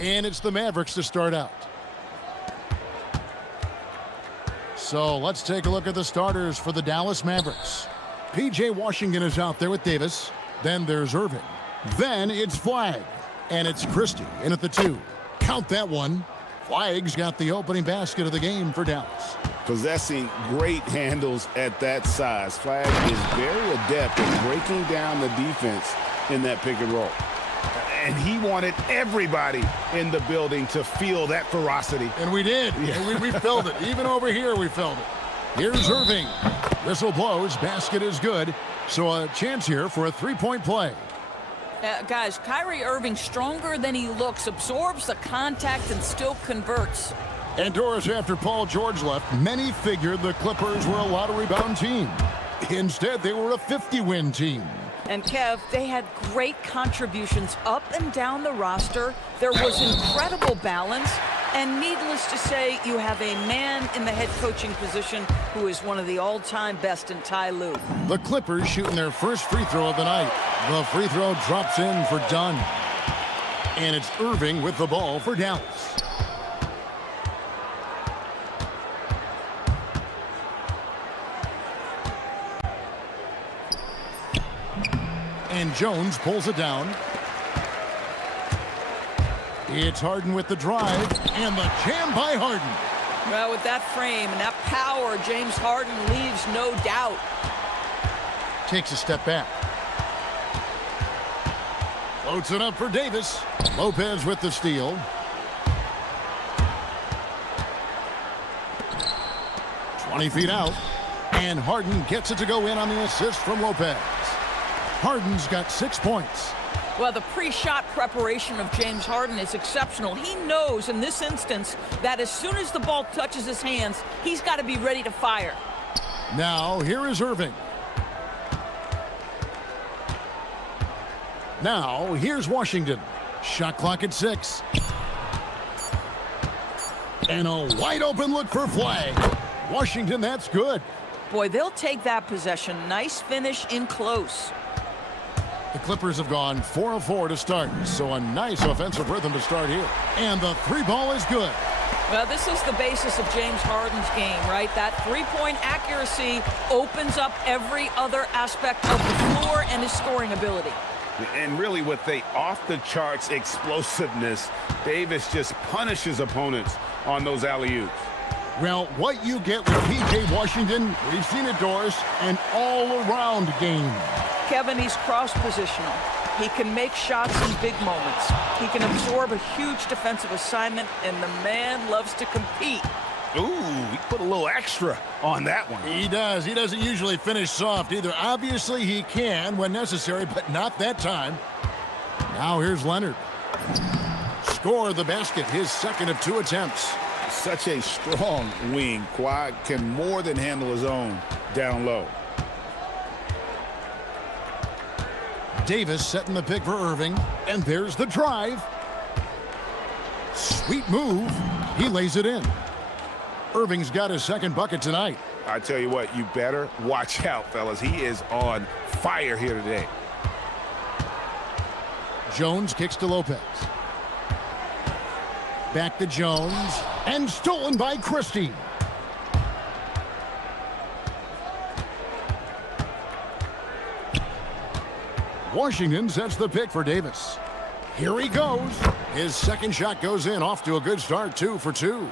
And it's the Mavericks to start out. So let's take a look at the starters for the Dallas Mavericks. P.J. Washington is out there with Davis. Then there's Irving. Then it's Flagg. And it's Christie in at the 2. Count that one. Flagg's got the opening basket of the game for Dallas. Possessing great handles at that size. Flagg is very adept at breaking down the defense in that pick and roll. And he wanted everybody in the building to feel that ferocity. And we did. Yeah. We felt it. Even over here, we felt it. Here's Irving. Whistle blows. Basket is good. So a chance here for a three-point play. Guys, Kyrie Irving, stronger than he looks, absorbs the contact and still converts. And Doris, after Paul George left, many figured the Clippers were a lottery-bound team. Instead, they were a 50-win team. And Kev, they had great contributions up and down the roster. There was incredible balance. And needless to say, you have a man in the head coaching position who is one of the all-time best in Ty Lue. The Clippers shooting their first free throw of the night. The free throw drops in for Dunn. And it's Irving with the ball for Dallas. And Jones pulls it down. It's Harden with the drive, and the jam by Harden. Well, with that frame and that power, James Harden leaves no doubt. Takes a step back. Floats it up for Davis. Lopez with the steal. "20 feet out, and Harden gets it to go in on the assist from Lopez. Harden's got 6 points. Well, the pre-shot preparation of James Harden is exceptional. He knows in this instance that as soon as the ball touches his hands, he's got to be ready to fire. Now, here is Irving. Now, here's Washington. Shot clock at 6. And a wide open look for Flagg. Washington, that's good. Boy, they'll take that possession. Nice finish in close. The Clippers have gone 4 of 4 to start, so a nice offensive rhythm to start here. And the three ball is good. Well, this is the basis of James Harden's game, right? That three-point accuracy opens up every other aspect of the floor and his scoring ability. And really with the off-the-charts explosiveness, Davis just punishes opponents on those alley-oops. Well, what you get with P.J. Washington, we've seen it, Doris, an all-around game. Kevin, he's cross-positional. He can make shots in big moments. He can absorb a huge defensive assignment, and the man loves to compete. Ooh, he put a little extra on that one. He does. He doesn't usually finish soft either. Obviously, he can when necessary, but not that time. Now here's Leonard. Score the basket, his second of 2 attempts. Such a strong wing. Kawhi can more than handle his own down low. Davis setting the pick for Irving, and there's the drive. Sweet move. He lays it in. Irving's got his second bucket tonight. I tell you what, you better watch out, fellas. He is on fire here today. Jones kicks to Lopez. Back to Jones, and stolen by Christie. Washington sets the pick for Davis. Here he goes. His second shot goes in, off to a good start, 2 for 2.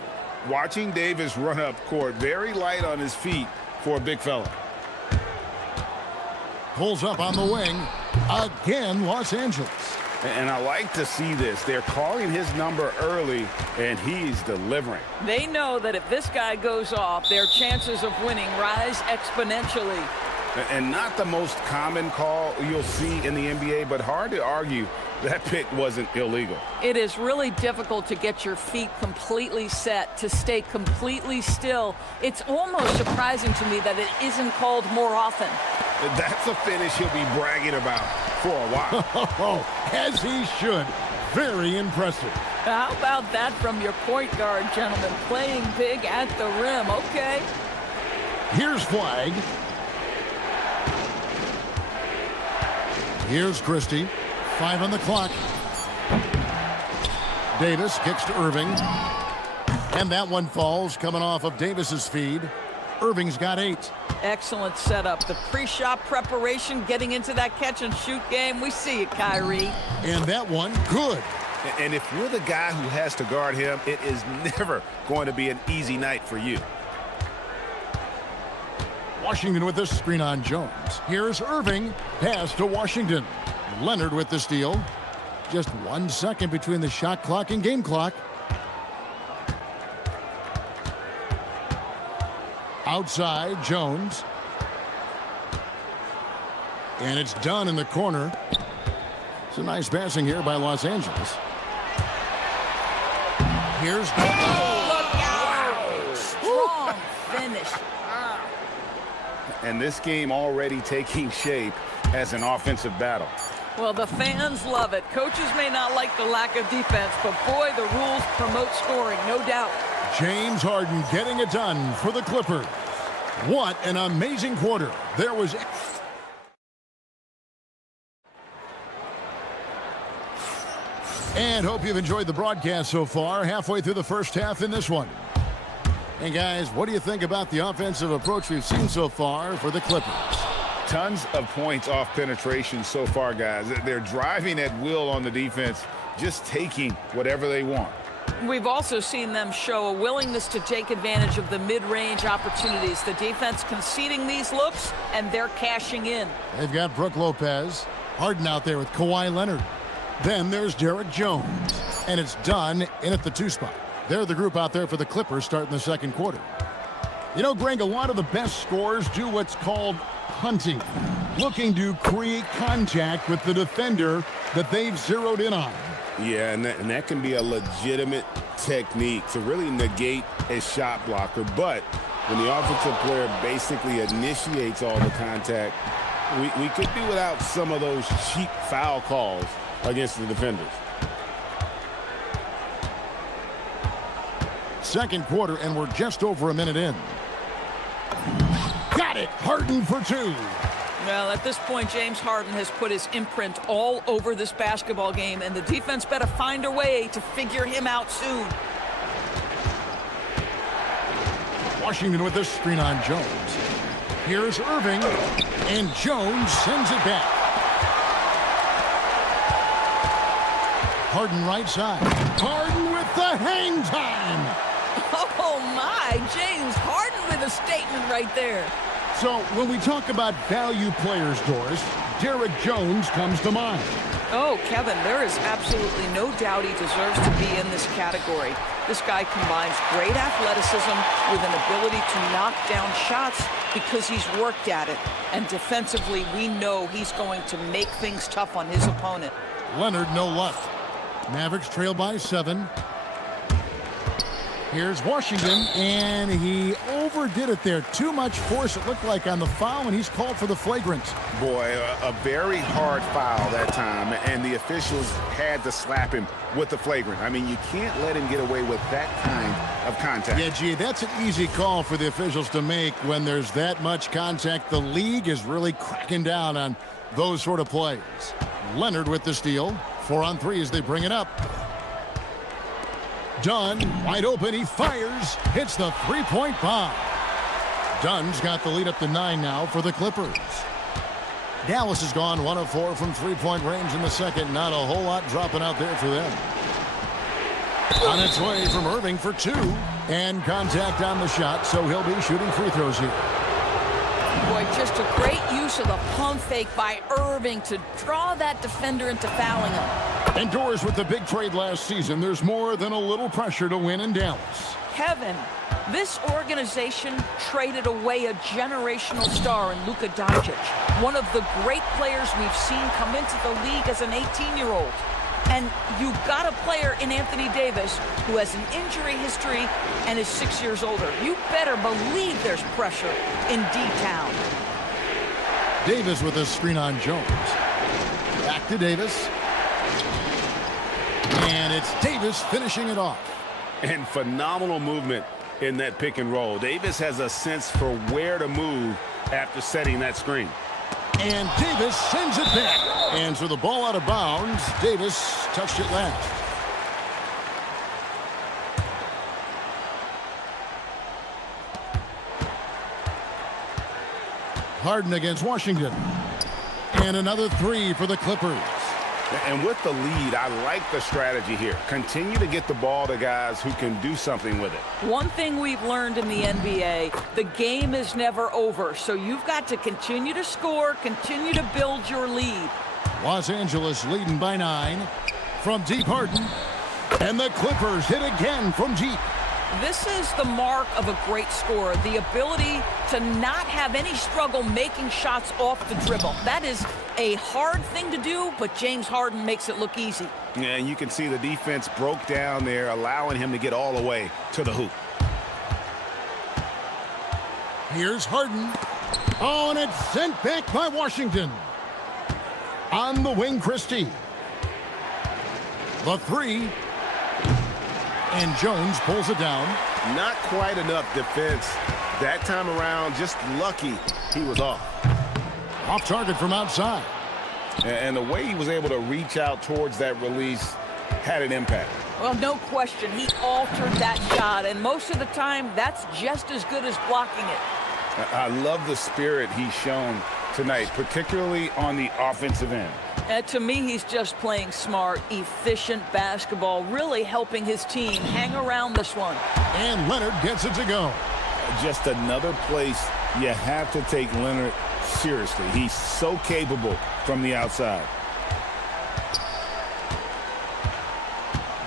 Watching Davis run up court, very light on his feet for a big fella. Pulls up on the wing. Again, Los Angeles. And I like to see this. They're calling his number early, and he's delivering. They know that if this guy goes off, their chances of winning rise exponentially. And not the most common call you'll see in the NBA, but hard to argue that pick wasn't illegal. It is really difficult to get your feet completely set, to stay completely still. It's almost surprising to me that it isn't called more often. That's a finish he'll be bragging about for a while. As he should. Very impressive. How about that from your point guard, gentlemen? Playing big at the rim. Okay. Here's Flagg. Here's Christie. 5 on the clock. Davis kicks to Irving. And that one falls coming off of Davis's feed. Irving's got 8. Excellent setup. The pre-shot preparation, getting into that catch-and-shoot game. We see it, Kyrie. And that one, good. And if you're the guy who has to guard him, it is never going to be an easy night for you. Washington with the screen on Jones. Here's Irving. Pass to Washington. Leonard with the steal. Just 1 second between the shot clock and game clock. Outside, Jones. And it's done in the corner. It's a nice passing here by Los Angeles. Here's... Look out! Strong finish. And this game already taking shape as an offensive battle. Well, the fans love it. Coaches may not like the lack of defense, but boy, the rules promote scoring, no doubt. James Harden getting it done for the Clippers. What an amazing quarter. There was... And hope you've enjoyed the broadcast so far. Halfway through the first half in this one. And guys, what do you think about the offensive approach we've seen so far for the Clippers? Tons of points off penetration so far, guys. They're driving at will on the defense, just taking whatever they want. We've also seen them show a willingness to take advantage of the mid-range opportunities. The defense conceding these looks, and they're cashing in. They've got Brook Lopez. Harden out there with Kawhi Leonard. Then there's Derek Jones. And it's done in at the 2 spot. They're the group out there for the Clippers starting the second quarter. You know, Greg, a lot of the best scorers do what's called hunting, looking to create contact with the defender that they've zeroed in on. Yeah, and that can be a legitimate technique to really negate a shot blocker. But when the offensive player basically initiates all the contact, we could be without some of those cheap foul calls against the defenders. Second quarter, and we're just over a minute in. Got it! Harden for 2. Well, at this point, James Harden has put his imprint all over this basketball game, and the defense better find a way to figure him out soon. Washington with the screen on Jones. Here's Irving, and Jones sends it back. Harden right side. Harden with the hang time. Oh, my. James Harden with a statement right there. So when we talk about value players, Doris, Derek Jones comes to mind. Oh, Kevin, there is absolutely no doubt he deserves to be in this category. This guy combines great athleticism with an ability to knock down shots because he's worked at it. And defensively, we know he's going to make things tough on his opponent. Leonard, no luck. Mavericks trail by 7. Here's Washington, and he overdid it there. Too much force, it looked like, on the foul, and he's called for the flagrant. Boy, a very hard foul that time, and the officials had to slap him with the flagrant. I mean, you can't let him get away with that kind of contact. Yeah, gee, that's an easy call for the officials to make when there's that much contact. The league is really cracking down on those sort of plays. Leonard with the steal. 4 on 3 as they bring it up. Dunn, wide open, he fires, hits the three-point bomb. Dunn's got the lead up to 9 now for the Clippers. Dallas has gone 1 of 4 from three-point range in the second. Not a whole lot dropping out there for them. On its way from Irving for 2. And contact on the shot, so he'll be shooting free throws here. Boy, just a great use of the pump fake by Irving to draw that defender into fouling him. And Doors with the big trade last season, there's more than a little pressure to win in Dallas. Kevin, this organization traded away a generational star in Luka Doncic, one of the great players we've seen come into the league as an 18-year-old. And you got a player in Anthony Davis who has an injury history and is 6 years older. You better believe there's pressure in D-Town. Davis with a screen on Jones. Back to Davis. And it's Davis finishing it off. And phenomenal movement in that pick and roll. Davis has a sense for where to move after setting that screen. And Davis sends it back. And so the ball out of bounds. Davis touched it last. Harden against Washington. And another three for the Clippers. And with the lead, I like the strategy here. Continue to get the ball to guys who can do something with it. One thing we've learned in the NBA, the game is never over. So you've got to continue to score, continue to build your lead. Los Angeles leading by 9 from deep. Harden. And the Clippers hit again from deep. This is the mark of a great scorer, the ability to not have any struggle making shots off the dribble. That is a hard thing to do, but James Harden makes it look easy. Yeah, and you can see the defense broke down there, allowing him to get all the way to the hoop. Here's Harden. Oh, and it's sent back by Washington. On the wing, Christie. The three. And Jones pulls it down. Not quite enough defense that time around. Just lucky he was off. Off target from outside. And the way he was able to reach out towards that release had an impact. Well, no question. He altered that shot, and most of the time, that's just as good as blocking it. I love the spirit he's shown tonight, particularly on the offensive end. To me, he's just playing smart, efficient basketball, really helping his team hang around this one. And Leonard gets it to go. Just another place you have to take Leonard seriously. He's so capable from the outside.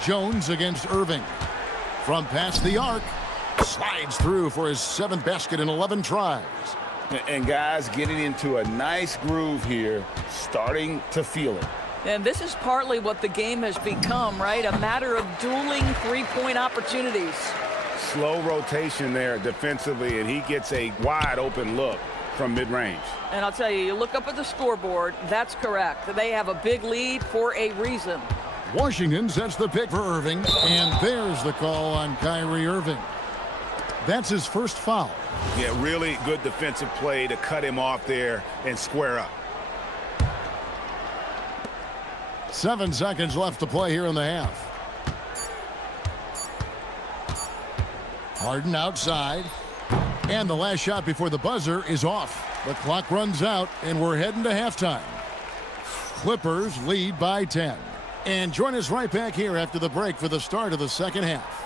Jones against Irving. From past the arc. Slides through for his 7th basket in 11 tries. And guys getting into a nice groove here, starting to feel it. And this is partly what the game has become, right? A matter of dueling three-point opportunities. Slow rotation there defensively, and he gets a wide open look from mid-range. And I'll tell you, you look up at the scoreboard, that's correct. They have a big lead for a reason. Washington sets the pick for Irving, and there's the call on Kyrie Irving. That's his first foul. Yeah, really good defensive play to cut him off there and square up. 7 seconds left to play here in the half. Harden outside. And the last shot before the buzzer is off. The clock runs out, and we're heading to halftime. Clippers lead by 10. And join us right back here after the break for the start of the second half.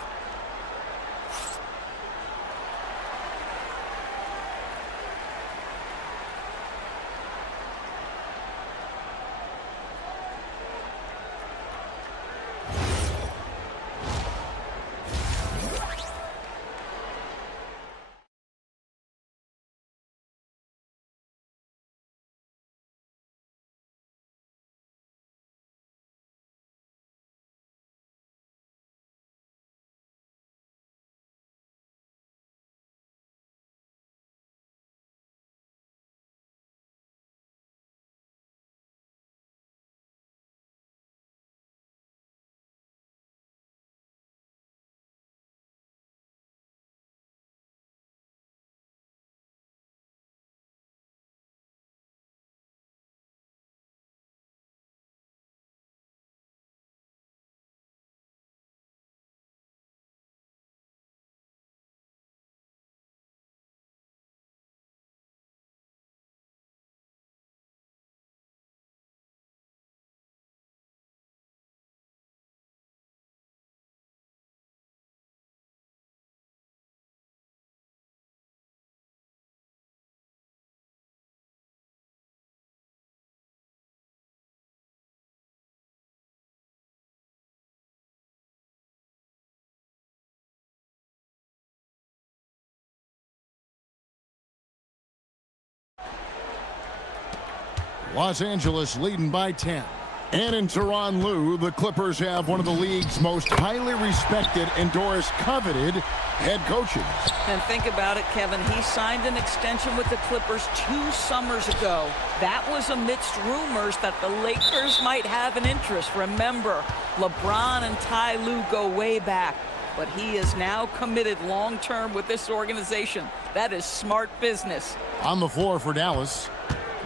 Los Angeles leading by 10. And in Tyronn Lue, the Clippers have one of the league's most highly respected and Doris coveted head coaches. And think about it, Kevin. He signed an extension with the Clippers 2 summers ago. That was amidst rumors that the Lakers might have an interest. Remember, LeBron and Ty Lue go way back. But he is now committed long-term with this organization. That is smart business. On the floor for Dallas,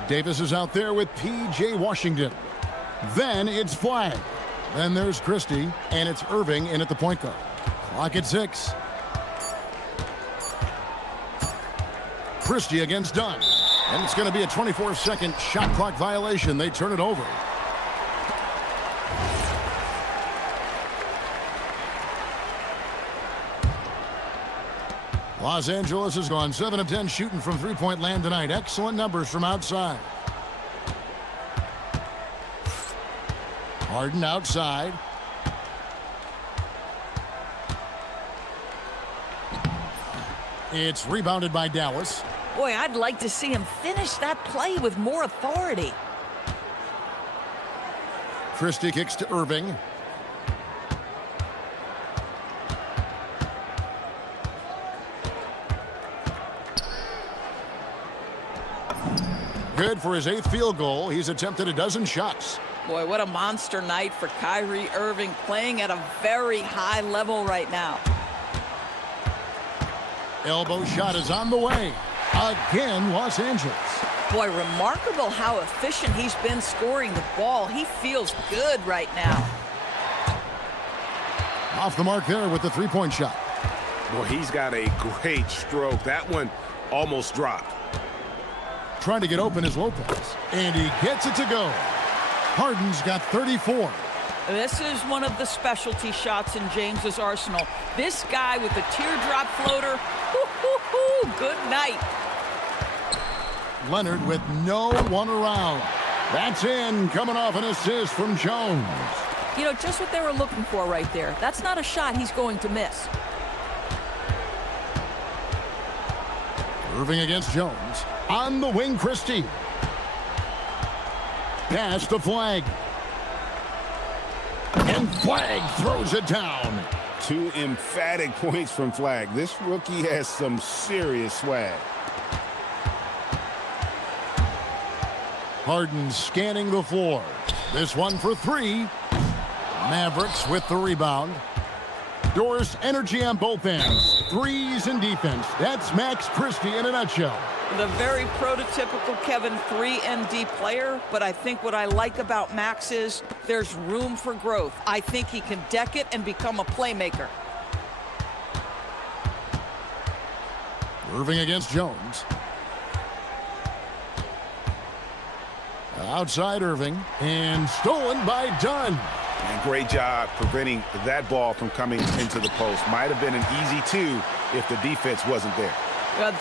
Davis is out there with P.J. Washington. Then it's flag. Then there's Christie, and it's Irving in at the point guard. Clock at 6. Christie against Dunn. And it's going to be a 24-second shot clock violation. They turn it over. Los Angeles has gone 7 of 10 shooting from three-point land tonight. Excellent numbers from outside. Harden outside. It's rebounded by Dallas. Boy, I'd like to see him finish that play with more authority. Christie kicks to Irving. Good for his 8th field goal. He's attempted a dozen shots. Boy, what a monster night for Kyrie Irving, playing at a very high level right now. Elbow shot is on the way. Again, Los Angeles. Boy, remarkable how efficient he's been scoring the ball. He feels good right now. Off the mark there with the three-point shot. Boy, he's got a great stroke. That one almost dropped. Trying to get open is Lopez. And he gets it to go. Harden's got 34. This is one of the specialty shots in James's arsenal. This guy with the teardrop floater, good night. Leonard with no one around. That's in, coming off an assist from Jones. You know, just what they were looking for right there. That's not a shot he's going to miss. Irving against Jones. On the wing, Christie. Pass to Flag. And Flag throws it down. 2 emphatic points from Flag. This rookie has some serious swag. Harden scanning the floor. This one for 3. Mavericks with the rebound. Doris energy on both ends. Threes in defense. That's Max Christie in a nutshell. The very prototypical Kevin 3-and-D player, but I think what I like about Max is there's room for growth. I think he can deck it and become a playmaker. Irving against Jones. Outside Irving, and stolen by Dunn. And great job preventing that ball from coming into the post. Might have been an easy 2 if the defense wasn't there.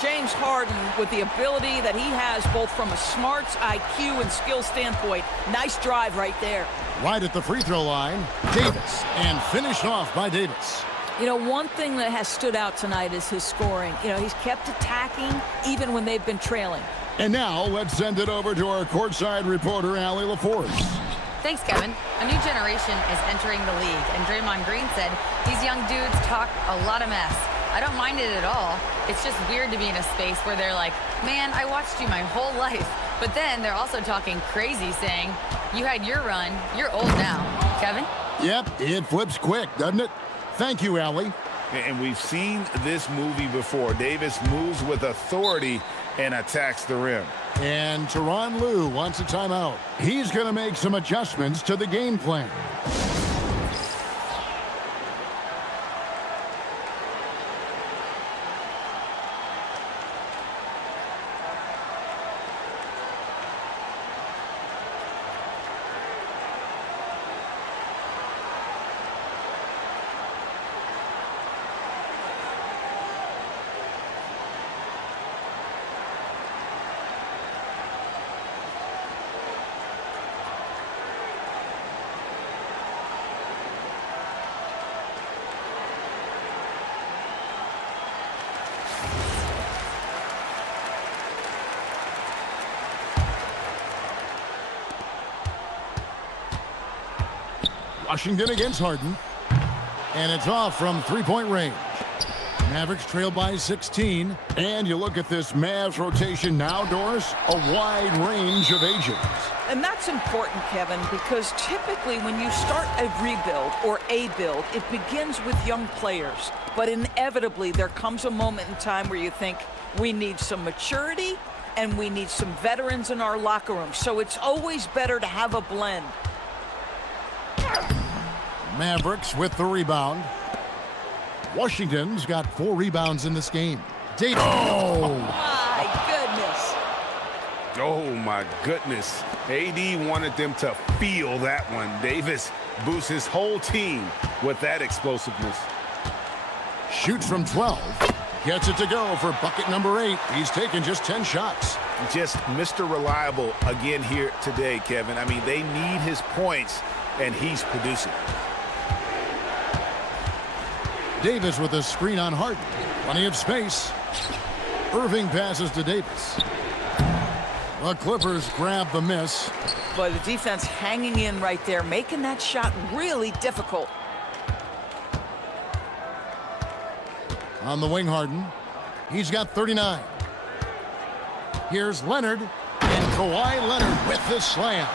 James Harden, with the ability that he has both from a smarts, IQ, and skill standpoint, nice drive right there. Right at the free throw line, Davis, and finished off by Davis. You know, one thing that has stood out tonight is his scoring. You know, he's kept attacking even when they've been trailing. And now let's send it over to our courtside reporter, Allie LaForce. Thanks, Kevin. A new generation is entering the league, and Draymond Green said these young dudes talk a lot of mess. I don't mind it at all. It's just weird to be in a space where they're like, man, I watched you my whole life. But then they're also talking crazy, saying, you had your run, you're old now. Kevin? Yep, it flips quick, doesn't it? Thank you, Allie. And we've seen this movie before. Davis moves with authority and attacks the rim. And Tyronn Lue wants a timeout. He's going to make some adjustments to the game plan. Washington against Harden. And it's off from three-point range. Mavericks trail by 16. And you look at this Mavs rotation now, Doris, a wide range of ages. And that's important, Kevin, because typically when you start a rebuild or a build, it begins with young players. But inevitably, there comes a moment in time where you think, we need some maturity and we need some veterans in our locker room. So it's always better to have a blend. Mavericks with the rebound. Washington's got 4 rebounds in this game. Oh! My goodness. Oh, my goodness. AD wanted them to feel that one. Davis boosts his whole team with that explosiveness. Shoots from 12. Gets it to go for bucket number 8. He's taken just 10 shots. Just Mr. Reliable again here today, Kevin. I mean, they need his points, and he's producing. Davis with a screen on Harden. Plenty of space. Irving passes to Davis. The Clippers grab the miss. Boy, the defense hanging in right there, making that shot really difficult. On the wing, Harden. He's got 39. Here's Leonard. And Kawhi Leonard with the slam.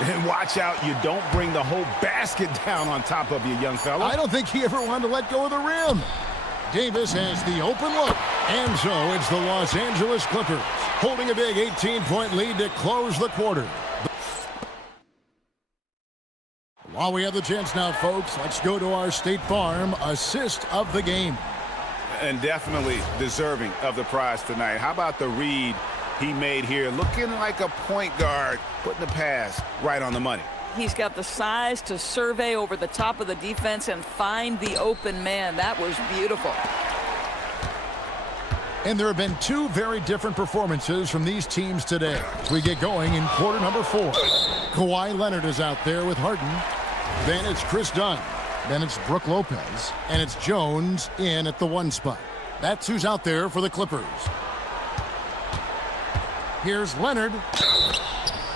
And watch out, you don't bring the whole basket down on top of you, young fella. I don't think he ever wanted to let go of the rim. Davis has the open look. And so it's the Los Angeles Clippers holding a big 18-point lead to close the quarter. While we have the chance now, folks, let's go to our State Farm assist of the game. And definitely deserving of the prize tonight. How about the read he made here? Looking like a point guard, putting the pass right on the money. He's got the size to survey over the top of the defense and find the open man. That was beautiful. And there have been two very different performances from these teams today. We get going in quarter number 4. Kawhi Leonard is out there with Harden. Then it's Chris Dunn. Then it's Brook Lopez. And it's Jones in at the 1 spot. That's who's out there for the Clippers. Here's Leonard.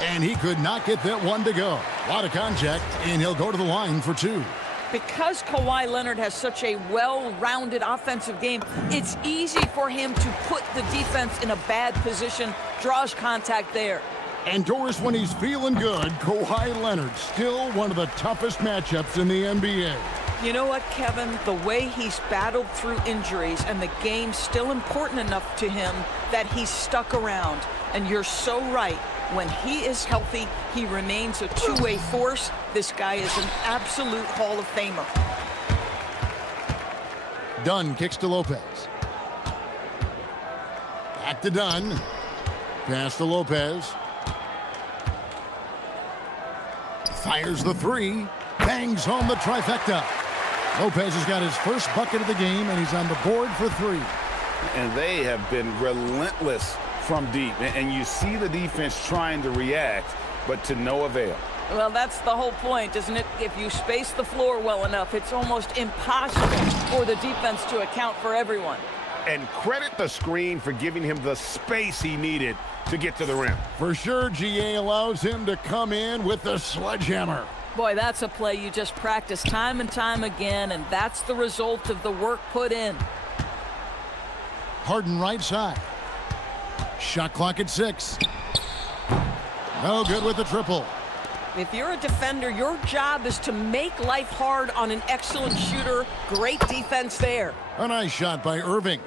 And he could not get that one to go. A lot of contact, and he'll go to the line for 2. Because Kawhi Leonard has such a well-rounded offensive game, it's easy for him to put the defense in a bad position, draws contact there. And Doris, when he's feeling good, Kawhi Leonard, still one of the toughest matchups in the NBA. You know what, Kevin? The way he's battled through injuries and the game's still important enough to him that he's stuck around. And you're so right. When he is healthy, he remains a two-way force. This guy is an absolute Hall of Famer. Dunn kicks to Lopez. Back to Dunn. Pass to Lopez. Fires the 3. Bangs home the trifecta. Lopez has got his first bucket of the game, and he's on the board for 3. And they have been relentless from deep. And you see the defense trying to react, but to no avail. Well, that's the whole point, isn't it? If you space the floor well enough, it's almost impossible for the defense to account for everyone. And credit the screen for giving him the space he needed to get to the rim. For sure, GA allows him to come in with the sledgehammer. Boy, that's a play you just practice time and time again, and that's the result of the work put in. Harden right side. Shot clock at 6. No good with the triple. If you're a defender, your job is to make life hard on an excellent shooter. Great defense there. A nice shot by Irving.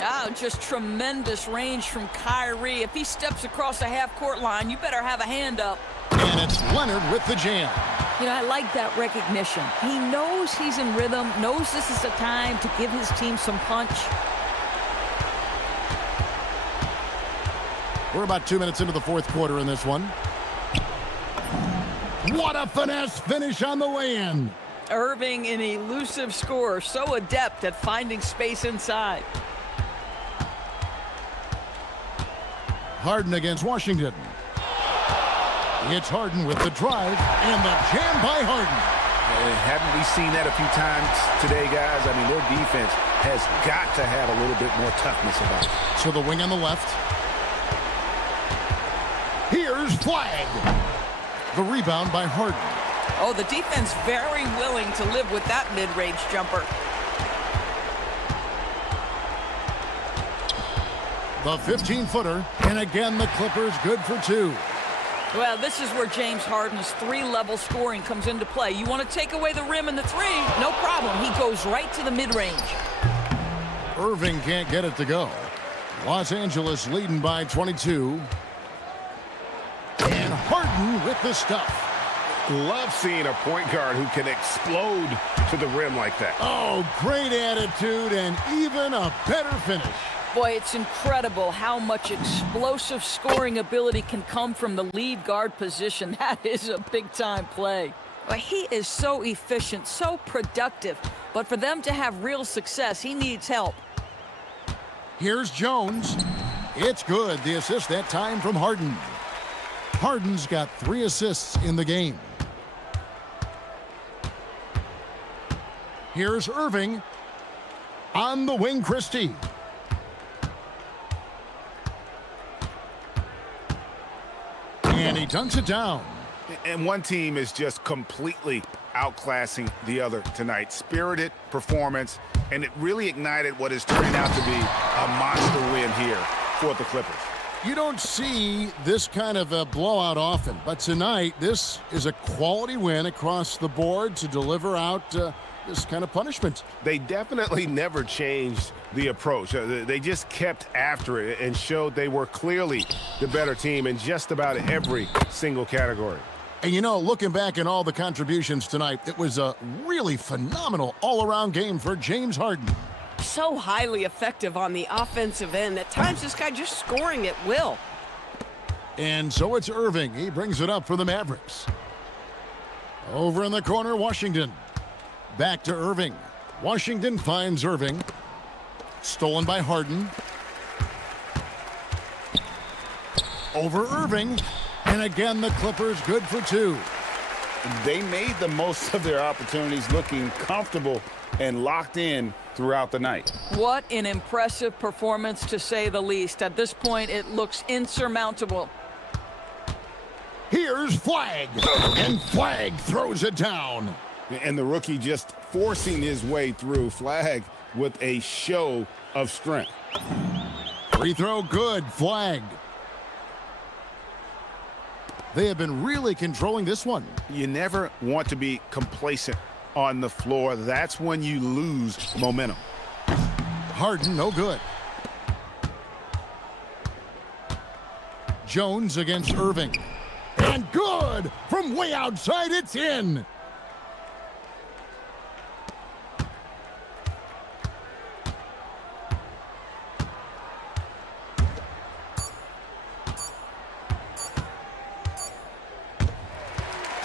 Oh, just tremendous range from Kyrie. If he steps across the half-court line, you better have a hand up. And it's Leonard with the jam. You know, I like that recognition. He knows he's in rhythm, knows this is the time to give his team some punch. We're about 2 minutes into the 4th quarter in this one. What a finesse finish on the lay-in. Irving, an elusive scorer, so adept at finding space inside. Harden against Washington. It's Harden with the drive and the jam by Harden. Haven't we seen that a few times today, guys? I mean, their defense has got to have a little bit more toughness about it. So the wing on the left. Here's Flag. The rebound by Harden. Oh, the defense very willing to live with that mid-range jumper. The 15-footer, and again the Clippers good for 2. Well, this is where James Harden's 3-level scoring comes into play. You want to take away the rim and the 3? No problem. He goes right to the mid-range. Irving can't get it to go. Los Angeles leading by 22. And Harden with the stuff. Love seeing a point guard who can explode to the rim like that. Oh, great attitude and even a better finish. Boy, it's incredible how much explosive scoring ability can come from the lead guard position. That is a big-time play. Well, he is so efficient, so productive. But for them to have real success, he needs help. Here's Jones. It's good. The assist that time from Harden. Harden's got 3 assists in the game. Here's Irving. On the wing, Christie. And he dunks it down. And one team is just completely outclassing the other tonight. Spirited performance, and it really ignited what is turning out to be a monster win here for the Clippers. You don't see this kind of a blowout often, but tonight this is a quality win across the board to deliver out this kind of punishment. They definitely never changed the approach. They just kept after it and showed they were clearly the better team in just about every single category. And you know, looking back at all the contributions tonight, it was a really phenomenal all-around game for James Harden. So highly effective on the offensive end. At times, this guy just scoring at will. And so it's Irving. He brings it up for the Mavericks. Over in the corner, Washington. Back to Irving. Washington finds Irving. Stolen by Harden. Over Irving. And again, the Clippers good for 2. They made the most of their opportunities, looking comfortable and locked in throughout the night. What an impressive performance, to say the least. At this point, it looks insurmountable. Here's Flagg. And Flagg throws it down. And the rookie just forcing his way through. Flagg with a show of strength. Free throw good. Flagg. They have been really controlling this one. You never want to be complacent on the floor. That's when you lose momentum. Harden, no good. Jones against Irving. And good! From way outside, it's in!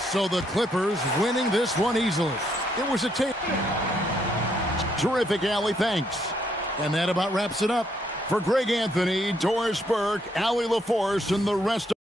So the Clippers winning this one easily. It was a terrific, Allie, thanks. And that about wraps it up. For Greg Anthony, Doris Burke, Allie LaForce, and the rest of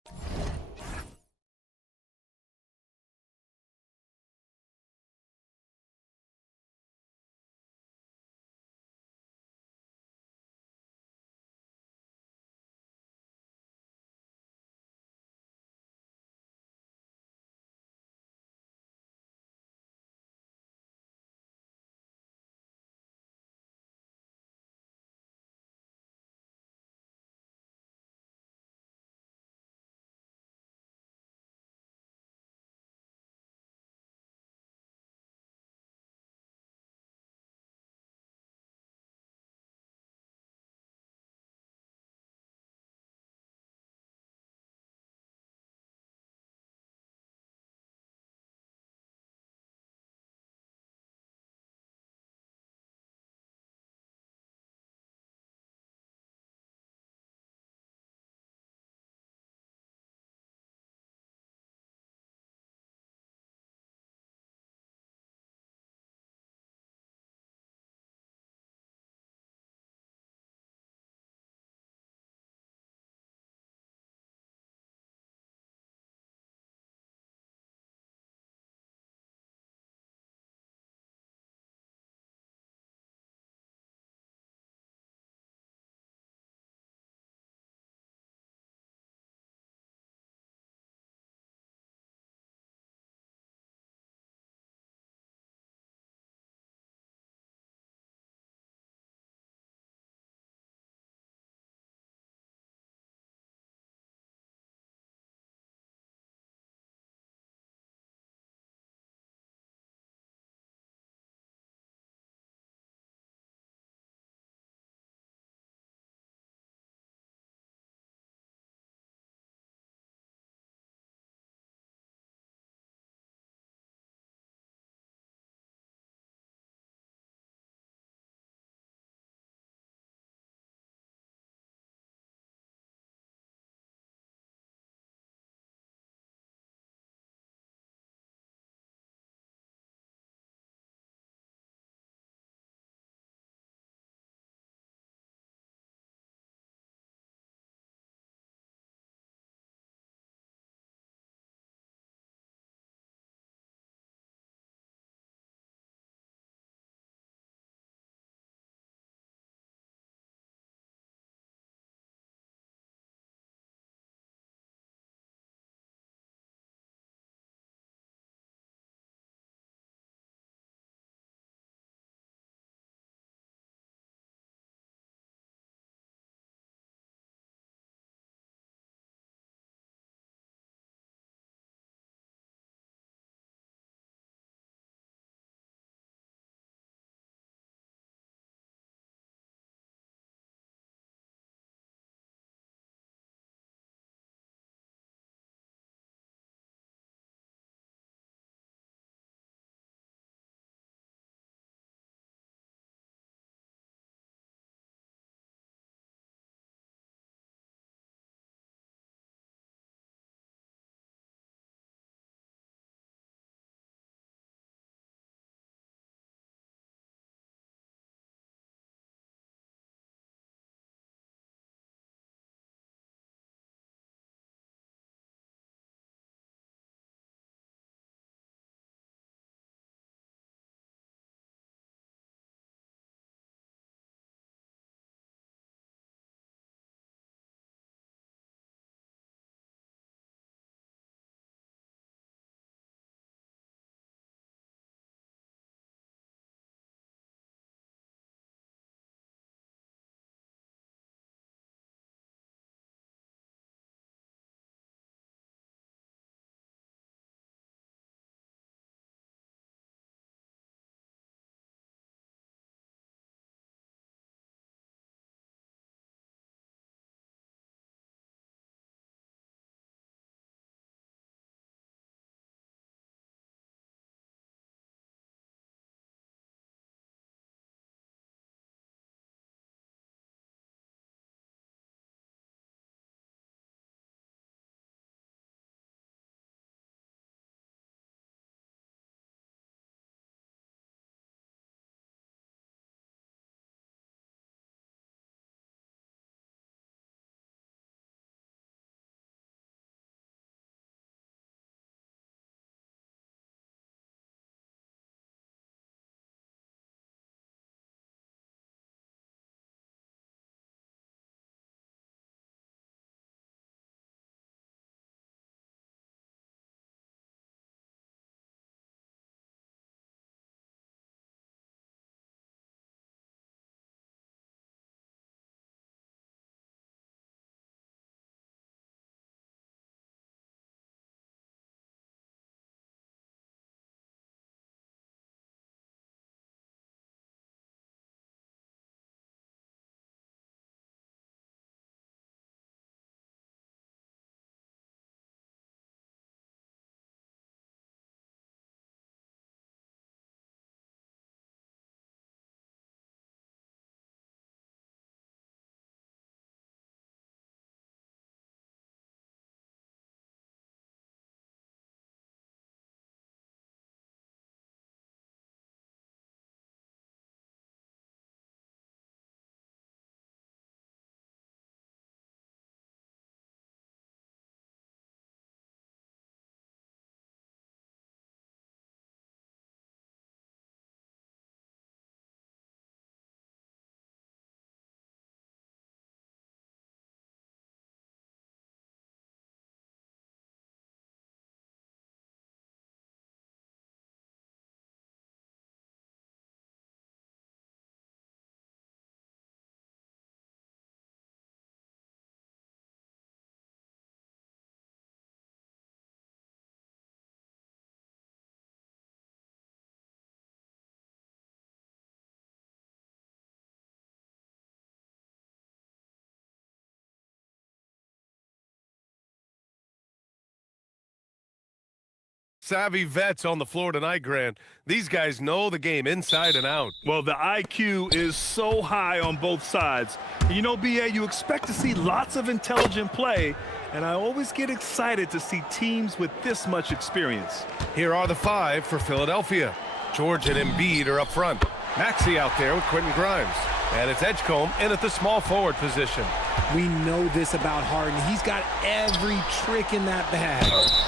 Savvy vets on the floor tonight, Grant. These guys know the game inside and out. Well, the IQ is so high on both sides. You know, BA, you expect to see lots of intelligent play, and I always get excited to see teams with this much experience. Here are the 5 for Philadelphia. George and Embiid are up front. Maxey out there with Quentin Grimes. And it's Edgecombe in at the small forward position. We know this about Harden. He's got every trick in that bag.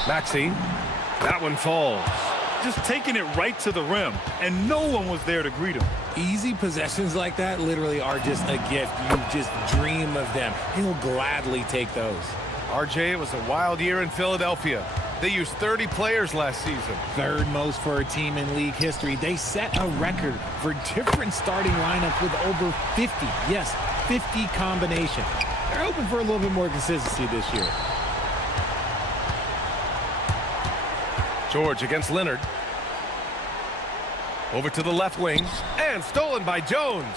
Maxey. That one falls. Just taking it right to the rim, and no one was there to greet him. Easy possessions like that literally are just a gift. You just dream of them. He'll gladly take those. RJ, it was a wild year in Philadelphia. They used 30 players last season. Third most for a team in league history. They set a record for different starting lineups with over 50. Yes, 50 combinations. They're hoping for a little bit more consistency this year. George against Leonard. Over to the left wing. And stolen by Jones.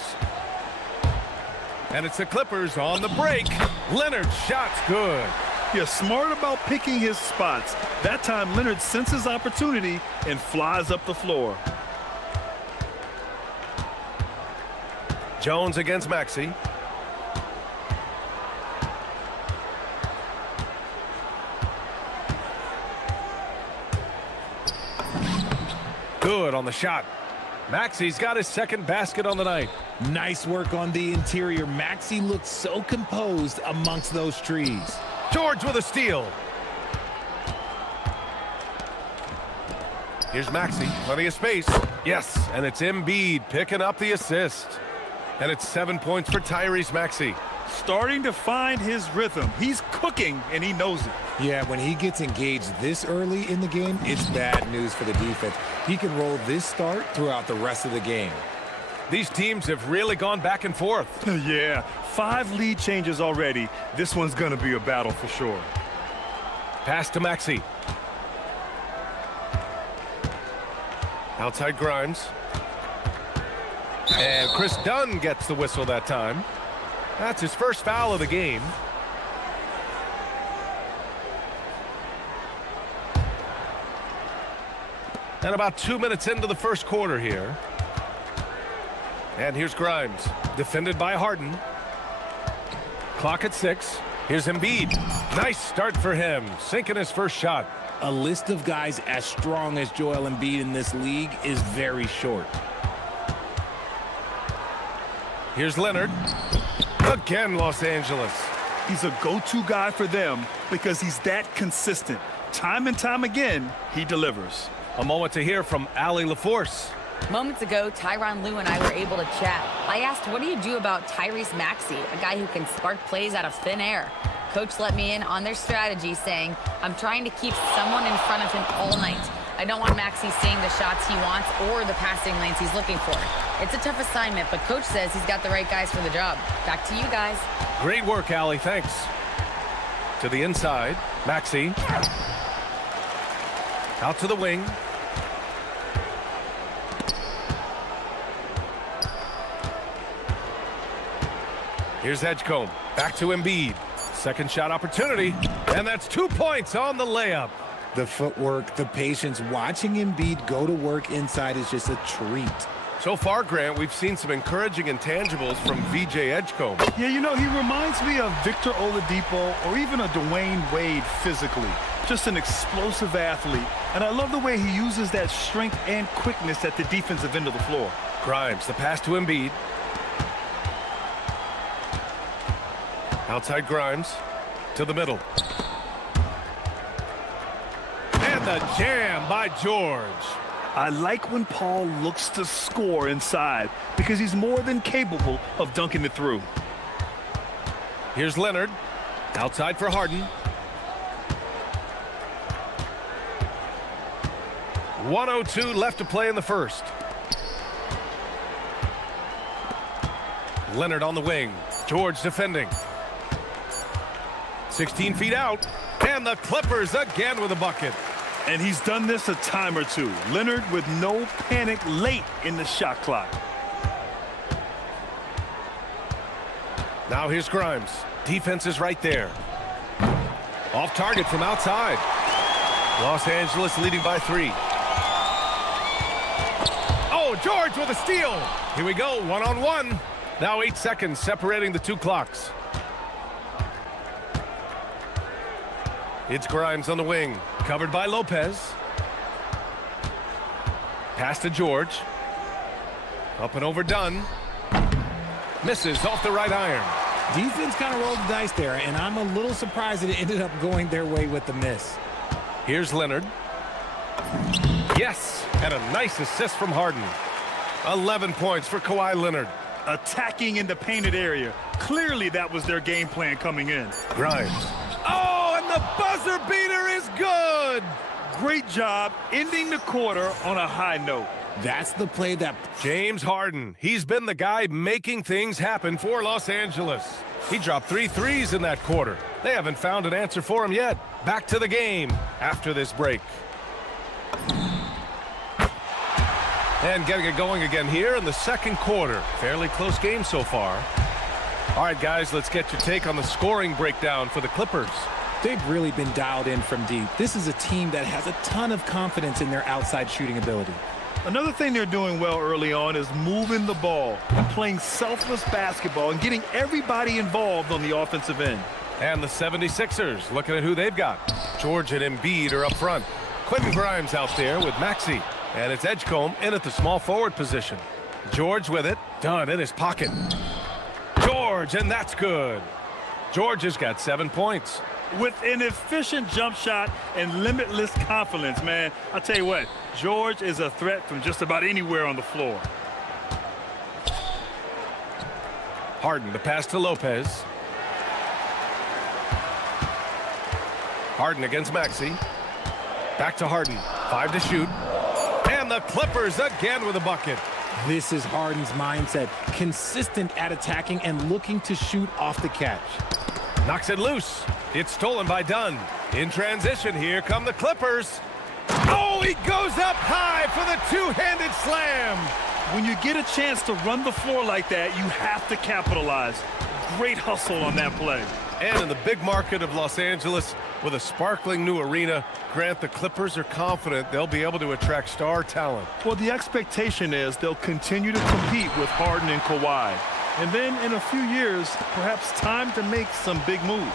And it's the Clippers on the break. Leonard's shot's good. Yeah, smart about picking his spots. That time, Leonard senses opportunity and flies up the floor. Jones against Maxey. Good on the shot. Maxey's got his second basket on the night. Nice work on the interior. Maxey looked so composed amongst those trees. George with a steal. Here's Maxey, plenty of space. Yes, and it's Embiid picking up the assist. And it's 7 points for Tyrese Maxey. Starting to find his rhythm. He's cooking, and he knows it. Yeah, when he gets engaged this early in the game, it's bad news for the defense. He can roll this start throughout the rest of the game. These teams have really gone back and forth. Yeah, 5 lead changes already. This one's going to be a battle for sure. Pass to Maxey. Outside Grimes. And Chris Dunn gets the whistle that time. That's his first foul of the game. And about 2 minutes into the first quarter here. And here's Grimes, defended by Harden. Clock at 6. Here's Embiid. Nice start for him, sinking his first shot. A list of guys as strong as Joel Embiid in this league is very short. Here's Leonard. Again, Los Angeles. He's a go-to guy for them because he's that consistent. Time and time again, he delivers. A moment to hear from Allie LaForce. Moments ago, Tyronn Lue and I were able to chat. I asked, what do you do about Tyrese Maxey, a guy who can spark plays out of thin air? Coach let me in on their strategy, saying, I'm trying to keep someone in front of him all night. I don't want Maxey seeing the shots he wants or the passing lanes he's looking for. It's a tough assignment, but Coach says he's got the right guys for the job. Back to you guys. Great work, Allie. Thanks. To the inside, Maxey. Out to the wing. Here's Edgecombe. Back to Embiid. Second shot opportunity. And that's 2 points on the layup. The footwork, the patience, watching Embiid go to work inside is just a treat. So far, Grant, we've seen some encouraging intangibles from VJ Edgecombe. Yeah, you know, he reminds me of Victor Oladipo or even a Dwayne Wade physically. Just an explosive athlete. And I love the way he uses that strength and quickness at the defensive end of the floor. Grimes, the pass to Embiid. Outside Grimes. To the middle. And the jam by George. I like when Paul looks to score inside because he's more than capable of dunking it through. Here's Leonard. Outside for Harden. 1:02 left to play in the first. Leonard on the wing. George defending. 16 feet out. And the Clippers again with a bucket. And he's done this a time or two. Leonard with no panic late in the shot clock. Now here's Grimes. Defense is right there. Off target from outside. Los Angeles leading by 3. Oh, George with a steal. Here we go, one-on-one. Now 8 seconds separating the two clocks. It's Grimes on the wing, covered by Lopez. Pass to George. Up and over Dunn. Misses off the right iron. Defense kind of rolled the dice there, and I'm a little surprised that it ended up going their way with the miss. Here's Leonard. Yes, and a nice assist from Harden. 11 points for Kawhi Leonard. Attacking in the painted area. Clearly that was their game plan coming in. Grimes. Oh, and the buzzer beater is good! Great job ending the quarter on a high note. That's the play that... James Harden. He's been the guy making things happen for Los Angeles. He dropped 3 threes in that quarter. They haven't found an answer for him yet. Back to the game after this break. And getting it going again here in the second quarter. Fairly close game so far. All right, guys, let's get your take on the scoring breakdown for the Clippers. They've really been dialed in from deep. This is a team that has a ton of confidence in their outside shooting ability. Another thing they're doing well early on is moving the ball and playing selfless basketball and getting everybody involved on the offensive end. And the 76ers, looking at who they've got. George and Embiid are up front. Quentin Grimes out there with Maxey. And it's Edgecombe in at the small forward position. George with it. Dunn in his pocket. George, and that's good. George has got 7 points. With an efficient jump shot and limitless confidence, man. I'll tell you what, George is a threat from just about anywhere on the floor. Harden, the pass to Lopez. Harden against Maxey. Back to Harden. 5 to shoot. And the Clippers again with a bucket. This is Harden's mindset. Consistent at attacking and looking to shoot off the catch. Knocks it loose. It's stolen by Dunn. In transition, here come the Clippers. Oh, he goes up high for the two-handed slam. When you get a chance to run the floor like that, you have to capitalize. Great hustle on that play. And in the big market of Los Angeles, with a sparkling new arena, Grant, the Clippers are confident they'll be able to attract star talent. Well, the expectation is they'll continue to compete with Harden and Kawhi. And then in a few years, perhaps time to make some big moves.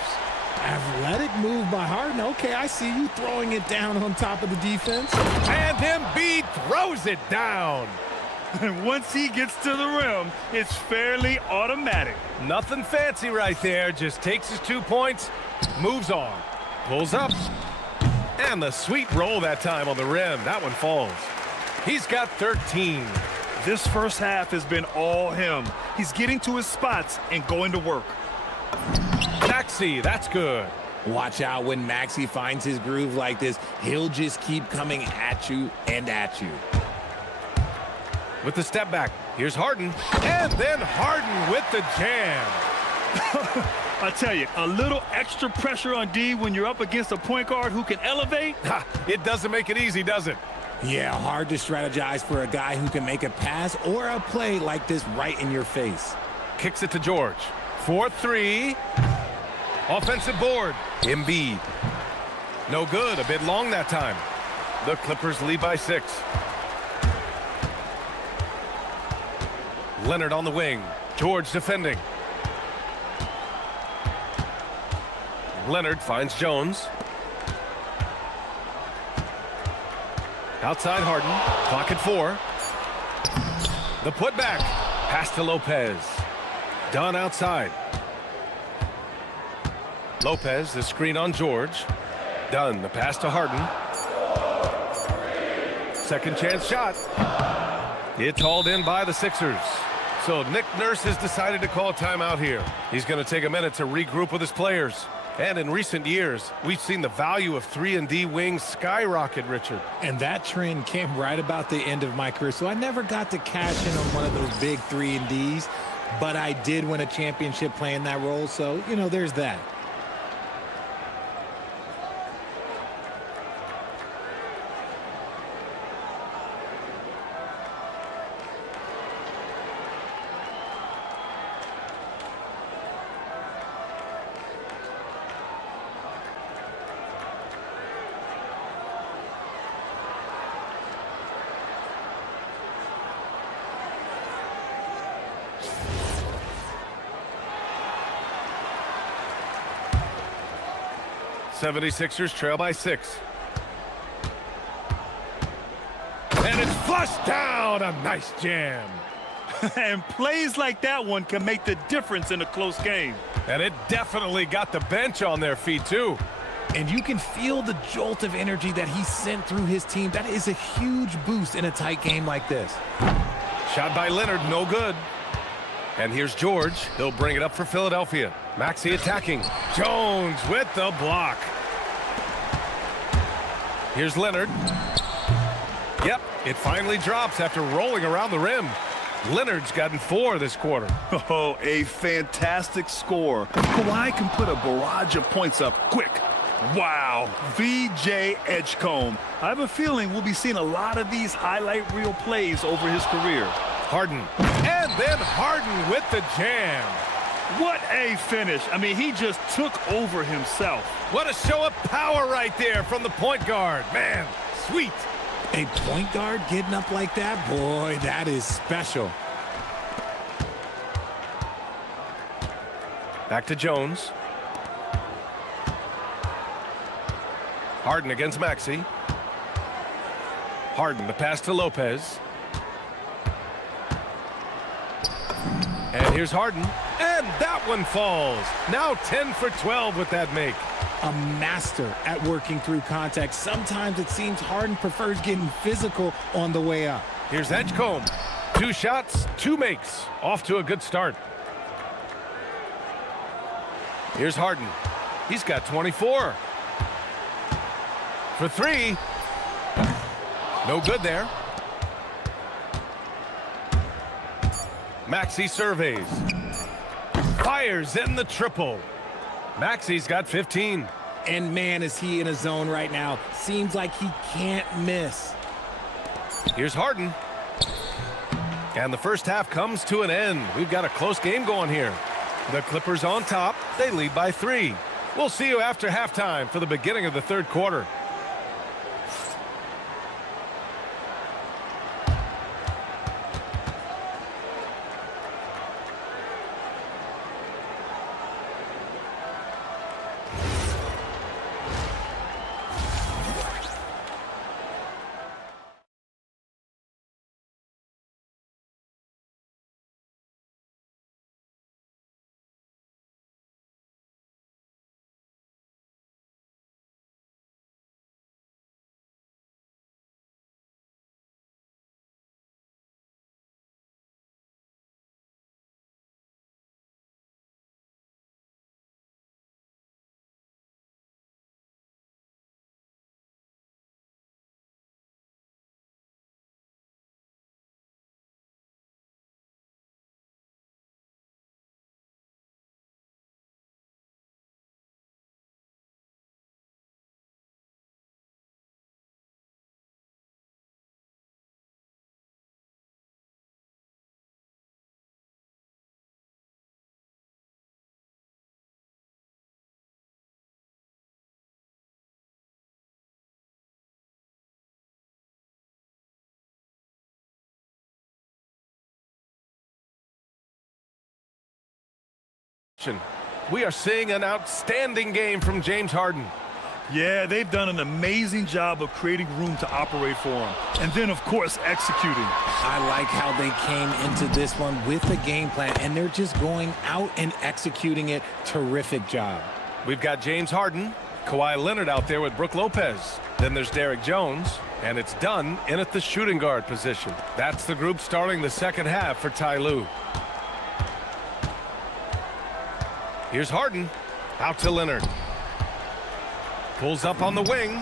Athletic move by Harden. Okay, I see you throwing it down on top of the defense. And Embiid throws it down. And once he gets to the rim, it's fairly automatic. Nothing fancy right there. Just takes his 2 points, moves on, pulls up. And the sweet roll that time on the rim. That one falls. He's got 13. This first half has been all him. He's getting to his spots and going to work. Maxey, that's good. Watch out when Maxey finds his groove like this. He'll just keep coming at you and at you. With the step back, here's Harden. And then Harden with the jam. I tell you, a little extra pressure on D when you're up against a point guard who can elevate. It doesn't make it easy, does it? Yeah, hard to strategize for a guy who can make a pass or a play like this right in your face. Kicks it to George. 4-3. Offensive board. Embiid. No good. A bit long that time. The Clippers lead by 6. Leonard on the wing. George defending. Leonard finds Jones. Outside Harden. Clock at 4. The putback. Pass to Lopez. Dunn outside. Lopez, the screen on George. Dunn, the pass to Harden. Second chance shot. It's hauled in by the Sixers. So Nick Nurse has decided to call a timeout here. He's going to take a minute to regroup with his players. And in recent years, we've seen the value of 3-and-D wings skyrocket, Richard. And that trend came right about the end of my career. So I never got to cash in on one of those big 3-and-Ds, but I did win a championship playing that role. So, you know, there's that. 76ers trail by 6. And it's flushed down. A nice jam. And plays like that one can make the difference in a close game. And it definitely got the bench on their feet, too. And you can feel the jolt of energy that he sent through his team. That is a huge boost in a tight game like this. Shot by Leonard, no good. And here's George. He'll bring it up for Philadelphia. Maxey attacking. Jones with the block. Here's Leonard. Yep, it finally drops after rolling around the rim. Leonard's gotten 4 this quarter. Oh, a fantastic score. Kawhi can put a barrage of points up quick. Wow, VJ Edgecombe. I have a feeling we'll be seeing a lot of these highlight reel plays over his career. Harden. And then Harden with the jam. What a finish. I mean, he just took over himself. What a show of power right there from the point guard. Man, sweet. A point guard getting up like that? Boy, that is special. Back to Jones. Harden against Maxey. Harden, the pass to Lopez. And here's Harden. And that one falls. Now 10 for 12 with that make. A master at working through contact. Sometimes it seems Harden prefers getting physical on the way up. Here's Edgecombe. 2 shots, 2 makes. Off to a good start. Here's Harden. He's got 24. For 3. No good there. Maxey surveys. Fires in the triple. Maxey's got 15. And man, is he in a zone right now. Seems like he can't miss. Here's Harden. And the first half comes to an end. We've got a close game going here. The Clippers on top. They lead by 3. We'll see you after halftime for the beginning of the third quarter. We are seeing an outstanding game from James Harden. Yeah, they've done an amazing job of creating room to operate for him. And then, of course, executing. I like how they came into this one with a game plan, and they're just going out and executing it. Terrific job. We've got James Harden, Kawhi Leonard out there with Brook Lopez. Then there's Derek Jones, and it's done in at the shooting guard position. That's the group starting the second half for Ty Lue. Here's Harden, out to Leonard. Pulls up on the wing.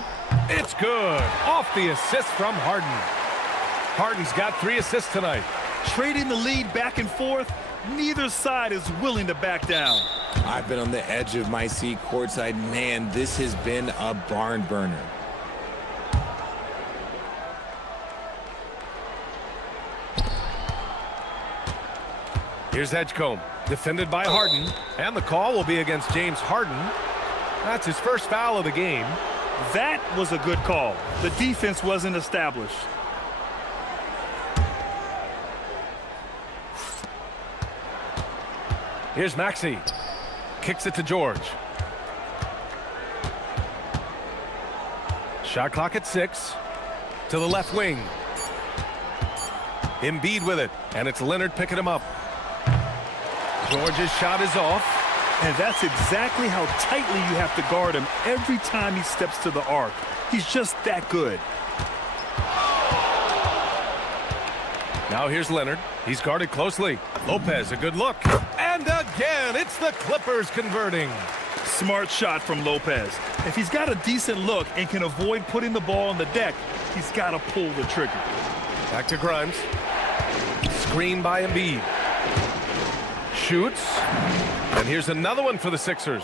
It's good. Off the assist from Harden. Harden's got 3 assists tonight. Trading the lead back and forth, neither side is willing to back down. I've been on the edge of my seat courtside. Man, this has been a barn burner. Here's Edgecombe, defended by Harden, and the call will be against James Harden. That's his first foul of the game. That was a good call. The defense wasn't established. Here's Maxey. Kicks it to George. Shot clock at 6. To the left wing. Embiid with it, and it's Leonard picking him up. George's shot is off. And that's exactly how tightly you have to guard him every time he steps to the arc. He's just that good. Now here's Leonard. He's guarded closely. Lopez, a good look. And again, it's the Clippers converting. Smart shot from Lopez. If he's got a decent look and can avoid putting the ball on the deck, he's got to pull the trigger. Back to Grimes. Screen by Embiid. Shoots. And here's another one for the Sixers.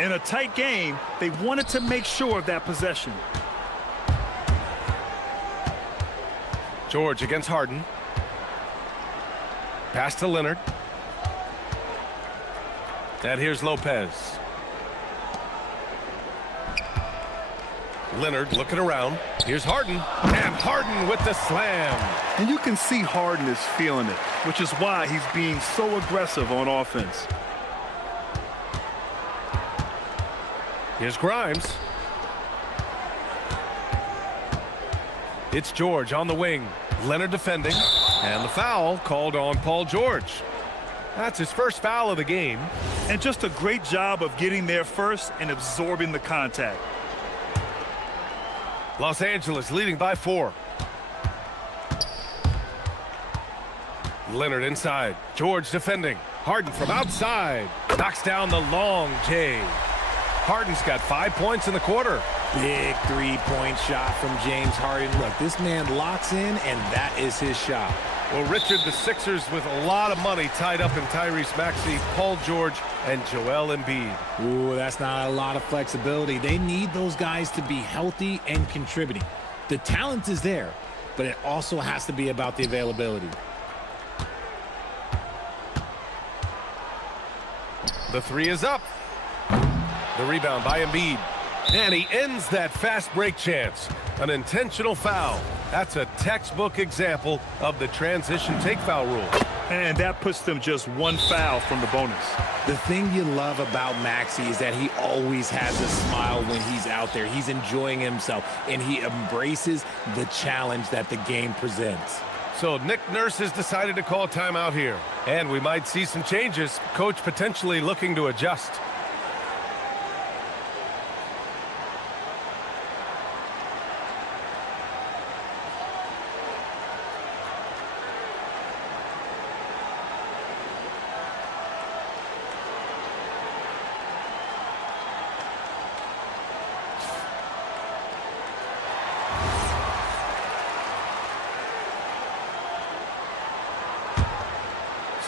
In a tight game, they wanted to make sure of that possession. George against Harden. Pass to Leonard. And here's Lopez. Leonard looking around. Here's Harden. And Harden with the slam. And you can see Harden is feeling it, which is why he's being so aggressive on offense. Here's Grimes. It's George on the wing. Leonard defending. And the foul called on Paul George. That's his first foul of the game. And just a great job of getting there first and absorbing the contact. Los Angeles leading by 4. Leonard inside. George defending. Harden from outside. Knocks down the long J. Harden's got 5 points in the quarter. Big three-point shot from James Harden. Look, this man locks in, and that is his shot. Well, Richard, the Sixers with a lot of money tied up in Tyrese Maxey, Paul George, and Joel Embiid. Ooh, that's not a lot of flexibility. They need those guys to be healthy and contributing. The talent is there, but it also has to be about the availability. The three is up. The rebound by Embiid. And he ends that fast break chance. An intentional foul. That's a textbook example of the transition take foul rule. And that puts them just one foul from the bonus. The thing you love about Maxey is that he always has a smile when he's out there. He's enjoying himself, and he embraces the challenge that the game presents. So Nick Nurse has decided to call timeout here. And we might see some changes. Coach potentially looking to adjust.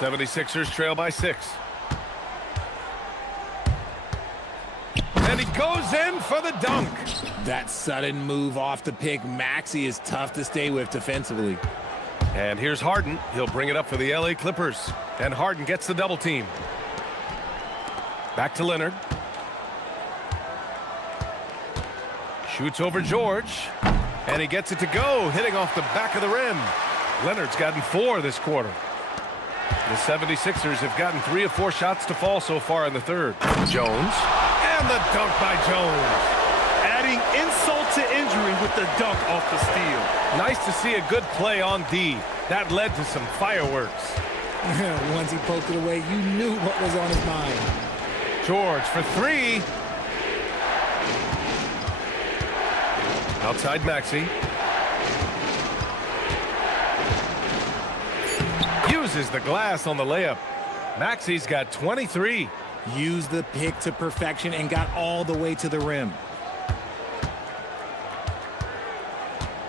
The 76ers trail by 6. And he goes in for the dunk. That sudden move off the pick, Maxey, is tough to stay with defensively. And here's Harden. He'll bring it up for the LA Clippers. And Harden gets the double team. Back to Leonard. Shoots over George. And he gets it to go, hitting off the back of the rim. Leonard's gotten 4 this quarter. The 76ers have gotten 3 of 4 shots to fall so far in the third. Jones. And the dunk by Jones. Adding insult to injury with the dunk off the steal. Nice to see a good play on D. That led to some fireworks. Once he poked it away, you knew what was on his mind. George for 3. Outside Maxey. Uses the glass on the layup. Maxey's got 23. Used the pick to perfection and got all the way to the rim.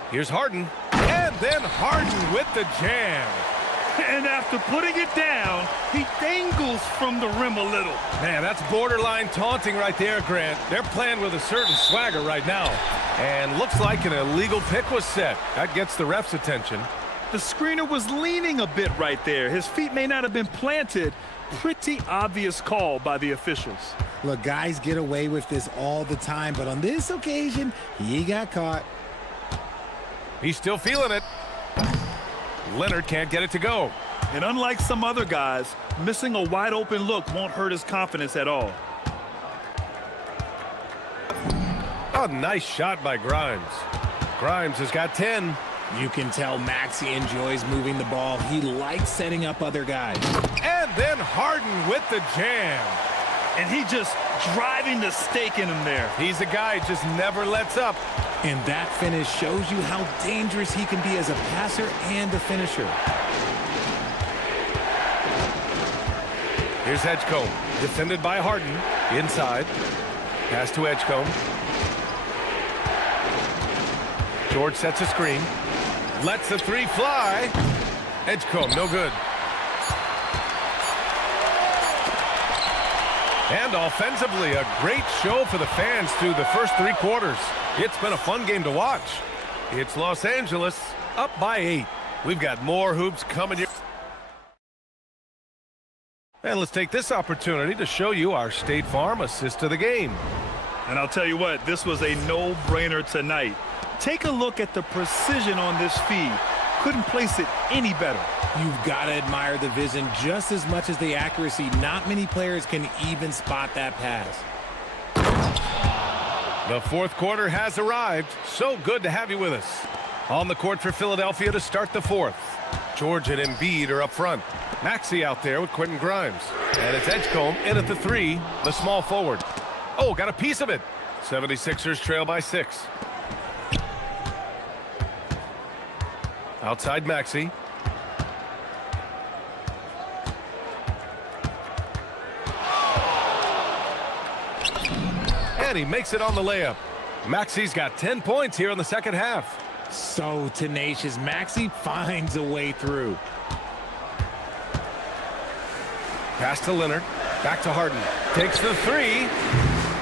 Here's Harden. And then Harden with the jam. And after putting it down, he dangles from the rim a little. Man, that's borderline taunting right there, Grant. They're playing with a certain swagger right now. And looks like an illegal pick was set. That gets the ref's attention. The screener was leaning a bit right there. His feet may not have been planted. Pretty obvious call by the officials. Look, guys get away with this all the time, but on this occasion, he got caught. He's still feeling it. Leonard can't get it to go. And unlike some other guys, missing a wide open look won't hurt his confidence at all. A nice shot by Grimes. Grimes has got 10. You can tell Maxey enjoys moving the ball. He likes setting up other guys. And then Harden with the jam. And he just driving the stake in him there. He's a guy who just never lets up. And that finish shows you how dangerous he can be as a passer and a finisher. Here's Edgecombe, defended by Harden. Inside. Pass to Edgecombe. George sets a screen. Lets the three fly. Edgecombe, no good. And offensively, a great show for the fans through the first 3 quarters. It's been a fun game to watch. It's Los Angeles up by 8. We've got more hoops coming here. And let's take this opportunity to show you our State Farm assist of the game. And I'll tell you what, this was a no-brainer tonight. Take a look at the precision on this feed. Couldn't place it any better. You've got to admire the vision just as much as the accuracy. Not many players can even spot that pass. The fourth quarter has arrived. So good to have you with us. On the court for Philadelphia to start the fourth. George and Embiid are up front. Maxey out there with Quentin Grimes. And it's Edgecombe in at the 3, the small forward. Oh, got a piece of it. 76ers trail by 6. Outside Maxey. And he makes it on the layup. Maxey's got 10 points here in the second half. So tenacious. Maxey finds a way through. Pass to Leonard. Back to Harden. Takes the 3.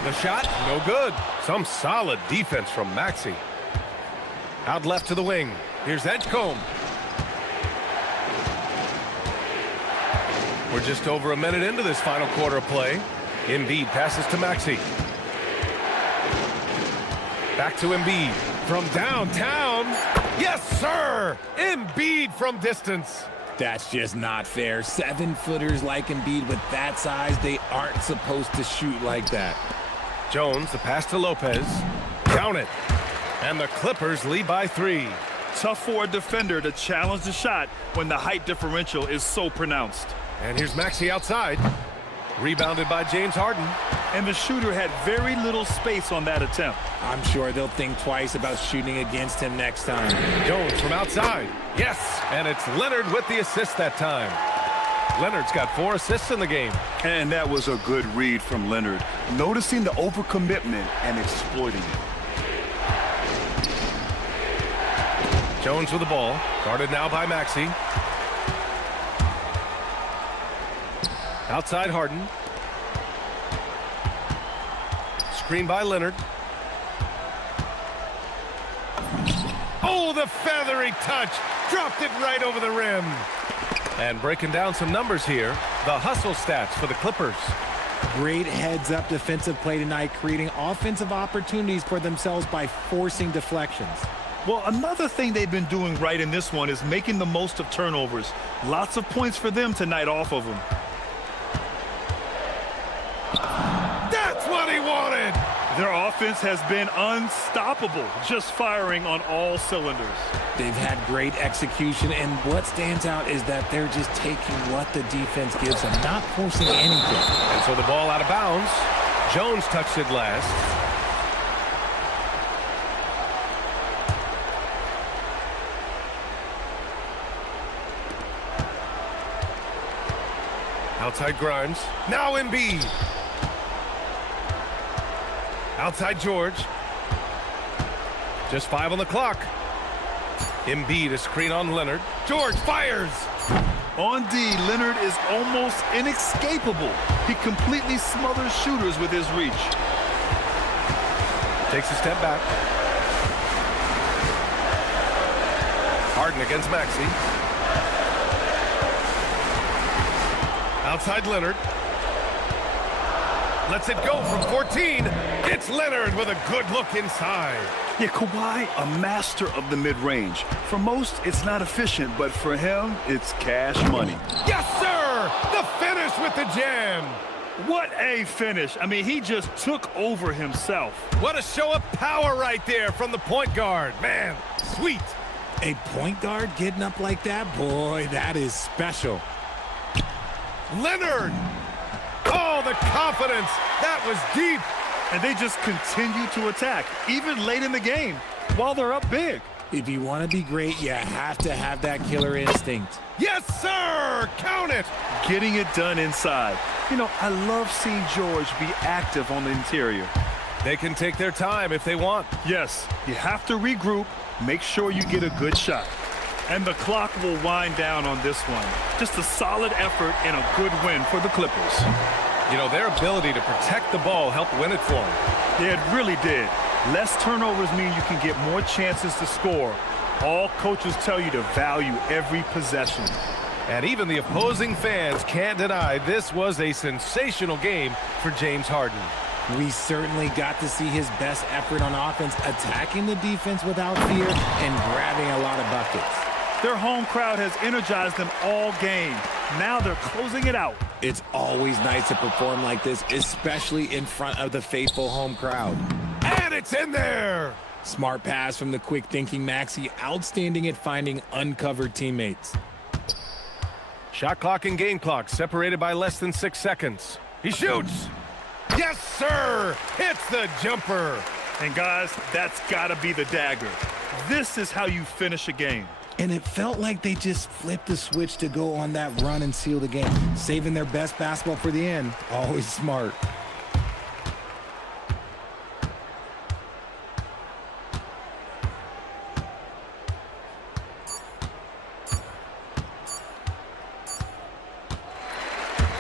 The shot, no good. Some solid defense from Maxey. Out left to the wing. Here's Edgecombe. We're just over a minute into this final quarter of play. Embiid passes to Maxey. Back to Embiid. From downtown. Yes, sir! Embiid from distance. That's just not fair. 7-footers like Embiid with that size, they aren't supposed to shoot like that. Jones, the pass to Lopez. Count it. And the Clippers lead by 3. Tough for a defender to challenge the shot when the height differential is so pronounced. And here's Maxey outside. Rebounded by James Harden. And the shooter had very little space on that attempt. I'm sure they'll think twice about shooting against him next time. Jones from outside. Yes, and it's Leonard with the assist that time. Leonard's got 4 assists in the game. And that was a good read from Leonard, noticing the overcommitment and exploiting it. Jones with the ball, guarded now by Maxey. Outside Harden. Screen by Leonard. Oh, the feathery touch. Dropped it right over the rim. And breaking down some numbers here, the hustle stats for the Clippers. Great heads-up defensive play tonight, creating offensive opportunities for themselves by forcing deflections. Well, another thing they've been doing right in this one is making the most of turnovers. Lots of points for them tonight off of them. That's what he wanted! Their offense has been unstoppable, just firing on all cylinders. They've had great execution, and what stands out is that they're just taking what the defense gives them, not forcing anything. And so the ball out of bounds. Jones touched it last. Outside Grimes. Now Embiid. Outside George. Just 5 on the clock. Embiid, a screen on Leonard. George fires. On D, Leonard is almost inescapable. He completely smothers shooters with his reach. Takes a step back. Harden against Maxey. Outside Leonard. Lets it go from 14. It's Leonard with a good look inside. Yeah, Kawhi, a master of the mid-range. For most, it's not efficient, but for him, it's cash money. Yes, sir! The finish with the jam. What a finish. I mean, he just took over himself. What a show of power right there from the point guard. Man, sweet. A point guard getting up like that? Boy, that is special. Leonard. Oh, the confidence. That was deep. And they just continue to attack, even late in the game, while they're up big. If you want to be great, you have to have that killer instinct. Yes, sir. Count it. Getting it done inside. You know, I love seeing George be active on the interior. They can take their time if they want. Yes, you have to regroup, make sure you get a good shot. And the clock will wind down on this one. Just a solid effort and a good win for the Clippers. You know, their ability to protect the ball helped win it for them. Yeah, it really did. Less turnovers mean you can get more chances to score. All coaches tell you to value every possession. And even the opposing fans can't deny this was a sensational game for James Harden. We certainly got to see his best effort on offense, attacking the defense without fear and grabbing a lot of buckets. Their home crowd has energized them all game. Now they're closing it out. It's always nice to perform like this, especially in front of the faithful home crowd. And it's in there! Smart pass from the quick-thinking Maxey, outstanding at finding uncovered teammates. Shot clock and game clock separated by less than 6 seconds. He shoots! Yes, sir! Hits the jumper! And guys, that's gotta be the dagger. This is how you finish a game. And it felt like they just flipped the switch to go on that run and seal the game, saving their best basketball for the end. Always smart.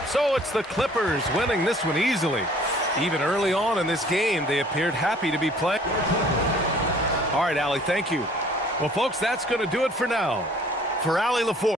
So it's the Clippers winning this one easily. Even early on in this game, they appeared happy to be playing. All right, Allie, thank you. Well, folks, that's going to do it for now. For Allie LaForce.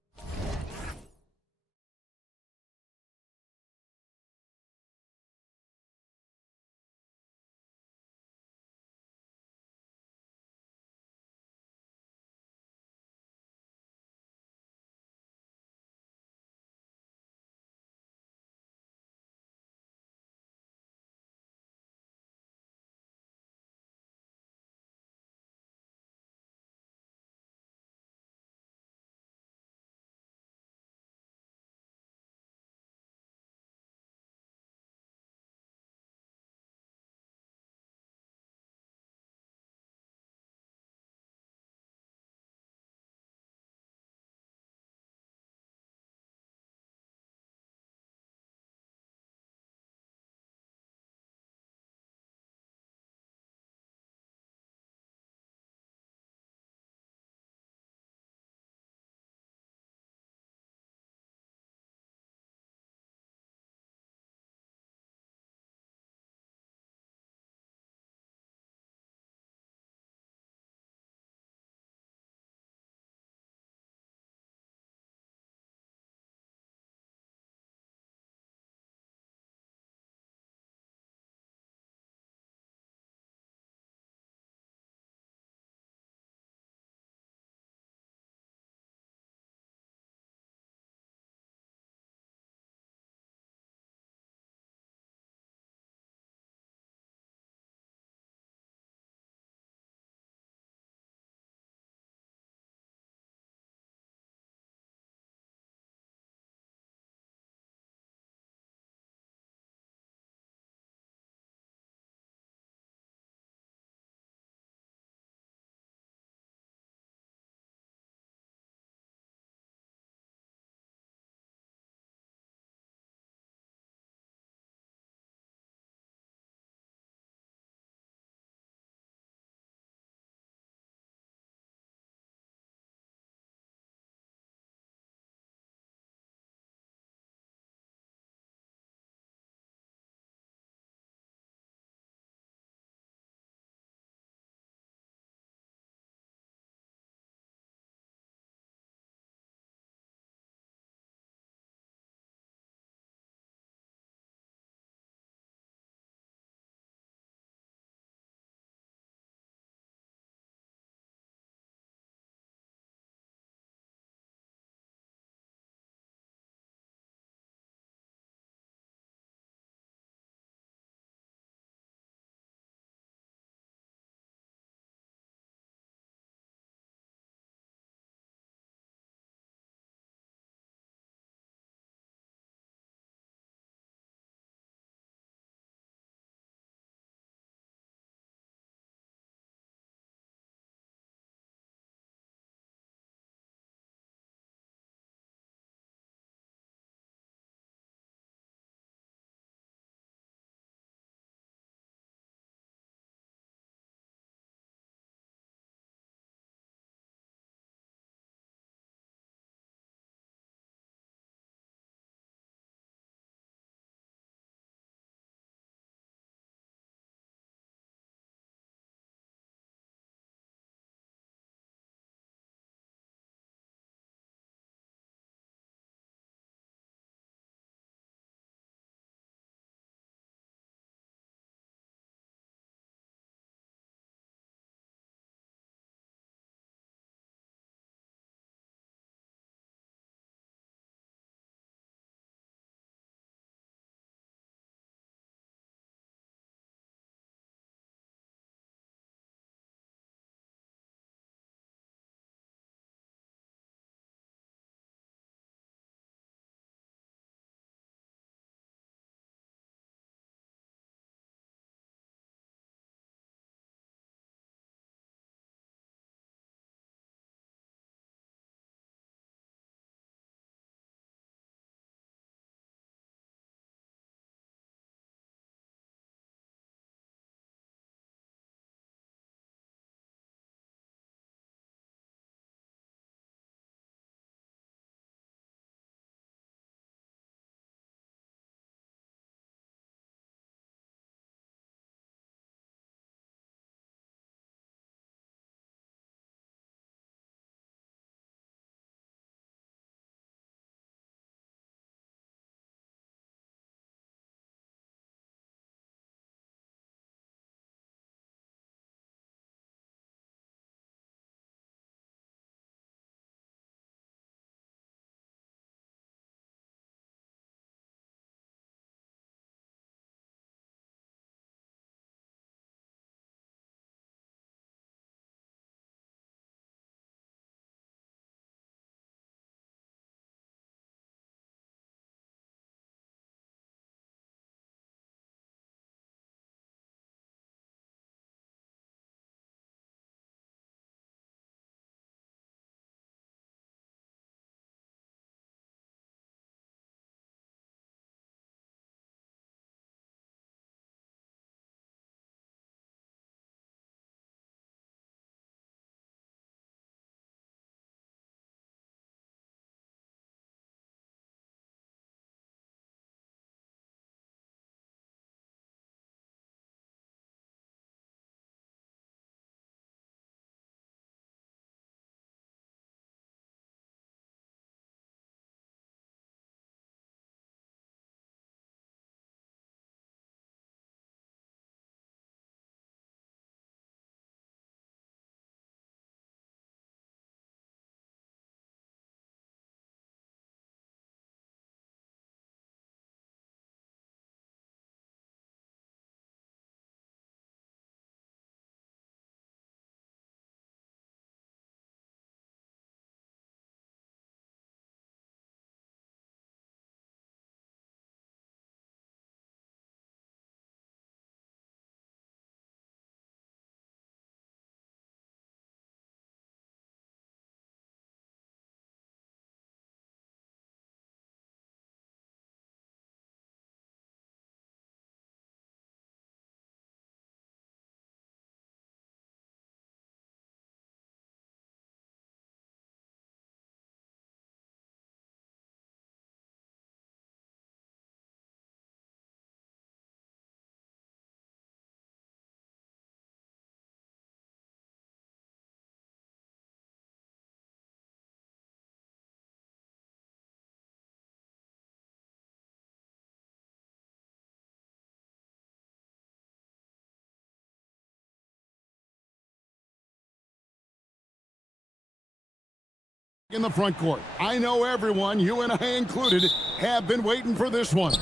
in the front court. I know everyone, you and I included, have been waiting for this one.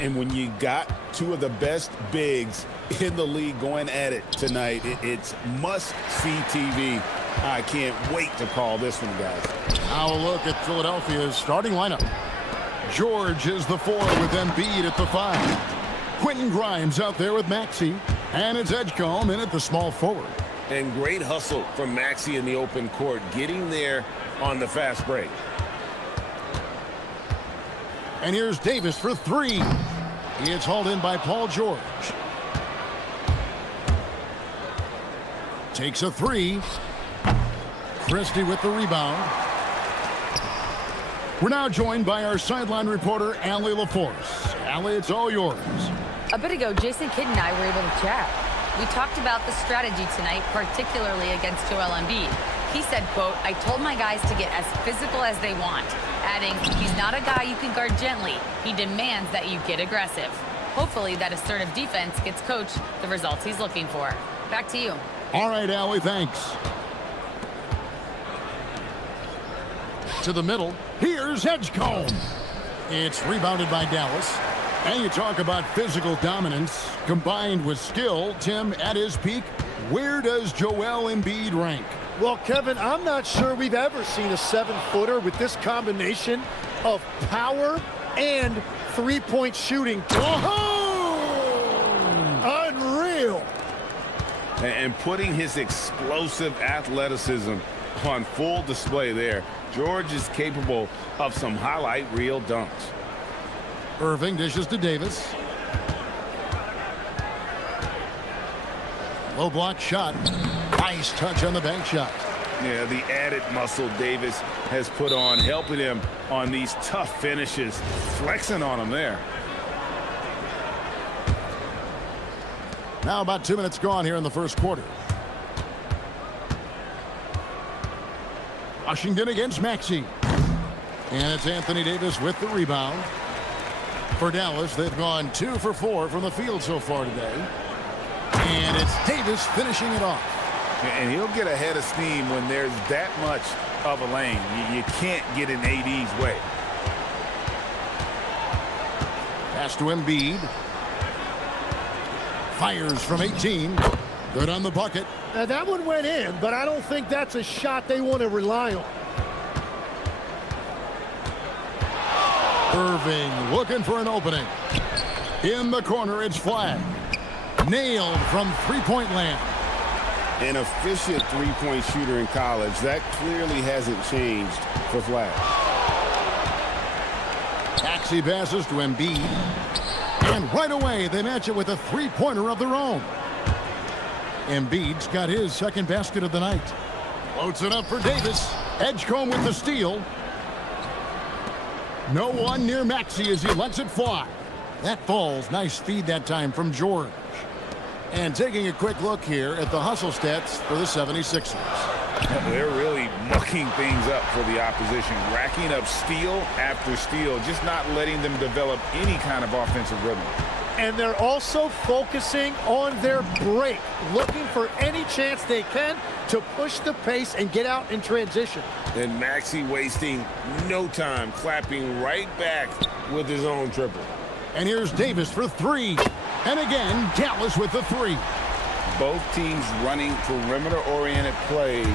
And when you got two of the best bigs in the league going at it tonight, it's must-see TV. I can't wait to call this one, guys. Now a look at Philadelphia's starting lineup. George is the 4 with Embiid at the 5. Quentin Grimes out there with Maxey. And it's Edgecombe in at the small forward. And great hustle from Maxey in the open court, getting there on the fast break. And here's Davis for 3. It's hauled in by Paul George. Takes a 3. Christie with the rebound. We're now joined by our sideline reporter, Allie LaForce. Allie, it's all yours. A bit ago, Jason Kidd and I were able to chat. We talked about the strategy tonight, particularly against Joel Embiid. He said, quote, "I told my guys to get as physical as they want," adding, "He's not a guy you can guard gently. He demands that you get aggressive." Hopefully that assertive defense gets Coach the results he's looking for. Back to you. All right, Allie, thanks. To the middle, here's Edgecombe. It's rebounded by Dallas. And you talk about physical dominance combined with skill. Tim, at his peak, where does Joel Embiid rank? Well, Kevin, I'm not sure we've ever seen a 7-footer with this combination of power and three-point shooting. Oh! Unreal! And putting his explosive athleticism on full display there. George is capable of some highlight reel dunks. Irving dishes to Davis. Low block shot. Nice touch on the bank shot. Yeah, the added muscle Davis has put on, helping him on these tough finishes, flexing on him there. Now about 2 minutes gone here in the first quarter. Washington against Maxey. And it's Anthony Davis with the rebound. For Dallas, they've gone 2 for 4 from the field so far today. And it's Davis finishing it off. And he'll get ahead of steam when there's that much of a lane. You can't get in AD's way. Pass to Embiid. Fires from 18. Good on the bucket. Now that one went in, but I don't think that's a shot they want to rely on. Irving looking for an opening. In the corner, it's flagged. Nailed from three-point land. An efficient three-point shooter in college. That clearly hasn't changed for Flash. Maxey passes to Embiid. And right away, they match it with a three-pointer of their own. Embiid's got his second basket of the night. Floats it up for Davis. Edgecombe with the steal. No one near Maxey as he lets it fly. That falls. Nice feed that time from George. And taking a quick look here at the hustle stats for the 76ers. They're really mucking things up for the opposition, racking up steal after steal, just not letting them develop any kind of offensive rhythm. And they're also focusing on their break, looking for any chance they can to push the pace and get out in transition. And Maxey wasting no time, clapping right back with his own triple. And here's Davis for 3. And again, Dallas with the 3. Both teams running perimeter-oriented plays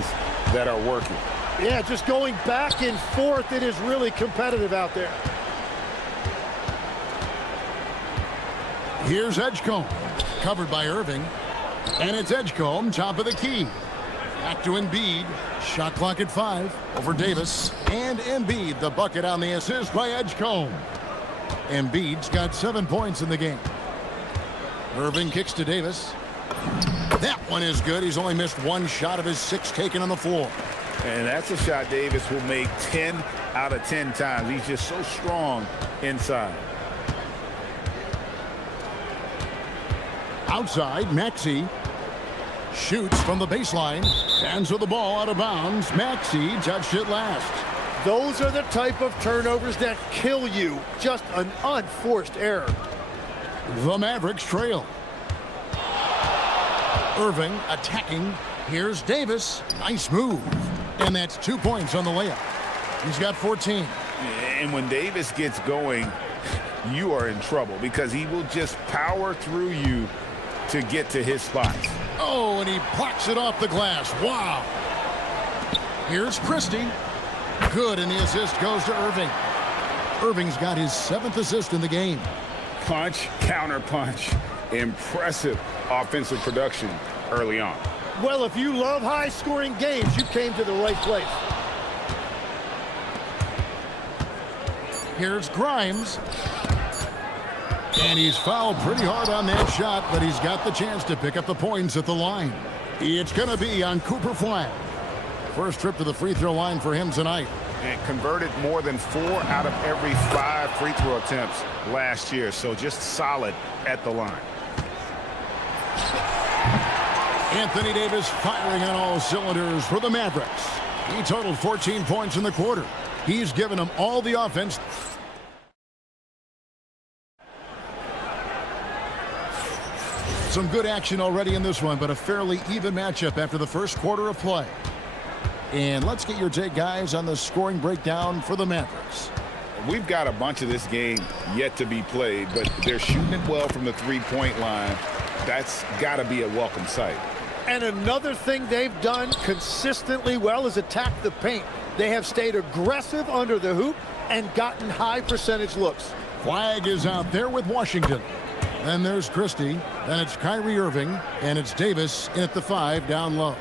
that are working. Yeah, just going back and forth. It is really competitive out there. Here's Edgecombe, covered by Irving. And it's Edgecombe, top of the key. Back to Embiid. Shot clock at 5. Over Davis. And Embiid, the bucket on the assist by Edgecombe. Embiid's got 7 points in the game. Irving kicks to Davis. That one is good. He's only missed 1 shot of his 6 taken on the floor. And that's a shot Davis will make 10 out of 10 times. He's just so strong inside. Outside, Maxey shoots from the baseline. Hands with the ball out of bounds. Maxey touched it last. Those are the type of turnovers that kill you. Just an unforced error. The Mavericks trail. Irving attacking. Here's Davis. Nice move. And that's 2 points on the layup. He's got 14. And when Davis gets going, you are in trouble because he will just power through you to get to his spots. Oh, and he blocks it off the glass. Wow. Here's Christie. Good, and the assist goes to Irving. Irving's got his 7th assist in the game. Punch, counter punch. Impressive offensive production early on. Well, if you love high-scoring games, you came to the right place. Here's Grimes. And he's fouled pretty hard on that shot, but he's got the chance to pick up the points at the line. It's going to be on Cooper Flag. First trip to the free throw line for him tonight. And converted more than 4 out of every 5 free throw attempts last year. So just solid at the line. Anthony Davis firing on all cylinders for the Mavericks. He totaled 14 points in the quarter. He's given them all the offense. Some good action already in this one, but a fairly even matchup after the first quarter of play. And let's get your take, guys, on the scoring breakdown for the Mavericks. We've got a bunch of this game yet to be played, but they're shooting it well from the three-point line. That's got to be a welcome sight. And another thing they've done consistently well is attack the paint. They have stayed aggressive under the hoop and gotten high percentage looks. Flag is out there with Washington. Then there's Christie. Then it's Kyrie Irving. And it's Davis in at the 5 down low.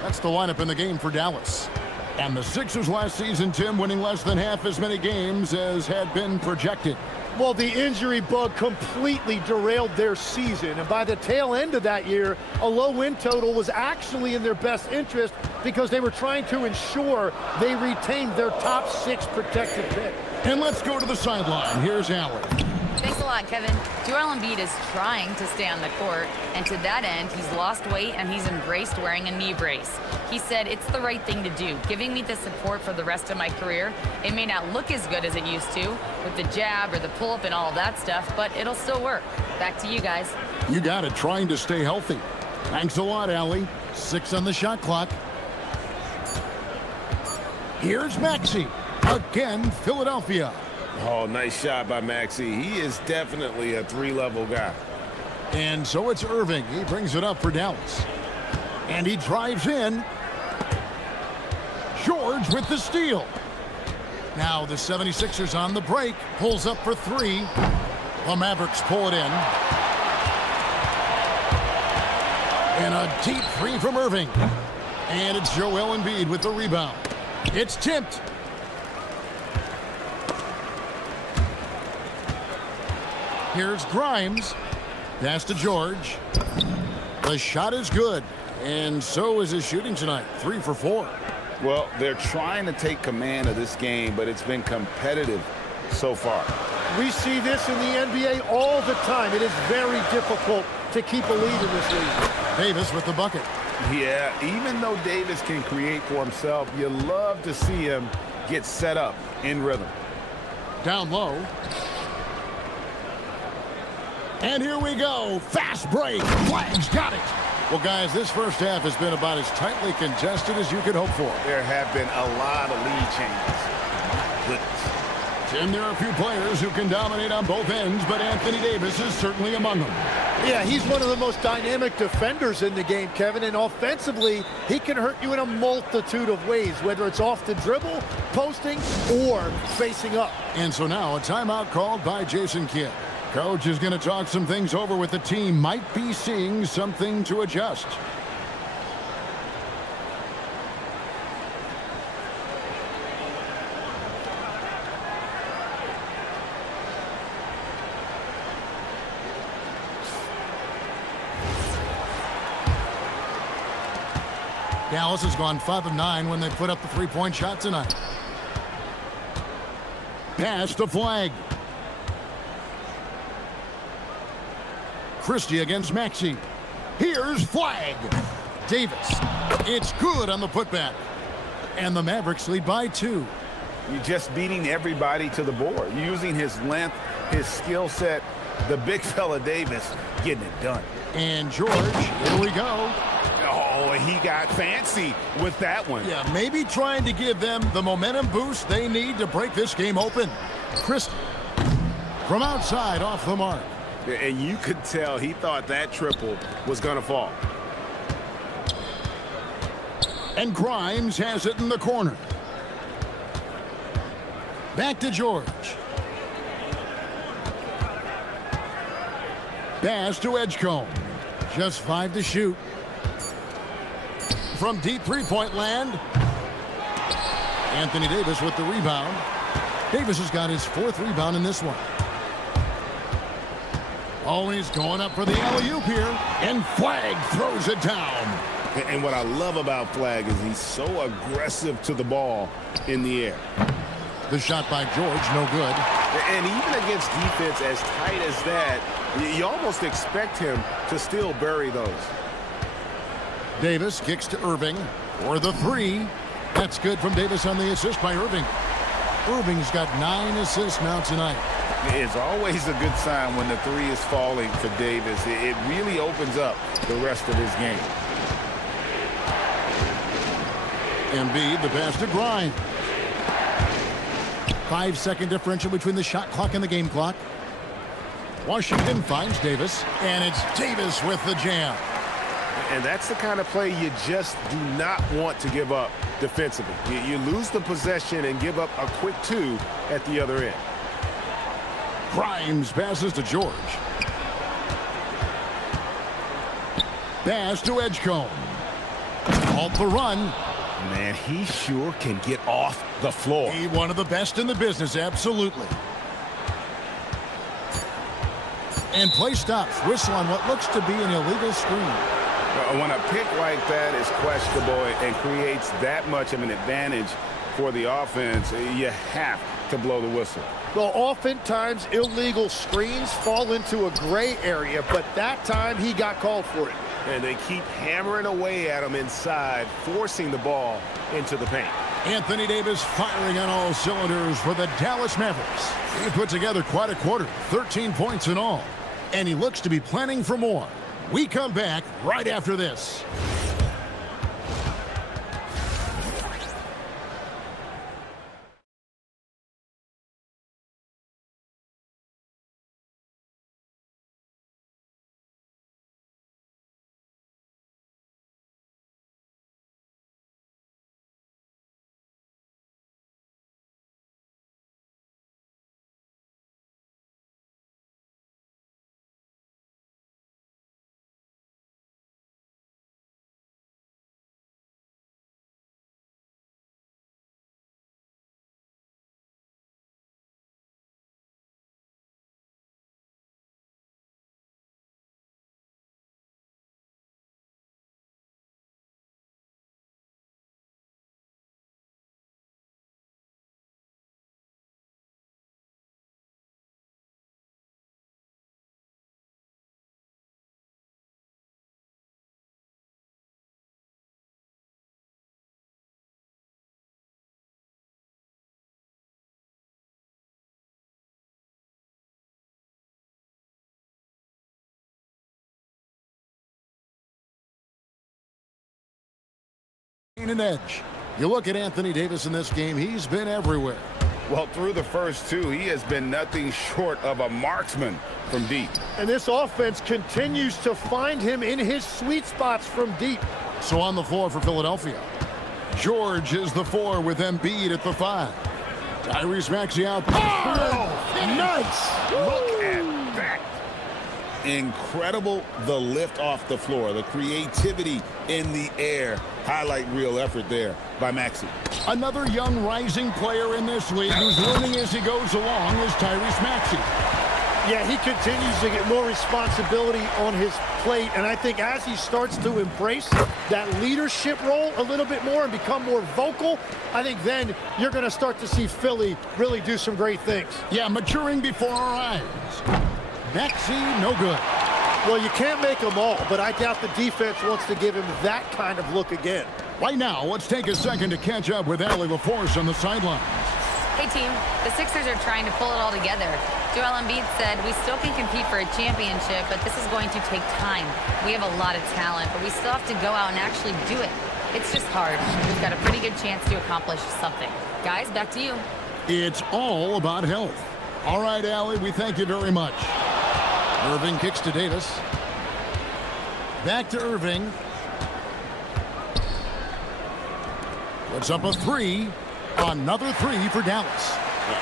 That's the lineup in the game for Dallas. And the Sixers last season, Tim, winning less than half as many games as had been projected. Well, the injury bug completely derailed their season. And by the tail end of that year, a low win total was actually in their best interest because they were trying to ensure they retained their top 6 protected pick. And let's go to the sideline. Here's Allen. Thanks a lot, Kevin. Joel Embiid is trying to stay on the court, and to that end, he's lost weight and he's embraced wearing a knee brace. He said, "It's the right thing to do, giving me the support for the rest of my career. It may not look as good as it used to with the jab or the pull-up and all of that stuff, but it'll still work." Back to you guys. You got it, trying to stay healthy. Thanks a lot, Allie. 6 on the shot clock. Here's Maxey. Again, Philadelphia. Oh, nice shot by Maxey. He is definitely a 3-level guy. And so it's Irving. He brings it up for Dallas. And he drives in. George with the steal. Now the 76ers on the break. Pulls up for 3. The Mavericks pull it in. And a deep 3 from Irving. And it's Joel Embiid with the rebound. It's tipped. Here's Grimes. Pass to George. The shot is good. And so is his shooting tonight. 3 for 4. Well, they're trying to take command of this game, but it's been competitive so far. We see this in the NBA all the time. It is very difficult to keep a lead in this league. Davis with the bucket. Yeah, even though Davis can create for himself, you love to see him get set up in rhythm. Down low. And here we go. Fast break. Flag's got it. Well, guys, this first half has been about as tightly contested as you could hope for. There have been a lot of lead changes. Goodness. Tim, there are a few players who can dominate on both ends, but Anthony Davis is certainly among them. Yeah, he's one of the most dynamic defenders in the game, Kevin, and offensively, he can hurt you in a multitude of ways, whether it's off the dribble, posting, or facing up. And so now a timeout called by Jason Kidd. Coach is going to talk some things over with the team. Might be seeing something to adjust. Dallas has gone 5 of 9 when they put up the 3-point shot tonight. Pass to Flag. Christie against Maxey. Here's Flag. Davis. It's good on the putback. And the Mavericks lead by 2. You're just beating everybody to the board, using his length, his skill set, the big fella Davis getting it done. And George, here we go. Oh, Oh, he got fancy with that one. Yeah, maybe trying to give them the momentum boost they need to break this game open. Chris from outside off the mark. And you could tell he thought that triple was going to fall. And Grimes has it in the corner. Back to George. Pass to Edgecombe. Just 5 to shoot. From deep three-point land. Anthony Davis with the rebound. Davis has got his 4th rebound in this one. Oh, he's going up for the alley-oop here. And Flag throws it down. And what I love about Flag is he's so aggressive to the ball in the air. The shot by George, no good. And even against defense as tight as that, you almost expect him to still bury those. Davis kicks to Irving for the 3. That's good from Davis on the assist by Irving. Irving's got 9 assists now tonight. It's always a good sign when the 3 is falling for Davis. It really opens up the rest of his game. Embiid, the pass to Grimes. 5-second differential between the shot clock and the game clock. Washington finds Davis, and it's Davis with the jam. And that's the kind of play you just do not want to give up defensively. You lose the possession and give up a quick 2 at the other end. Grimes passes to George. Pass to Edgecombe. Halt the run. Man, he sure can get off the floor. He one of the best in the business, absolutely. And play stops. Whistle on what looks to be an illegal screen. When a pick like that is questionable and creates that much of an advantage for the offense, you have to blow the whistle. Well, oftentimes illegal screens fall into a gray area, but that time he got called for it. And they keep hammering away at him inside, forcing the ball into the paint. Anthony Davis firing on all cylinders for the Dallas Mavericks. He put together quite a quarter, 13 points in all. And he looks to be planning for more. We come back right after this. An edge. You look at Anthony Davis in this game, he's been everywhere. Well, through the first 2, he has been nothing short of a marksman from deep. And this offense continues to find him in his sweet spots from deep. So on the floor for Philadelphia, George is the 4 with Embiid at the 5. Tyrese Maxey out. Oh, nice. Look at that. Incredible, the lift off the floor, the creativity in the air. Highlight real effort there by Maxey. Another young rising player in this league who's learning as he goes along is Tyrese Maxey. Yeah, he continues to get more responsibility on his plate, and I think as he starts to embrace that leadership role a little bit more and become more vocal, I think then you're going to start to see Philly really do some great things. Yeah, maturing before our eyes. Maxey, no good. Well, you can't make them all, but I doubt the defense wants to give him that kind of look again. Right now, let's take a second to catch up with Allie LaForce on the sidelines. Hey, team. The Sixers are trying to pull it all together. Joel Embiid said, "We still can compete for a championship, but this is going to take time. We have a lot of talent, but we still have to go out and actually do it. It's just hard. We've got a pretty good chance to accomplish something." Guys, back to you. It's all about health. All right, Allie, we thank you very much. Irving kicks to Davis. Back to Irving. Puts up a three. Another three for Dallas.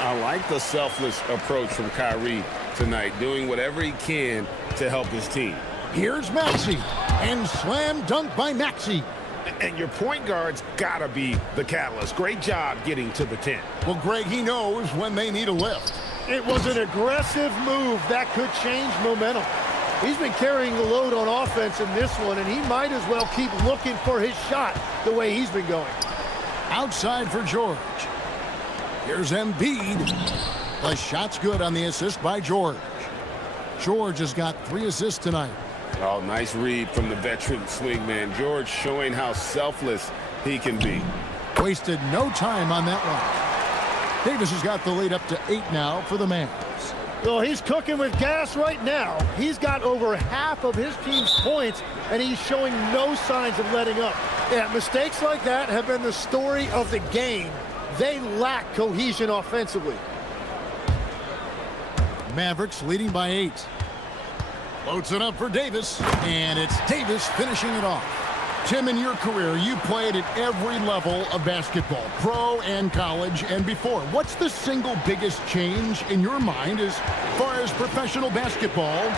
I like the selfless approach from Kyrie tonight, doing whatever he can to help his team. Here's Maxey, and slam dunk by Maxey. And your point guard's got to be the catalyst. Great job getting to the 10. Well, Greg, he knows when they need a lift. It was an aggressive move that could change momentum. He's been carrying the load on offense in this one, and he might as well keep looking for his shot the way he's been going. Outside for George. Here's Embiid. The shot's good on the assist by George. George has got 3 assists tonight. Oh, nice read from the veteran swingman. George showing how selfless he can be. Wasted no time on that one. Davis has got the lead up to 8 now for the Mavs. Well, he's cooking with gas right now. He's got over half of his team's points, and he's showing no signs of letting up. Yeah, mistakes like that have been the story of the game. They lack cohesion offensively. Mavericks leading by 8. Floats it up for Davis, and it's Davis finishing it off. Tim, in your career, you played at every level of basketball, pro and college and before. What's the single biggest change in your mind as far as professional basketball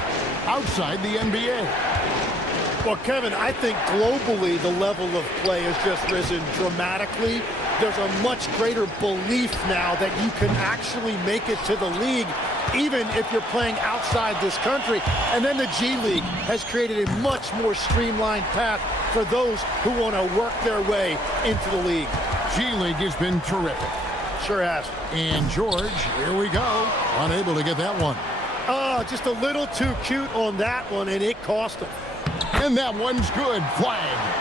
outside the NBA? Well, Kevin, I think globally the level of play has just risen dramatically. There's a much greater belief now that you can actually make it to the league, even if you're playing outside this country. And then the G League has created a much more streamlined path for those who want to work their way into the league. G League has been terrific. Sure has. And George, here we go. Unable to get that one. Oh, just a little too cute on that one, and it cost him. And that one's good. Flag.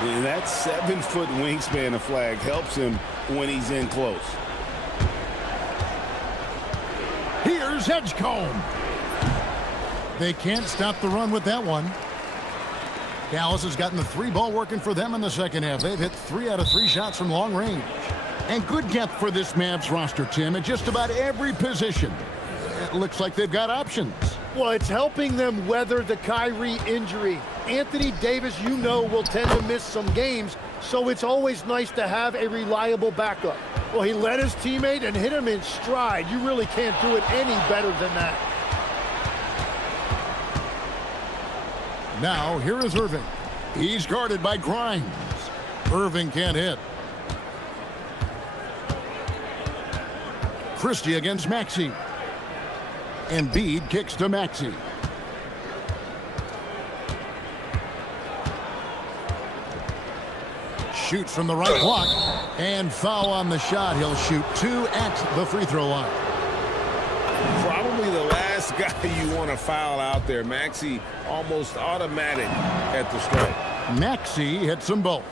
And that 7-foot wingspan of flag helps him when he's in close. Here's Edgecombe. They can't stop the run with that one. Dallas has gotten the 3-ball working for them in the second half. They've hit 3 out of 3 shots from long range. And good depth for this Mavs roster, Tim, at just about every position. It looks like they've got options. Well, it's helping them weather the Kyrie injury. Anthony Davis, you know, will tend to miss some games, so it's always nice to have a reliable backup. Well, he led his teammate and hit him in stride. You really can't do it any better than that. Now, here is Irving. He's guarded by Grimes. Irving can't hit. Christie against Maxey. Embiid kicks to Maxey. Shoots from the right block. And foul on the shot. He'll shoot 2 at the free throw line. Probably the last guy you want to foul out there. Maxey almost automatic at the strike. Maxey hits them both.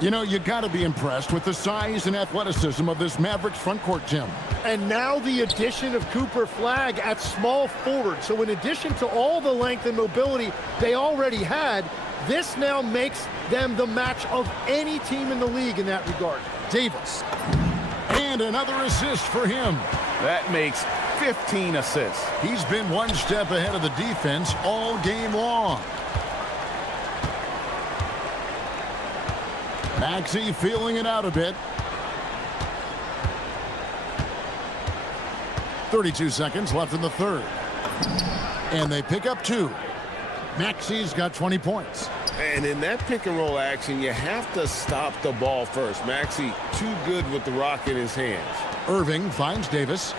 You know, you got to be impressed with the size and athleticism of this Mavericks front court, Tim. And now the addition of Cooper Flagg at small forward. So in addition to all the length and mobility they already had, this now makes them the match of any team in the league in that regard. Davis. And another assist for him. That makes 15 assists. He's been one step ahead of the defense all game long. Maxey feeling it out a bit. 32 seconds left in the third. And they pick up 2. Maxey's got 20 points. And in that pick and roll action, you have to stop the ball first. Maxey too good with the rock in his hands. Irving finds Davis.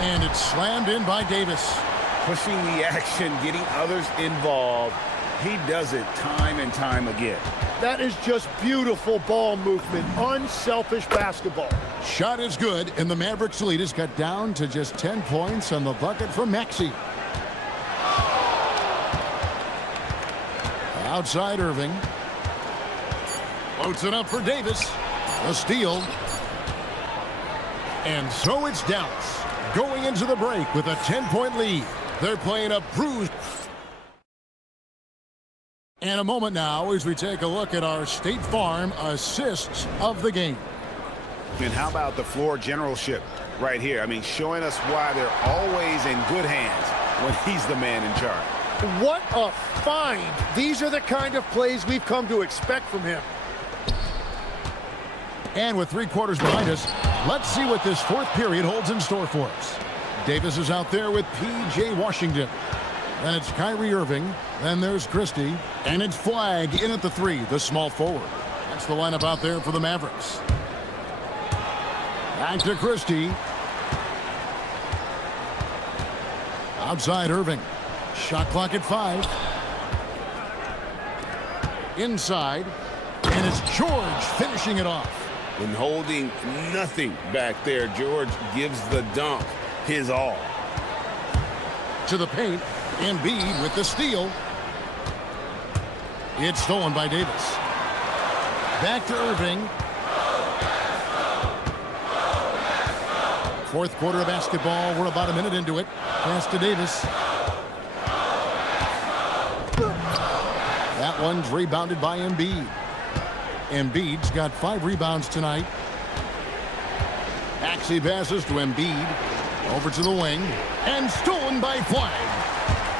And it's slammed in by Davis. Pushing the action, getting others involved. He does it time and time again. That is just beautiful ball movement, unselfish basketball. Shot is good, and the Mavericks lead has got down to just 10 points on the bucket from Maxey. Outside Irving. Floats it up for Davis. A steal. And so it's Dallas going into the break with a 10-point lead. They're playing a bruised. And a moment now as we take a look at our State Farm assists of the game. And how about the floor generalship right here? I mean, showing us why they're always in good hands when he's the man in charge. What a find. These are the kind of plays we've come to expect from him. And with 3 quarters behind us, let's see what this fourth period holds in store for us. Davis is out there with P.J. Washington. Then it's Kyrie Irving. Then there's Christie. And it's Flagg in at the 3, the small forward. That's the lineup out there for the Mavericks. Back to Christie. Outside Irving. Shot clock at 5. Inside. And it's George finishing it off. And holding nothing back there, George gives the dunk his all. To the paint. Embiid with the steal. It's stolen by Davis. Back to Irving. Fourth quarter of basketball. We're about a minute into it. Pass to Davis. That one's rebounded by Embiid. Embiid's got 5 rebounds tonight. Maxey passes to Embiid. Over to the wing. And stolen by Flagg.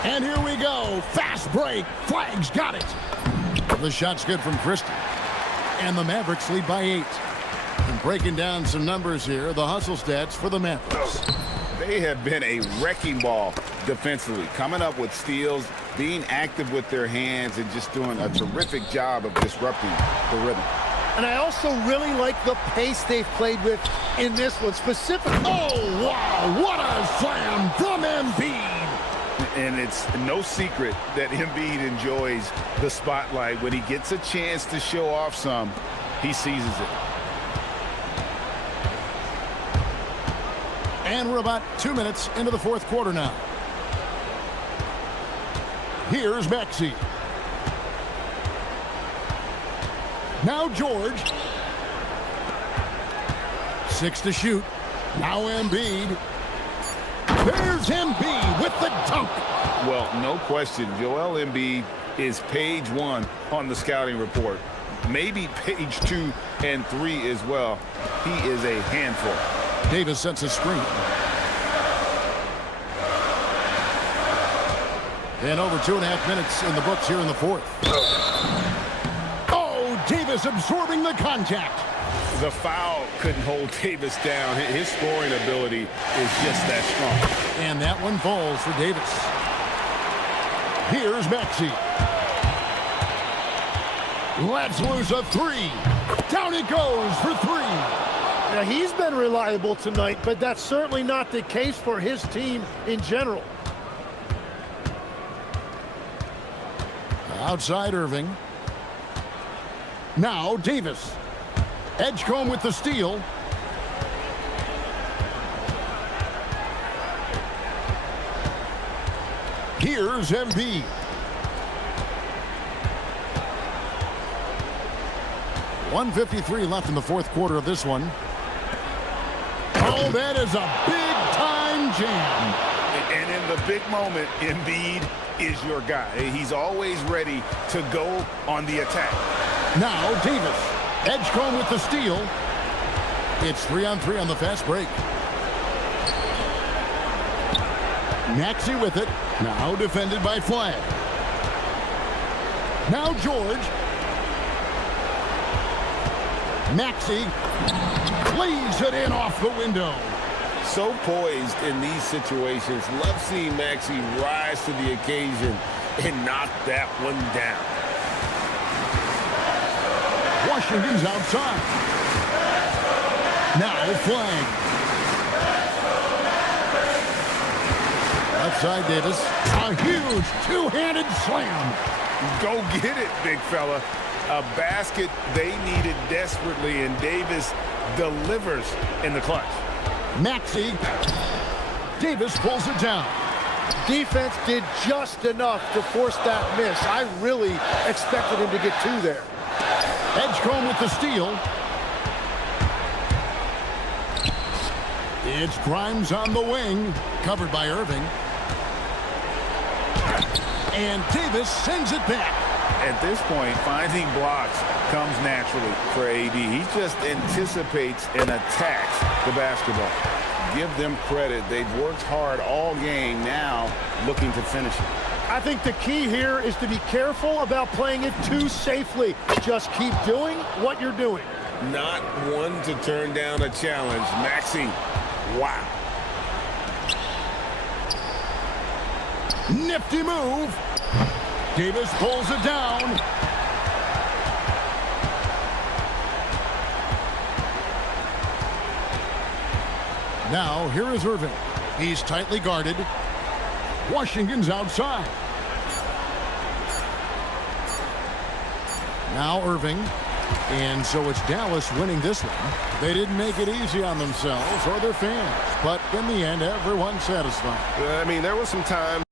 And here we go. Fast break. Flagg's got it. The shot's good from Christie. And the Mavericks lead by 8. And breaking down some numbers here, the hustle stats for the Mavericks. They have been a wrecking ball defensively, coming up with steals, being active with their hands, and just doing a terrific job of disrupting the rhythm. And I also really like the pace they've played with in this one specifically. Oh, wow. What a slam from Embiid. And it's no secret that Embiid enjoys the spotlight. When he gets a chance to show off some, he seizes it. And we're about 2 minutes into the fourth quarter now. Here's Maxey. Now George. 6 to shoot. Now Embiid. There's Embiid with the dunk. Well, no question, Joel Embiid is page 1 on the scouting report. Maybe page 2 and 3 as well. He is a handful. Davis sets a screen. And over 2.5 minutes in the books here in the fourth. Oh, Davis absorbing the contact. The foul couldn't hold Davis down. His scoring ability is just that strong. And that one falls for Davis. Here's Maxey. Let's lose a 3. Down it goes for 3. Now, he's been reliable tonight, but that's certainly not the case for his team in general. Outside Irving. Now Davis. Edgecombe with the steal. Here's Embiid. .153 left in the fourth quarter of this one. Oh, that is a big-time jam. And in the big moment, Embiid is your guy. He's always ready to go on the attack. Now Davis. Edgecombe with the steal. It's 3-on-3 on the fast break. Maxey with it. Now defended by Flagg. Now George. Maxey lays it in off the window. So poised in these situations. Love seeing Maxey rise to the occasion and knock that one down. Washington's outside. Now Flagg. Outside Davis. A huge two-handed slam. Go get it, big fella. A basket they needed desperately, and Davis delivers in the clutch. Maxey. Davis pulls it down. Defense did just enough to force that miss. I really expected him to get 2 there. Edgecombe with the steal. It's Grimes on the wing, covered by Irving. And Davis sends it back. At this point, finding blocks comes naturally for AD. He just anticipates and attacks the basketball. Give them credit. They've worked hard all game, now looking to finish it. I think the key here is to be careful about playing it too safely. Just keep doing what you're doing. Not one to turn down a challenge. Maxey, wow. Nifty move. Davis pulls it down. Now, here is Irving. He's tightly guarded. Washington's outside. Now Irving. And so it's Dallas winning this one. They didn't make it easy on themselves or their fans. But in the end, everyone's satisfied. I mean, there was some time.